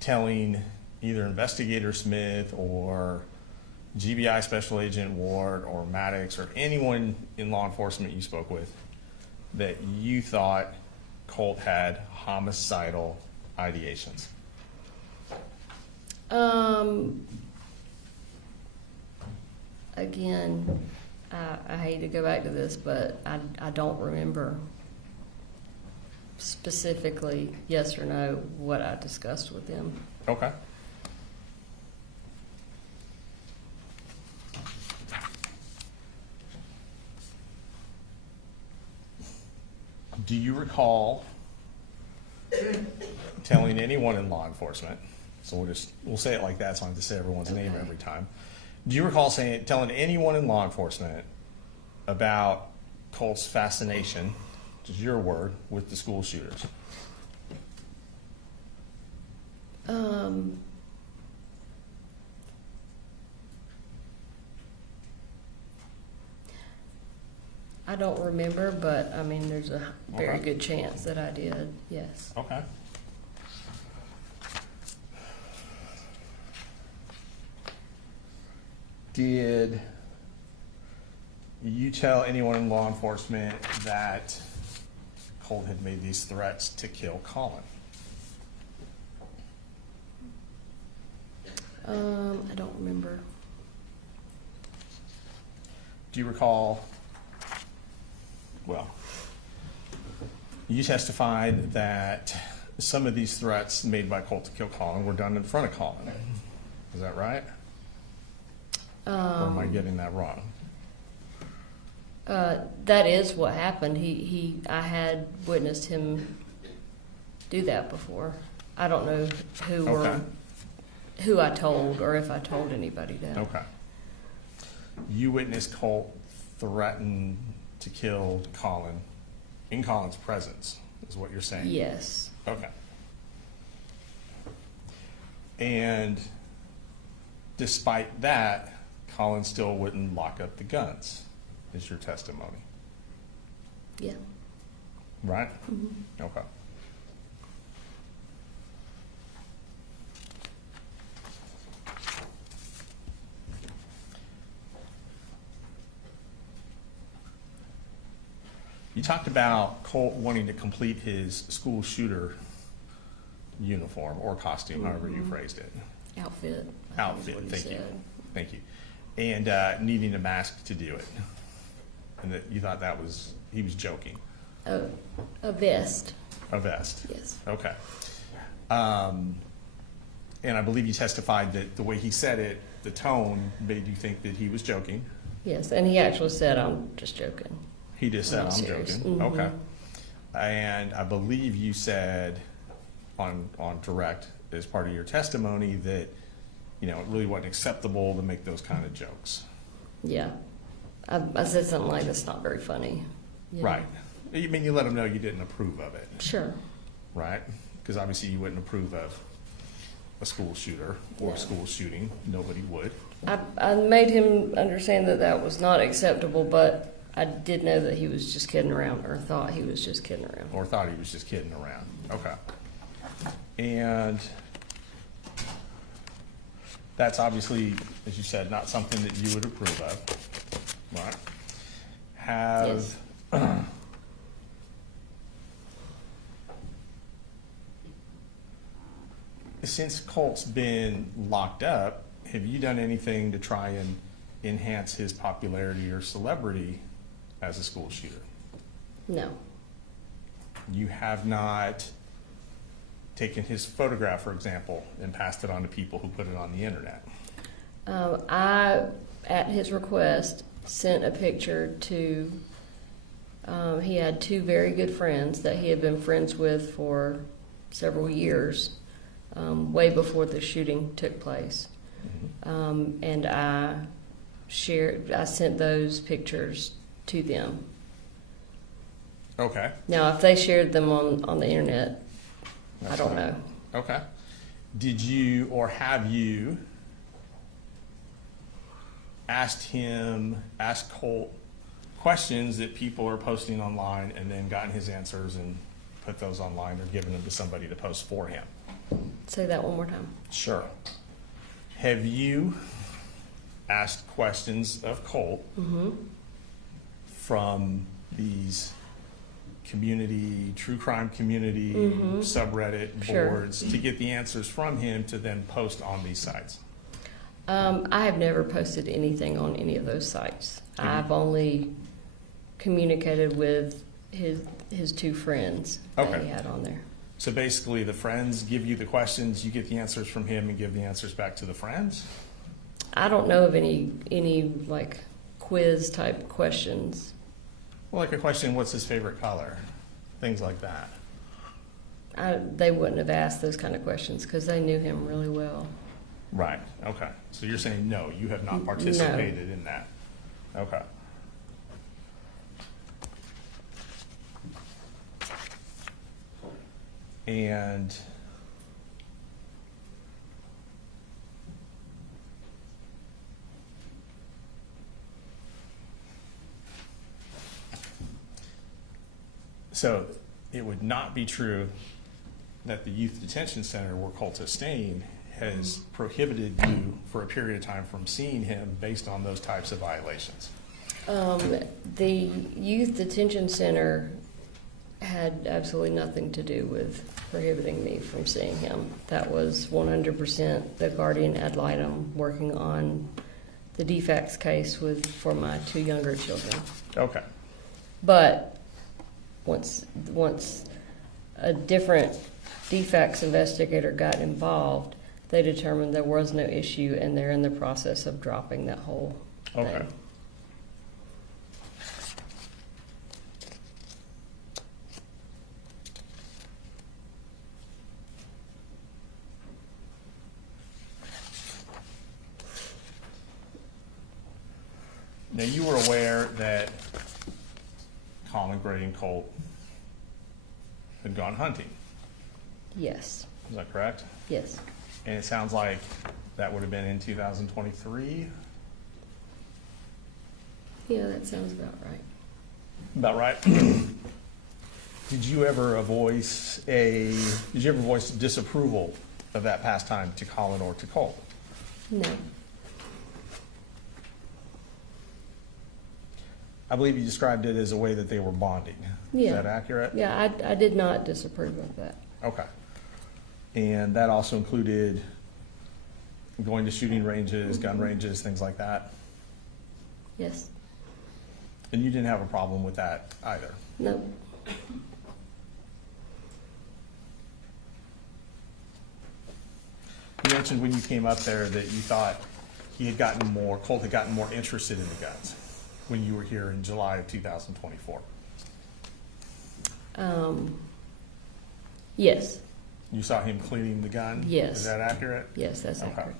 telling either Investigator Smith or GBI Special Agent Ward or Maddox or anyone in law enforcement you spoke with that you thought Colt had homicidal ideations? Again, I hate to go back to this, but I don't remember specifically, yes or no, what I discussed with them. Okay. Do you recall telling anyone in law enforcement, so we'll say it like that so I don't have to say everyone's name every time. Do you recall telling anyone in law enforcement about Colt's fascination, which is your word, with the school shooters? I don't remember, but I mean, there's a very Okay. good chance that I did, yes. Okay. Did you tell anyone in law enforcement that Colt had made these threats to kill Colin? I don't remember. Do you recall, well, you testified that some of these threats made by Colt to kill Colin were done in front of Colin. Is that right? Or am I getting that wrong? That is what happened. I had witnessed him do that before. I don't know Okay. who I told or if I told anybody that. Okay. You witnessed Colt threaten to kill Colin in Colin's presence, is what you're saying? Yes. Okay. And despite that, Colin still wouldn't lock up the guns, is your testimony, Yeah. right? Okay. You talked about Colt wanting to complete his school shooter uniform or costume, however you phrased it. Outfit. I think is Outfit, what he thank you. said. Thank you. And needing a mask to do it. And that you thought that was, he was joking. A vest. A vest. Yes. Okay. And I believe you testified that the way he said it, the tone made you think that he was joking. Yes, and he actually said, "I'm just joking." He just said, I'm I'm serious. joking. Mhm. Okay. And I believe you said on direct, as part of your testimony, that, you know, it really wasn't acceptable to make those kind of jokes. Yeah. I said something like, "That's not very funny." You know? Right. I mean, you let them know you didn't approve of it, Sure. right? Because obviously you wouldn't approve of a school shooter or No. a school shooting. Nobody would. I made him understand that that was not acceptable, but I did know that he was just kidding around, or thought he was just kidding around. Or thought he was just kidding around. Okay. And that's obviously, as you said, not something that you would approve of, right? Have, since Colt's been locked up, have you done anything to try and enhance his popularity or celebrity as a school shooter? No. You have not taken his photograph, for example, and passed it on to people who put it on the internet. I, at his request, sent a picture to, he had two very good friends that he had been friends with for several years, way before the shooting took place. And I sent those pictures to them. Okay. Now, if they shared them on the internet, I That's don't fine. know. Okay. Did you or have you asked Colt questions that people are posting online and then gotten his answers and put those online or given them to somebody to post for him? Say that one more time. Sure. Have you asked questions of Colt from these true crime community subreddit Sure. boards to get the answers from him to then post on these sites? I have never posted anything on any of those sites. Have you? I've only communicated with his two friends that Okay. he had on there. So basically, the friends give you the questions, you get the answers from him and give the answers back to the friends? I don't know of any like quiz type questions. Well, like a question, what's his favorite color? Things like that. They wouldn't have asked those kind of questions because they knew him really well. Right, okay. So you're saying no, you have not participated in that? Okay. And so it would not be true that the youth detention center where Colt is staying has prohibited you for a period of time from seeing him based on those types of violations. The youth detention center had absolutely nothing to do with prohibiting me from seeing him. That was 100% the guardian ad litem working on the defects case for my two younger children. Okay, But once a different defects investigator got involved, they determined there was no issue, and they're in the process of dropping that whole thing. okay. Now, you were aware that Colin Gray and Colt had gone hunting, Yes, is that correct? yes. And it sounds like that would have been in 2023? Yeah, that sounds about right. About right. Did you ever voice disapproval of that pastime to Colin or to Colt? No. I believe you described it as a way that they were bonding. Yeah. Is that accurate? Yeah, I did not disapprove of that. Okay. And that also included going to shooting ranges, gun ranges, things like that? Yes. And you didn't have a problem with that either? No. You mentioned when you came up there that you thought Colt had gotten more interested in the guns when you were here in July of 2024. Yes. You saw him cleaning the gun? Yes. Is that accurate? Yes, that's Okay. accurate.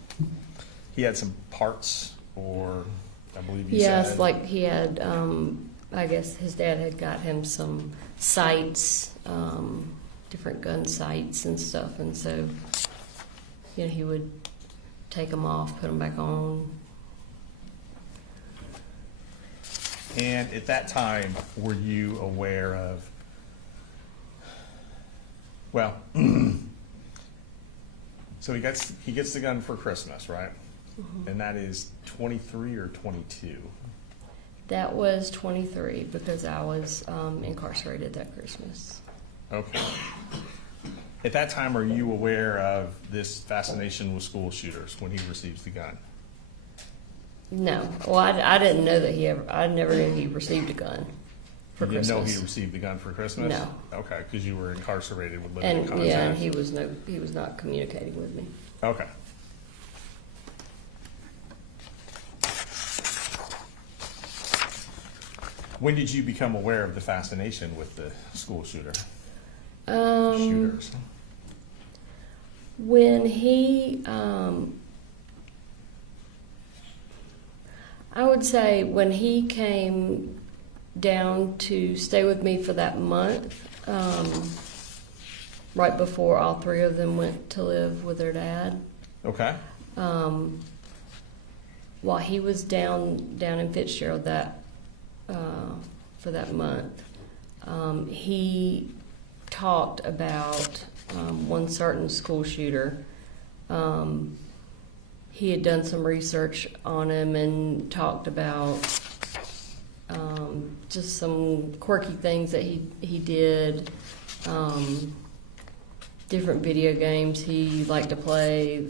He had some parts, or I believe you Yes, said. like he had, I guess his dad had got him some sights, different gun sights and stuff, and so, you know, he would take them off, put them back on. And at that time, were you aware of, well, so he gets the gun for Christmas, right? Mm-hmm. And that is 23 or 22? That was 23 because I was incarcerated that Christmas. Okay. At that time, are you aware of this fascination with school shooters when he receives the gun? No, well, I didn't know that I never knew he received a gun for You didn't know Christmas. he received the gun for Christmas? No. Okay, because you were incarcerated with limited And contact. yeah, and he was not communicating with me. Okay. When did you become aware of the fascination with the school shooters? When he, I would say when he came down to stay with me for that month, right before all three of them went to live with their dad. Okay. While he was down in Fitzgerald for that month, he talked about one certain school shooter. He had done some research on him and talked about just some quirky things that he did, different video games he liked to play,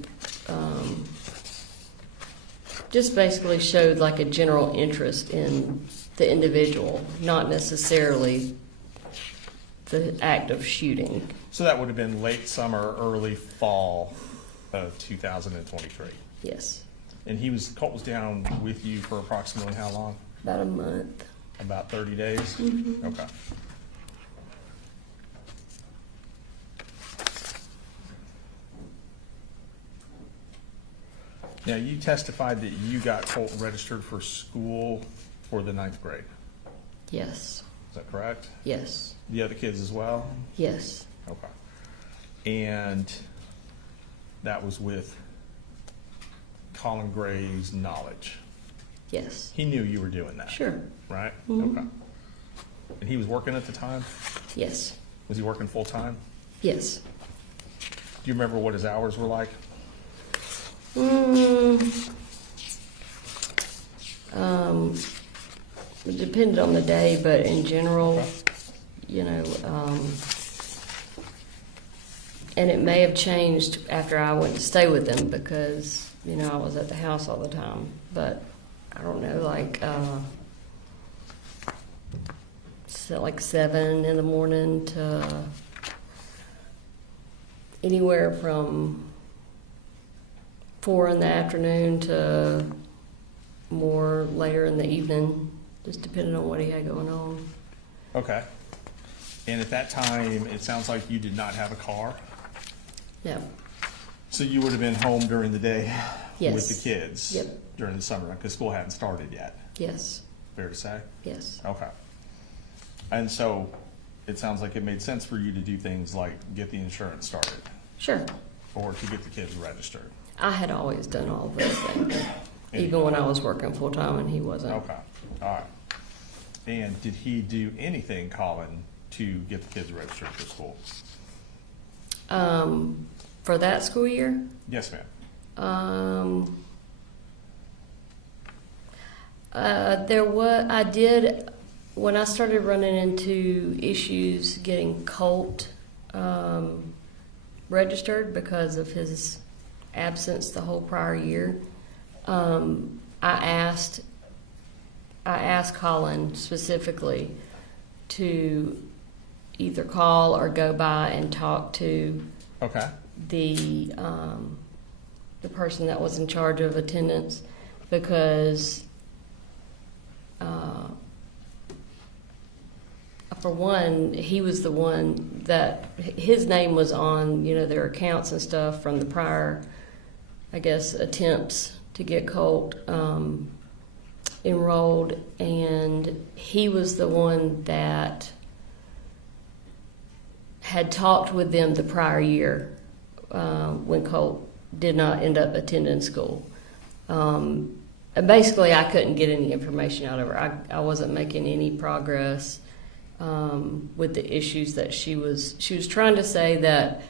just basically showed like a general interest in the individual, not necessarily the act of shooting. So that would have been late summer, early fall of 2023. Yes, And Colt was down with you for approximately how long? about a month. About 30 days? Mhm. Okay. Now, you testified that you got Colt registered for school for the 9th grade. Yes, Is that correct? yes, The other kids as well? yes, Okay. And that was with Colin Gray's knowledge. yes. He knew you were doing that. Sure. Right? Mhm. Okay. And he was working at the time? Yes, Was he working full-time? yes. Do you remember what his hours were like? It depended on the day, but in general, you know, and it may have changed after I went to stay with them because, you know, I was at the house all the time. But I don't know, like 7 in the morning to anywhere from 4 in the afternoon to more later in the evening, just depending on what he had going on. Okay. And at that time, it sounds like you did not have a car? Yeah. So you would have been home during the day Yes. with the kids? Yep. During the summer, because school hadn't started yet, Yes. fair to say? Yes. Okay. And so it sounds like it made sense for you to do things like get the insurance started Sure. or to get the kids registered. I had always done all those things. even when I was working full-time and he wasn't. Okay, all right. And did he do anything, Colin, to get the kids registered for school? For that school year, Yes, ma'am. I did, when I started running into issues getting Colt registered because of his absence the whole prior year, I asked Colin specifically to either call or go by and talk to Okay, the person that was in charge of attendance, because for one, he was the one that his name was on, their accounts and stuff from the prior, I guess, attempts to get Colt enrolled, and he was the one that had talked with them the prior year when Colt did not end up attending school. And basically, I couldn't get any information out of her. I wasn't making any progress with the issues that she was trying to say that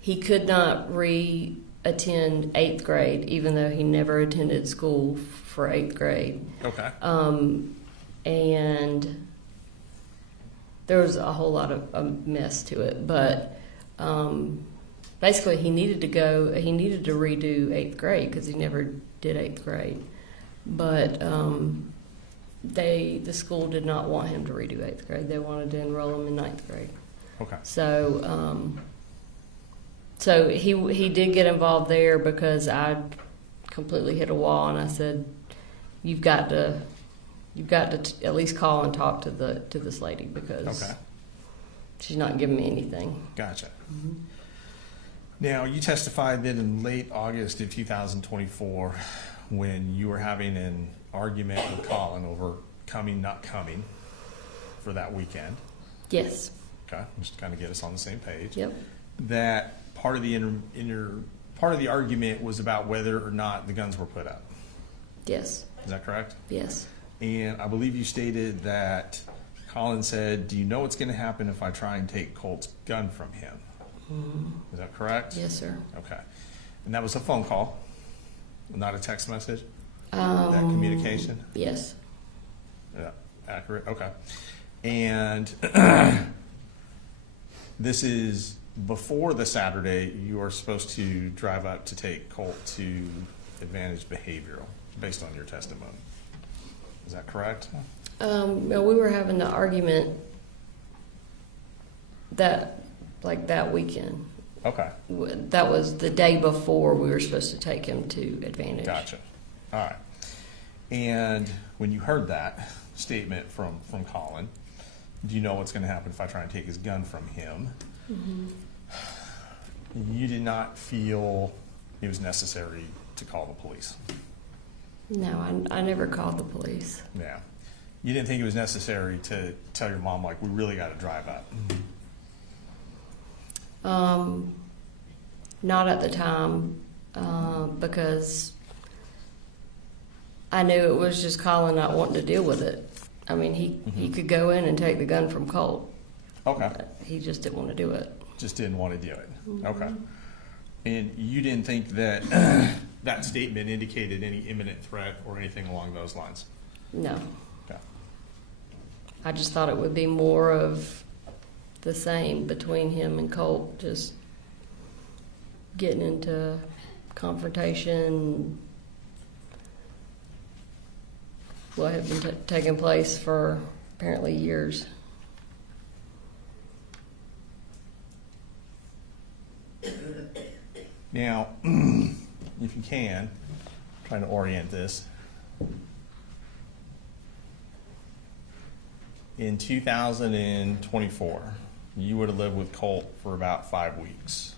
he could not re-attend 8th grade, even though he never attended school for 8th grade. okay. And there was a whole lot of a mess to it, but basically he needed to redo 8th grade because he never did 8th grade. But the school did not want him to redo 8th grade. They wanted to enroll him in 9th grade. Okay. So he did get involved there because I completely hit a wall, and I said, you've got to at least call and talk to this lady because Okay. she's not giving me anything. Gotcha. Now, you testified that in late August of 2024, when you were having an argument with Colin over coming, not coming for that weekend, Yes. okay, just to kind of get us on the same page, Yep. that part of the part of the argument was about whether or not the guns were put up. Yes. Is that correct? Yes. And I believe you stated that Colin said, "Do you know what's going to happen if I try and take Colt's gun from him?" Is that correct? Yes, sir. Okay. And that was a phone call, not a text message? That communication? Yes. Yeah, accurate, okay. And this is before the Saturday you are supposed to drive up to take Colt to Advantage Behavioral, based on your testimony. Is that correct? No, we were having the argument that weekend. Okay, That was the day before we were supposed to take him to Advantage. gotcha. All right. And when you heard that statement from Colin, do you know what's going to happen if I try and take his gun from him? You did not feel it was necessary to call the police. No, I never called the police. Yeah. You didn't think it was necessary to tell your mom, like, we really got to drive up. Not at the time, because I knew it was just Colin not wanting to deal with it. I mean, he could go in and take the gun from Colt. Okay. But he just didn't want to do it. Just didn't want to do it. Okay. And you didn't think that that statement indicated any imminent threat or anything along those lines? No. Okay. I just thought it would be more of the same between him and Colt, just getting into confrontation, what had been taking place for apparently years. Now, if you can, trying to orient this. In 2024, you would have lived with Colt for about 5 weeks.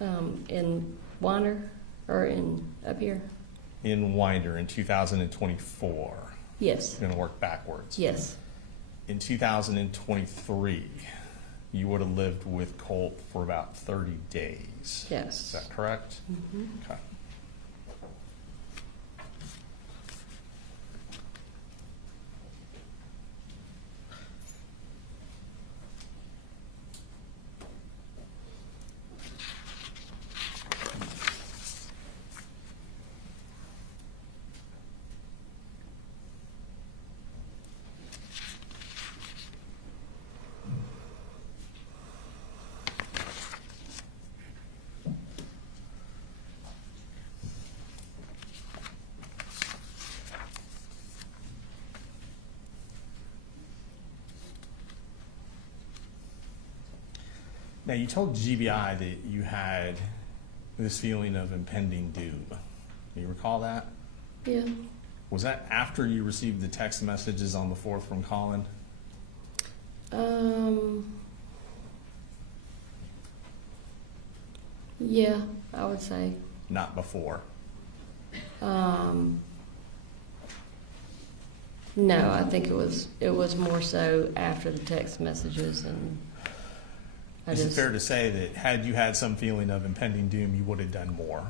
In Winder or in up here? In Winder in 2024. Yes. You're going to work backwards. Yes. In 2023, you would have lived with Colt for about 30 days. Yes. Is that correct? Okay. Now, you told GBI that you had this feeling of impending doom. Do you recall that? Yeah. Was that after you received the text messages on the 4th from Colin? Yeah, I would say. Not before. No, I think it was more so after the text messages, and Is it fair to say that had you had some feeling of impending doom, you would have done more?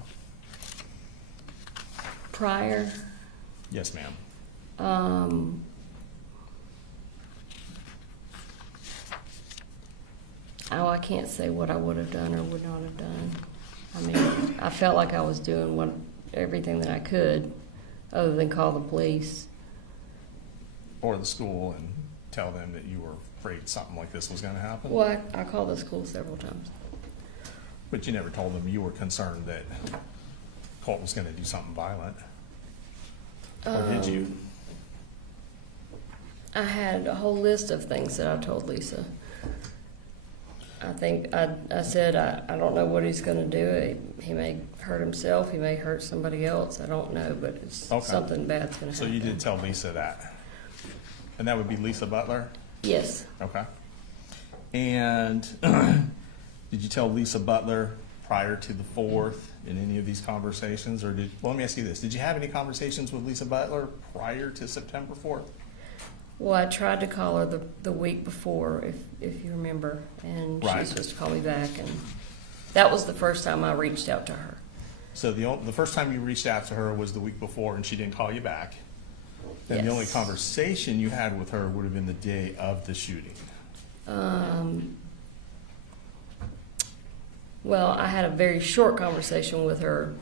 prior. Yes, ma'am. Oh, I can't say what I would have done or would not have done. I mean, I felt like I was doing everything that I could, other than call the police. Or the school and tell them that you were afraid something like this was going to happen? Well, I called the school several times. But you never told them you were concerned that Colt was going to do something violent? Or did you? I had a whole list of things that I told Lisa. I think I said, I don't know what he's going to do. He may hurt himself. He may hurt somebody else. I don't know, but it's Okay. something bad's going to So happen. you did tell Lisa that? And that would be Lisa Butler? Yes. Okay. And did you tell Lisa Butler prior to the 4th in any of these conversations? Or well, let me ask you this. Did you have any conversations with Lisa Butler prior to September 4th? Well, I tried to call her the week before, if you remember, and she Right. was supposed to call me back, and that was the first time I reached out to her. So the first time you reached out to her was the week before and she didn't call you back. And the only Yes. conversation you had with her would have been the day of the shooting. Well, I had a very short conversation with her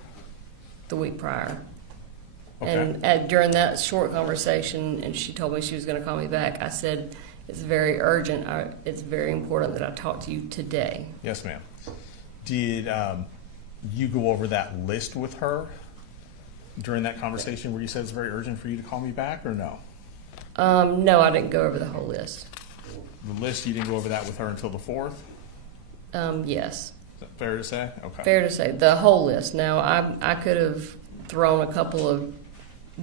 the week prior. Okay. And during that short conversation, and she told me she was going to call me back, I said, it's very urgent. It's very important that I talk to you today. Yes, ma'am. Did you go over that list with her during that conversation where you said it's very urgent for you to call me back, or no? No, I didn't go over the whole list. The list, you didn't go over that with her until the 4th? Yes. Is that fair to say? Okay. Fair to say, the whole list. Now, I could have thrown a couple of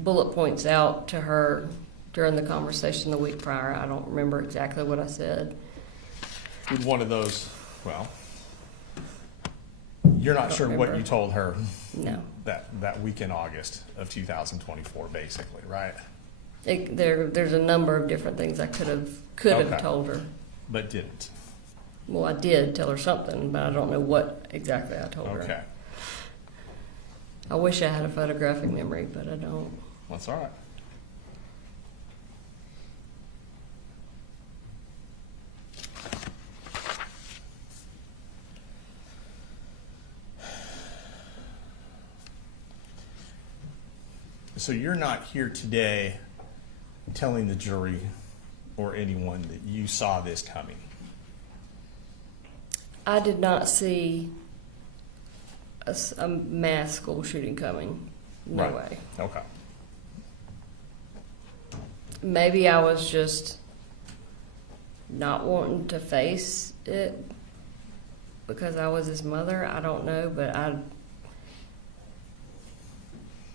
bullet points out to her during the conversation the week prior. I don't remember exactly what I said. With one of those, well, you're not don't sure what remember. you told her No. that week in August of 2024, basically, right? There's a number of different things I could have Okay. told her. But didn't. Well, I did tell her something, but I don't know what exactly I told her. Okay. I wish I had a photographic memory, but I don't. That's all right. So you're not here today telling the jury or anyone that you saw this coming? I did not see a mass school shooting coming. No Right. way. Okay. Maybe I was just not wanting to face it because I was his mother. I don't know, but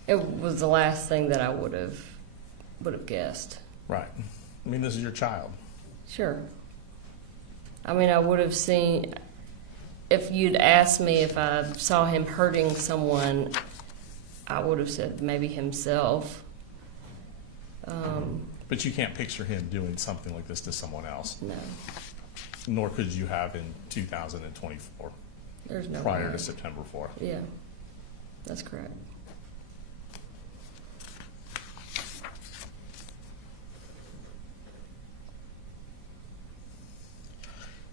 it was the last thing that I would have guessed. Right. I mean, this is your child. Sure. I mean, I would have seen, if you'd asked me if I saw him hurting someone, I would have said maybe himself. But you can't picture him doing something like this to someone else, No, nor could you have in 2024, there's no prior way. to September 4th. Yeah, that's correct.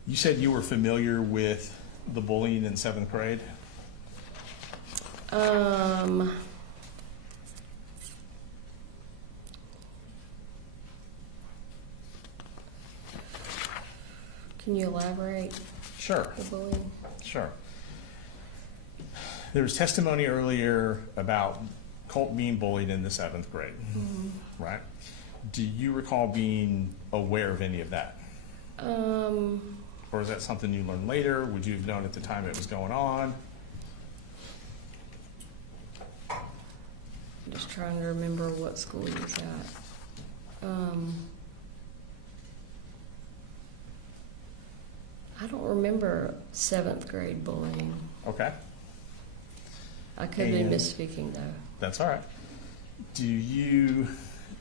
You said you were familiar with the bullying in 7th grade? Can you elaborate Sure, the bullying? sure. There was testimony earlier about Colt being bullied in the 7th grade, right? Do you recall being aware of any of that? or is that something you learned later? Would you have known at the time it was going on? I'm just trying to remember what school he was at. I don't remember 7th grade bullying. Okay, I could be And- misspeaking though. that's all right. Do you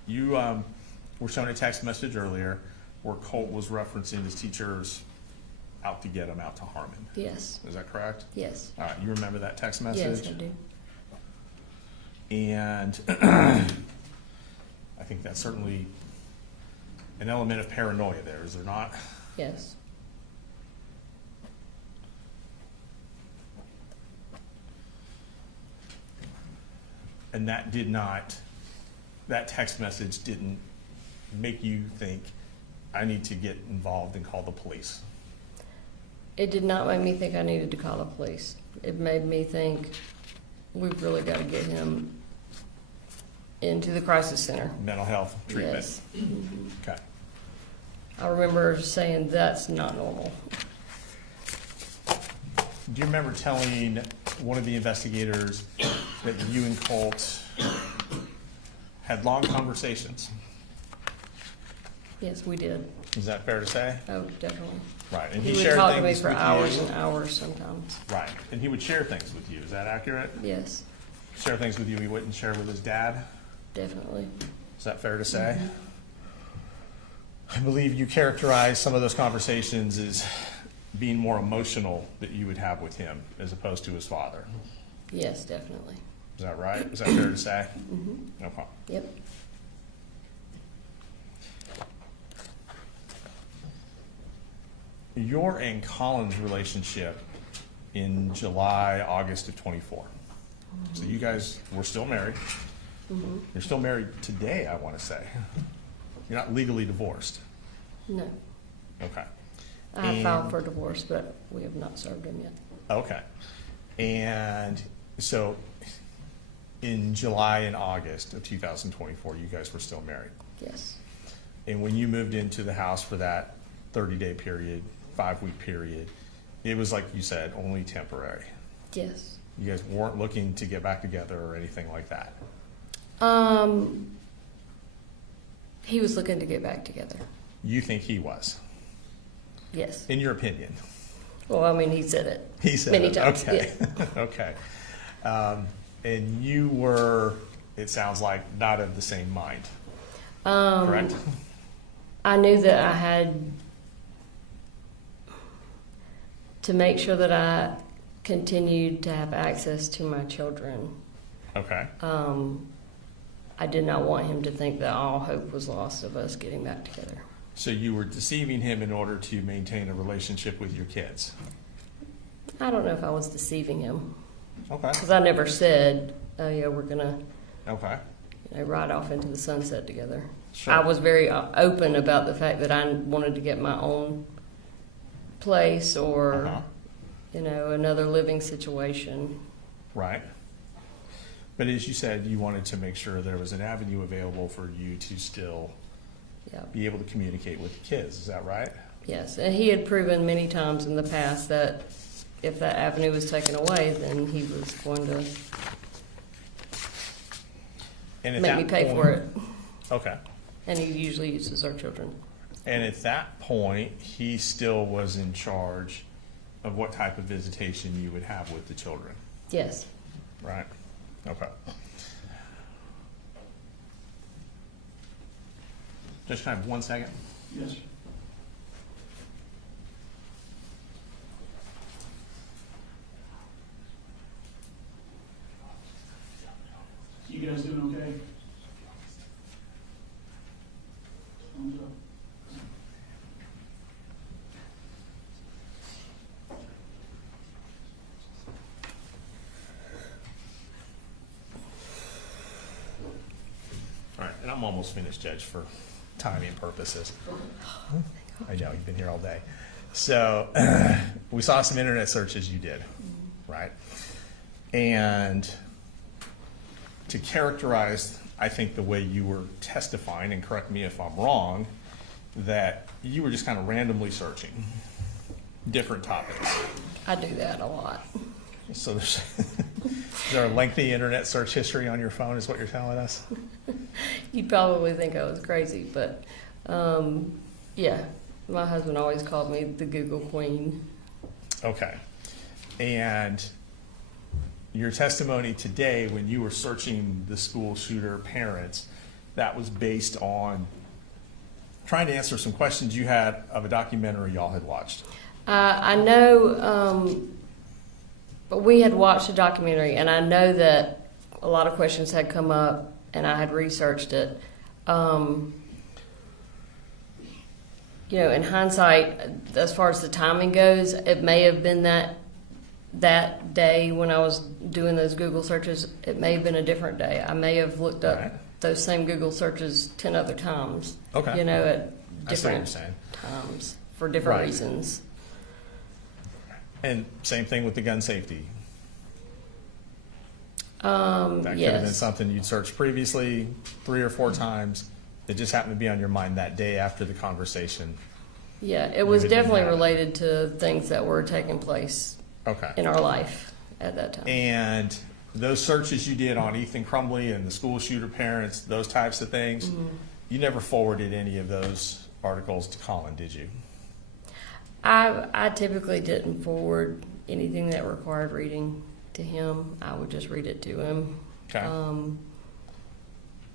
were shown a text message earlier where Colt was referencing his teachers out to get him, out to harm him. Yes, Is that correct? yes, All right, you remember that text yes, message? I do. And I think that's certainly an element of paranoia there, is there not? Yes, And that that text message didn't make you think, I need to get involved and call the police. it did not make me think I needed to call the police. It made me think we've really got to get him into the crisis center. Mental health treatment. Yes. Okay. I remember saying that's not normal. Do you remember telling one of the investigators that you and Colt had long conversations? Yes, we did. Is that fair to say? Oh, definitely. Right. And He would shared talk to me things for with hours you. and hours sometimes. Right. And he would share things with you. Is that accurate? Yes, Share things with you he wouldn't share with his dad? definitely. Is that fair to say? I believe you characterized some of those conversations as being more emotional that you would have with him as opposed to his father. Yes, definitely. Is that right? Is that fair to say? Mm-hmm. No problem. Yep. Your and Colin's relationship in July, August of 24. So you guys were still married. Mm-hmm. You're still married today, I want to say. You're not legally divorced. No. Okay. I have filed And- for divorce, but we have not served him yet. Okay. And so in July and August of 2024, you guys were still married. Yes. And when you moved into the house for that 30-day period, 5-week period, it was like you said, only temporary. Yes. You guys weren't looking to get back together or anything like that. He was looking to get back together. You think he was, Yes. in your opinion. Well, I mean, he said it. He said Many it. times, Okay. Okay. And you were, it sounds like, not of the same mind, correct? I knew that I had to make sure that I continued to have access to my children. Okay. I did not want him to think that all hope was lost of us getting back together. So you were deceiving him in order to maintain a relationship with your kids? I don't know if I was deceiving him Okay. because I never said, "Oh yeah, we're gonna Okay. ride off into the sunset together." Sure. I was very open about the fact that I wanted to get my own place or Uh-huh. Another living situation. Right. But as you said, you wanted to make sure there was an avenue available for you to still Yeah. be able to communicate with the kids. Is that right? Yes, and he had proven many times in the past that if that avenue was taken away, then he was going to And at make me that pay point- for it. Okay. And he usually uses our children. And at that point, he still was in charge of what type of visitation you would have with the children, Yes. right? Okay. Just kind of 1 second. Yes. You guys doing okay? Thumbs up. All right, and I'm almost finished, Judge, for timing purposes. I know, you've been here all day. So, we saw some internet searches you did, right? And to characterize, I think, the way you were testifying, and correct me if I'm wrong, that you were just kind of randomly searching, different topics. I do that a lot. So there's, is there a lengthy internet search history on your phone is what you're telling us? You'd probably think I was crazy, but yeah, my husband always called me the Google Queen. Okay. And your testimony today, when you were searching the school shooter parents, that was based on trying to answer some questions you had of a documentary y'all had watched. I know, but we had watched a documentary, and I know that a lot of questions had come up, and I had researched it. You know, in hindsight, as far as the timing goes, it may have been that day when I was doing those Google searches. It may have been a different day. I may have looked up Right. those same Google searches 10 other times. Okay. You know, at I see what you're different saying. times for different Right. reasons. And same thing with the gun safety. That could have been Yes. something you'd searched previously 3 or 4 times. It just happened to be on your mind that day after the conversation. Yeah, it was You didn't definitely have it. related to things that were taking place Okay. in our life at that time. And those searches you did on Ethan Crumbley and the school shooter parents, those types of things, Mm-hmm. you never forwarded any of those articles to Colin, did you? I typically didn't forward anything that required reading to him. I would just read it to him. Okay.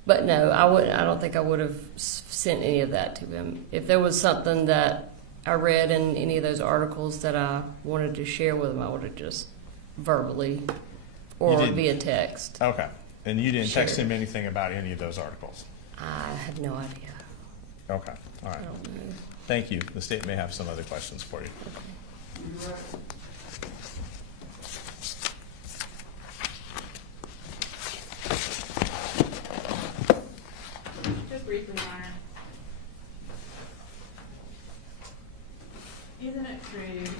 But no, I don't think I would have sent any of that to him. If there was something that I read in any of those articles that I wanted to share with him, I would have just verbally or didn't- via text. Okay. And you didn't text Sure. him anything about any of those articles? I have no idea. Okay. All I right. don't know. Thank you. The state may have some other questions for you. Just briefly, Your Honor. Isn't it true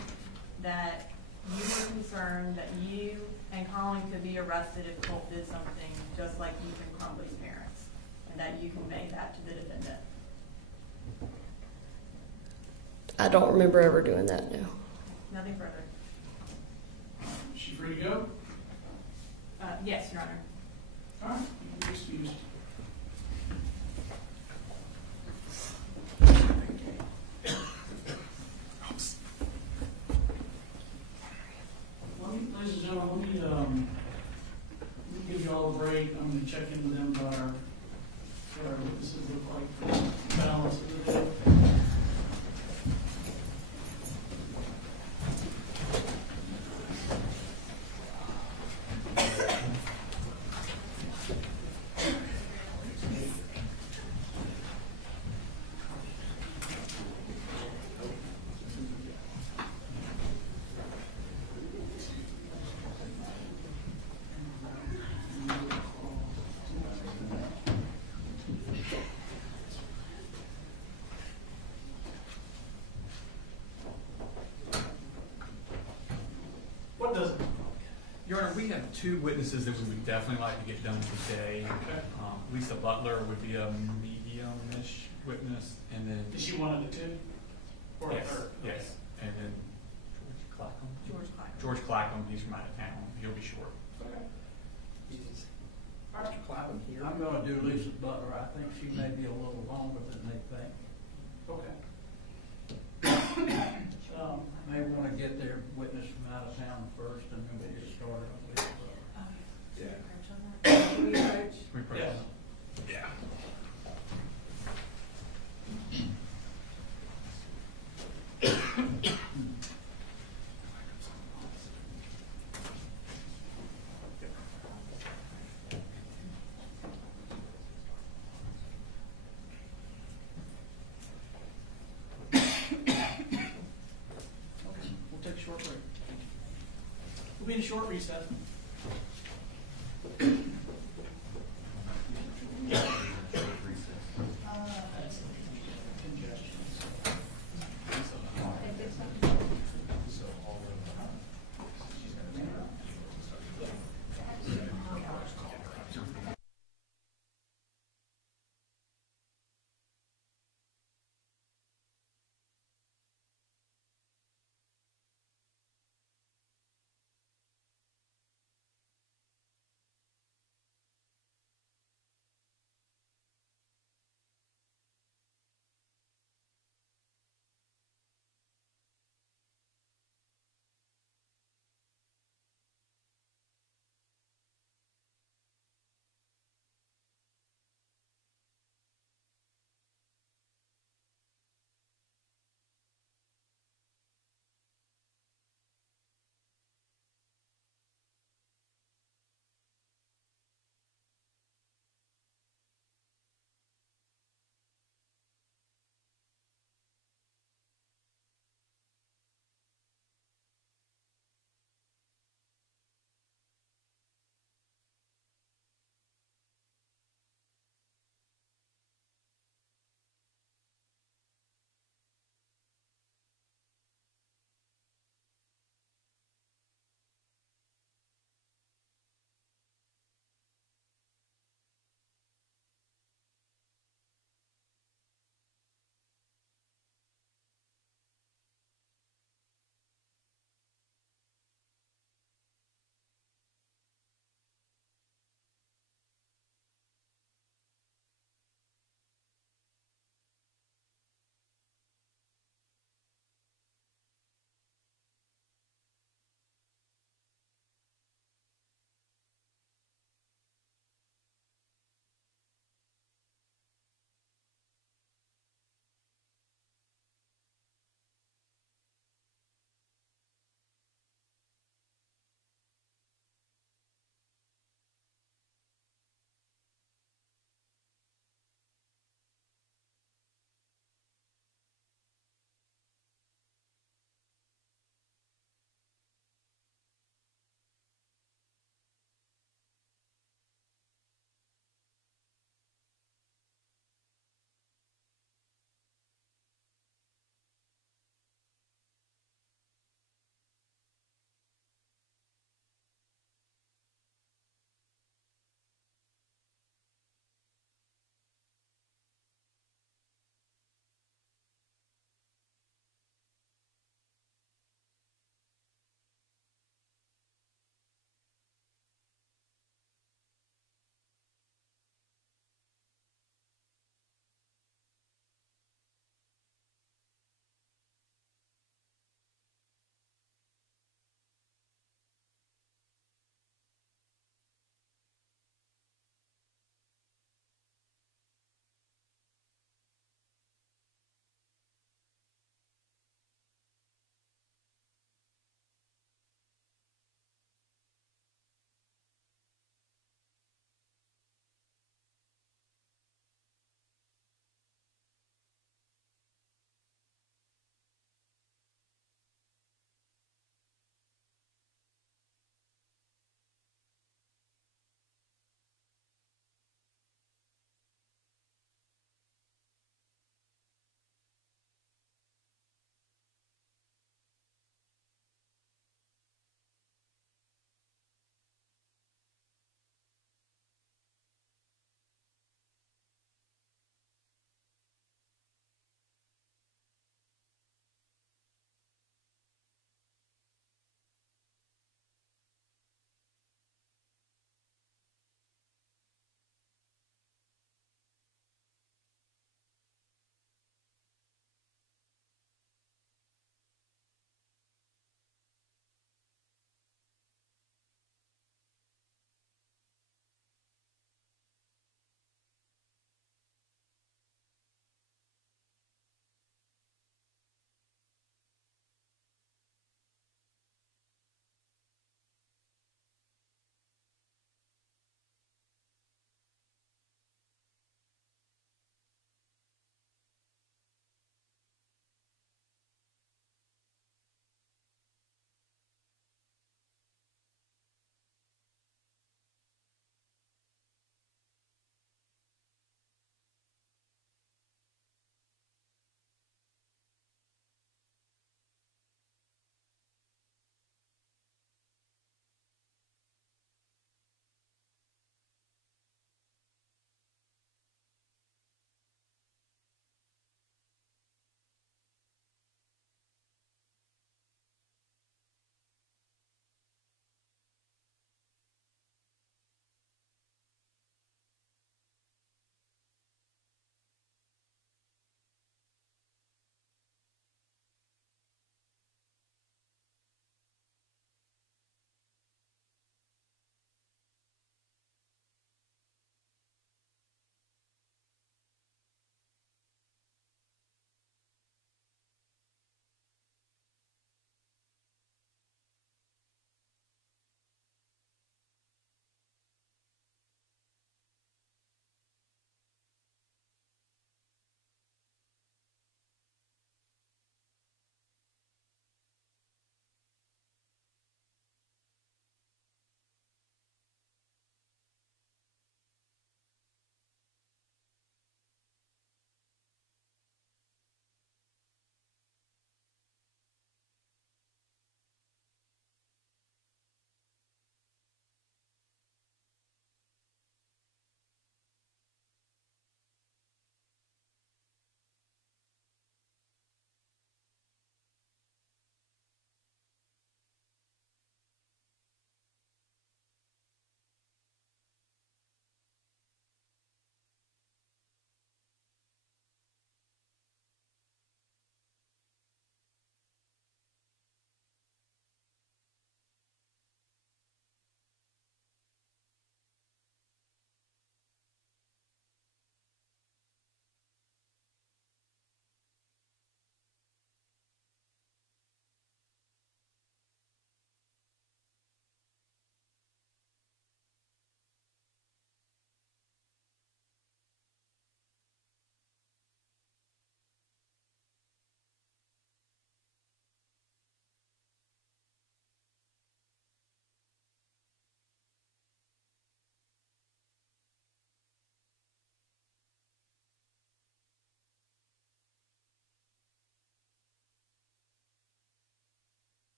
that you were concerned that you and Colin could be arrested if Colt did something just like Ethan Crumbley's parents, and that you conveyed that to the defendant? I don't remember ever doing that, no. Nothing further. Is she free to go? Yes, Your Honor. All right, you can be excused. Ladies and gentlemen, let me give you all a break. I'm gonna check in with them about what our witnesses look like for the balance of the day. What does it look Your Honor, we have 2 witnesses that we would definitely like to get done today. Okay. Lisa Butler would be a medium-ish witness, and then. like? Is she one of the 2? Or Yes, her? yes, and then George Klein. George Clackham, he's from out of town, he'll be short. Okay. All right, Clapham here. I'm gonna do Lisa Butler. I think she may be a little longer than they think. Okay. May wanna get their witness from out of town first, and then we'll get started on Lisa Butler. We approach Yes. that. Yeah. Okay, we'll take a short break. We'll be in a short recess.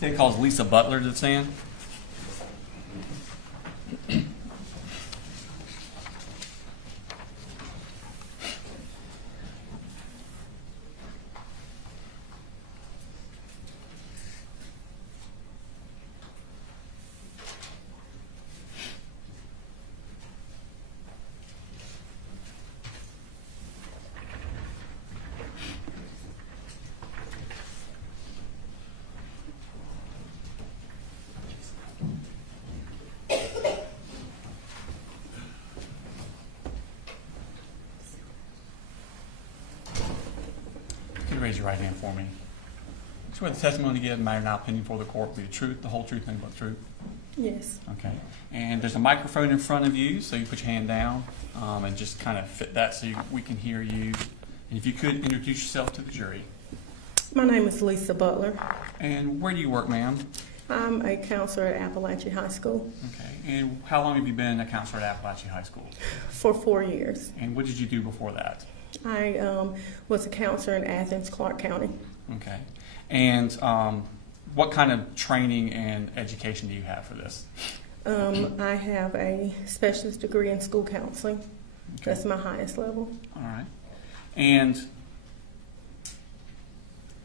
It calls Lisa Butler to stand. Raise your right hand for me. Swear the testimony you give in matter now pending before the court will be the truth, the whole truth, and but the truth. Yes. Okay. And there's a microphone in front of you, so you put your hand down and just kind of fit that so we can hear you. And if you could introduce yourself to the jury. My name is Lisa Butler. And where do you work, ma'am? I'm a counselor at Apalachee High School Okay. And how long have you been a counselor at Apalachee High School? for 4 years. And what did you do before that? I was a counselor in Athens, Clark County. Okay. And what kind of training and education do you have for this? I have a specialist degree in school counseling. Okay. That's my highest level. All right. And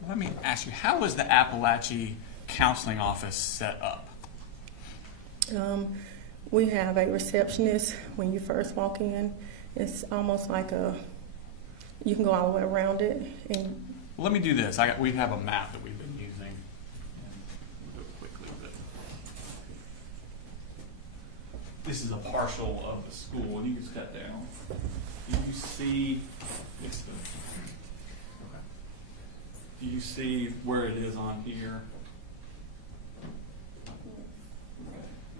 let me ask you, how was the Apalachee Counseling Office set up? We have a receptionist when you first walk in. It's almost like you can go all the way around it. And Well, let me do this. We have a map that we've been using. And we'll do it quickly, but this is a partial of the school, and you can just cut down. Do you see? It's the, okay. Do you see where it is on here?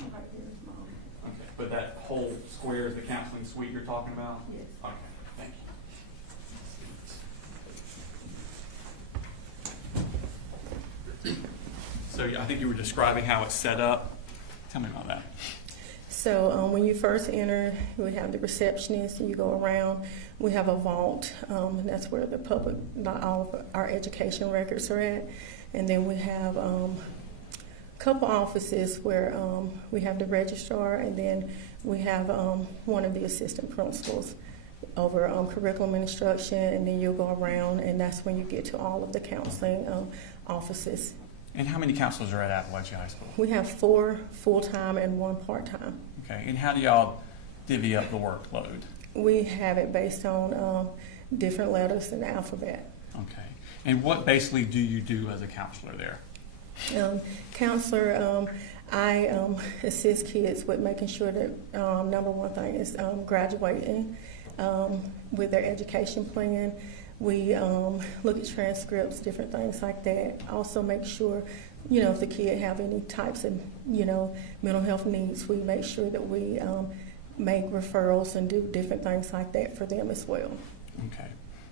Okay, but that whole square is the counseling suite you're talking about? Yes. Okay, thank you. So I think you were describing how it's set up. Tell me about that. So when you first enter, we have the receptionist, and you go around. We have a vault, and that's where the public, not all of our education records are at. And then we have a couple offices where we have the registrar, and then we have one of the assistant principals over curriculum and instruction, and then you'll go around, and that's when you get to all of the counseling offices. And how many counselors are at Apalachee High School? We have 4 full-time and 1 part-time. Okay, and how do y'all divvy up the workload? We have it based on different letters in the alphabet. Okay, and what basically do you do as a counselor there? Counselor, I assist kids with making sure that number one thing is graduating with their education plan. We look at transcripts, different things like that. Also make sure, if the kid have any types of, mental health needs, we make sure that we make referrals and do different things like that for them as well. Okay.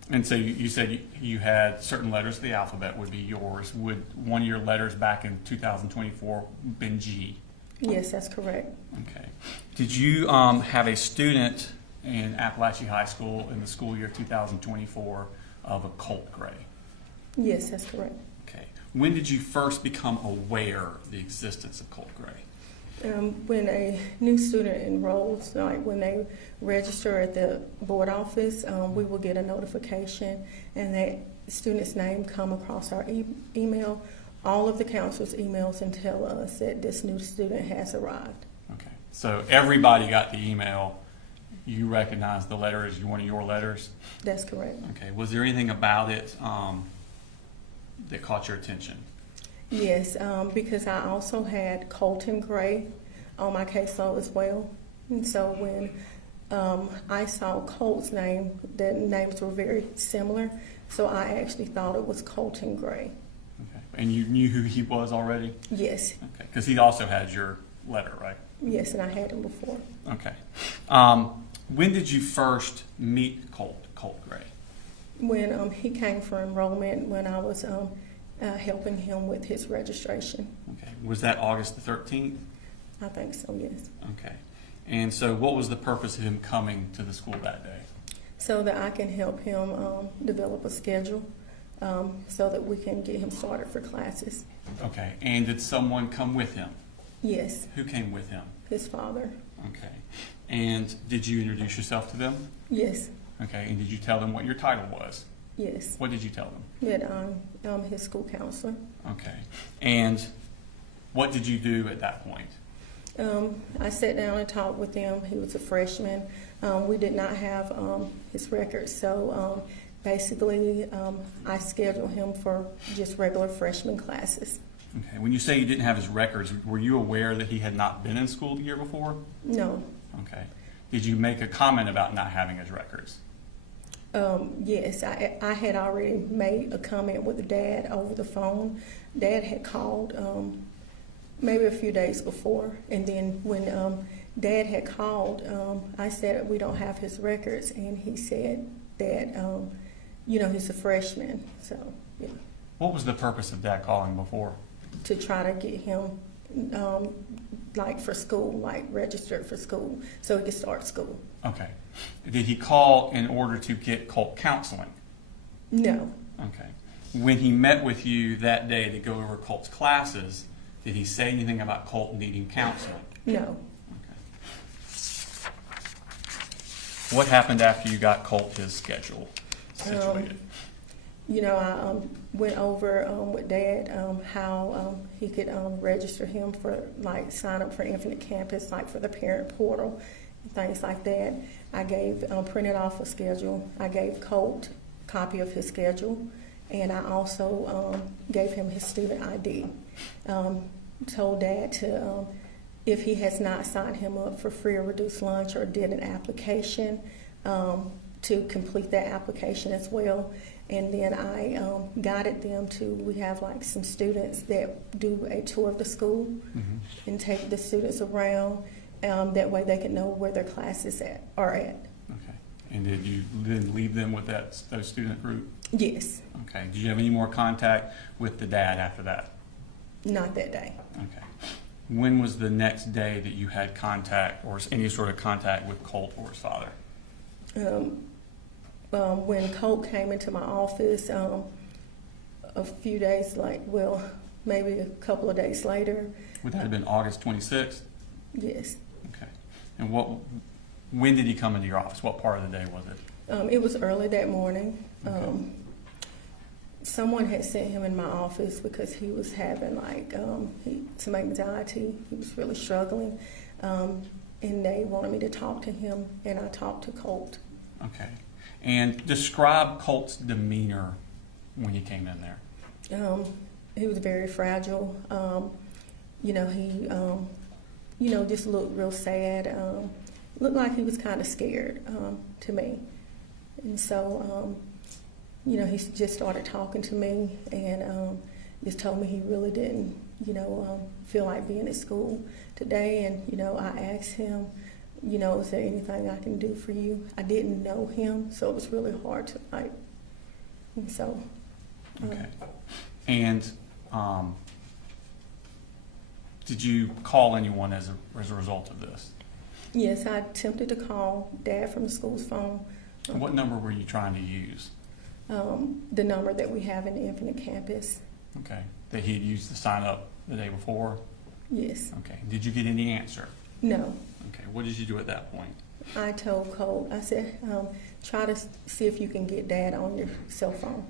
And so you said you had certain letters of the alphabet would be yours. Would one of your letters back in 2024 been G? Yes, that's correct. Okay. Did you have a student in Apalachee High School in the school year 2024 of a Colt Gray? Yes, that's correct. Okay. When did you first become aware of the existence of Colt Gray? When a new student enrolls, like when they register at the board office, we will get a notification, and that student's name come across our email. All of the counselors emails and tell us that this new student has arrived. Okay. So everybody got the email. You recognize the letter as one of your letters? That's correct. Okay. Was there anything about it that caught your attention? Yes, because I also had Colt Gray on my caseload as well. And so when I saw Colt's name, the names were very similar, so I actually thought it was Colt Gray. Okay. And you knew who he was already? Yes, Okay. Because he also had your letter, right? yes, and I had him before. Okay. When did you first meet Colt Gray? When he came for enrollment, when I was helping him with his registration. Okay. Was that August the 13th? I think so, yes. Okay. And so what was the purpose of him coming to the school that day? So that I can help him develop a schedule so that we can get him started for classes. Okay, and did someone come with him? Yes, Who came with him? his father. Okay, and did you introduce yourself to them? Yes, Okay, and did you tell them what your title was? yes. What did you tell them? That I'm his school counselor. Okay, and what did you do at that point? I sat down and talked with him. He was a freshman. We did not have his records, so basically I scheduled him for just regular freshman classes. Okay, when you say you didn't have his records, were you aware that he had not been in school the year before? No. Okay. Did you make a comment about not having his records? Yes, I had already made a comment with Dad over the phone. Dad had called maybe a few days before, and then when Dad had called, I said we don't have his records, and he said that he's a freshman, so yeah. What was the purpose of Dad calling before? To try to get him like for school, like registered for school, so he could start school. Okay. Did he call in order to get Colt counseling? No. Okay. When he met with you that day to go over Colt's classes, did he say anything about Colt needing counseling? No. Okay. What happened after you got Colt his schedule situated? I went over with Dad how he could register him for, like, sign up for Infinite Campus, like for the parent portal, and things like that. I gave, printed off a schedule. I gave Colt a copy of his schedule, and I also gave him his student ID. Told Dad to, if he has not signed him up for free or reduced lunch or did an application, to complete that application as well. And then I guided them to, we have like some students that do a tour of the school and take the students around. That way they can know where their classes are at. Okay. And did you then leave them with those student group? Yes, Okay. Did you have any more contact with the dad after that? not that day. Okay. When was the next day that you had contact or any sort of contact with Colt or his father? When Colt came into my office, a few days, maybe a couple of days later. Would that have been August 26th? Yes. Okay. And when did he come into your office? What part of the day was it? It was early that morning. Someone had sent him in my office because he was having some anxiety. He was really struggling, and they wanted me to talk to him, and I talked to Colt. Okay. And describe Colt's demeanor when he came in there. He was very fragile. He just looked real sad. Looked like he was kind of scared to me. And so, he just started talking to me and just told me he really didn't, feel like being at school today. And, I asked him, is there anything I can do for you? I didn't know him, so it was really hard to, and so. Okay. And did you call anyone as a result of this? Yes, I attempted to call Dad from the school's phone. And what number were you trying to use? The number that we have in the Infinite Campus. Okay. That he had used to sign up the day before? Yes. Okay. Did you get any answer? No. Okay. What did you do at that point? I told Colt, I said, try to see if you can get Dad on your cell phone.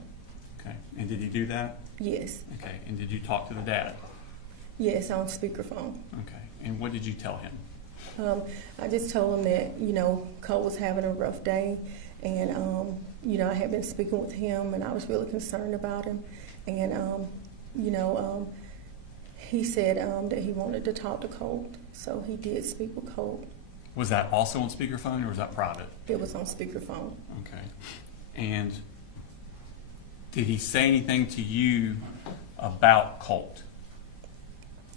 Okay. And did he do that? Yes. Okay. And did you talk to the dad? Yes, on speakerphone. Okay. And what did you tell him? I just told him that, Colt was having a rough day, and, I had been speaking with him, and I was really concerned about him. And, he said that he wanted to talk to Colt, so he did speak with Colt. Was that also on speakerphone or was that private? It was on speakerphone. Okay. And did he say anything to you about Colt?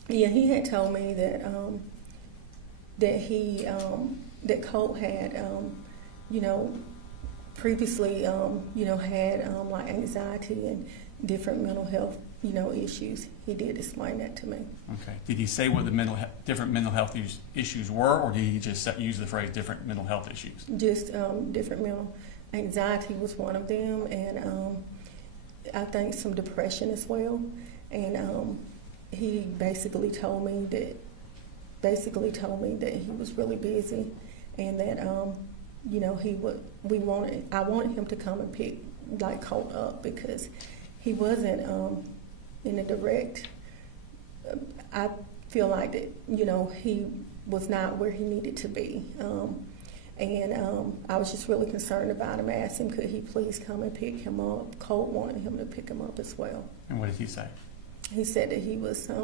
Yeah, he had told me that that Colt had, previously, had like anxiety and different mental health, issues. He did explain that to me. Okay. Did he say what the different mental health issues were, or did he just use the phrase different mental health issues? Just different mental anxiety was one of them, and I think some depression as well, and he basically told me that he was really busy, and that I wanted him to come and pick like Colt up because he wasn't in a direct. I feel like that he was not where he needed to be. I was just really concerned about him. I asked him, could he please come and pick him up? Colt wanted him to pick him up as well. And what did he say? He said that he was stuck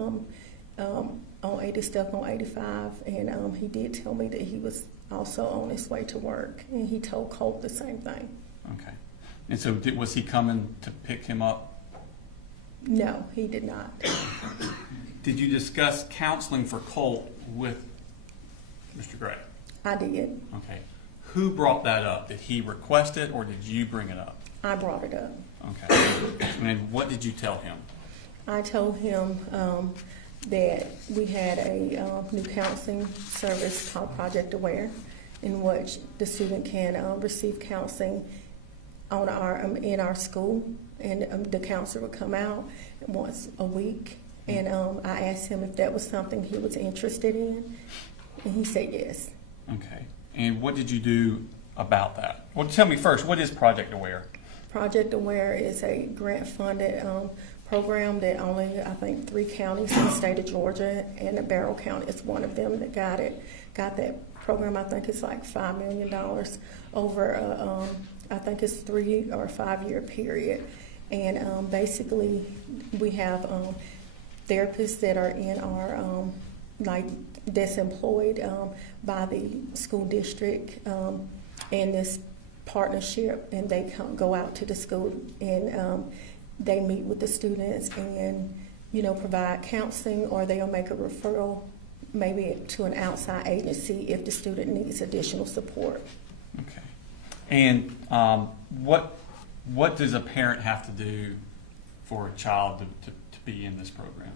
on 85, and he did tell me that he was also on his way to work, and he told Colt the same thing. Okay. And so was he coming to pick him up? No, he did not. Did you discuss counseling for Colt with Mr. Gray? I did. Okay. Who brought that up? Did he request it or did you bring it up? I brought it up. Okay. And what did you tell him? I told him that we had a new counseling service called Project Aware, in which the student can receive counseling in our school, and the counselor would come out once a week. And I asked him if that was something he was interested in, and he said yes. Okay. And what did you do about that? Well, tell me first, what is Project Aware? Project Aware is a grant-funded program that only, I think, 3 counties in the state of Georgia, and Barrow County is one of them that got it. Got that program. I think it's like $5 million over, I think it's 3 or 5 year period. And basically, we have therapists that are in our that's employed by the school district in this partnership, and they go out to the school and they meet with the students and provide counseling, or they'll make a referral maybe to an outside agency if the student needs additional support. Okay. And what does a parent have to do for a child to be in this program?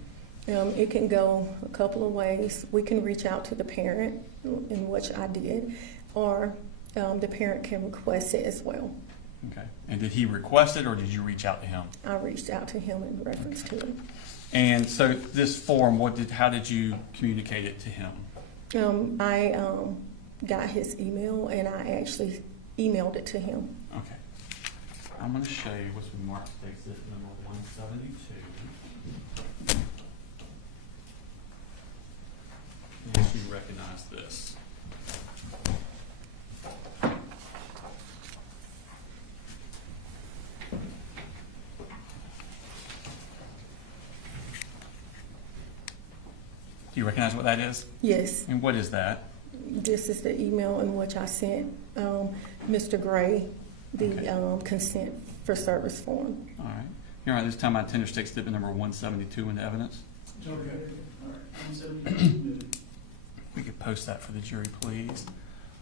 It can go a couple of ways. We can reach out to the parent, in which I did, or the parent can request it as well. Okay. And did he request it, or did you reach out to him? I reached out to him in reference to it. And so this form, how did you communicate it to him? I got his email, and I actually emailed it to him. Okay. I'm going to show you what's been marked exit number 172. If you recognize this. Do you recognize what that is? Yes. And what is that? This is the email in which I sent Mr. Gray the consent for service form. All right. Here, this time I tender stick exhibit number 172 in the evidence. Okay. All right. 172. We could post that for the jury, please.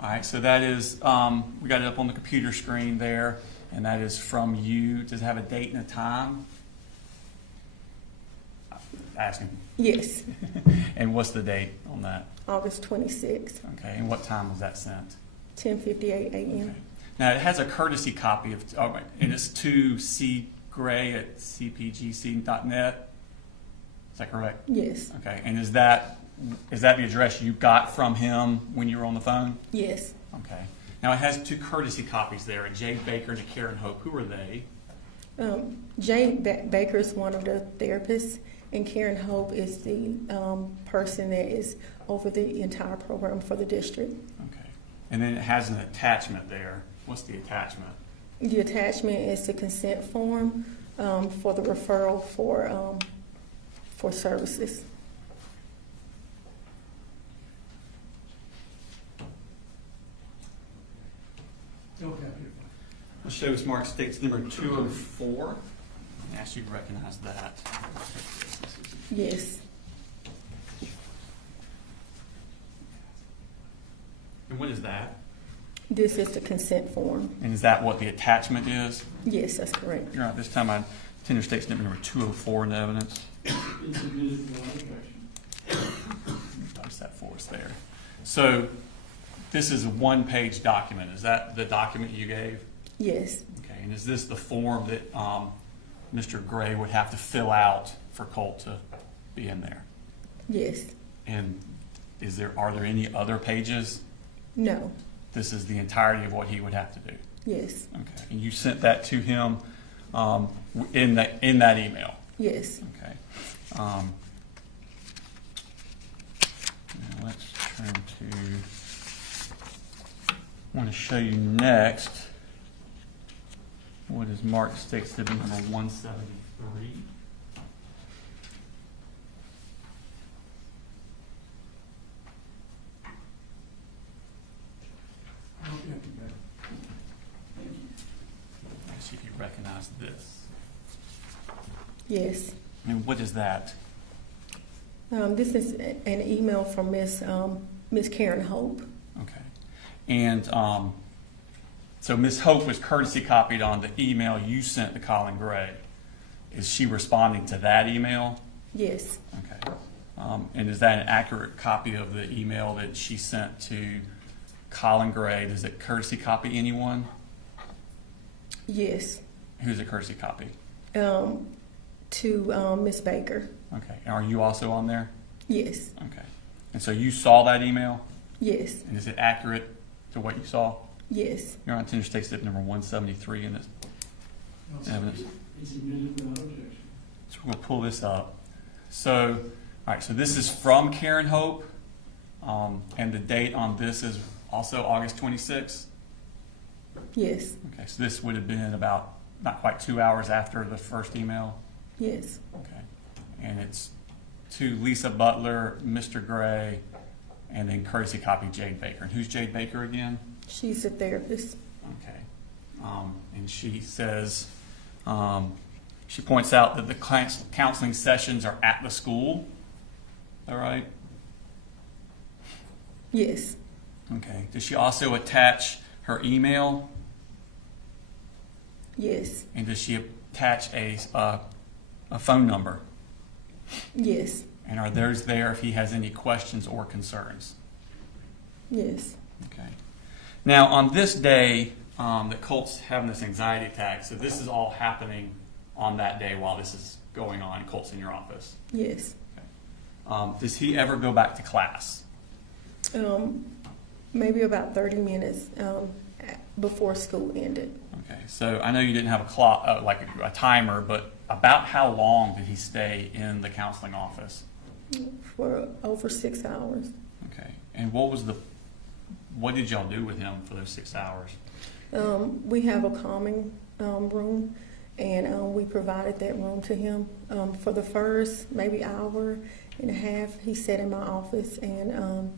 All right, so that is, we got it up on the computer screen there, and that is from you. Does it have a date and a time? Asking. Yes. And what's the date on that? August 26th, Okay, and what time was that sent? 10:58 a.m. Okay. Now, it has a courtesy copy of, and it's to C. Gray at cpgc.net. Is that correct? Yes. Okay, and is that the address you got from him when you were on the phone? Yes. Okay. Now, it has 2 courtesy copies there, a Jay Baker and a Karen Hope. Who are they? Jay Baker is one of the therapists, and Karen Hope is the person that is over the entire program for the district. Okay. And then it has an attachment there. What's the attachment? The attachment is the consent form for the referral for services. Okay. I'll show us Mark States number 204. I ask you to recognize that. Yes. And what is that? This is the consent form. And is that what the attachment is? Yes, that's correct. You're right. This time I tender states number 204 in the evidence. It's submitted for objection. Post that for us there. So this is a 1-page document. Is that the document you gave? Yes. Okay. And is this the form that Mr. Gray would have to fill out for Colt to be in there. Yes. And are there any other pages? No. This is the entirety of what he would have to do. Yes. Okay. And you sent that to him in that email. Yes. Okay. Now let's turn to. I want to show you next what is marked state exhibit number 173. Let's see if you recognize this. Yes. And what is that? This is an email from Miss Karen Hope. Okay. And so Ms. Hope was courtesy copied on the email you sent to Colin Gray. Is she responding to that email? Yes. Okay. And is that an accurate copy of the email that she sent to Colin Gray? Does it courtesy copy anyone? Yes. Who's it courtesy copy? To Miss Baker. Okay. And are you also on there? Yes. Okay. And so you saw that email? Yes. And is it accurate to what you saw? Yes. You're on Tender State Step number 173 in this evidence. It's admitted without objection. So we're going to pull this up. So, all right, so this is from Karen Hope, and the date on this is also August 26th. Yes. Okay, so this would have been about not quite 2 hours after the first email. Yes. Okay, and it's to Lisa Butler, Mr. Gray, and then courtesy copy Jade Baker. And who's Jade Baker again? She's a therapist. Okay, and she says, she points out that the counseling sessions are at the school. Is that right? Yes. Okay. Does she also attach her email? Yes. And does she attach a phone number? Yes. And are those there if he has any questions or concerns? Yes. Okay. Now, on this day that Colt's having this anxiety attack, so this is all happening on that day while this is going on, Colt's in your office. Yes. Okay. Does he ever go back to class? Maybe about 30 minutes before school ended. Okay. So I know you didn't have a clock, like a timer, but about how long did he stay in the counseling office? For over 6 hours. Okay. And what did y'all do with him for those 6 hours? We have a calming room, and we provided that room to him. For the first maybe hour and a half, he sat in my office, and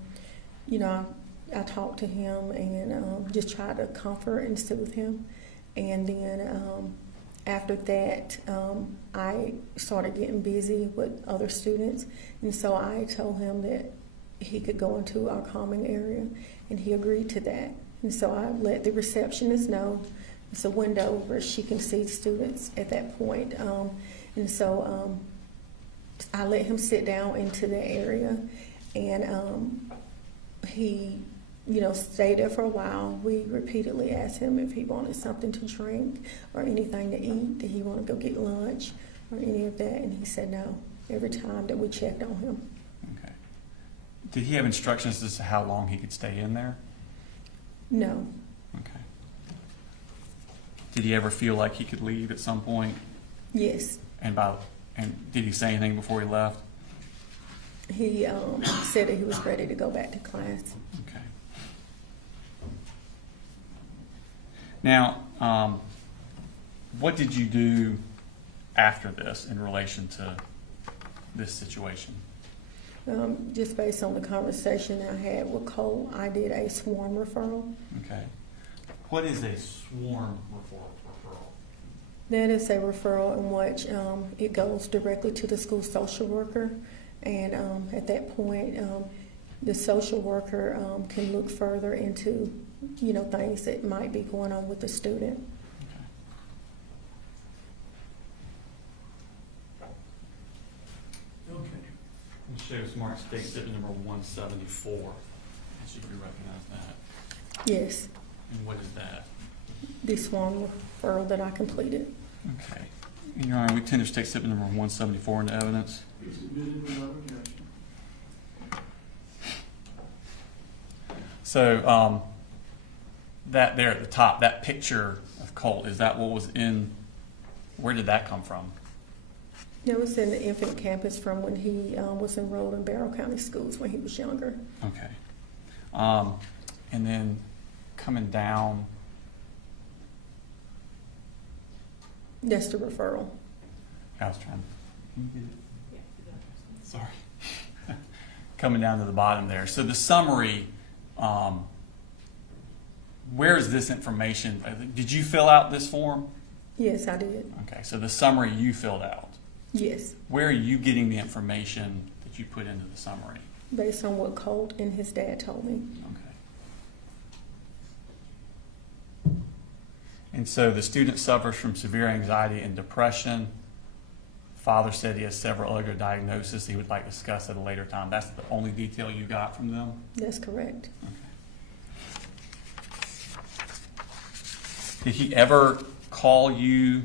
I talked to him and just tried to comfort and soothe him. And then after that, I started getting busy with other students, and so I told him that he could go into our calming area, and he agreed to that. And so I let the receptionist know. It's a window where she can see students at that point. And so I let him sit down into the area, and he stayed there for a while. We repeatedly asked him if he wanted something to drink or anything to eat. Did he want to go get lunch or any of that? And he said no every time that we checked on him. Okay. Did he have instructions as to how long he could stay in there? No. Okay. Did he ever feel like he could leave at some point? Yes. And did he say anything before he left? He said that he was ready to go back to class. Okay. Now, what did you do after this in relation to this situation? Just based on the conversation I had with Cole, I did a swarm referral. Okay. What is a swarm referral? That is a referral in which it goes directly to the school social worker, and at that point, the social worker can look further into, things that might be going on with the student. Okay. It shows Mark State Exhibit number 174. As you can recognize that. Yes, And what is that? the swarm referral that I completed. Okay. And Your Honor, we tender state statement number 174 into evidence. Be submitted without objection. So that there at the top, that picture of Colt, is that what was in, where did that come from? It was in the infant campus from when he was enrolled in Barrow County Schools when he was younger. Okay. And then coming down, That's the referral. I was trying, can you get it? Sorry. Coming down to the bottom there. So the summary, where is this information? Did you fill out this form? Yes, I did. Okay, so the summary you filled out. Yes, Where are you getting the information that you put into the summary? based on what Colt and his dad told me. Okay. And so the student suffers from severe anxiety and depression. Father said he has several other diagnoses he would like to discuss at a later time. That's the only detail you got from them? That's correct. Did he ever call you,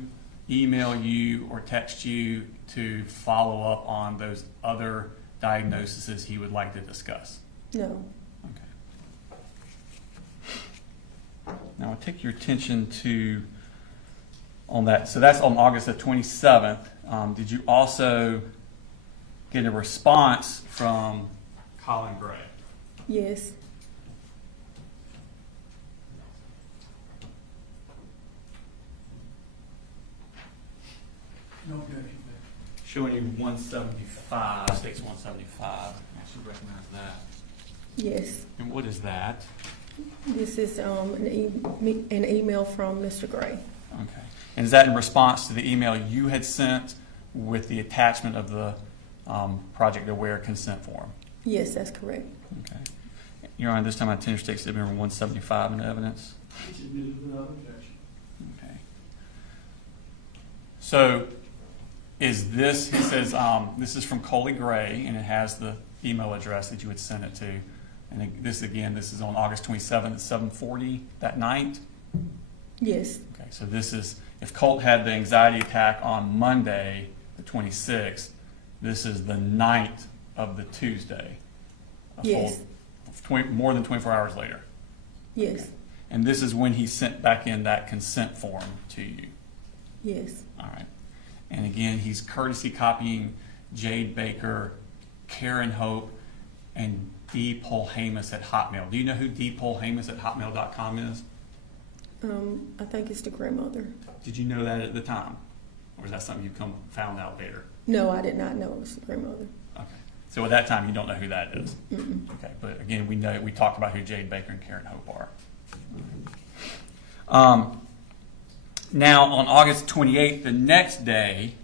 email you, or text you to follow up on those other diagnoses he would like to discuss? No. Okay. Now I'll take your attention to on that. So that's on August the 27th. Did you also get a response from Colin Gray? Yes. No objection. Showing you 175, states 175. I should recognize that. Yes. And what is that? This is an email from Mr. Gray. Okay. And is that in response to the email you had sent with the attachment of the Project Aware consent form? Yes, that's correct. Okay. Your Honor, this time I tender state statement number 175 in evidence. Be submitted without objection. Okay. So is this, he says, this is from Colt Gray, and it has the email address that you would send it to. And this, again, this is on August 27th at 7:40 that night? Yes. Okay, so this is, if Colt had the anxiety attack on Monday, the 26th, this is the night of the Tuesday. Yes. More than 24 hours later. Yes. And this is when he sent back in that consent form to you. Yes. All right. And again, he's courtesy copying Jade Baker, Karen Hope, and D. Polhamus at Hotmail. Do you know who D. Polhamus at Hotmail.com is? I think it's the grandmother. Did you know that at the time? Or is that something you found out later? No, I did not know it was the grandmother. Okay. So at that time, you don't know who that is? Mm-mm. Okay. But again, we talked about who Jade Baker and Karen Hope are. Now, on August 28th, the next day,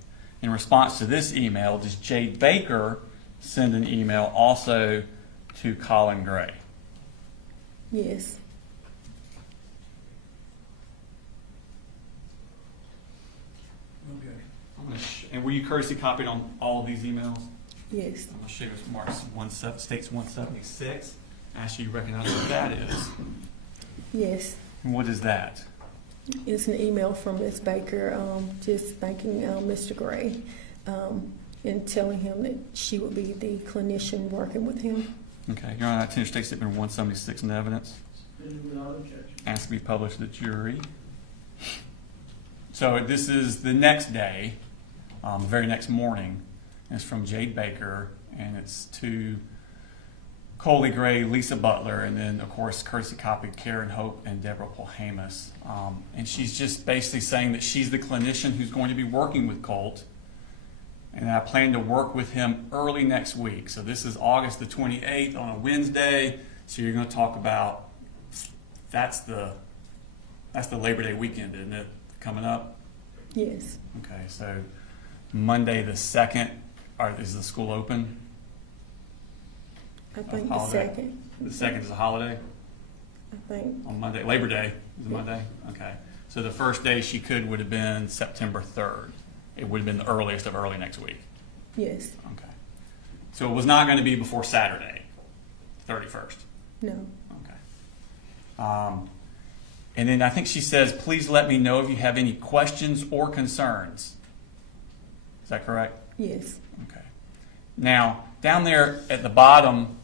in response to this email, does Jade Baker send an email also to Colin Gray? Yes. No objection. And were you courtesy copied on all of these emails? Yes. I'm going to show you states 176. Ask you to recognize what that is. Yes. And what is that? It's an email from Ms. Baker just thanking Mr. Gray and telling him that she would be the clinician working with him. Okay, Your Honor, I tender state statement 176 in evidence. Submitted without objection. Asked to be published to the jury. So this is the next day, the very next morning. And it's from Jade Baker, and it's to Colt Gray, Lisa Butler, and then, of course, courtesy copied Karen Hope and Deborah Polhamus. And she's just basically saying that she's the clinician who's going to be working with Colt, and I plan to work with him early next week. So this is August the 28th on a Wednesday. So you're going to talk about, that's the Labor Day weekend, isn't it, coming up? Yes. Okay, so Monday the 2nd, is the school open? I think the Holiday. second. The 2nd is a holiday I think. on Monday. Labor Day is Yeah. Monday? Okay. So the first day she would have been September 3rd. It would have been the earliest of early next week. Yes. Okay. So it was not going to be before Saturday, 31st. No. Okay. And then I think she says, please let me know if you have any questions or concerns. that correct? Yes. Okay. Now, down there at the bottom,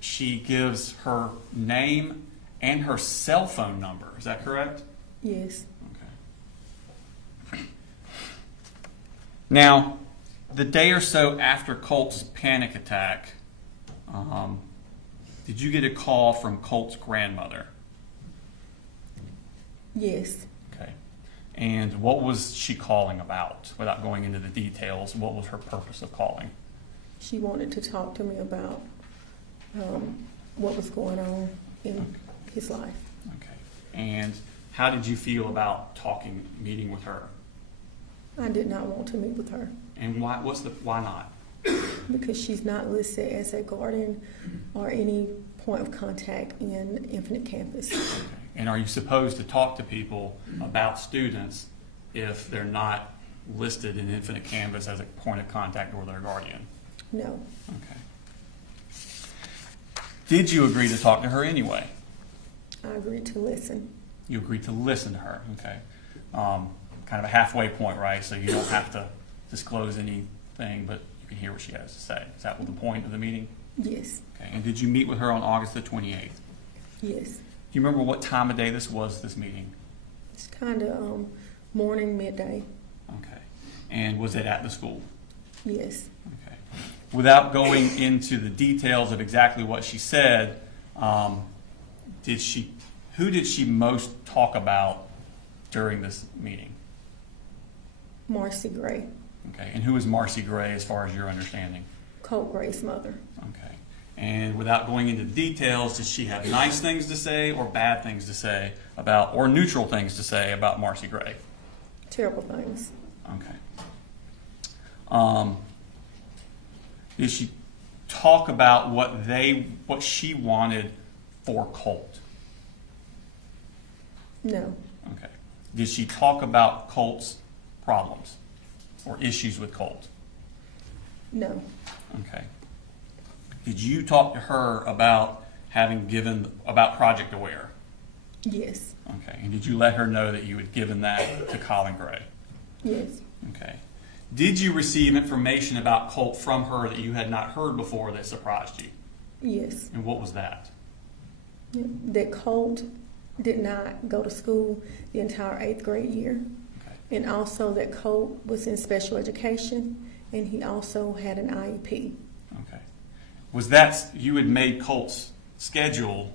she gives her name and her cell phone number. Is that correct? Yes. Okay. Now, the day or so after Colt's panic attack, did you get a call from Colt's grandmother? Yes. Okay. And what was she calling about? Without going into the details, what was her purpose of calling? She wanted to talk to me about what was going on in his life. Okay. And how did you feel about meeting with her? I did not want to meet with her And why not? because she's not listed as a guardian or any point of contact in Infinite Campus. Okay. And are you supposed to talk to people about students if they're not listed in Infinite Canvas as a point of contact or their guardian? No. Okay. Did you agree to talk to her anyway? I agreed to listen. You agreed to listen to her, okay. Kind of a halfway point, right? So you don't have to disclose anything, but you can hear what she has to say. Is that the point of the meeting? Yes. Okay. And did you meet with her on August the 28th? Yes. Do you remember what time of day this meeting? It's kind of morning, midday. Okay. And was it at the school? Yes. Okay. Without going into the details of exactly what she said, who did she most talk about during this meeting? Marcy Gray. Okay. And who is Marcy Gray as far as your understanding? Colt Gray's mother. Okay. And without going into details, does she have nice things to say or bad things to say about, or neutral things to say about Marcy Gray? Terrible things. Okay. Did she talk about what she wanted for Colt? No. Okay. Did she talk about Colt's problems or issues with Colt? No. Okay. Did you talk to her about about Project Aware? Yes. Okay. And did you let her know that you had given that to Colin Gray? Yes. Okay. Did you receive information about Colt from her that you had not heard before that surprised you? Yes. And what was that? That Colt did not go to school the entire 8th grade year. Okay. And also that Colt was in special education and he also had an IEP. Okay. Was that, you had made Colt's schedule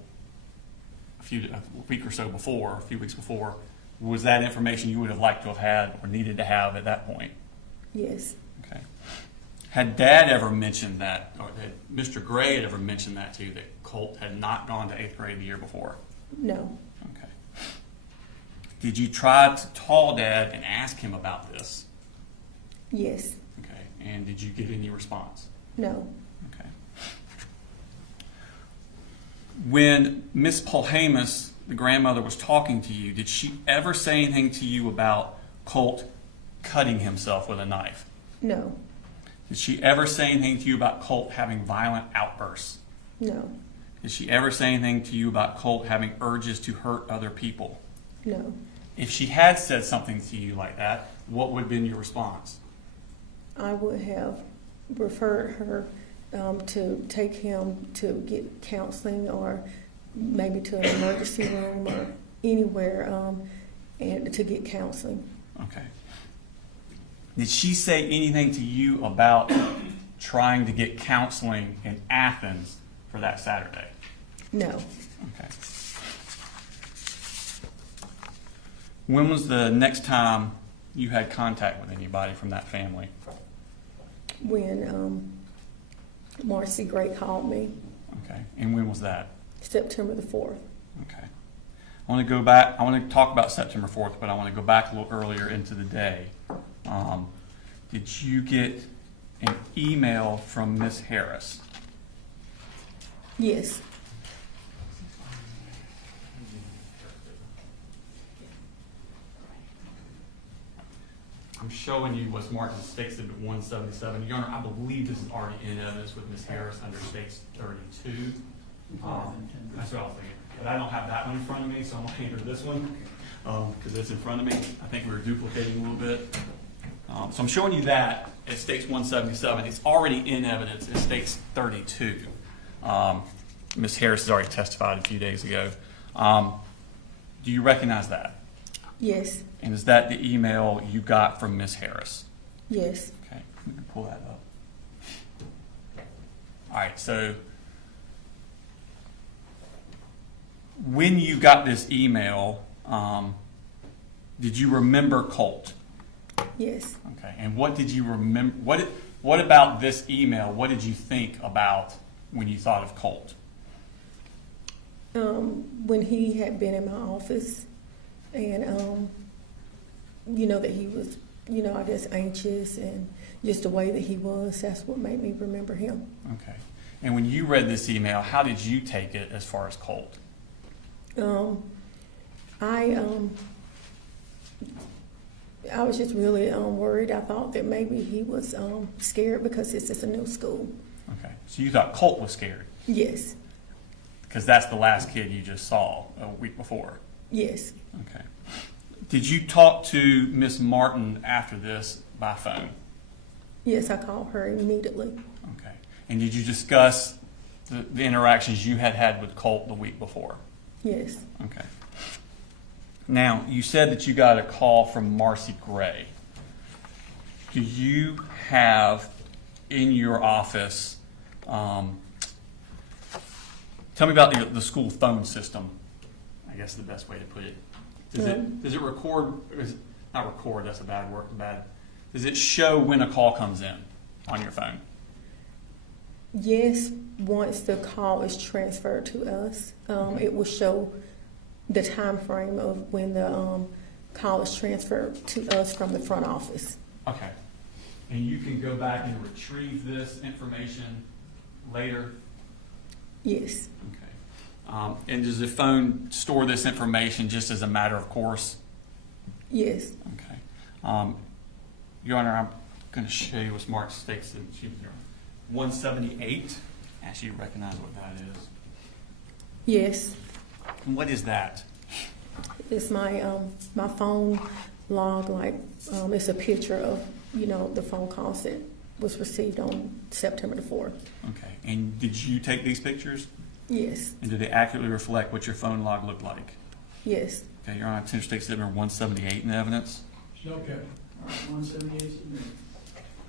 a week or so before, a few weeks before, was that information you would have liked to have had or needed to have at that point? Yes. Okay. Had Dad ever mentioned that, or had Mr. Gray had ever mentioned that to you, that Colt had not gone to 8th grade the year before? No. Okay. Did you try to call Dad and ask him about this? Yes. Okay. And did you get any response? No. Okay. When Miss Polhamus, the grandmother, was talking to you, did she ever say anything to you about Colt cutting himself with a knife? No. Did she ever say anything to you about Colt having violent outbursts? No. Did she ever say anything to you about Colt having urges to hurt other people? No. If she had said something to you like that, what would have been your response? I would have referred her to take him to get counseling or maybe to an emergency room or anywhere and to get counseling. Okay. Did she say anything to you about trying to get counseling in Athens for that Saturday? No. Okay. When was the next time you had contact with anybody from that family? When Marcy Gray called me, Okay. And when was that? September the 4th. Okay. I want to go back. I want to talk about September 4th, but I want to go back a little earlier into the day. Did you get an email from Miss Harris? Yes. I'm showing you what's marked as State Exhibit 177. Your Honor, I believe this is already in evidence with Miss Harris under States 32. That's what I was thinking. But I don't have that one in front of me, so I'm going to hand her this one because it's in front of me. I think we were duplicating a little bit. So I'm showing you that. It states 177. It's already in evidence. It states 32. Ms. Harris has already testified a few days ago. Do you recognize that? Yes, And is that the email you got from Ms. Harris? yes, Okay, we can pull that up. All right, so when you got this email, did you remember Colt? yes. Okay, and what did you remember? What about this email? What did you think about when you thought of Colt? When he had been in my office and, that he was, I guess anxious and just the way that he was, that's what made me remember him. Okay, and when you read this email, how did you take it as far as Colt? I was just really worried. I thought that maybe he was scared because this is a new school. Okay, so you thought Colt was scared Yes, because that's the last kid you just saw a week before. yes, Okay. Did you talk to Miss Martin after this by phone? yes. I called her immediately. Okay. And did you discuss the interactions you had had with Colt the week before? Yes, Okay. Now, you said that you got a call from Marcy Gray. Do you have in your office, tell me about the school phone system, I guess is the best way to put it. Does it record, or is it, not record, that's a bad word, does it show when a call comes in on your phone? yes. Once the call is transferred to us, it will show the time frame of when the call is transferred to us from the front office. Okay. And you can go back and retrieve this information later? Yes, Okay. And does the phone store this information just as a matter of course? yes, Okay. Your Honor, I'm going to show you what Mark states that she was there. 178. Actually, you recognize what that is. yes. And what is that? It's my my phone log. Like it's a picture of the phone calls that was received on September the 4th. Okay. And did you take these pictures? Yes, And do they accurately reflect what your phone log looked like? yes, Okay, Your Honor, Attendant State Statement 178 in evidence. Okay. All right, 178 submitted.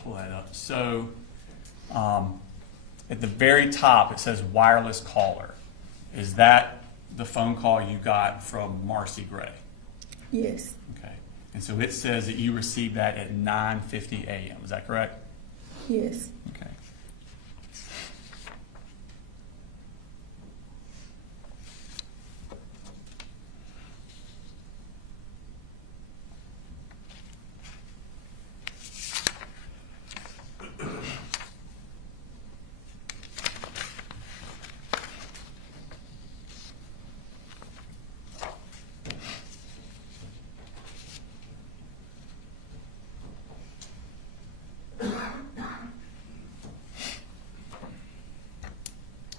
Pull that up. So, at the very top, it says wireless caller. Is that the phone call you got from Marcy Gray? yes, Okay. And so it says that you received that at 9:50 a.m. Is that correct? yes. Okay.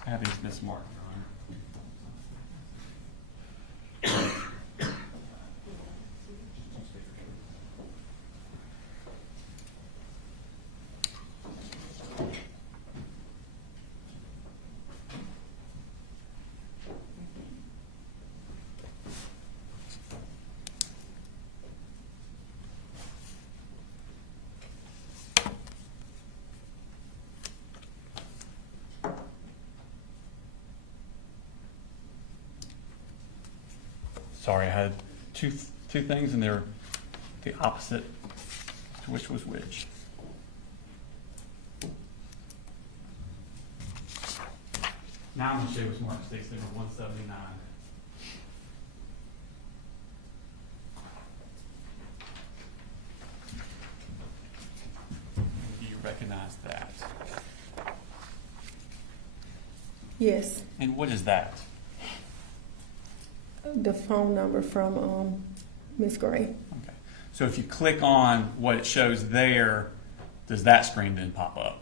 Having Miss Martin, Your Honor. Sorry, I had two things, and they're the opposite to which was which. Now I'm going to show you what's Mark State Statement 179. Do you recognize that? Yes, And what is that? the phone number from Miss Gray. Okay. So if you click on what it shows there, does that screen then pop up?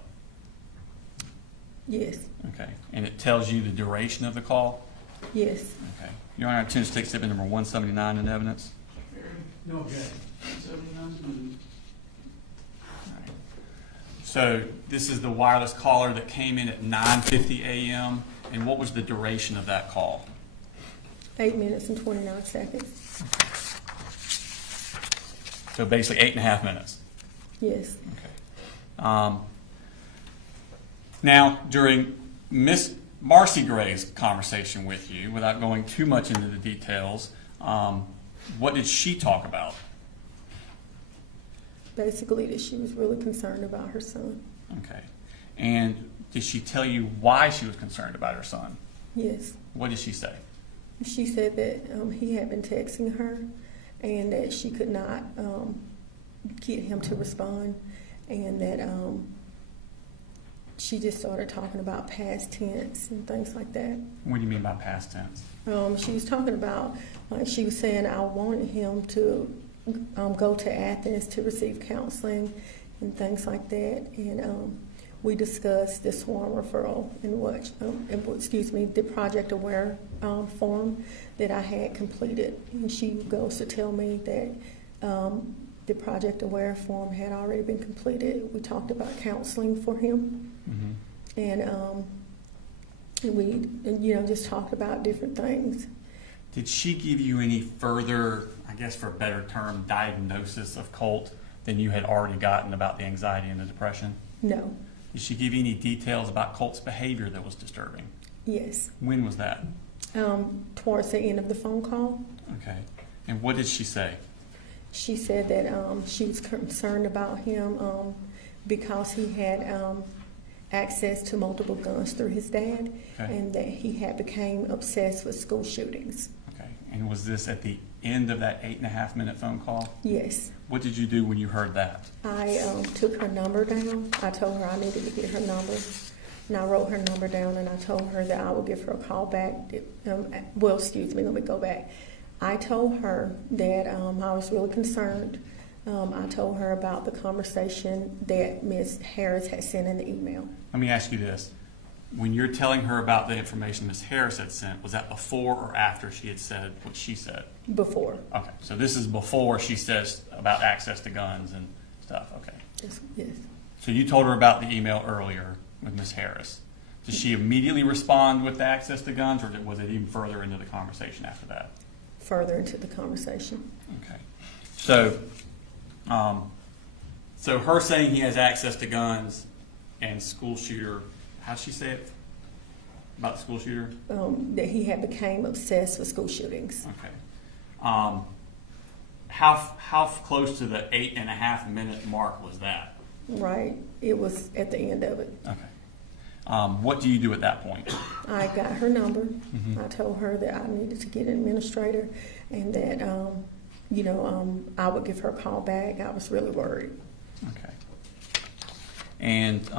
Yes, Okay. And it tells you the duration of the call? yes, Okay. Your Honor, Attendant State Statement number 179 in evidence. No objection. 179 submitted. So this is the wireless caller that came in at 9:50 a.m. And what was the duration of that call? 8 minutes and 29 seconds. So basically 8.5 minutes. Yes. Okay. Now, during Miss Marcy Gray's conversation with you, without going too much into the details, what did she talk about? Basically, that she was really concerned about her son. Okay. And did she tell you why she was concerned about her son? Yes. What did she say? She said that he had been texting her and that she could not get him to respond, and that she just started talking about past tense and things like that. What do you mean by past tense? She was talking about, she was saying, I wanted him to go to Athens to receive counseling and things like that. And we discussed the sworn referral and the Project Aware form that I had completed. And she goes to tell me that the Project Aware form had already been completed. We talked about counseling for him. Mm-hmm. And we just talked about different things. Did she give you any further, I guess for a better term, diagnosis of Colt than you had already gotten about the anxiety and the depression? No. Did she give you any details about Colt's behavior that was disturbing? Yes. When was that? Towards the end of the phone call. Okay. And what did she say? She said that she was concerned about him because he had access to multiple guns through his dad, okay, and that he had become obsessed with school shootings. Okay. And was this at the end of that 8.5 minute phone call? Yes. What did you do when you heard that? I took her number down. I told her I needed to get her number. And I wrote her number down, and I told her that I would give her a call back. Let me go back. I told her that I was really concerned. I told her about the conversation that Ms. Harris had sent in the email. Let me ask you this. When you're telling her about the information Ms. Harris had sent, was that before or after she had said what she said? Before. Okay, so this is before she says about access to guns and stuff, okay. Yes. So you told her about the email earlier with Ms. Harris. Did she immediately respond with the access to guns, or was it even further into the conversation after that? Further into the conversation. Okay. So her saying he has access to guns and school shooter, how'd she say it about the school shooter? That he had become obsessed with school shootings. Okay. How close to the 8.5 minute mark was that? Right. It was at the end of it. Okay. What do you do at that point? I got her number. Mm-hmm. I told her that I needed to get an administrator and that, I would give her a call back. I was really worried. Okay. And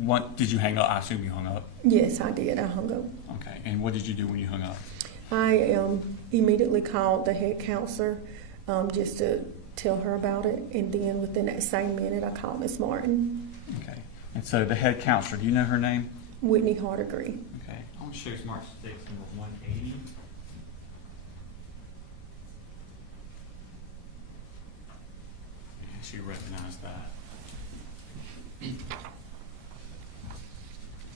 what did you hang up? I assume you hung up. Yes, I did. I hung up. Okay. And what did you do when you hung up? I immediately called the head counselor just to tell her about it, and then within that same minute, I called Miss Martin. Okay. And so the head counselor, do you know her name? Whitney Hardigree. Okay. I'm going to show you Smart Stakes number 180. And she recognized that.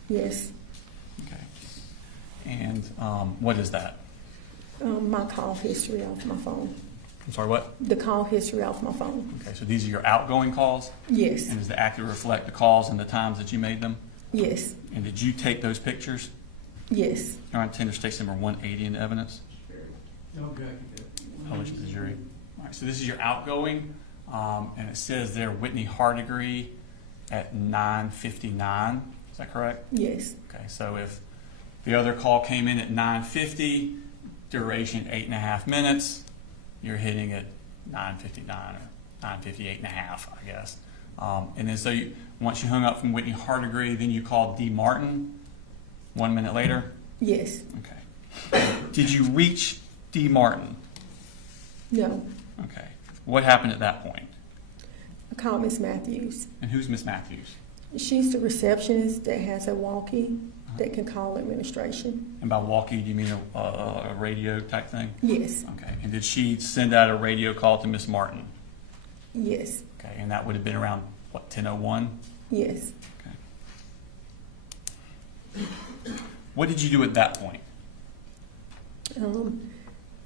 Yes. Okay. And what is that? My call history off my phone. I'm sorry, what? The call history off my phone. Okay, so these are your outgoing calls? Yes. And does the accurate reflect the calls and the times that you made them? Yes. And did you take those pictures? Yes. All right, tender stakes number 180 in evidence. Okay. Published to the jury. All right, so this is your outgoing, and it says there Whitney Hardigree at 9:59. Is that correct? Yes. Okay, so if the other call came in at 9:50, duration 8.5 minutes, you're hitting at 9:59 or 9:58.5, I guess. And then so once you hung up from Whitney Hardigree, then you called D. Martin 1 minute later? Yes. Okay. Did you reach D. Martin? No. Okay. What happened at that point? I called Miss Matthews. And who's Miss Matthews? She's the receptionist that has a walkie that can call administration. And by walkie, do you mean a radio type thing? Yes. Okay. And did she send out a radio call to Miss Martin? Yes. Okay, and that would have been around, what, 10:01? Yes. Okay. What did you do at that point?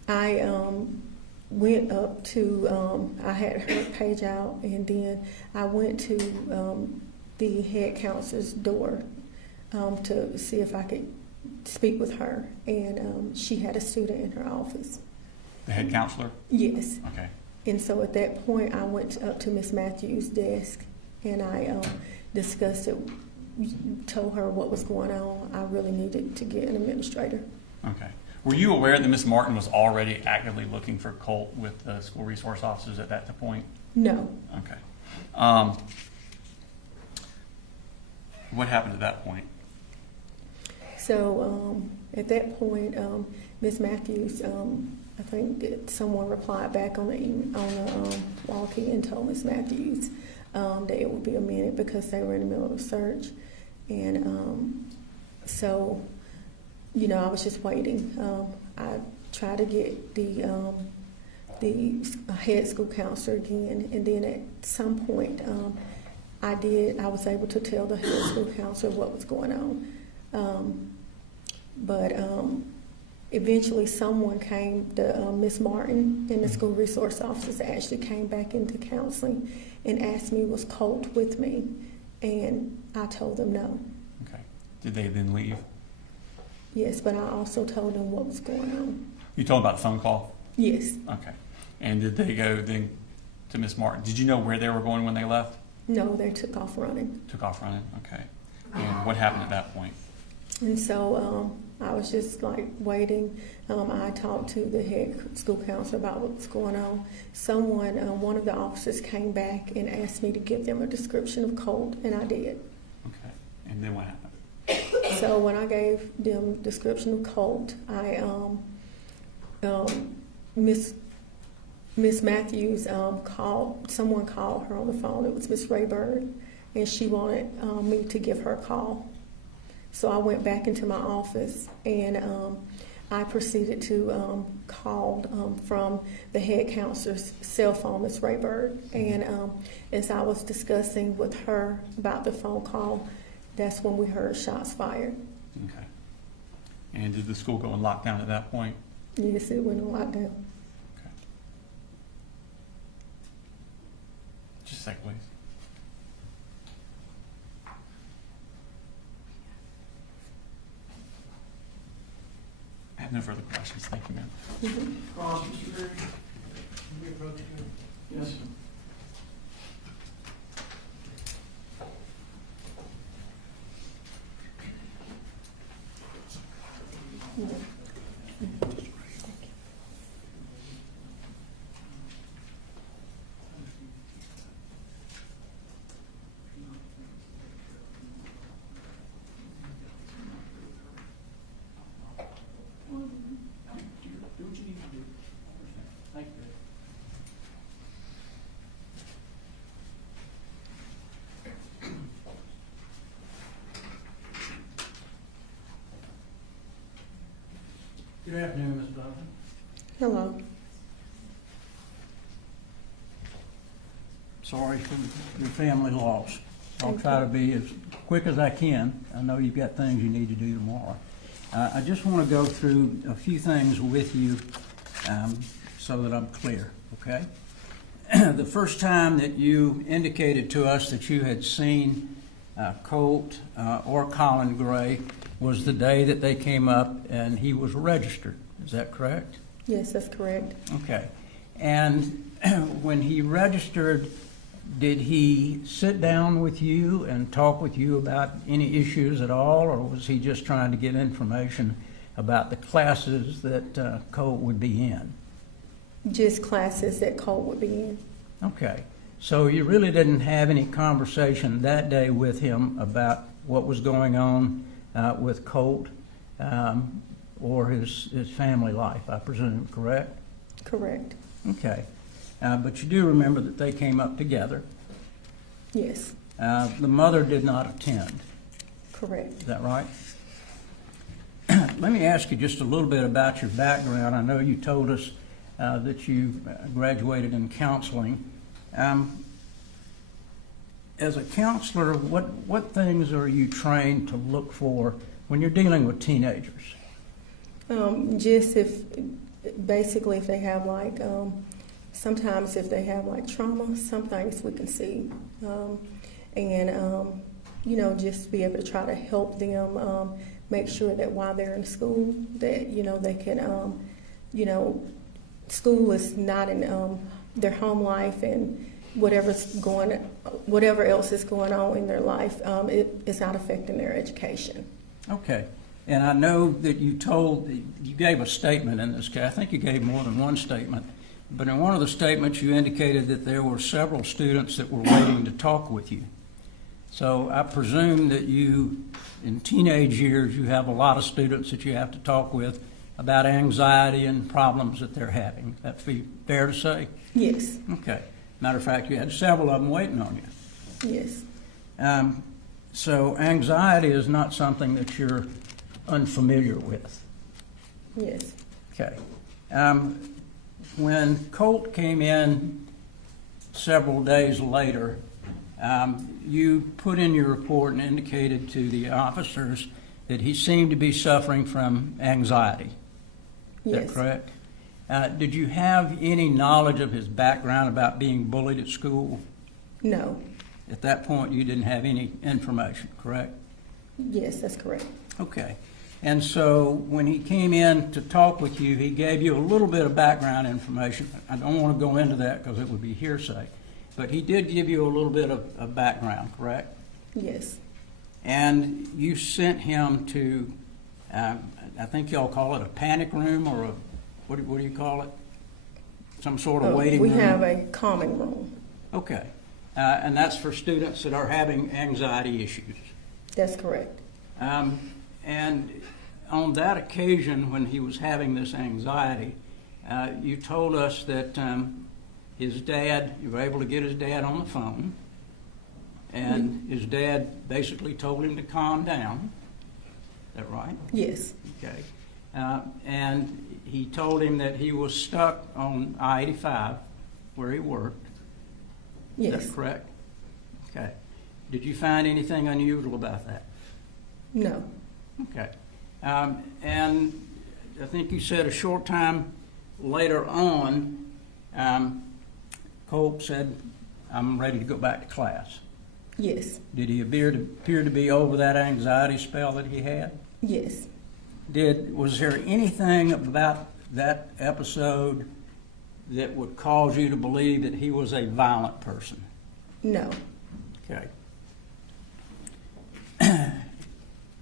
I went up to, I had her page out, and then I went to the head counselor's door to see if I could speak with her, and she had a student in her office. The head counselor? Yes. Okay. And so at that point, I went up to Miss Matthews' desk, and I discussed it, told her what was going on. I really needed to get an administrator. Okay. Were you aware that Ms. Martin was already actively looking for Colt with the school resource officers at that point? No. Okay. What happened at that point? So at that point, Miss Matthews, I think that someone replied back on the walkie and told Miss Matthews that it would be a minute because they were in the middle of a search, and so I was just waiting. I tried to get the head school counselor again, and then at some point, I was able to tell the head school counselor what was going on. But eventually someone came, Miss Martin and the school resource officers actually came back into counseling and asked me, was Colt with me? And I told them no. Okay. Did they then leave? Yes, but I also told them what was going on. You told them about the phone call? Yes. Okay. And did they go then to Miss Martin? Did you know where they were going when they left? No, they took off running. Took off running? Okay. And what happened at that point? And so I was just like waiting. I talked to the head school counselor about what was going on. One of the officers came back and asked me to give them a description of Colt, and I did. Okay. And then what happened? So when I gave them a description of Colt, Miss Matthews someone called her on the phone. It was Miss Rayburn, and she wanted me to give her a call. So I went back into my office, and I proceeded to call from the head counselor's cell phone, Miss Rayburn. And as I was discussing with her about the phone call, that's when we heard shots fired. Okay. And did the school go in lockdown at that point? Yes, it went in lockdown. Okay. Just a second, please. I have no further questions. Thank you, ma'am. Mr. Gray, can we approach you? Yes, sir. Do what you need to do. Thank you. Good afternoon, Ms. Butler. Hello. Sorry for your family loss. I'll Thank try you. to be as quick as I can. I know you've got things you need to do tomorrow. I just want to go through a few things with you so that I'm clear, okay? The first time that you indicated to us that you had seen Colt or Colin Gray was the day that they came up and he was registered. Is that correct? Yes, that's correct. Okay. And when he registered, did he sit down with you and talk with you about any issues at all, or was he just trying to get information about the classes that Colt would be in? Just classes that Colt would be in. Okay. So you really didn't have any conversation that day with him about what was going on with Colt or his family life, I presume, correct? Correct. Okay. But you do remember that they came up together. Yes. The mother did not attend. Correct. Is that right? Let me ask you just a little bit about your background. I know you told us that you graduated in counseling. as a counselor, what things are you trained to look for when you're dealing with teenagers? Just basically if they have like, sometimes if they have like trauma, some things we can see. You know, just be able to try to help them, make sure that while they're in school, that, you know, they can, you know, school is not in their home life, and whatever else is going on in their life, it is not affecting their education. Okay. And I know that you gave a statement in this case. I think you gave more than one statement. But in one of the statements, you indicated that there were several students that were waiting to talk with you. So I presume that you, in teenage years, you have a lot of students that you have to talk with about anxiety and problems that they're having. That fair to say? Yes. Okay. Matter of fact, you had several of them waiting on you. Yes. So anxiety is not something that you're unfamiliar with. Yes. Okay. When Colt came in several days later, you put in your report and indicated to the officers that he seemed to be suffering from anxiety. Is Yes. that correct? Did you have any knowledge of his background about being bullied at school? No. At that point, you didn't have any information, correct? Yes, that's correct. Okay. And so when he came in to talk with you, he gave you a little bit of background information. I don't want to go into that because it would be hearsay. But he did give you a little bit of background, correct? Yes. And you sent him to, I think y'all call it a panic room, or what do you call it? Some sort of waiting room? We have a calming room. Okay. And that's for students that are having anxiety issues. That's correct. And on that occasion, when he was having this anxiety, you told us that his dad, you were able to get his dad on the phone, and his dad basically told him to calm down. Is that right? Yes. Okay. And he told him that he was stuck on I-85 where he worked. Is Yes. that correct? Okay. Did you find anything unusual about that? No. Okay. And I think you said a short time later on, Colt said, I'm ready to go back to class. Yes. Did he appear to be over that anxiety spell that he had? Yes. Was there anything about that episode that would cause you to believe that he was a violent person? No. Okay.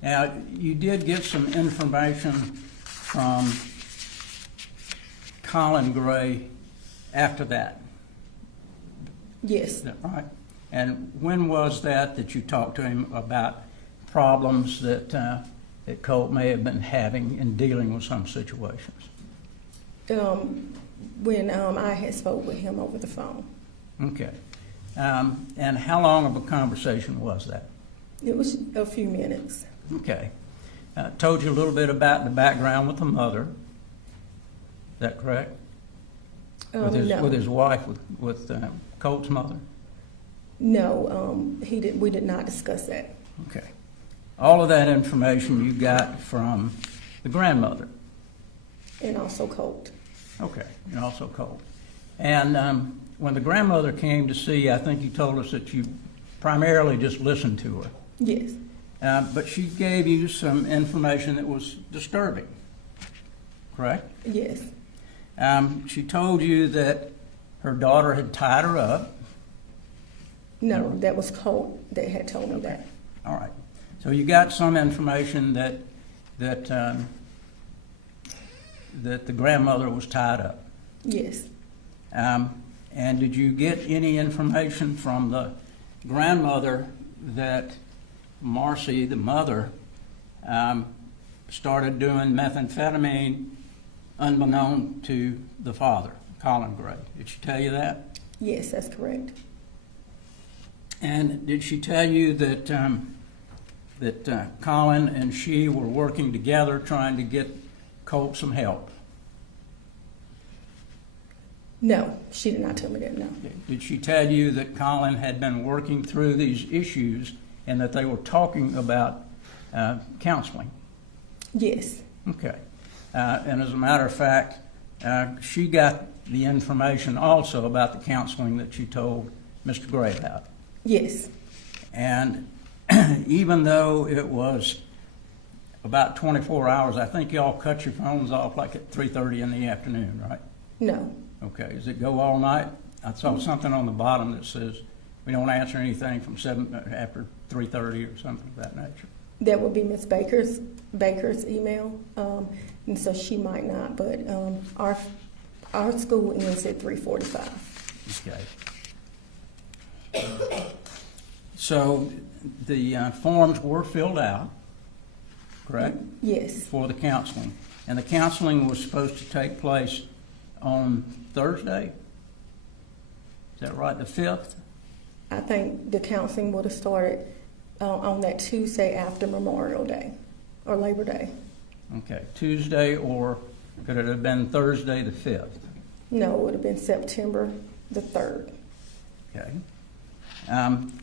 Now, you did get some information from Colin Gray after that. Yes. Is that right? And when was that you talked to him about problems that Colt may have been having in dealing with some situations? When I had spoke with him over the phone. Okay. And how long of a conversation was that? It was a few minutes. Okay. Told you a little bit about the background with the mother. Is that correct? No. With his wife, with Colt's mother? No, we did not discuss that. Okay. All of that information you got from the grandmother? And also Colt. Okay, and also Colt. And when the grandmother came to see you, I think you told us that you primarily just listened to her. Yes. But she gave you some information that was disturbing, correct? Yes. She told you that her daughter had tied her up. No, that was Colt that had told me that. All right. So you got some information that the grandmother was tied up. Yes. And did you get any information from the grandmother that Marcy, the mother, started doing methamphetamine unbeknown to the father, Colin Gray? Did she tell you that? Yes, that's correct. And did she tell you that Colin and she were working together trying to get Colt some help? No, she did not tell me that, no. Did she tell you that Colin had been working through these issues and that they were talking about counseling? Yes, Okay. And as a matter of fact, she got the information also about the counseling that she told Mr. Gray about. yes, And even though it was about 24 hours, I think y'all cut your phones off like at 3:30 in the afternoon, right? no, Okay. Does it go all night? I saw something on the bottom that says we don't answer anything from after 3:30 or something of that nature. that would be Miss Baker's email, and so she might not, but our school ends at 3:45. Okay. So the forms were filled out, correct, Yes, for the counseling. And the counseling was supposed to take place on Thursday? Is that right, the 5th? I think the counseling would have started on that Tuesday after Memorial Day or Labor Day. Okay, Tuesday, or could it have been Thursday the 5th? No, it would have been September the 3rd. Okay.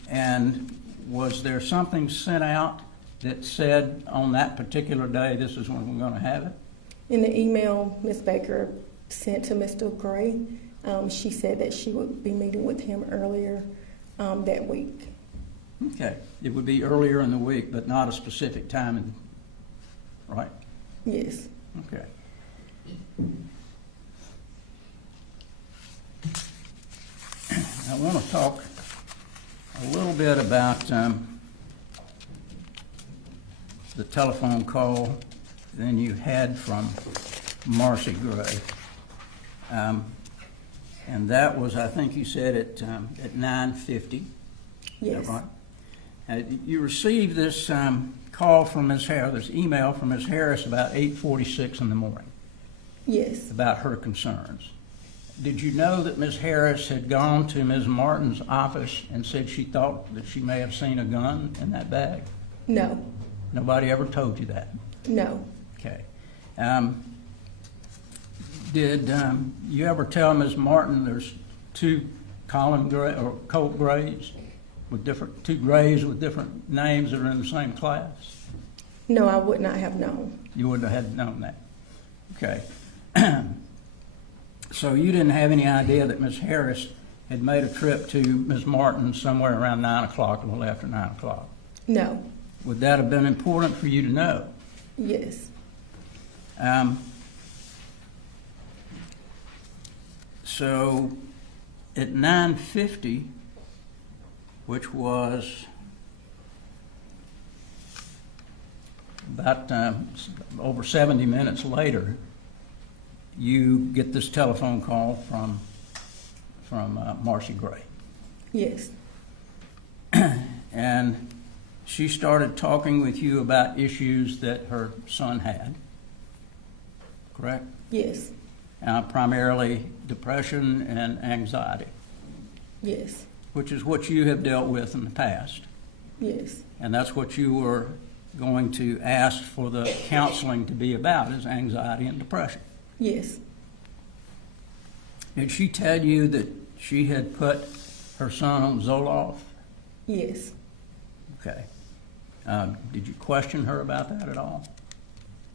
And was there something sent out that said on that particular day, this is when we're going to have it? In the email Ms. Baker sent to Mr. Gray, she said that she would be meeting with him earlier that week. Okay. It would be earlier in the week, but not a specific time, right? Yes. Okay. I want to talk a little bit about the telephone call that you had from Marcy Gray. And that was, I think you said, at 9:50. Yes. Is that right? You received this call from Ms. Harris, this email from Ms. Harris about 8:46 in the morning Yes. about her concerns. Did you know that Ms. Harris had gone to Ms. Martin's office and said she thought that she may have seen a gun in that bag? No. Nobody ever told you that? No. Okay. Did you ever tell Ms. Martin there's two Colin Gray or Colt Grays with two Grays with different names that are in the same class? No, I would not have known. You wouldn't have known that. Okay. So you didn't have any idea that Ms. Harris had made a trip to Ms. Martin somewhere around 9 o'clock, a little after 9 o'clock. No. Would that have been important for you to know? Yes. So at 9:50, which was about over 70 minutes later, you get this telephone call from Marcy Gray. Yes. And she started talking with you about issues that her son had, correct? Yes. Primarily depression and anxiety, Yes. which is what you have dealt with in the past. Yes. And that's what you were going to ask for the counseling to be about, is anxiety and depression. Yes. Did she tell you that she had put her son on Zoloft? Yes. Okay. Did you question her about that at all?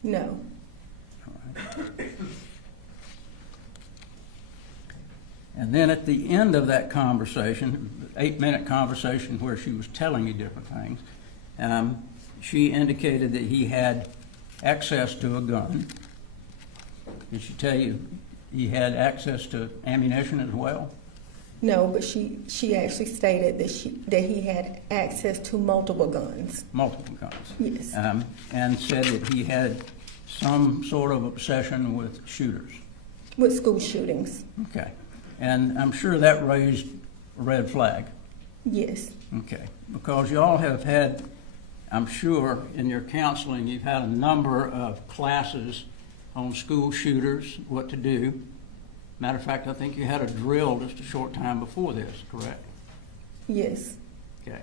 No. All right. And then at the end of that conversation, 8-minute conversation where she was telling you different things, she indicated that he had access to a gun. Did she tell you he had access to ammunition as well? No, but she actually stated that he had access to multiple guns. Multiple guns. Yes. And said that he had some sort of obsession with shooters. With school shootings. Okay. And I'm sure that raised a red flag. Yes. Okay. Because you all have had, I'm sure, in your counseling, you've had a number of classes on school shooters, what to do. Matter of fact, I think you had a drill just a short time before this, correct? Yes. Okay.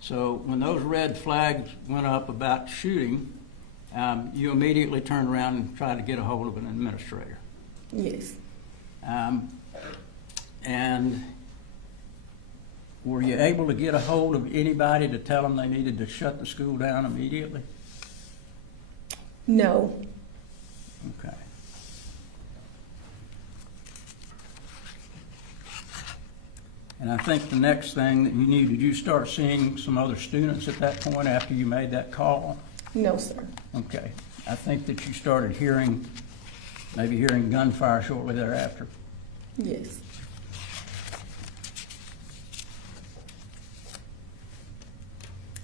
So when those red flags went up about shooting, you immediately turned around and tried to get a hold of an administrator. Yes. And were you able to get a hold of anybody to tell them they needed to shut the school down immediately? No, Okay. And I think the next thing that you need, did you start seeing some other students at that point after you made that call? no, sir. Okay. I think that you started maybe hearing gunfire shortly thereafter. Yes,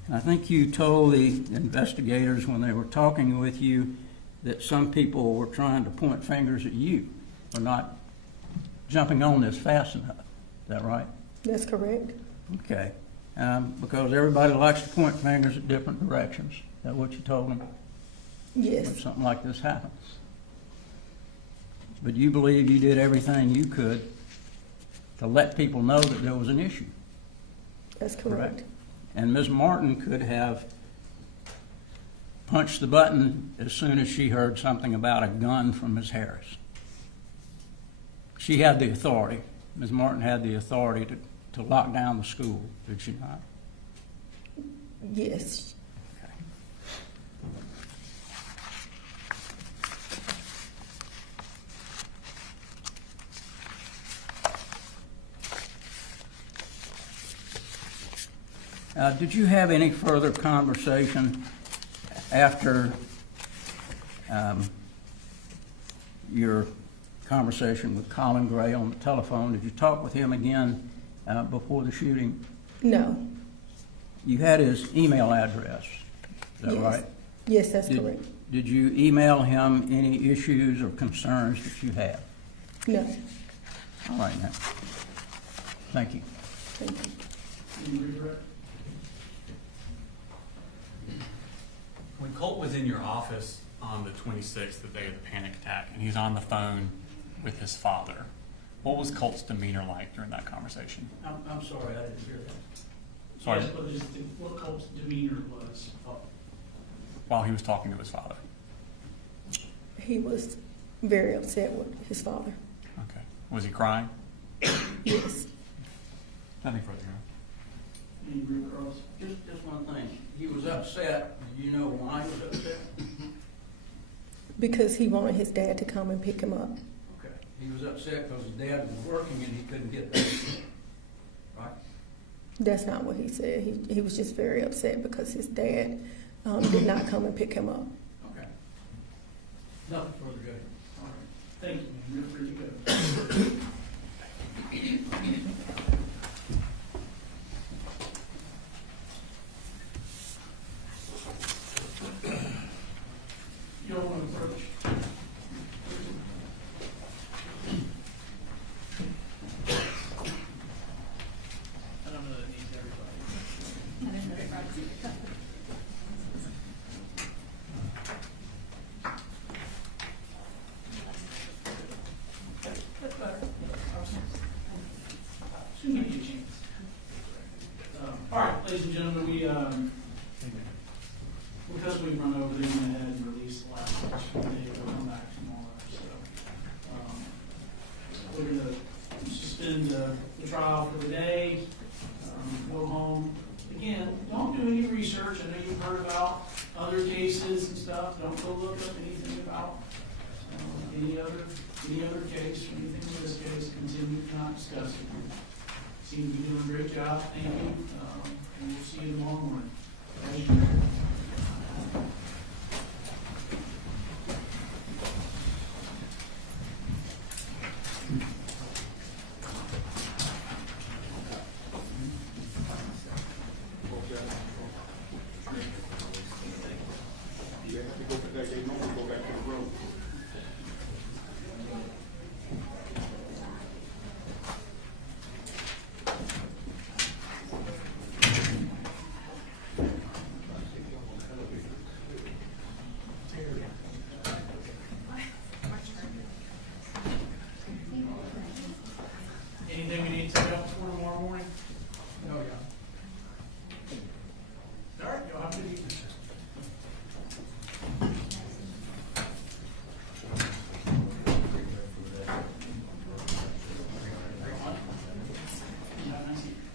And I think you told the investigators when they were talking with you that some people were trying to point fingers at you for not jumping on this fast enough. Is that right? that's correct. Okay. Because everybody likes to point fingers at different directions. Is that what you told them when Yes, something like this happens? But you believe you did everything you could to let people know that there was an issue, that's correct. and Ms. Martin could have punched the button as soon as she heard something about a gun from Ms. Harris. She had the authority. Ms. Martin had the authority to lock down the school, did she not? Yes, Did you have any further conversation after your conversation with Colin Gray on the telephone? Did you talk with him again before the shooting? no, You had his email address, is that Yes. right? yes, that's Did- correct. Did you email him any issues or concerns that you have? No, All right, now. Thank you. thank you. Can you read it? When Colt was in your office on the 26th, the day of the panic attack, and he's on the phone with his father, what was Colt's demeanor like during that conversation? I'm sorry, I didn't hear that. Sorry. Yes, but just what Colt's demeanor was. While he was talking to his father? He was very upset with his father. Okay. Was he crying? Yes, Nothing further. Any Rick Ross? Just one thing. He was upset. Do you know why he was upset? because he wanted his dad to come and pick him up. Okay. He was upset because his dad was working and he couldn't get there. Right? That's not what he said. He was just very upset because his dad did not come and pick him up. Okay. Nothing further, Judge. All right. Thank you, man. You're free to go. You don't want to approach. I don't know that it needs everybody. That's better. Soon give you a chance. All right, ladies and gentlemen, because we've run over, they went ahead and released the last question. They'll come back tomorrow. So we're going to suspend the trial for the day, go home. Again, don't do any research. I know you've heard about other cases and stuff. Don't go look up anything about any other case or anything in this case. Continue to not discuss it. Seem to be doing a great job. Thank you. And we'll see you tomorrow morning. Thank you.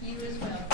You as well.